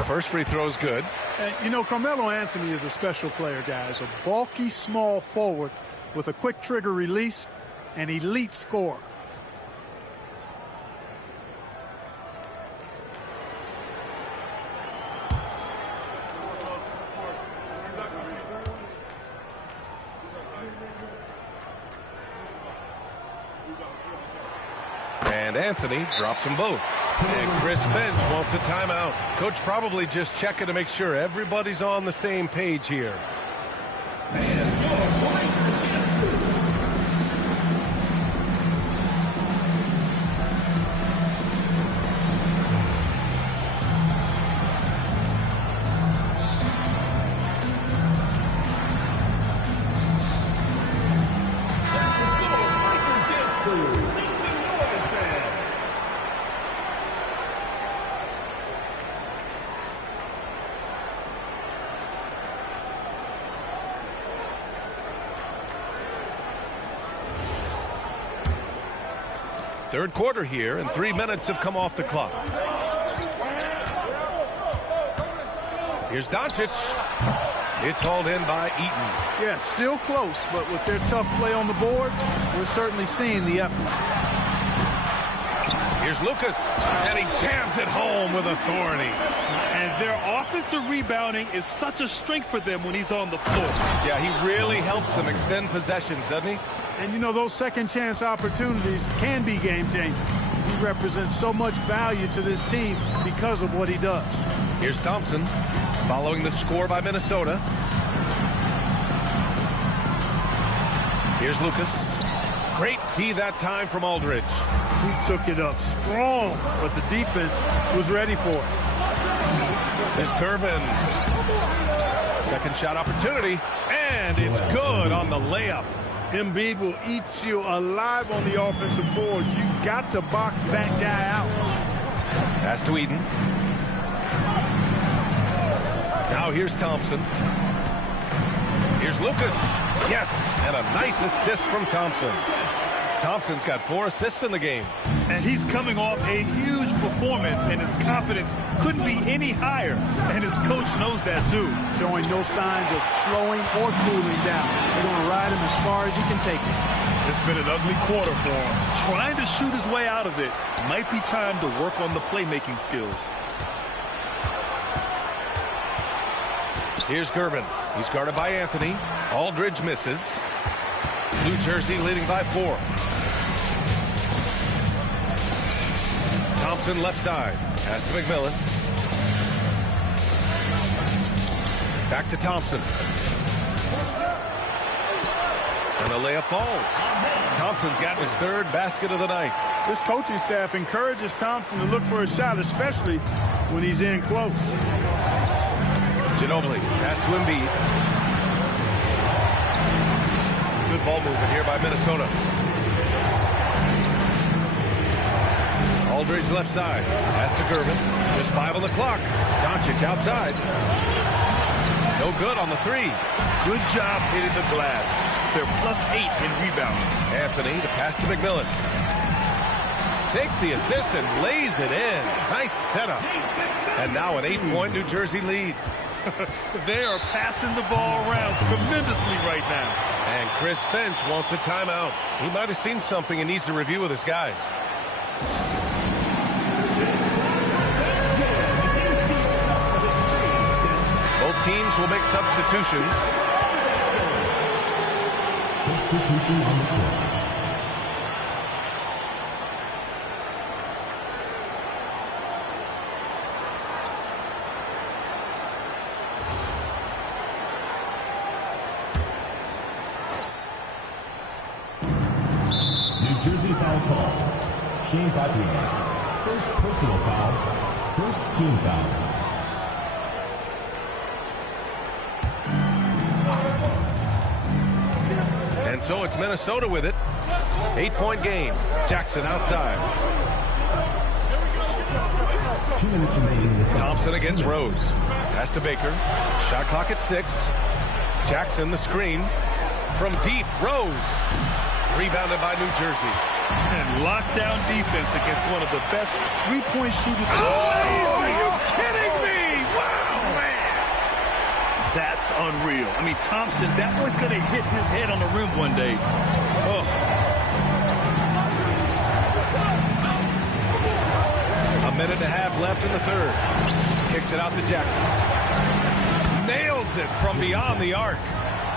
First free throw is good. And, you know, Carmelo Anthony is a special player, guys. A bulky, small forward with a quick trigger release, an elite scorer. And Anthony drops them both. And Chris Finch wants a timeout. Coach probably just checking to make sure everybody's on the same page here. Third quarter here, and 3 minutes have come off the clock. Here's Doncic. It's hauled in by Eaton. Yeah, still close, but with their tough play on the boards, we're certainly seeing the effort. Here's Lucas, and he jams it home with authority. And their offensive rebounding is such a strength for them when he's on the floor. Yeah, he really helps them extend possessions, doesn't he? And, you know, those second chance opportunities can be game-changing. He represents so much value to this team because of what he does. Here's Thompson, following the score by Minnesota. Here's Lucas. Great D that time from Aldridge. He took it up strong, but the defense was ready for it. There's Gervin. Second shot opportunity, and it's good on the layup. Embiid will eat you alive on the offensive board. You've got to box that guy out. Pass to Eden. Now here's Thompson. Here's Lucas. Yes, and a nice assist from Thompson. Thompson's got 4 assists in the game. And he's coming off a huge performance, and his confidence couldn't be any higher. And his coach knows that, too. Showing no signs of slowing or cooling down. They're going to ride him as far as he can take it. It's been an ugly quarter for him. Trying to shoot his way out of it. Might be time to work on the playmaking skills. Here's Gervin. He's guarded by Anthony. Aldridge misses. New Jersey leading by 4. Thompson left side. Pass to McMillan. Back to Thompson. And the layup falls. Thompson's got his 3rd basket of the night. This coaching staff encourages Thompson to look for a shot, especially when he's in close. Ginobili, pass to Embiid. Good ball movement here by Minnesota. Aldridge left side. Pass to Gervin. There's 5 on the clock. Doncic outside. No good on the 3. Good job hitting the glass. They're +8 in rebounding. Anthony, the pass to McMillan. Takes the assist and lays it in. Nice setup. And now an 8-point New Jersey lead. They are passing the ball around tremendously right now. And Chris Finch wants a timeout. He might have seen something and needs to review with his guys. Both teams will make substitutions. Substitution on the court. New Jersey foul call. Shane Battier. First personal foul. First team foul. And so it's Minnesota with it. 8-point game. Jackson outside. 2 minutes remaining. Thompson against Rose. Pass to Baker. Shot clock at 6. Jackson the screen. From deep, Rose. Rebounded by New Jersey. And lockdown defense against one of the best three-point shooters. Oh, are you kidding me? Wow, man. That's unreal. I mean, Thompson, that boy's going to hit his head on the rim one day. Oh. A minute and a half left in the 3rd. Kicks it out to Jackson. Nails it from beyond the arc.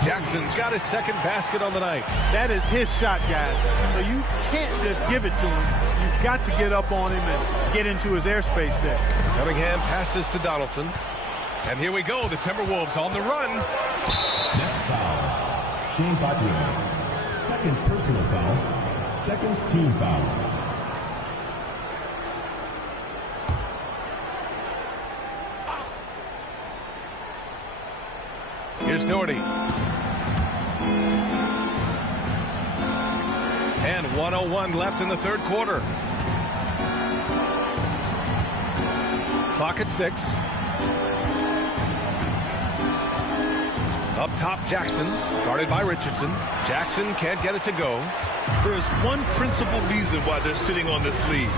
Jackson's got his 2nd basket on the night. That is his shot, guys. So you can't just give it to him. You've got to get up on him and get into his airspace there. Cunningham passes to Donaldson. And here we go. The Timberwolves on the run. Next foul. Shane Battier. 2nd personal foul. 2nd team foul. Here's Doherty. And 1:01 left in the 3rd quarter. Clock at 6. Up top, Jackson, guarded by Richardson. Jackson can't get it to go. There's one principal reason why they're sitting on this lead.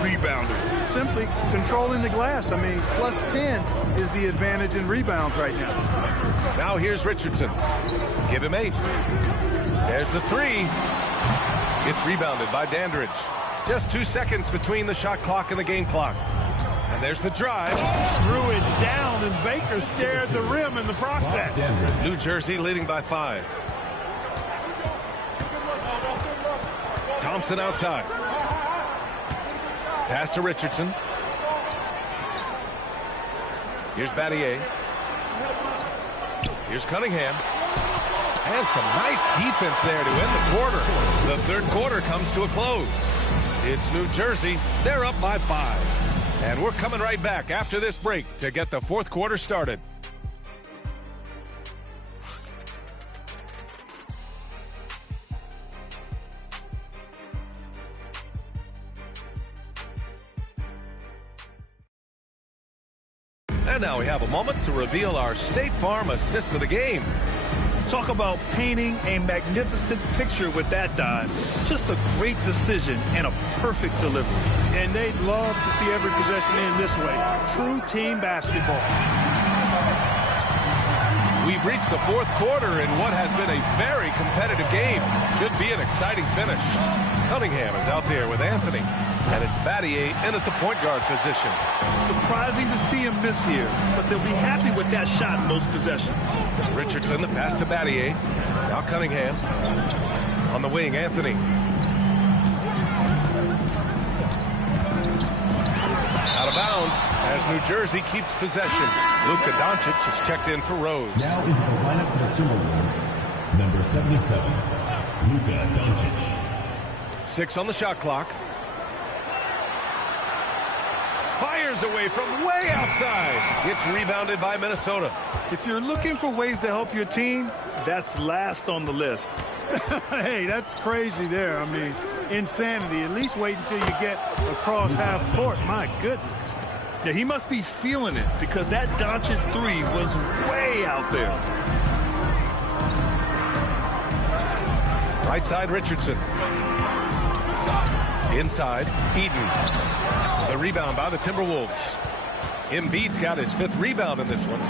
Rebounder. Simply controlling the glass. I mean, +10 is the advantage in rebounds right now. Now here's Richardson. Give him 8. There's the 3. It's rebounded by Dandridge. Just 2 seconds between the shot clock and the game clock. And there's the drive. Threw it down, and Baker scared the rim in the process. New Jersey leading by 5. Thompson outside. Pass to Richardson. Here's Battier. Here's Cunningham. And some nice defense there to end the quarter. The third quarter comes to a close. It's New Jersey. They're up by 5. And we're coming right back after this break to get the fourth quarter started. And now we have a moment to reveal our State Farm assist of the game. Talk about painting a magnificent picture with that dive. Just a great decision and a perfect delivery. And they'd love to see every possession end this way. True team basketball. We've reached the fourth quarter in what has been a very competitive game. Should be an exciting finish. Cunningham is out there with Anthony. And it's Battier in at the point guard position. Surprising to see him miss here, but they'll be happy with that shot most possessions. Richardson, the pass to Battier. Now Cunningham. On the wing, Anthony. Out of bounds as New Jersey keeps possession. Luka Doncic is checked in for Rose. Now into the lineup for the Timberwolves, number 77, Luka Doncic. 6 on the shot clock. Fires away from way outside. Gets rebounded by Minnesota. If you're looking for ways to help your team, that's last on the list. Hey, that's crazy there. I mean, insanity. At least wait until you get across half court. My goodness. Yeah, he must be feeling it because that Doncic 3 was way out there. Right side, Richardson. Inside, Eden. The rebound by the Timberwolves. Embiid's got his 5th rebound in this one.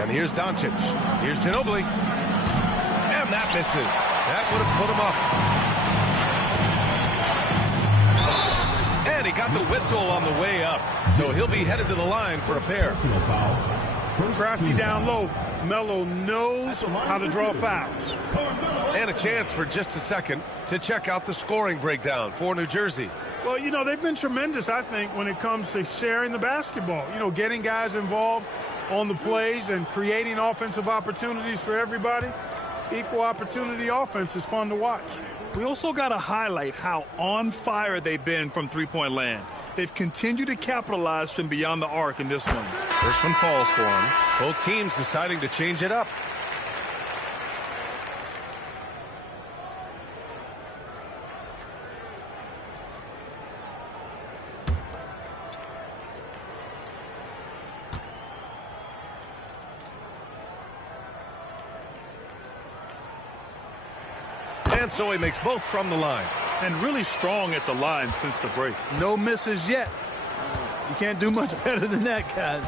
And here's Doncic. Here's Ginobili. And that misses. That would have put him up. And he got the whistle on the way up. So he'll be headed to the line for a pair. Crafty down low. Melo knows how to draw fouls. And a chance for just a second to check out the scoring breakdown for New Jersey. Well, you know, they've been tremendous, I think, when it comes to sharing the basketball. You know, getting guys involved on the plays and creating offensive opportunities for everybody. Equal opportunity offense is fun to watch. We also got to highlight how on fire they've been from three-point land. They've continued to capitalize from beyond the arc in this one. First one falls for them. Both teams deciding to change it up. And so he makes both from the line. And really strong at the line since the break. No misses yet. You can't do much better than that, guys.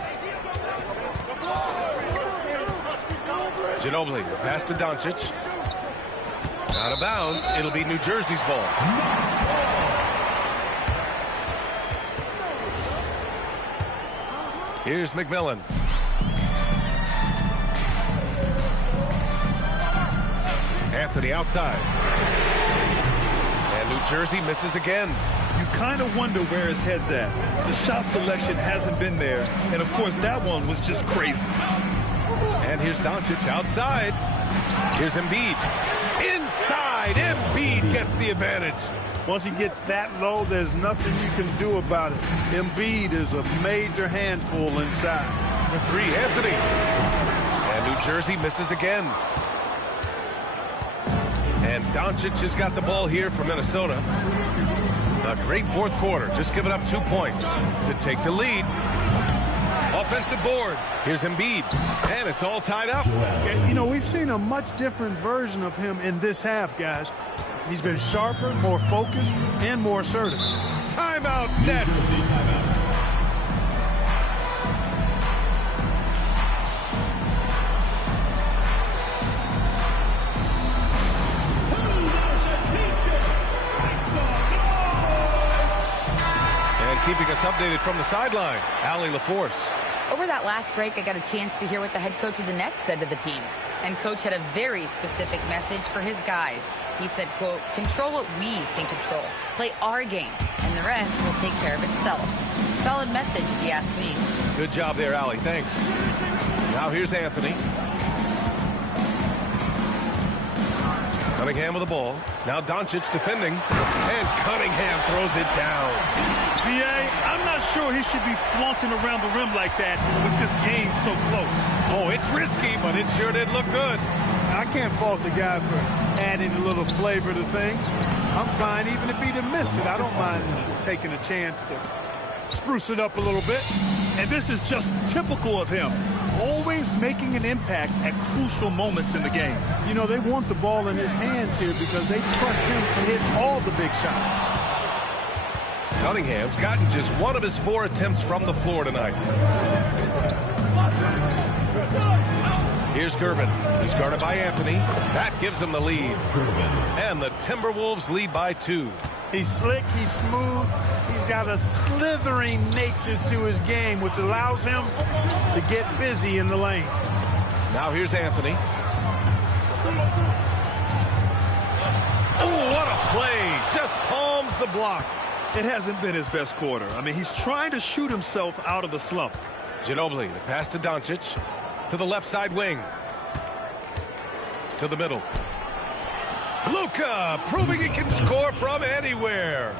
Ginobili, pass to Doncic. Out of bounds. It'll be New Jersey's ball. Here's McMillan. Anthony outside. And New Jersey misses again. You kind of wonder where his head's at. The shot selection hasn't been there. And, of course, that one was just crazy. And here's Doncic outside. Here's Embiid. Inside. Embiid gets the advantage. Once he gets that low, there's nothing you can do about it. Embiid is a major handful inside. For 3, Anthony. And New Jersey misses again. And Doncic has got the ball here for Minnesota. A great fourth quarter, just giving up 2 points to take the lead. Offensive board. Here's Embiid. And it's all tied up. You know, we've seen a much different version of him in this half, guys. He's been sharper, more focused, and more assertive. Timeout, Nets. us updated from the sideline. Allie LaForce. Over that last break, I got a chance to hear what the head coach of the Nets said to the team. And coach had a very specific message for his guys. He said, quote, control what we can control. Play our game, and the rest will take care of itself. Solid message, if you ask me. Good job there, Allie. Thanks. Now here's Anthony. Cunningham with the ball. Now Doncic defending. And Cunningham throws it down. B.A., I'm not sure he should be flaunting around the rim like that with this game so close. Oh, it's risky, but it sure did look good. I can't fault the guy for adding a little flavor to things. I'm fine even if he'd have missed it. I don't mind taking a chance to spruce it up a little bit. And this is just typical of him. Always making an impact at crucial moments in the game. You know, they want the ball in his hands here because they trust him to hit all the big shots. Cunningham's gotten just one of his 4 attempts from the floor tonight. Here's Gervin. He's guarded by Anthony. That gives him the lead. And the Timberwolves lead by 2. He's slick, he's smooth, he's got a slithering nature to his game, which allows him to get busy in the lane. Now here's Anthony. Oh, what a play. Just palms the block. It hasn't been his best quarter. I mean, he's trying to shoot himself out of the slump. Ginobili, the pass to Doncic. To the left side wing. To the middle. Luka proving he can score from anywhere.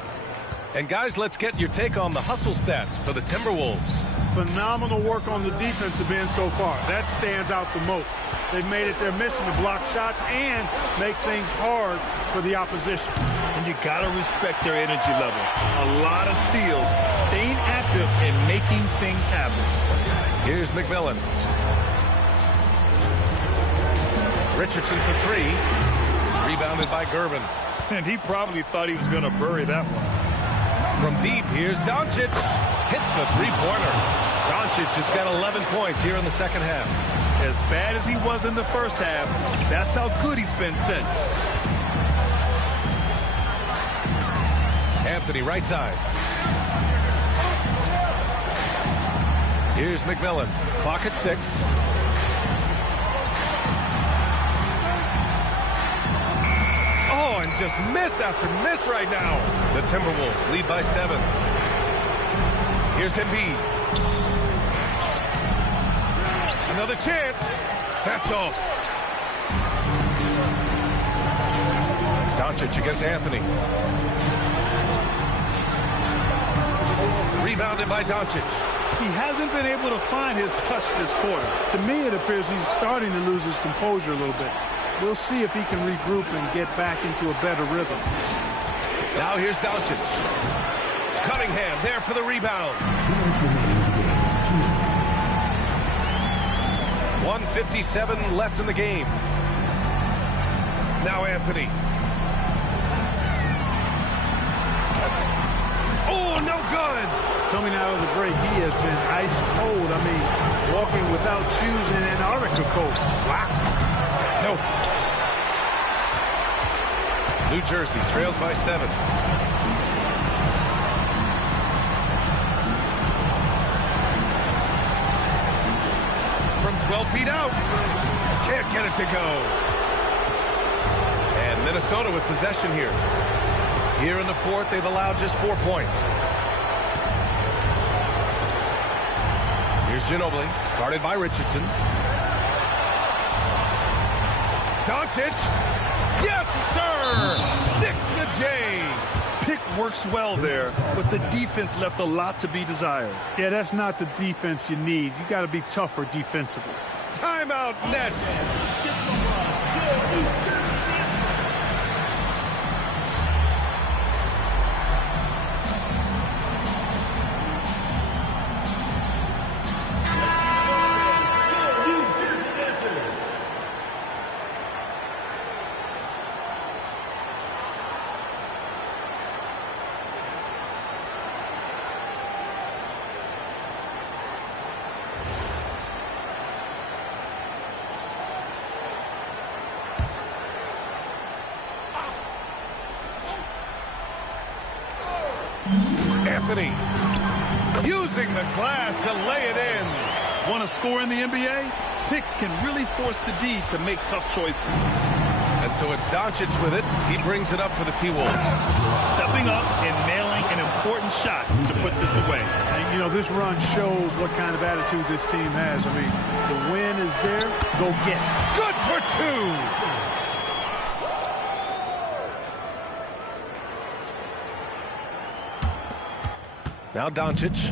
And guys, let's get your take on the hustle stats for the Timberwolves. Phenomenal work on the defensive end so far. That stands out the most. They've made it their mission to block shots and make things hard for the opposition. And you got to respect their energy level. A lot of steals, staying active and making things happen. Here's McMillan. Richardson for 3. Rebounded by Gervin. And he probably thought he was going to bury that one. From deep, here's Doncic. Hits the 3-pointer. Doncic has got 11 points here in the second half. As bad as he was in the first half, that's how good he's been since. Anthony, right side. Here's McMillan. Clock at 6. Oh, and just miss after miss right now. The Timberwolves lead by 7. Here's Embiid. Another chance. That's off. Doncic against Anthony. Rebounded by Doncic. He hasn't been able to find his touch this quarter. To me, it appears he's starting to lose his composure a little bit. We'll see if he can regroup and get back into a better rhythm. Now here's Doncic. Cunningham there for the rebound. 1:57 left in the game. Now Anthony. Oh, no good. Coming out of the break, he has been ice cold. I mean, walking without shoes in Antarctica cold. Wow. No. New Jersey trails by 7. From 12 feet out. Can't get it to go. And Minnesota with possession here. Here in the fourth, they've allowed just 4 points. Here's Ginobili, guarded by Richardson. Doncic. Yes, sir! Sticks the J. Pick works well there, but the defense left a lot to be desired. Yeah, that's not the defense you need. You got to be tougher defensively. Timeout, Nets. Anthony. using the glass to lay it in. Want to score in the NBA? Picks can really force the D to make tough choices. And so it's Doncic with it. He brings it up for the T-Wolves. Stepping up and nailing an important shot to put this away. And, you know, this run shows what kind of attitude this team has. I mean, the win is there. Go get it. Good for two. Now Doncic.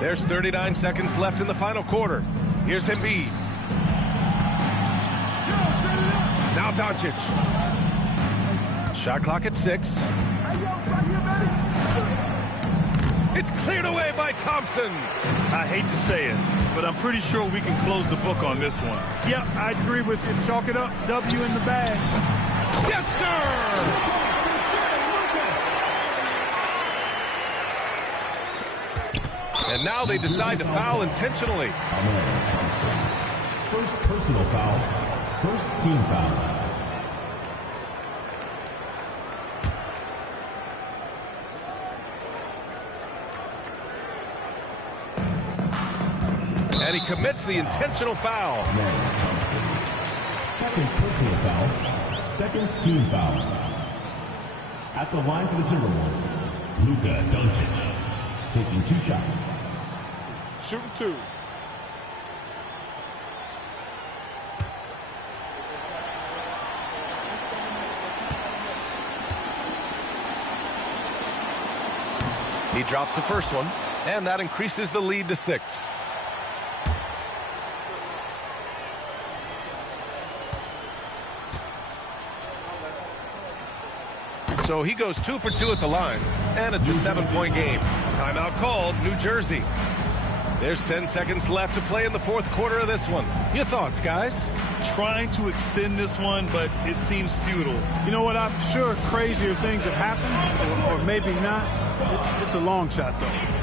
There's 39 seconds left in the final quarter. Here's Embiid. Now Doncic. Shot clock at 6. It's cleared away by Thompson. I hate to say it, but I'm pretty sure we can close the book on this one. Yep, I agree with you. Chalk it up. W in the bag. Yes, sir! And now they decide to foul intentionally. First personal foul. First team foul. And he commits the intentional foul. Second personal foul. Second team foul. At the line for the Timberwolves, Luka Doncic taking 2 shots. Shooting 2. He drops the first one, and that increases the lead to 6. So he goes 2 for 2 at the line, and it's a 7-point game. Timeout called, New Jersey. There's 10 seconds left to play in the fourth quarter of this one. Your thoughts, guys? Trying to extend this one, but it seems futile. You know what? I'm sure crazier things have happened, or maybe not. It's a long shot, though.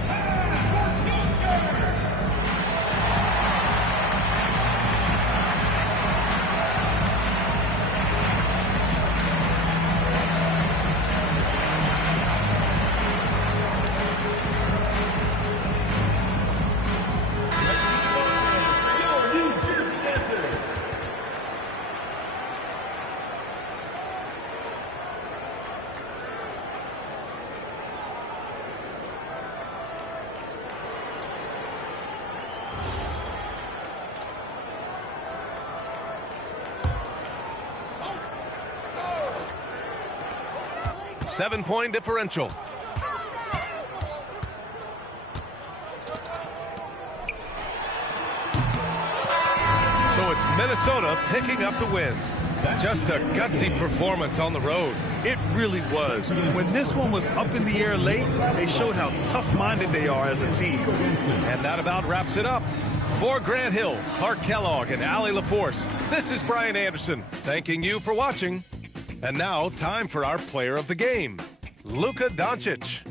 Seven-point differential. So it's Minnesota picking up the win. Just a gutsy performance on the road. It really was. When this one was up in the air late, they showed how tough-minded they are as a team. And that about wraps it up. For Grant Hill, Clark Kellogg, and Allie LaForce, this is Brian Anderson, thanking you for watching. And now, time for our player of the game, Luka Doncic.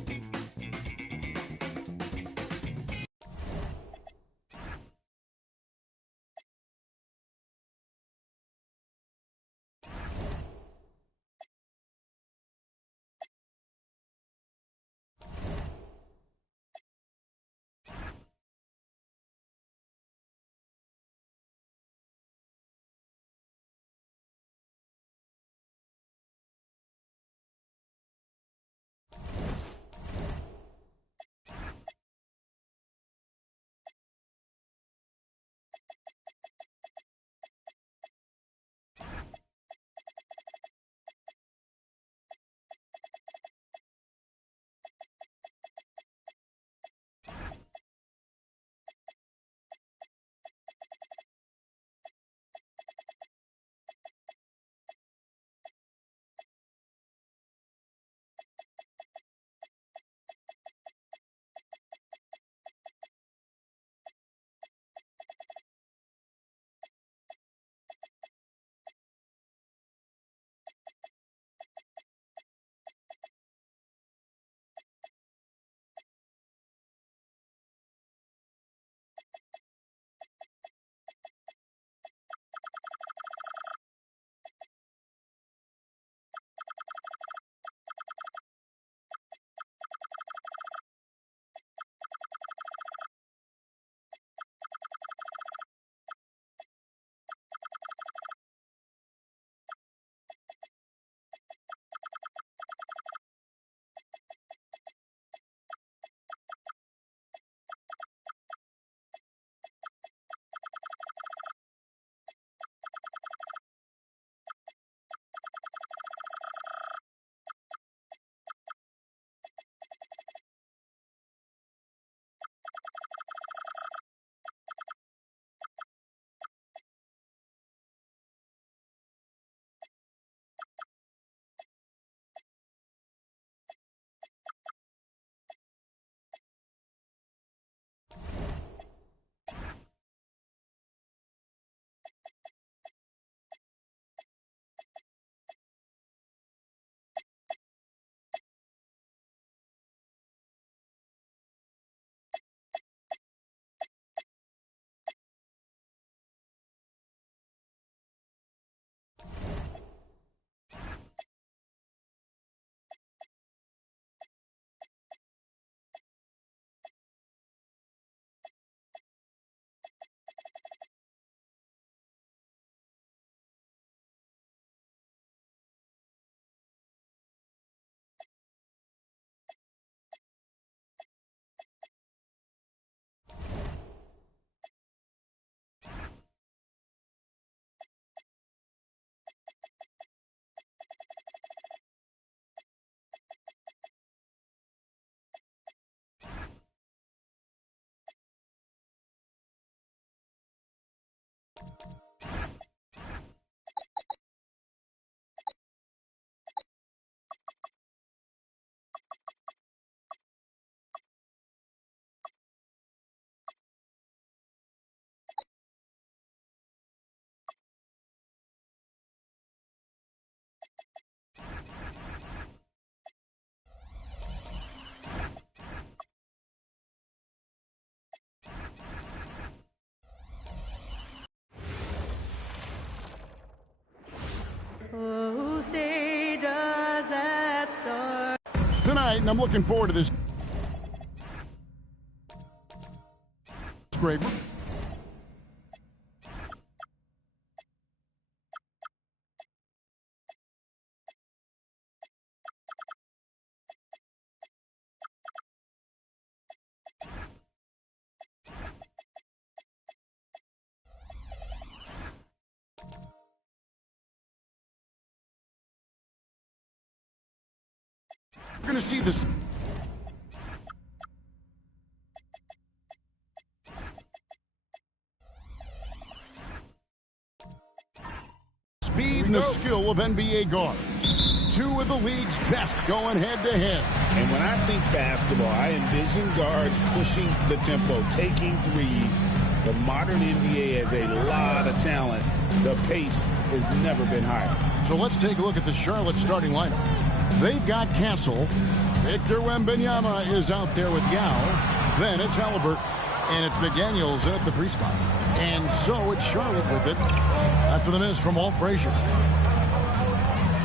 tonight, and I'm looking forward to this. Great. We're going to see this. Speed and the skill of NBA guards. Two of the league's best going head-to-head. And when I think basketball, I envision guards pushing the tempo, taking threes. The modern NBA has a lot of talent. The pace has never been higher. So let's take a look at the Charlotte starting lineup. They've got Castle. Victor Wembanyama is out there with Yao. Then it's Halliburton. And it's McDaniels in at the 3 spot. And so it's Charlotte with it after the miss from Walt Frazier.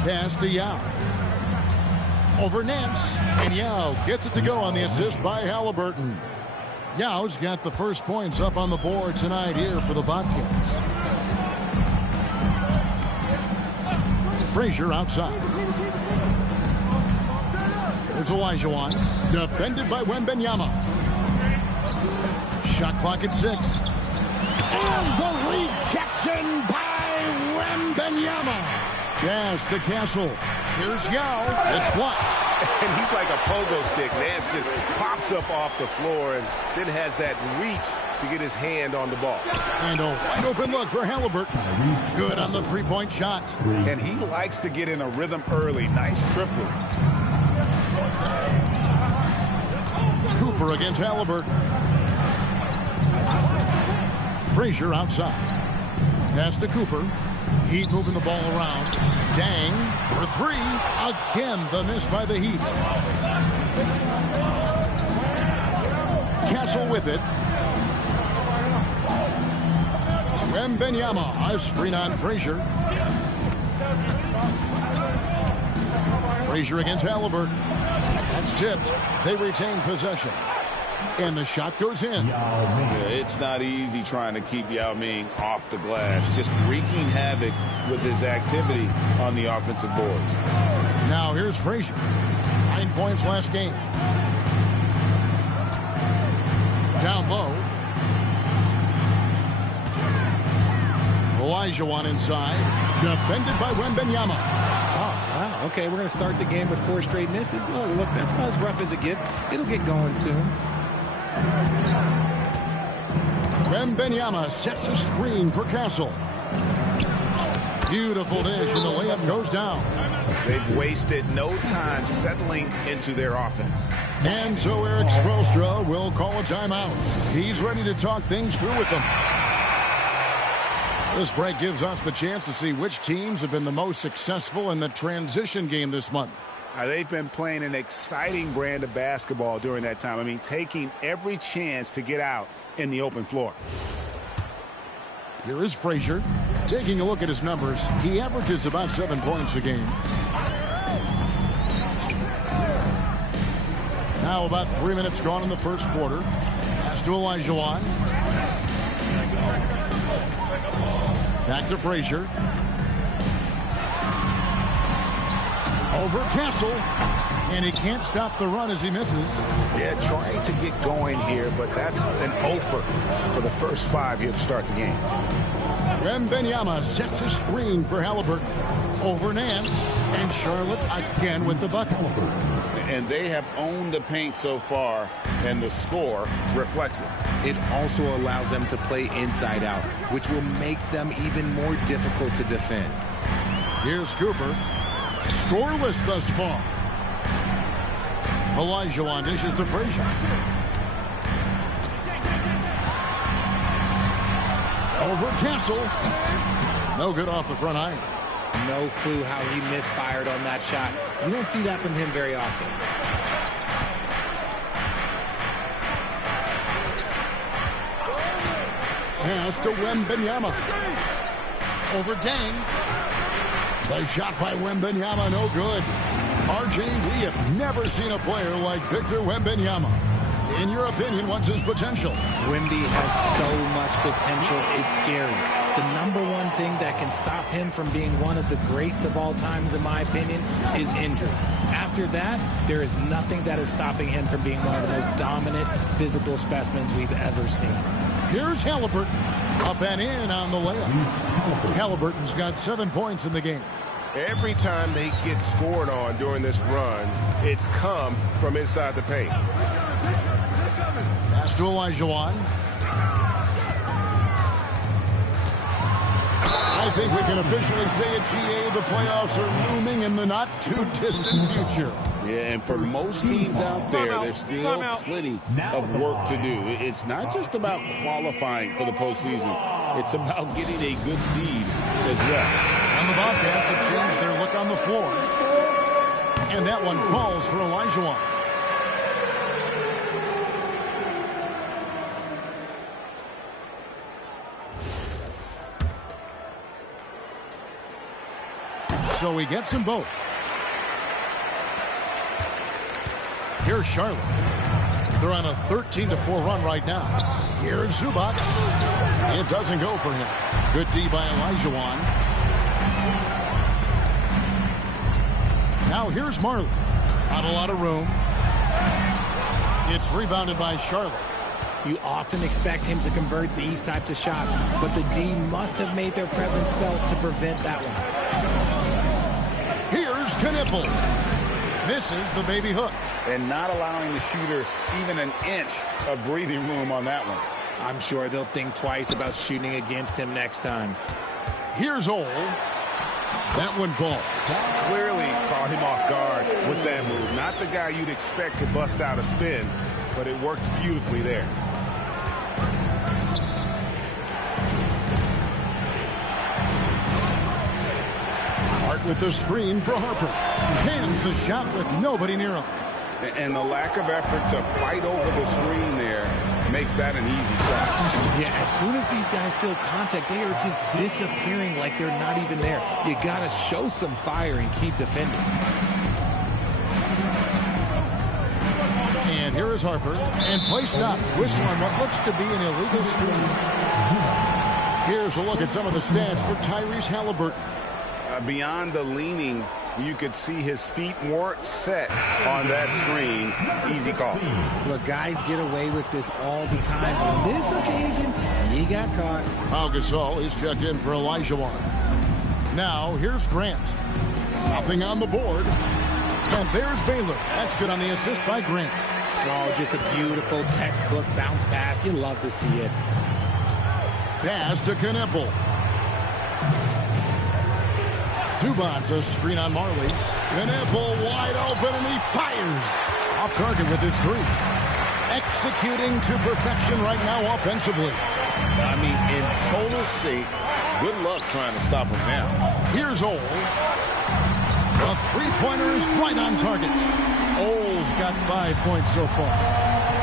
Pass to Yao. Over Nance. And Yao gets it to go on the assist by Halliburton. Yao's got the first points up on the board tonight here for the Bobcats. Frazier outside. There's Olajuwon. Defended by Wembanyama. Shot clock at 6. And the rejection by Wembanyama. Pass to Castle. Here's Yao. It's blocked. And he's like a pogo stick. Nance just pops up off the floor and then has that reach to get his hand on the ball. And a wide open look for Halliburton. Good on the three-point shot. And he likes to get in a rhythm early. Nice triple. Cooper against Halliburton. Frazier outside. Pass to Cooper. Heat moving the ball around. Dang for 3. Again, the miss by the Heat. Castle with it. Wembanyama, a screen on Frazier. Frazier against Halliburton. That's tipped. They retain possession. And the shot goes in. Yeah, it's not easy trying to keep Yao Ming off the glass. Just wreaking havoc with his activity on the offensive boards. Now here's Frazier. 9 points last game. Down low. Olajuwon inside. Defended by Wembanyama. Wow. Okay, we're going to start the game with 4 straight misses. Look, that's about as rough as it gets. It'll get going soon. Wembanyama sets a screen for Castle. Beautiful dish, and the layup goes down. They've wasted no time settling into their offense. And so Eric Spoelstra will call a timeout. He's ready to talk things through with them. This break gives us the chance to see which teams have been the most successful in the transition game this month. They've been playing an exciting brand of basketball during that time. I mean, taking every chance to get out in the open floor. Here is Frazier. Taking a look at his numbers, he averages about 7 points a game. Now about 3 minutes gone in the first quarter. Pass to Olajuwon. Back to Frazier. Over Castle. And he can't stop the run as he misses. Yeah, trying to get going here, but that's an offer for the first 5 here to start the game. Wembanyama sets a screen for Halliburton. Over Nance. And Charlotte again with the bucket. And they have owned the paint so far, and the score reflects it. It also allows them to play inside out, which will make them even more difficult to defend. Here's Cooper. Scoreless thus far. Olajuwon dishes to Frazier. Over Castle. No good off the front eye. No clue how he misfired on that shot. You don't see that from him very often. Pass to Wembanyama. Over Dang. The shot by Wembanyama, no good. RJ, we have never seen a player like Victor Wembanyama. In your opinion, what's his potential? Wemby has so much potential, it's scary. The number one thing that can stop him from being one of the greats of all times, in my opinion, is injury. After that, there is nothing that is stopping him from being one of the most dominant physical specimens we've ever seen. Here's Halliburton. Up and in on the layup. Halliburton's got 7 points in the game. Every time they get scored on during this run, it's come from inside the paint. Pass to Olajuwon. I think we can officially say at GA the playoffs are looming in the not-too-distant future. Yeah, and for most teams out there, there's still plenty of work to do. It's not just about qualifying for the postseason. It's about getting a good seed as well. And the Bobcats have changed their look on the floor. And that one falls for Olajuwon. So he gets them both. Here's Charlotte. They're on a 13-4 run right now. Here's Zubac. It doesn't go for him. Good D by Olajuwon. Now here's Marley. Not a lot of room. It's rebounded by Charlotte. You often expect him to convert these types of shots, but the D must have made their presence felt to prevent that one. Here's Knipple. Misses the baby hook. And not allowing the shooter even an inch of breathing room on that one. I'm sure they'll think twice about shooting against him next time. Here's Ole. That one falls. Clearly caught him off guard with that move. Not the guy you'd expect to bust out a spin, but it worked beautifully there. Hart with the screen for Harper. Cans the shot with nobody near him. And the lack of effort to fight over the screen there makes that an easy shot. Yeah, as soon as these guys feel contact, they are just disappearing like they're not even there. You got to show some fire and keep defending. And here is Harper. And play stops. Whistle on what looks to be an illegal screen. Here's a look at some of the stats for Tyrese Halliburton. Beyond the leaning, you could see his feet weren't set on that screen. Easy call. Look, guys get away with this all the time. On this occasion, he got caught. Pau Gasol is checked in for Olajuwon. Now, here's Grant. Nothing on the board. And there's Baylor. That's good on the assist by Grant. Oh, just a beautiful textbook bounce pass. You love to see it. Pass to Knipple. Zubac's a screen on Marley. Knipple wide open, and he fires. Off target with his three. Executing to perfection right now offensively. I mean, in total shape, good luck trying to stop him now. Here's Ole. The three-pointer is right on target. Ole's got 5 points so far.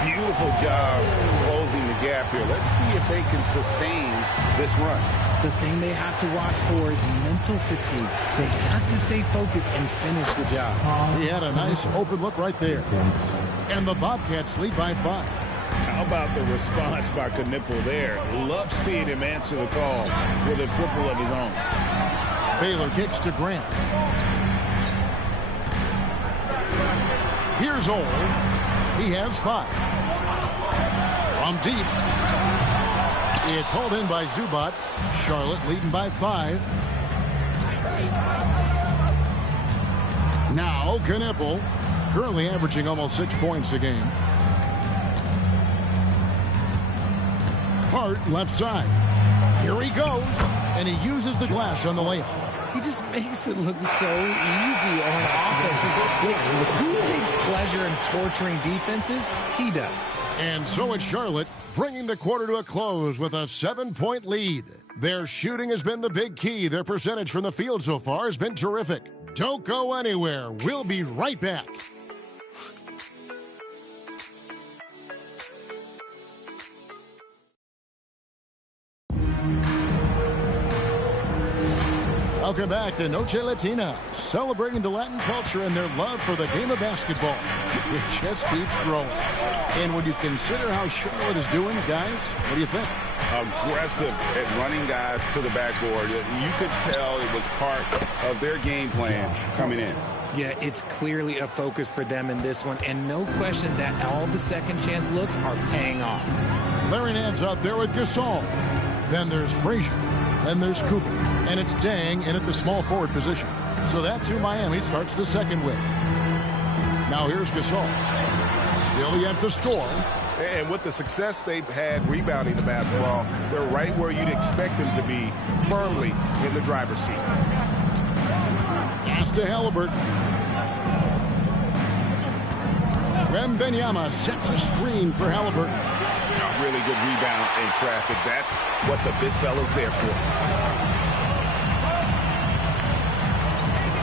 Beautiful job closing the gap here. Let's see if they can sustain this run. The thing they have to watch for is mental fatigue. They have to stay focused and finish the job. He had a nice open look right there. And the Bobcats lead by 5. How about the response by Knipple there? Love seeing him answer the call with a triple of his own. Baylor kicks to Grant. Here's Ole. He has 5. From deep. It's hauled in by Zubac. Charlotte leading by 5. Now Knipple, currently averaging almost 6 points a game. Hart left side. Here he goes, and he uses the glass on the layup. He just makes it look so easy on offense. Wait, who takes pleasure in torturing defenses? He does. And so it's Charlotte, bringing the quarter to a close with a 7-point lead. Their shooting has been the big key. Their percentage from the field so far has been terrific. Don't go anywhere. We'll be right back. Welcome back to Noche Latina, celebrating the Latin culture and their love for the game of basketball. It just keeps growing. And when you consider how Charlotte is doing, guys, what do you think? Aggressive at running guys to the backboard. You could tell it was part of their game plan coming in. Yeah, it's clearly a focus for them in this one, and no question that all the second chance looks are paying off. Larry Nance out there with Gasol. Then there's Frazier. Then there's Cooper. And it's Dang in at the small forward position. So that's who Miami starts the second with. Now here's Gasol. Still yet to score. And with the success they've had rebounding the basketball, they're right where you'd expect them to be, firmly in the driver's seat. Pass to Halliburton. Wembanyama sets a screen for Halliburton. A really good rebound in traffic. That's what the big fella's there for.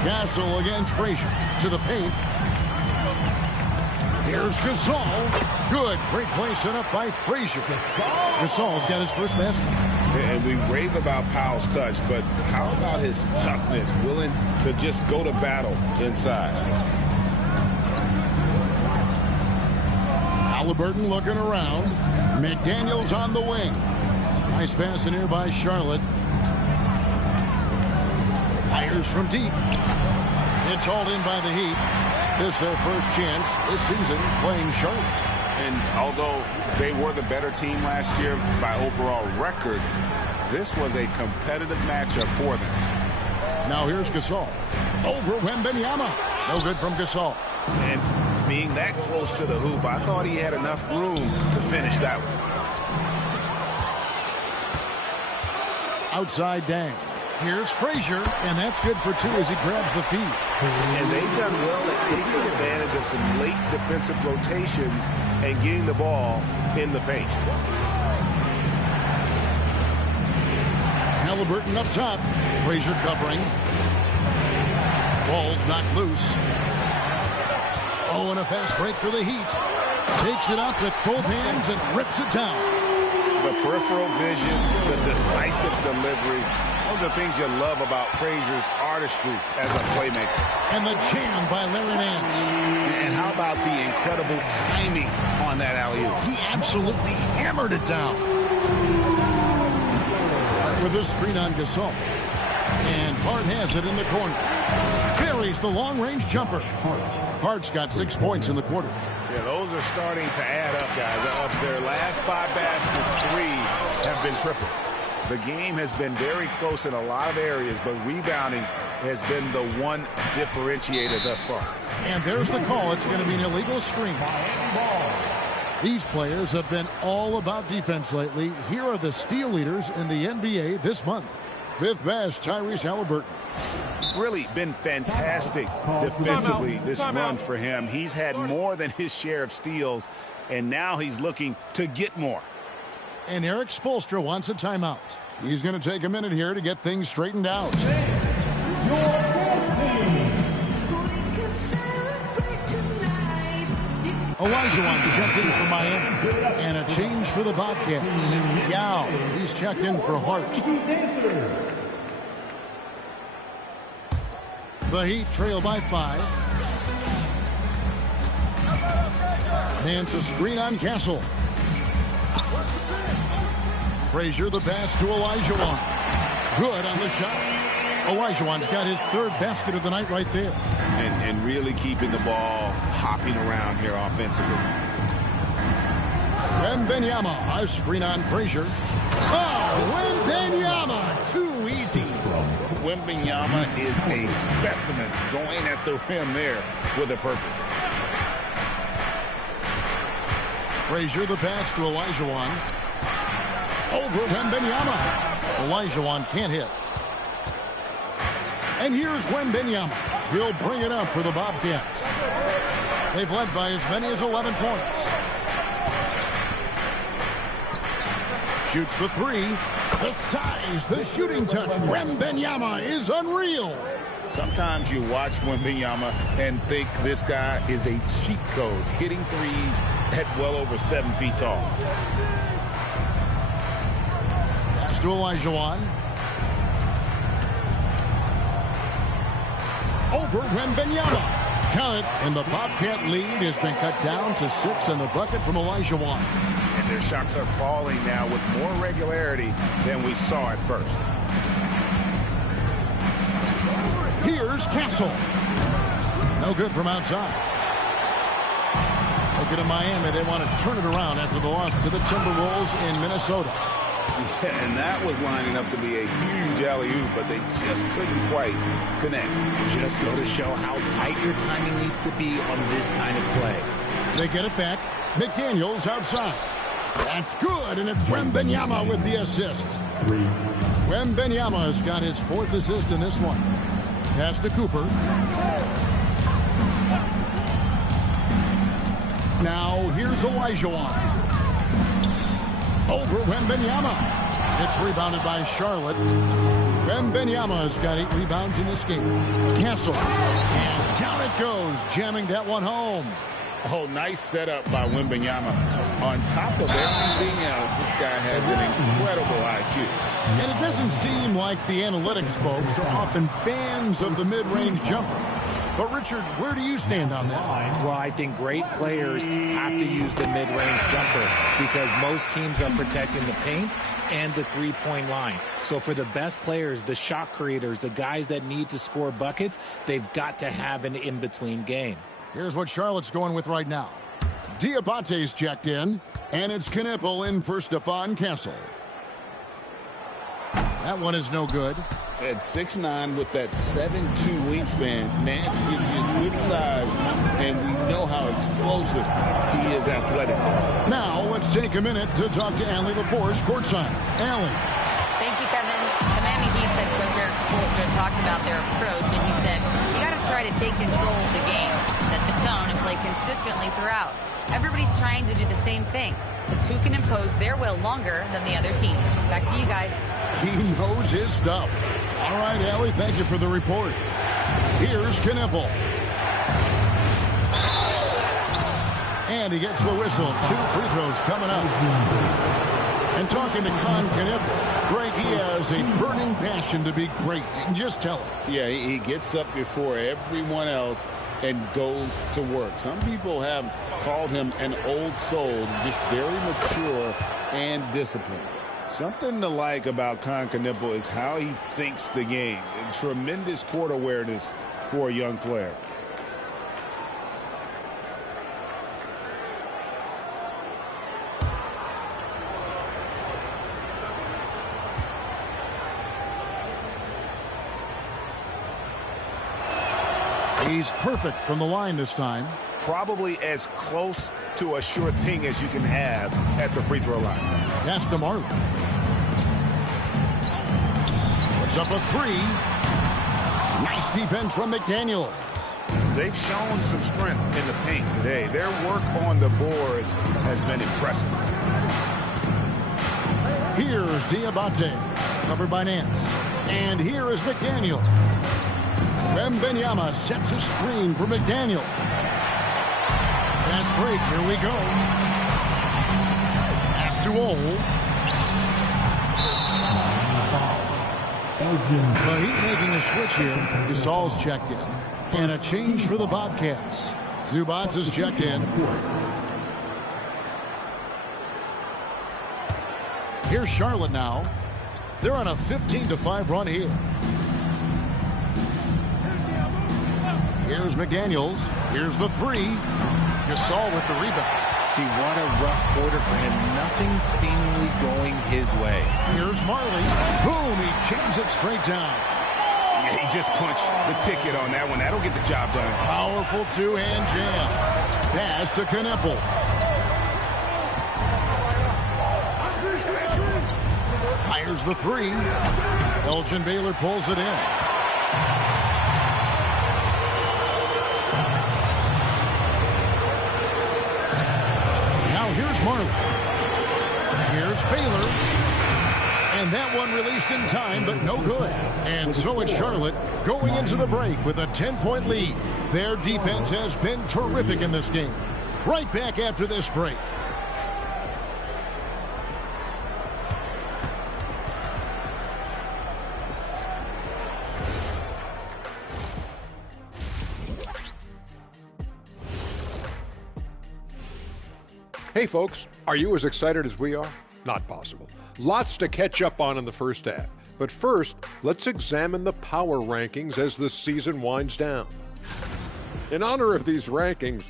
Castle against Frazier to the paint. Here's Gasol. Good. Great play set up by Frazier. Gasol's got his first basket. And we rave about Powell's touch, but how about his toughness, willing to just go to battle inside? Halliburton looking around. McDaniels on the wing. Nice pass in here by Charlotte. Fires from deep. It's hauled in by the Heat. This their first chance this season playing Charlotte. And although they were the better team last year by overall record, this was a competitive matchup for them. Now here's Gasol. Over Wembanyama. No good from Gasol. And being that close to the hoop, I thought he had enough room to finish that one. Outside Dang. Here's Frazier, and that's good for two as he grabs the feed. And they've done well at taking advantage of some late defensive rotations and getting the ball in the paint. Halliburton up top. Frazier covering. Ball's knocked loose. Oh, and a fast break for the Heat. Takes it up with both hands and rips it down. The peripheral vision, the decisive delivery. Those are things you love about Frazier's artistry as a playmaker. And the jam by Larry Nance. And how about the incredible timing on that alley-oop? He absolutely hammered it down. With a screen on Gasol. And Hart has it in the corner. Buries the long-range jumper. Hart's got 6 points in the quarter. Yeah, those are starting to add up, guys. Of their last 5 baskets, 3 have been triple. The game has been very close in a lot of areas, but rebounding has been the one differentiator thus far. And there's the call. It's going to be an illegal screen. These players have been all about defense lately. Here are the steal leaders in the NBA this month. Fifth best, Tyrese Halliburton. Really been fantastic defensively this run for him. He's had more than his share of steals, and now he's looking to get more. And Eric Spoelstra wants a timeout. He's going to take a minute here to get things straightened out. Olajuwon checked in for Miami. And a change for the Bobcats. Yao, he's checked in for Hart. The Heat trail by 5. Nance a screen on Castle. Frazier the pass to Olajuwon. Good on the shot. Olajuwon's got his 3rd basket of the night right there. And really keeping the ball hopping around here offensively. Wembanyama, a screen on Frazier. Oh, Wembanyama, too easy. Wembanyama is a specimen going at the rim there with a purpose. Frazier the pass to Olajuwon. Over Wembanyama. Olajuwon can't hit. And here's Wembanyama. He'll bring it up for the Bobcats. They've led by as many as 11 points. Shoots the 3. The size, the shooting touch. Wembanyama is unreal. Sometimes you watch Wembanyama and think this guy is a cheat code, hitting threes at well over 7 feet tall. Pass to Olajuwon. over Wembanyama. Count it, and the Bobcat lead has been cut down to 6 in the bucket from Elijah Wan. And their shots are falling now with more regularity than we saw at first. Here's Castle. No good from outside. Look at Miami. They want to turn it around after the loss to the Timberwolves in Minnesota. Yeah, and that was lining up to be a huge alley-oop, but they just couldn't quite connect. Just go to show how tight your timing needs to be on this kind of play. They get it back. McDaniels outside. That's good, and it's Wembanyama with the assist. Wembanyama has got his 4th assist in this one. Pass to Cooper. Now here's Elijah Wan. Over Wembanyama. It's rebounded by Charlotte. Wembanyama has got 8 rebounds in this game. Castle. And down it goes, jamming that one home. Oh, nice setup by Wembanyama. On top of everything else, this guy has an incredible IQ. And it doesn't seem like the analytics folks are often fans of the mid-range jumper. But, Richard, where do you stand on that? Well, I think great players have to use the mid-range jumper because most teams are protecting the paint and the three-point line. So for the best players, the shot creators, the guys that need to score buckets, they've got to have an in-between game. Here's what Charlotte's going with right now. Diabate's checked in, and it's Knipple in for Stephon Castle. That one is no good. At 6'9" with that 7'2" wingspan, Nance gives you good size, and we know how explosive he is athletically. Now, let's take a minute to talk to Allie LaForce courtside. Allie. Thank you, Kevin. The Miami Heat's head coach Eric Spoelstra talked about their approach, and he said, you got to try to take control of the game, set the tone, and play consistently throughout. Everybody's trying to do the same thing. It's who can impose their will longer than the other team. Back to you guys. He knows his stuff. All right, Allie, thank you for the report. Here's Knipple. And he gets the whistle. 2 free throws coming up. And talking to Knipple, Greg, he has a burning passion to be great. You can just tell it. Yeah, he gets up before everyone else and goes to work. Some people have called him an old soul, just very mature and disciplined. Something to like about Knipple is how he thinks the game. And tremendous court awareness for a young player. He's perfect from the line this time. Probably as close to a sure thing as you can have at the free throw line. That's to Marley. Puts up a 3. Nice defense from McDaniels. They've shown some strength in the paint today. Their work on the boards has been impressive. Here's Diabate, covered by Nance. And here is McDaniels. Wembanyama sets a screen for McDaniels. Fast break, here we go. Pass to Ole. The Heat making a switch here. Gasol's checked in. And a change for the Bobcats. Zubats is checked in. Here's Charlotte now. They're on a 15-5 run here. Here's McDaniels. Here's the 3. Gasol with the rebound. See, what a rough quarter for him. Nothing seemingly going his way. Here's Marley. Boom, he jams it straight down. Yeah, he just punched the ticket on that one. That'll get the job done. Powerful two-hand jam. Pass to Knipple. Fires the 3. Elgin Baylor pulls it in. Here's Marley. Here's Baylor. And that one released in time, but no good. And so it's Charlotte going into the break with a 10-point lead. Their defense has been terrific in this game. Right back after this break. Hey folks, are you as excited as we are? Not possible. Lots to catch up on in the first half. But first, let's examine the power rankings as the season winds down. In honor of these rankings,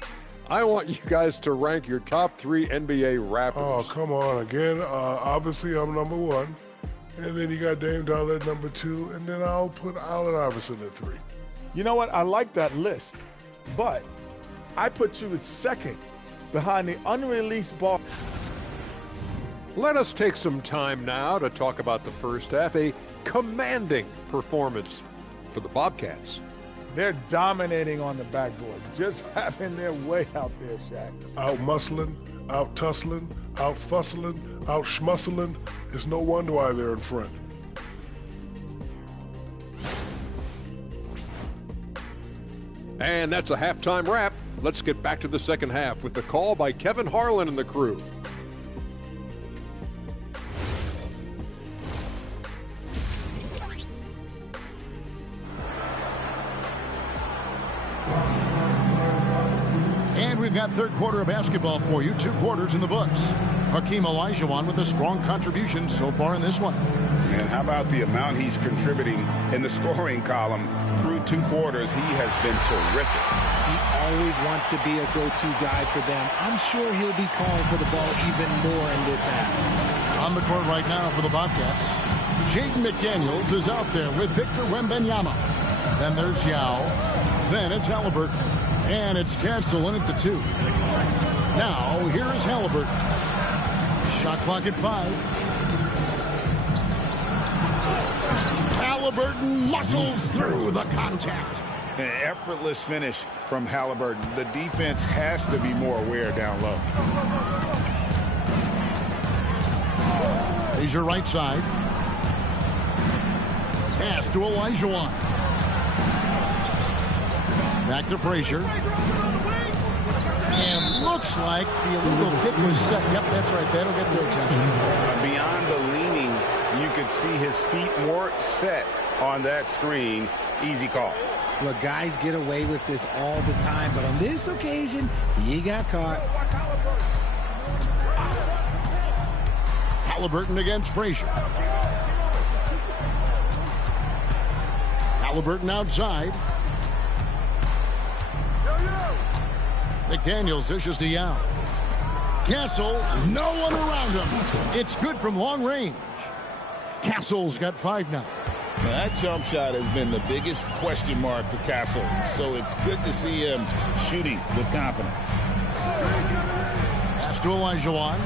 I want you guys to rank your top 3 NBA rappers. Oh, come on again. Obviously, I'm number 1. And then you got Dame Dollar at number 2. And then I'll put Allen Iverson at 3. You know what? I like that list. But I put you at second behind the unreleased ball. Let us take some time now to talk about the first half, a commanding performance for the Bobcats. They're dominating on the backboard, just having their way out there, Shaq. Out muscling, out tussling, out fussling, out schmussling. It's no wonder why they're in front. And that's a halftime wrap. Let's get back to the second half with the call by Kevin Harlan and the crew. And we've got third quarter of basketball for you. 2 quarters in the books. Hakeem Olajuwon with a strong contribution so far in this one. And how about the amount he's contributing in the scoring column through 2 quarters? He has been terrific. He always wants to be a go-to guy for them. I'm sure he'll be calling for the ball even more in this half. On the court right now for the Bobcats, Jaden McDaniels is out there with Victor Wembanyama. Then there's Yao. Then it's Halliburton. And it's Castle in at the 2. Now, here is Halliburton. Shot clock at 5. Halliburton muscles through the contact. An effortless finish from Halliburton. The defense has to be more aware down low. Here's your right side. Pass to Olajuwon. Back to Frazier. And looks like the illegal kick was set. Yep, that's right. That'll get their attention. Beyond the leaning, you could see his feet more set on that screen. Easy call. Look, guys get away with this all the time, but on this occasion, he got caught. Halliburton against Frazier. Halliburton outside. McDaniels dishes to Yao. Castle, no one around him. It's good from long range. Castle's got 5 now. Now, that jump shot has been the biggest question mark for Castle, so it's good to see him shooting with confidence. Pass to Olajuwon.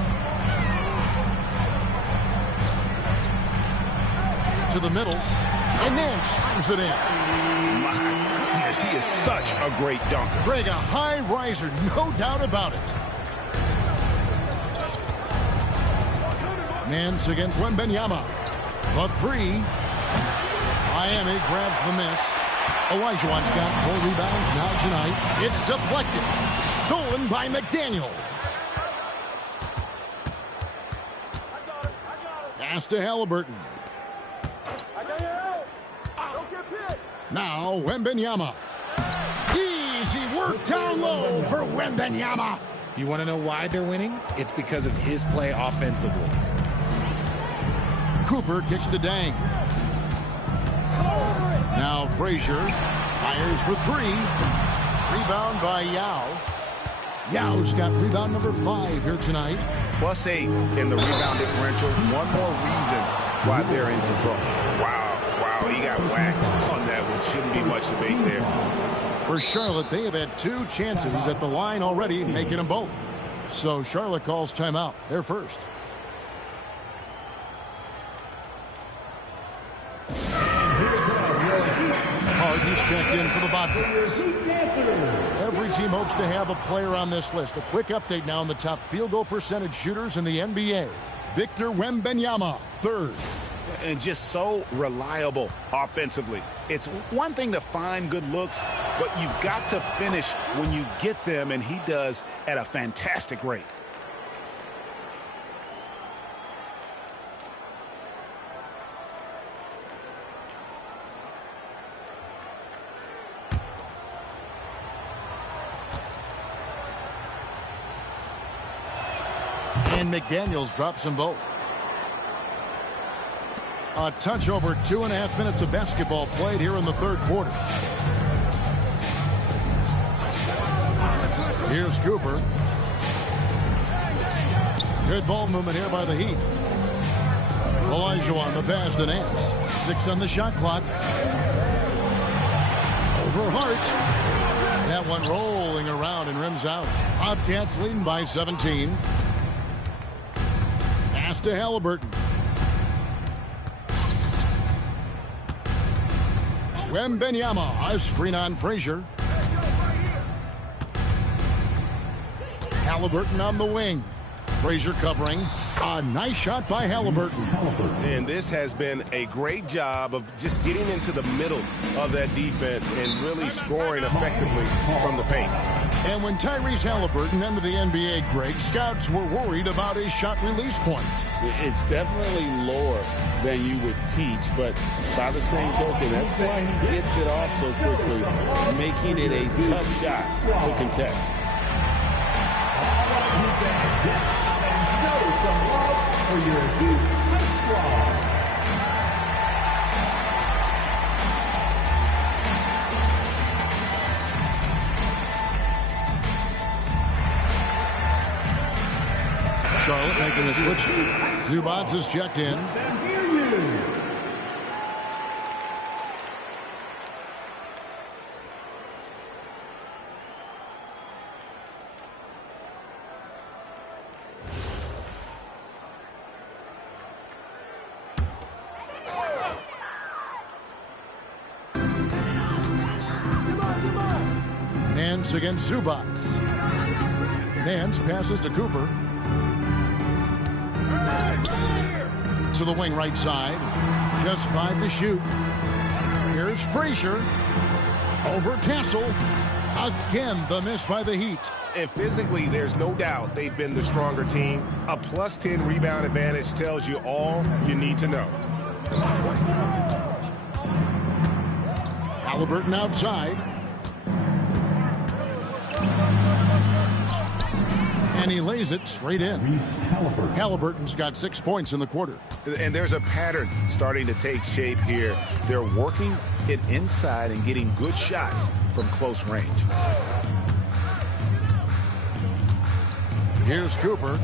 To the middle. And then slams it in. My goodness, he is such a great dunker. Greg, a high riser, no doubt about it. Nance against Wembanyama. The 3. Miami grabs the miss. Olajuwon's got 4 rebounds now tonight. It's deflected. Stolen by McDaniels. Pass to Halliburton. Now Wembanyama. Easy work down low for Wembanyama. You want to know why they're winning? It's because of his play offensively. Cooper kicks to Dang. Now Frazier fires for 3. Rebound by Yao. Yao's got rebound number 5 here tonight. +8 in the rebound differential. One more reason why they're in control. Wow, he got whacked on that one. Shouldn't be much debate there. For Charlotte, they have had 2 chances at the line already, making them both. So Charlotte calls timeout. They're first. Harden's checked in for the Bobcats. Every team hopes to have a player on this list. A quick update now on the top field goal percentage shooters in the NBA. Victor Wembanyama, 3rd. And just so reliable offensively. It's one thing to find good looks, but you've got to finish when you get them, and he does at a fantastic rate. And McDaniels drops them both. A touch over 2.5 minutes of basketball played here in the third quarter. Here's Cooper. Good ball movement here by the Heat. Elijah on the pass to Nance. 6 on the shot clock. Over Hart. That one rolling around and rims out. Bobcats leading by 17. Pass to Halliburton. Wembenyama, a screen on Frazier. Halliburton on the wing. Frazier covering. A nice shot by Halliburton. And this has been a great job of just getting into the middle of that defense and really scoring effectively from the paint. And when Tyrese Halliburton entered the NBA, Greg, scouts were worried about his shot release point. It's definitely lower than you would teach, but by the same token, that's why he gets it off so quickly, making it a tough shot to contest. For your Duke squad. Charlotte making a switch. Zubats is checked in. Nance against Zubats. Nance passes to Cooper. To the wing right side. Just 5 to shoot. Here's Frazier. Over Castle. Again, the miss by the Heat. And physically, there's no doubt they've been the stronger team. A +10 rebound advantage tells you all you need to know. Halliburton outside. And he lays it straight in. Halliburton's got 6 points in the quarter. And there's a pattern starting to take shape here. They're working it inside and getting good shots from close range. Here's Cooper.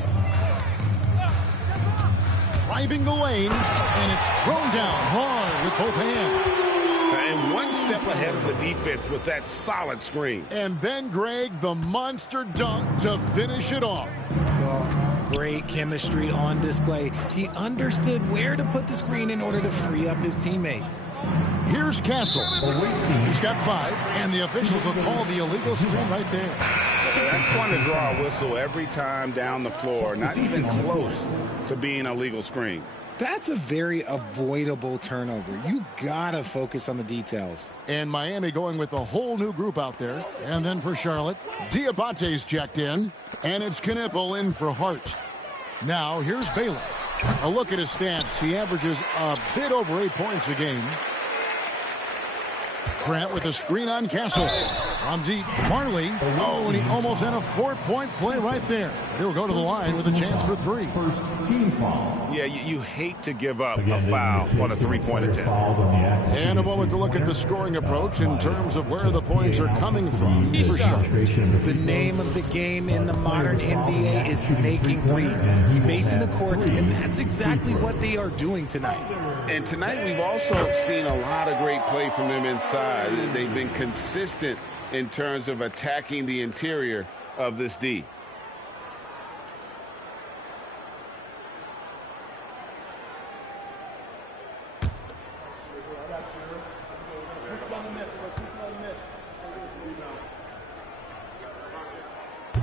Driving the lane, and it's thrown down hard with both hands. And one step ahead of the defense with that solid screen. And then, Greg, the monster dunk to finish it off. Well, great chemistry on display. He understood where to put the screen in order to free up his teammate. Here's Castle. He's got 5, and the officials will call the illegal screen right there. That's going to draw a whistle every time down the floor. Not even close to being a legal screen. That's a very avoidable turnover. You gotta focus on the details. And Miami going with a whole new group out there. And then for Charlotte, Diabate's checked in, and it's Knipple in for Hart. Now here's Baylor. A look at his stats. He averages a bit over 8 points a game. Grant with a screen on Castle. From deep, Marley. Oh, and he almost had a 4-point play right there. He'll go to the line with a chance for 3. First team foul. Yeah, you hate to give up a foul on a 3-point attempt. And a moment to look at the scoring approach in terms of where the points are coming from. The name of the game in the modern NBA is making threes, spacing the court, and that's exactly what they are doing tonight. And tonight we've also seen a lot of great play from them inside. They've been consistent in terms of attacking the interior of this D.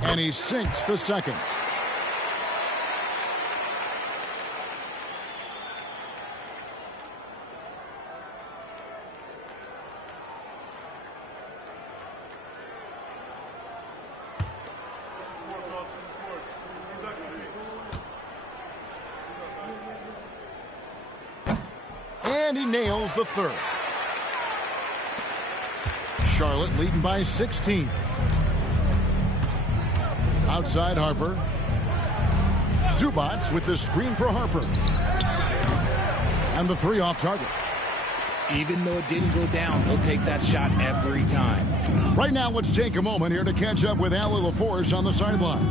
And he sinks the second. And he nails the third. Charlotte leading by 16. Outside Harper. Zubats with the screen for Harper. And the three off target. Even though it didn't go down, they'll take that shot every time. Right now, let's take a moment here to catch up with Allie LaForce on the sideline.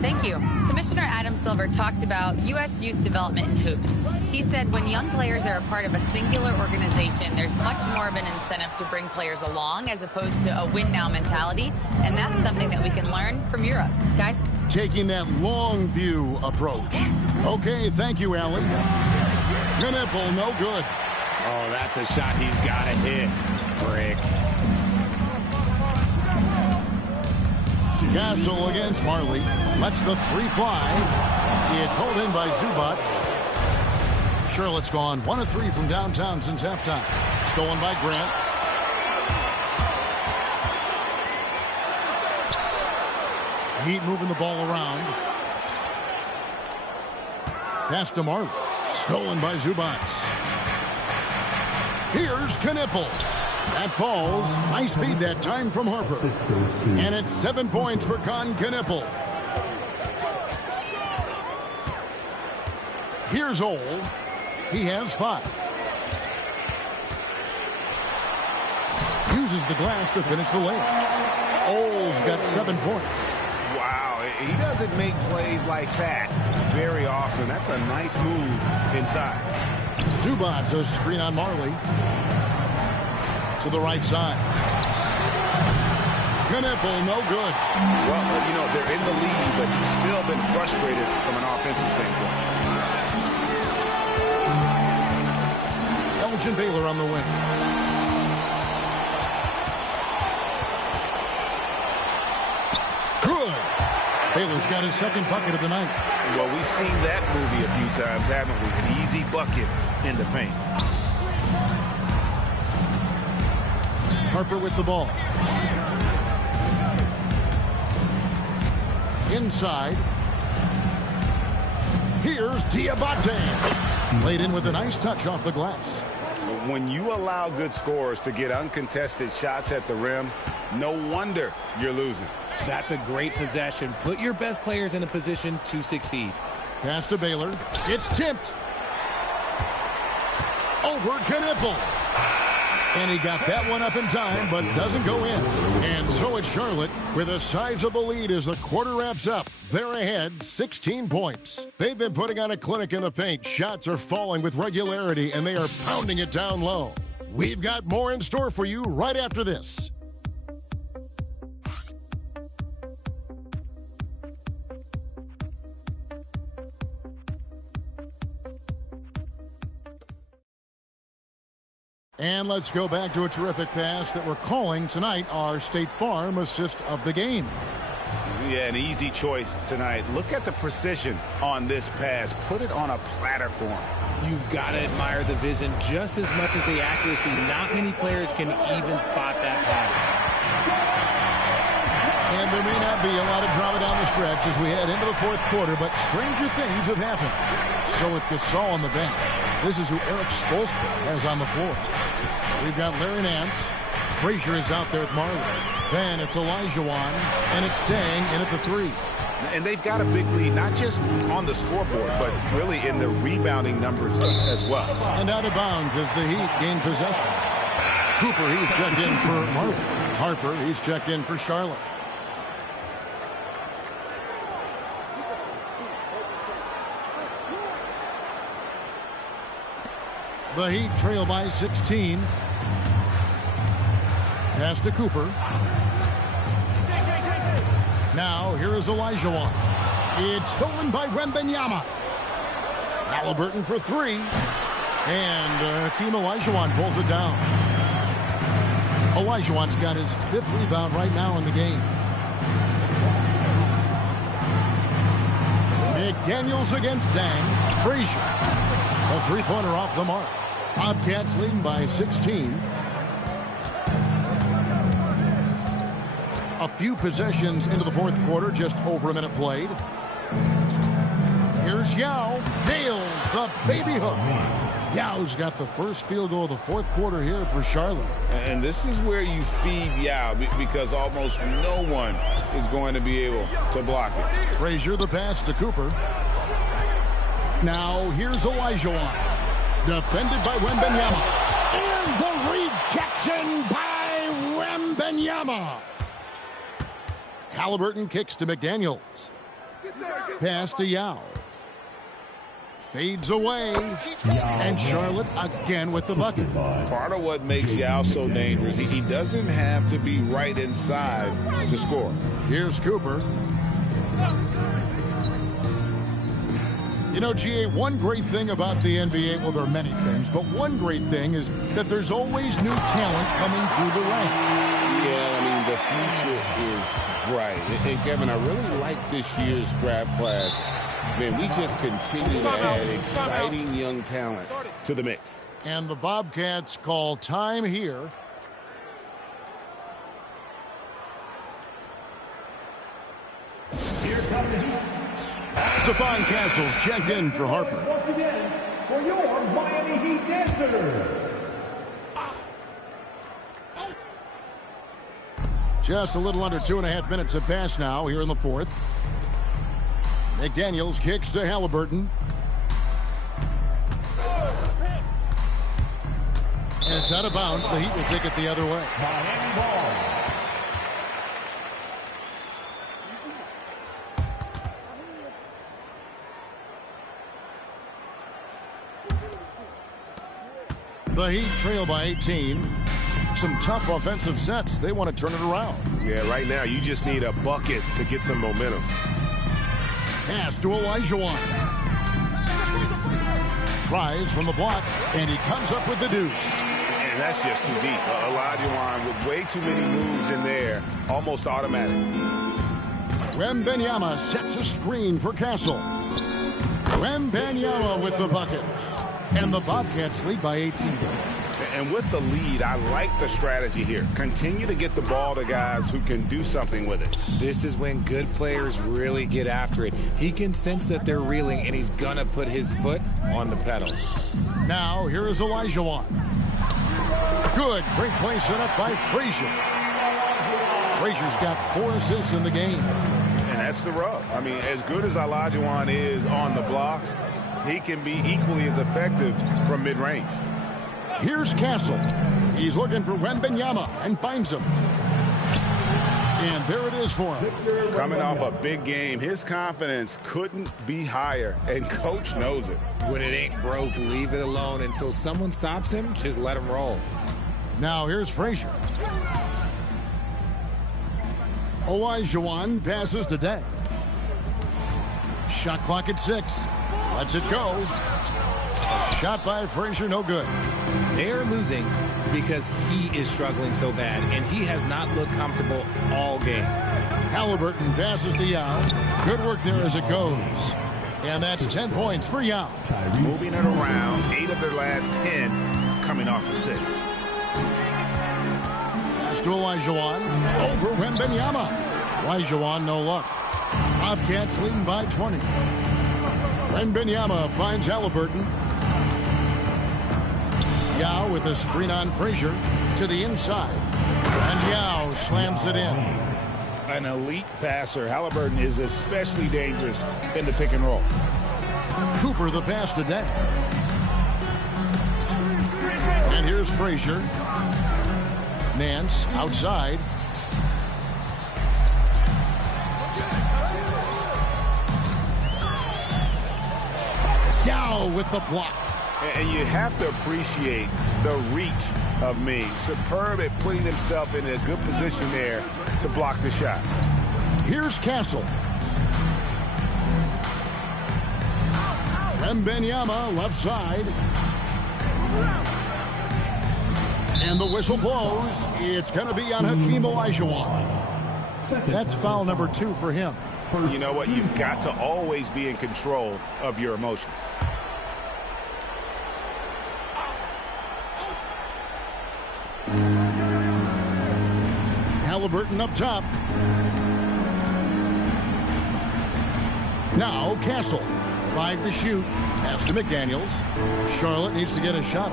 Thank you. Commissioner Adam Silver talked about U.S. youth development in hoops. He said when young players are a part of a singular organization, there's much more of an incentive to bring players along as opposed to a win-now mentality, and that's something that we can learn from Europe. Guys? Taking that long view approach. Okay, thank you, Allie. Knipple, no good. Oh, that's a shot he's got to hit. Brick. Castle against Marley. Lets the three fly. It's held in by Zubats. Charlotte's gone 1 of 3 from downtown since halftime. Stolen by Grant. Heat moving the ball around. Pass to Marley. Stolen by Zubats. Here's Knipple. That falls. Nice feed that time from Harper. And it's 7 points for Con Knipple. Here's Ole. He has 5. Uses the glass to finish the layup. Ole's got 7 points. Wow, he doesn't make plays like that very often. That's a nice move inside. Zubats a screen on Marley. To the right side. Knipple, no good. Well, you know, they're in the lead, but he's still been frustrated from an offensive standpoint. Elgin Baylor on the wing. Good. Baylor's got his second bucket of the night. Well, we've seen that movie a few times, haven't we? An easy bucket in the paint. Harper with the ball. Inside. Here's Diabate. Laid in with a nice touch off the glass. When you allow good scorers to get uncontested shots at the rim, no wonder you're losing. That's a great possession. Put your best players in a position to succeed. Pass to Baylor. It's tipped. Over Knipple. And he got that one up in time, but doesn't go in. And so it's Charlotte with a sizable lead as the quarter wraps up. They're ahead 16 points. They've been putting on a clinic in the paint. Shots are falling with regularity, and they are pounding it down low. We've got more in store for you right after this. And let's go back to a terrific pass that we're calling tonight our State Farm assist of the game. Yeah, an easy choice tonight. Look at the precision on this pass. Put it on a platter form. You've got to admire the vision just as much as the accuracy. Not many players can even spot that pass. And there may not be a lot of drama down the stretch as we head into the fourth quarter, but stranger things have happened. So with Gasol on the bench, this is who Eric Spoelstra has on the floor. We've got Larry Nance. Frazier is out there with Marley. Then it's Olajuwon, and it's Dang in at the 3. And they've got a big lead, not just on the scoreboard, but really in the rebounding numbers as well. And out of bounds as the Heat gain possession. Cooper, he's checked in for Marley. Harper, he's checked in for Charlotte. The Heat trail by 16. Pass to Cooper. Now, here is Olajuwon. It's stolen by Wembanyama. Halliburton for 3. And Hakeem Olajuwon pulls it down. Olajuwon's got his 5th rebound right now in the game. McDaniels against Dang. Frazier. A 3-pointer off the mark. Bobcats leading by 16. A few possessions into the fourth quarter, just over a minute played. Here's Yao. Nails the baby hook. Yao's got the first field goal of the fourth quarter here for Charlotte. And this is where you feed Yao because almost no one is going to be able to block it. Frazier the pass to Cooper. Now, here's Olajuwon. Defended by Wembanyama. And the rejection by Wembanyama. Halliburton kicks to McDaniels. Pass to Yao. Fades away. And Charlotte again with the bucket. Part of what makes Yao so dangerous, he doesn't have to be right inside to score. Here's Cooper. You know, GA, one great thing about the NBA, well, there are many things, but one great thing is that there's always new talent coming through the ranks. Yeah, I mean, the future is bright. And Kevin, I really like this year's draft class. Man, we just continue to add exciting young talent to the mix. And the Bobcats call time here. Here come the Heat. Stephon Castles checked in for Harper. Once again, for your Miami Heat dancers. Just a little under 2.5 minutes have passed now here in the fourth. McDaniels kicks to Halliburton. And it's out of bounds. The Heat will take it the other way. Miami ball. The Heat trail by 18. Some tough offensive sets. They want to turn it around. Yeah, right now you just need a bucket to get some momentum. Pass to Olajuwon. Tries from the block, and he comes up with the deuce. And that's just too deep. Olajuwon with way too many moves in there, almost automatic. Wembanyama sets a screen for Castle. Wembanyama with the bucket. And the Bobcats lead by 18. And with the lead, I like the strategy here. Continue to get the ball to guys who can do something with it. This is when good players really get after it. He can sense that they're reeling, and he's going to put his foot on the pedal. Now, here is Olajuwon. Good. Great play set up by Frazier. Frazier's got 4 assists in the game. And that's the rub. I mean, as good as Olajuwon is on the blocks, he can be equally as effective from mid-range. Here's Castle. He's looking for Wembanyama and finds him. And there it is for him. Coming off a big game, his confidence couldn't be higher, and coach knows it. When it ain't broke, leave it alone. Until someone stops him, just let him roll. Now here's Frazier. Olajuwon passes to Day. Shot clock at 6. Lets it go. A shot by Frazier, no good. They're losing because he is struggling so bad, and he has not looked comfortable all game. Halliburton passes to Yao. Good work there as it goes. And that's 10 points for Yao. Moving it around, 8 of their last 10 coming off assists. Pass to Olajuwon. Over Wembanyama. Olajuwon, no luck. Bobcats leading by 20. Wembanyama finds Halliburton. Yao with a screen on Frazier to the inside. And Yao slams it in. An elite passer. Halliburton is especially dangerous in the pick and roll. Cooper the pass to Day. And here's Frazier. Nance outside. Yao with the block. And you have to appreciate the reach of Ming. Superb at putting himself in a good position there to block the shot. Here's Castle. Wembanyama left side. And the whistle blows. It's going to be on Hakeem Olajuwon. That's foul number 2 for him. You know what? You've got to always be in control of your emotions. Halliburton up top. Now Castle. 5 to shoot. Pass to McDaniels. Charlotte needs to get a shot.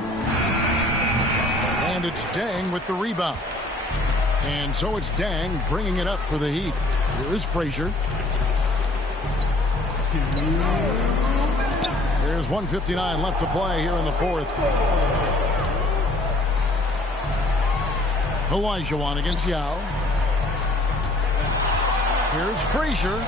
And it's Dang with the rebound. And so it's Dang bringing it up for the Heat. Here is Frazier. There's 1:59 left to play here in the fourth. Olajuwon against Yao. Here's Frazier.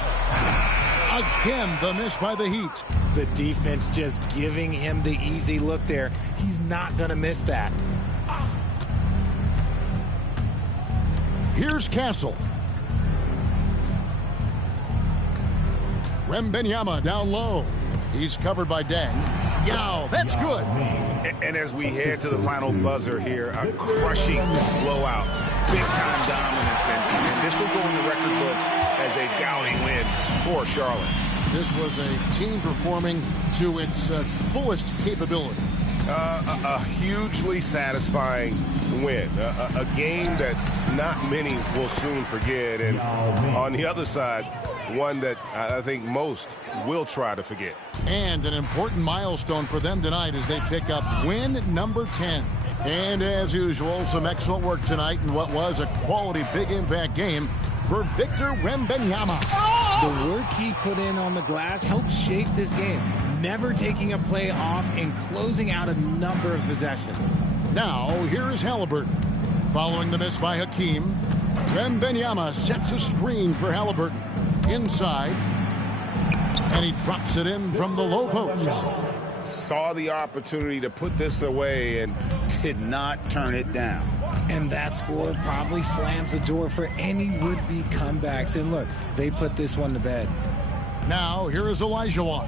Again, the miss by the Heat. The defense just giving him the easy look there. He's not going to miss that. Here's Castle. Wembanyama down low. He's covered by Deng. Yao, that's good. And as we head to the final buzzer here, a crushing blowout. Big-time dominance, and this will go in the record books as a gouty win for Charlotte. This was a team performing to its fullest capability. A hugely satisfying win. A game that not many will soon forget. And on the other side, one that I think most will try to forget. And an important milestone for them tonight as they pick up win number 10. And as usual, some excellent work tonight in what was a quality big impact game for Victor Wembanyama. The work he put in on the glass helped shape this game, never taking a play off and closing out a number of possessions. Now, here is Halliburton. Following the miss by Hakeem, Wembanyama sets a screen for Halliburton. Inside, and he drops it in from the low post. Saw the opportunity to put this away and did not turn it down. And that score probably slams the door for any would-be comebacks. And look, they put this one to bed. Now, here is Olajuwon.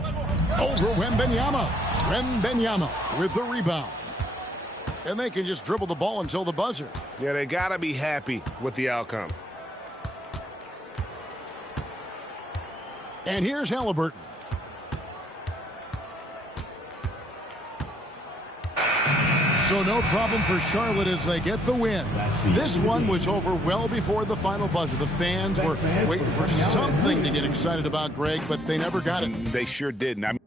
Over Wembanyama. Wembanyama with the rebound. And they can just dribble the ball until the buzzer. Yeah, they got to be happy with the outcome. And here's Halliburton. So no problem for Charlotte as they get the win. This one was over well before the final buzzer. The fans were waiting for something to get excited about, Greg, but they never got it. They sure didn't.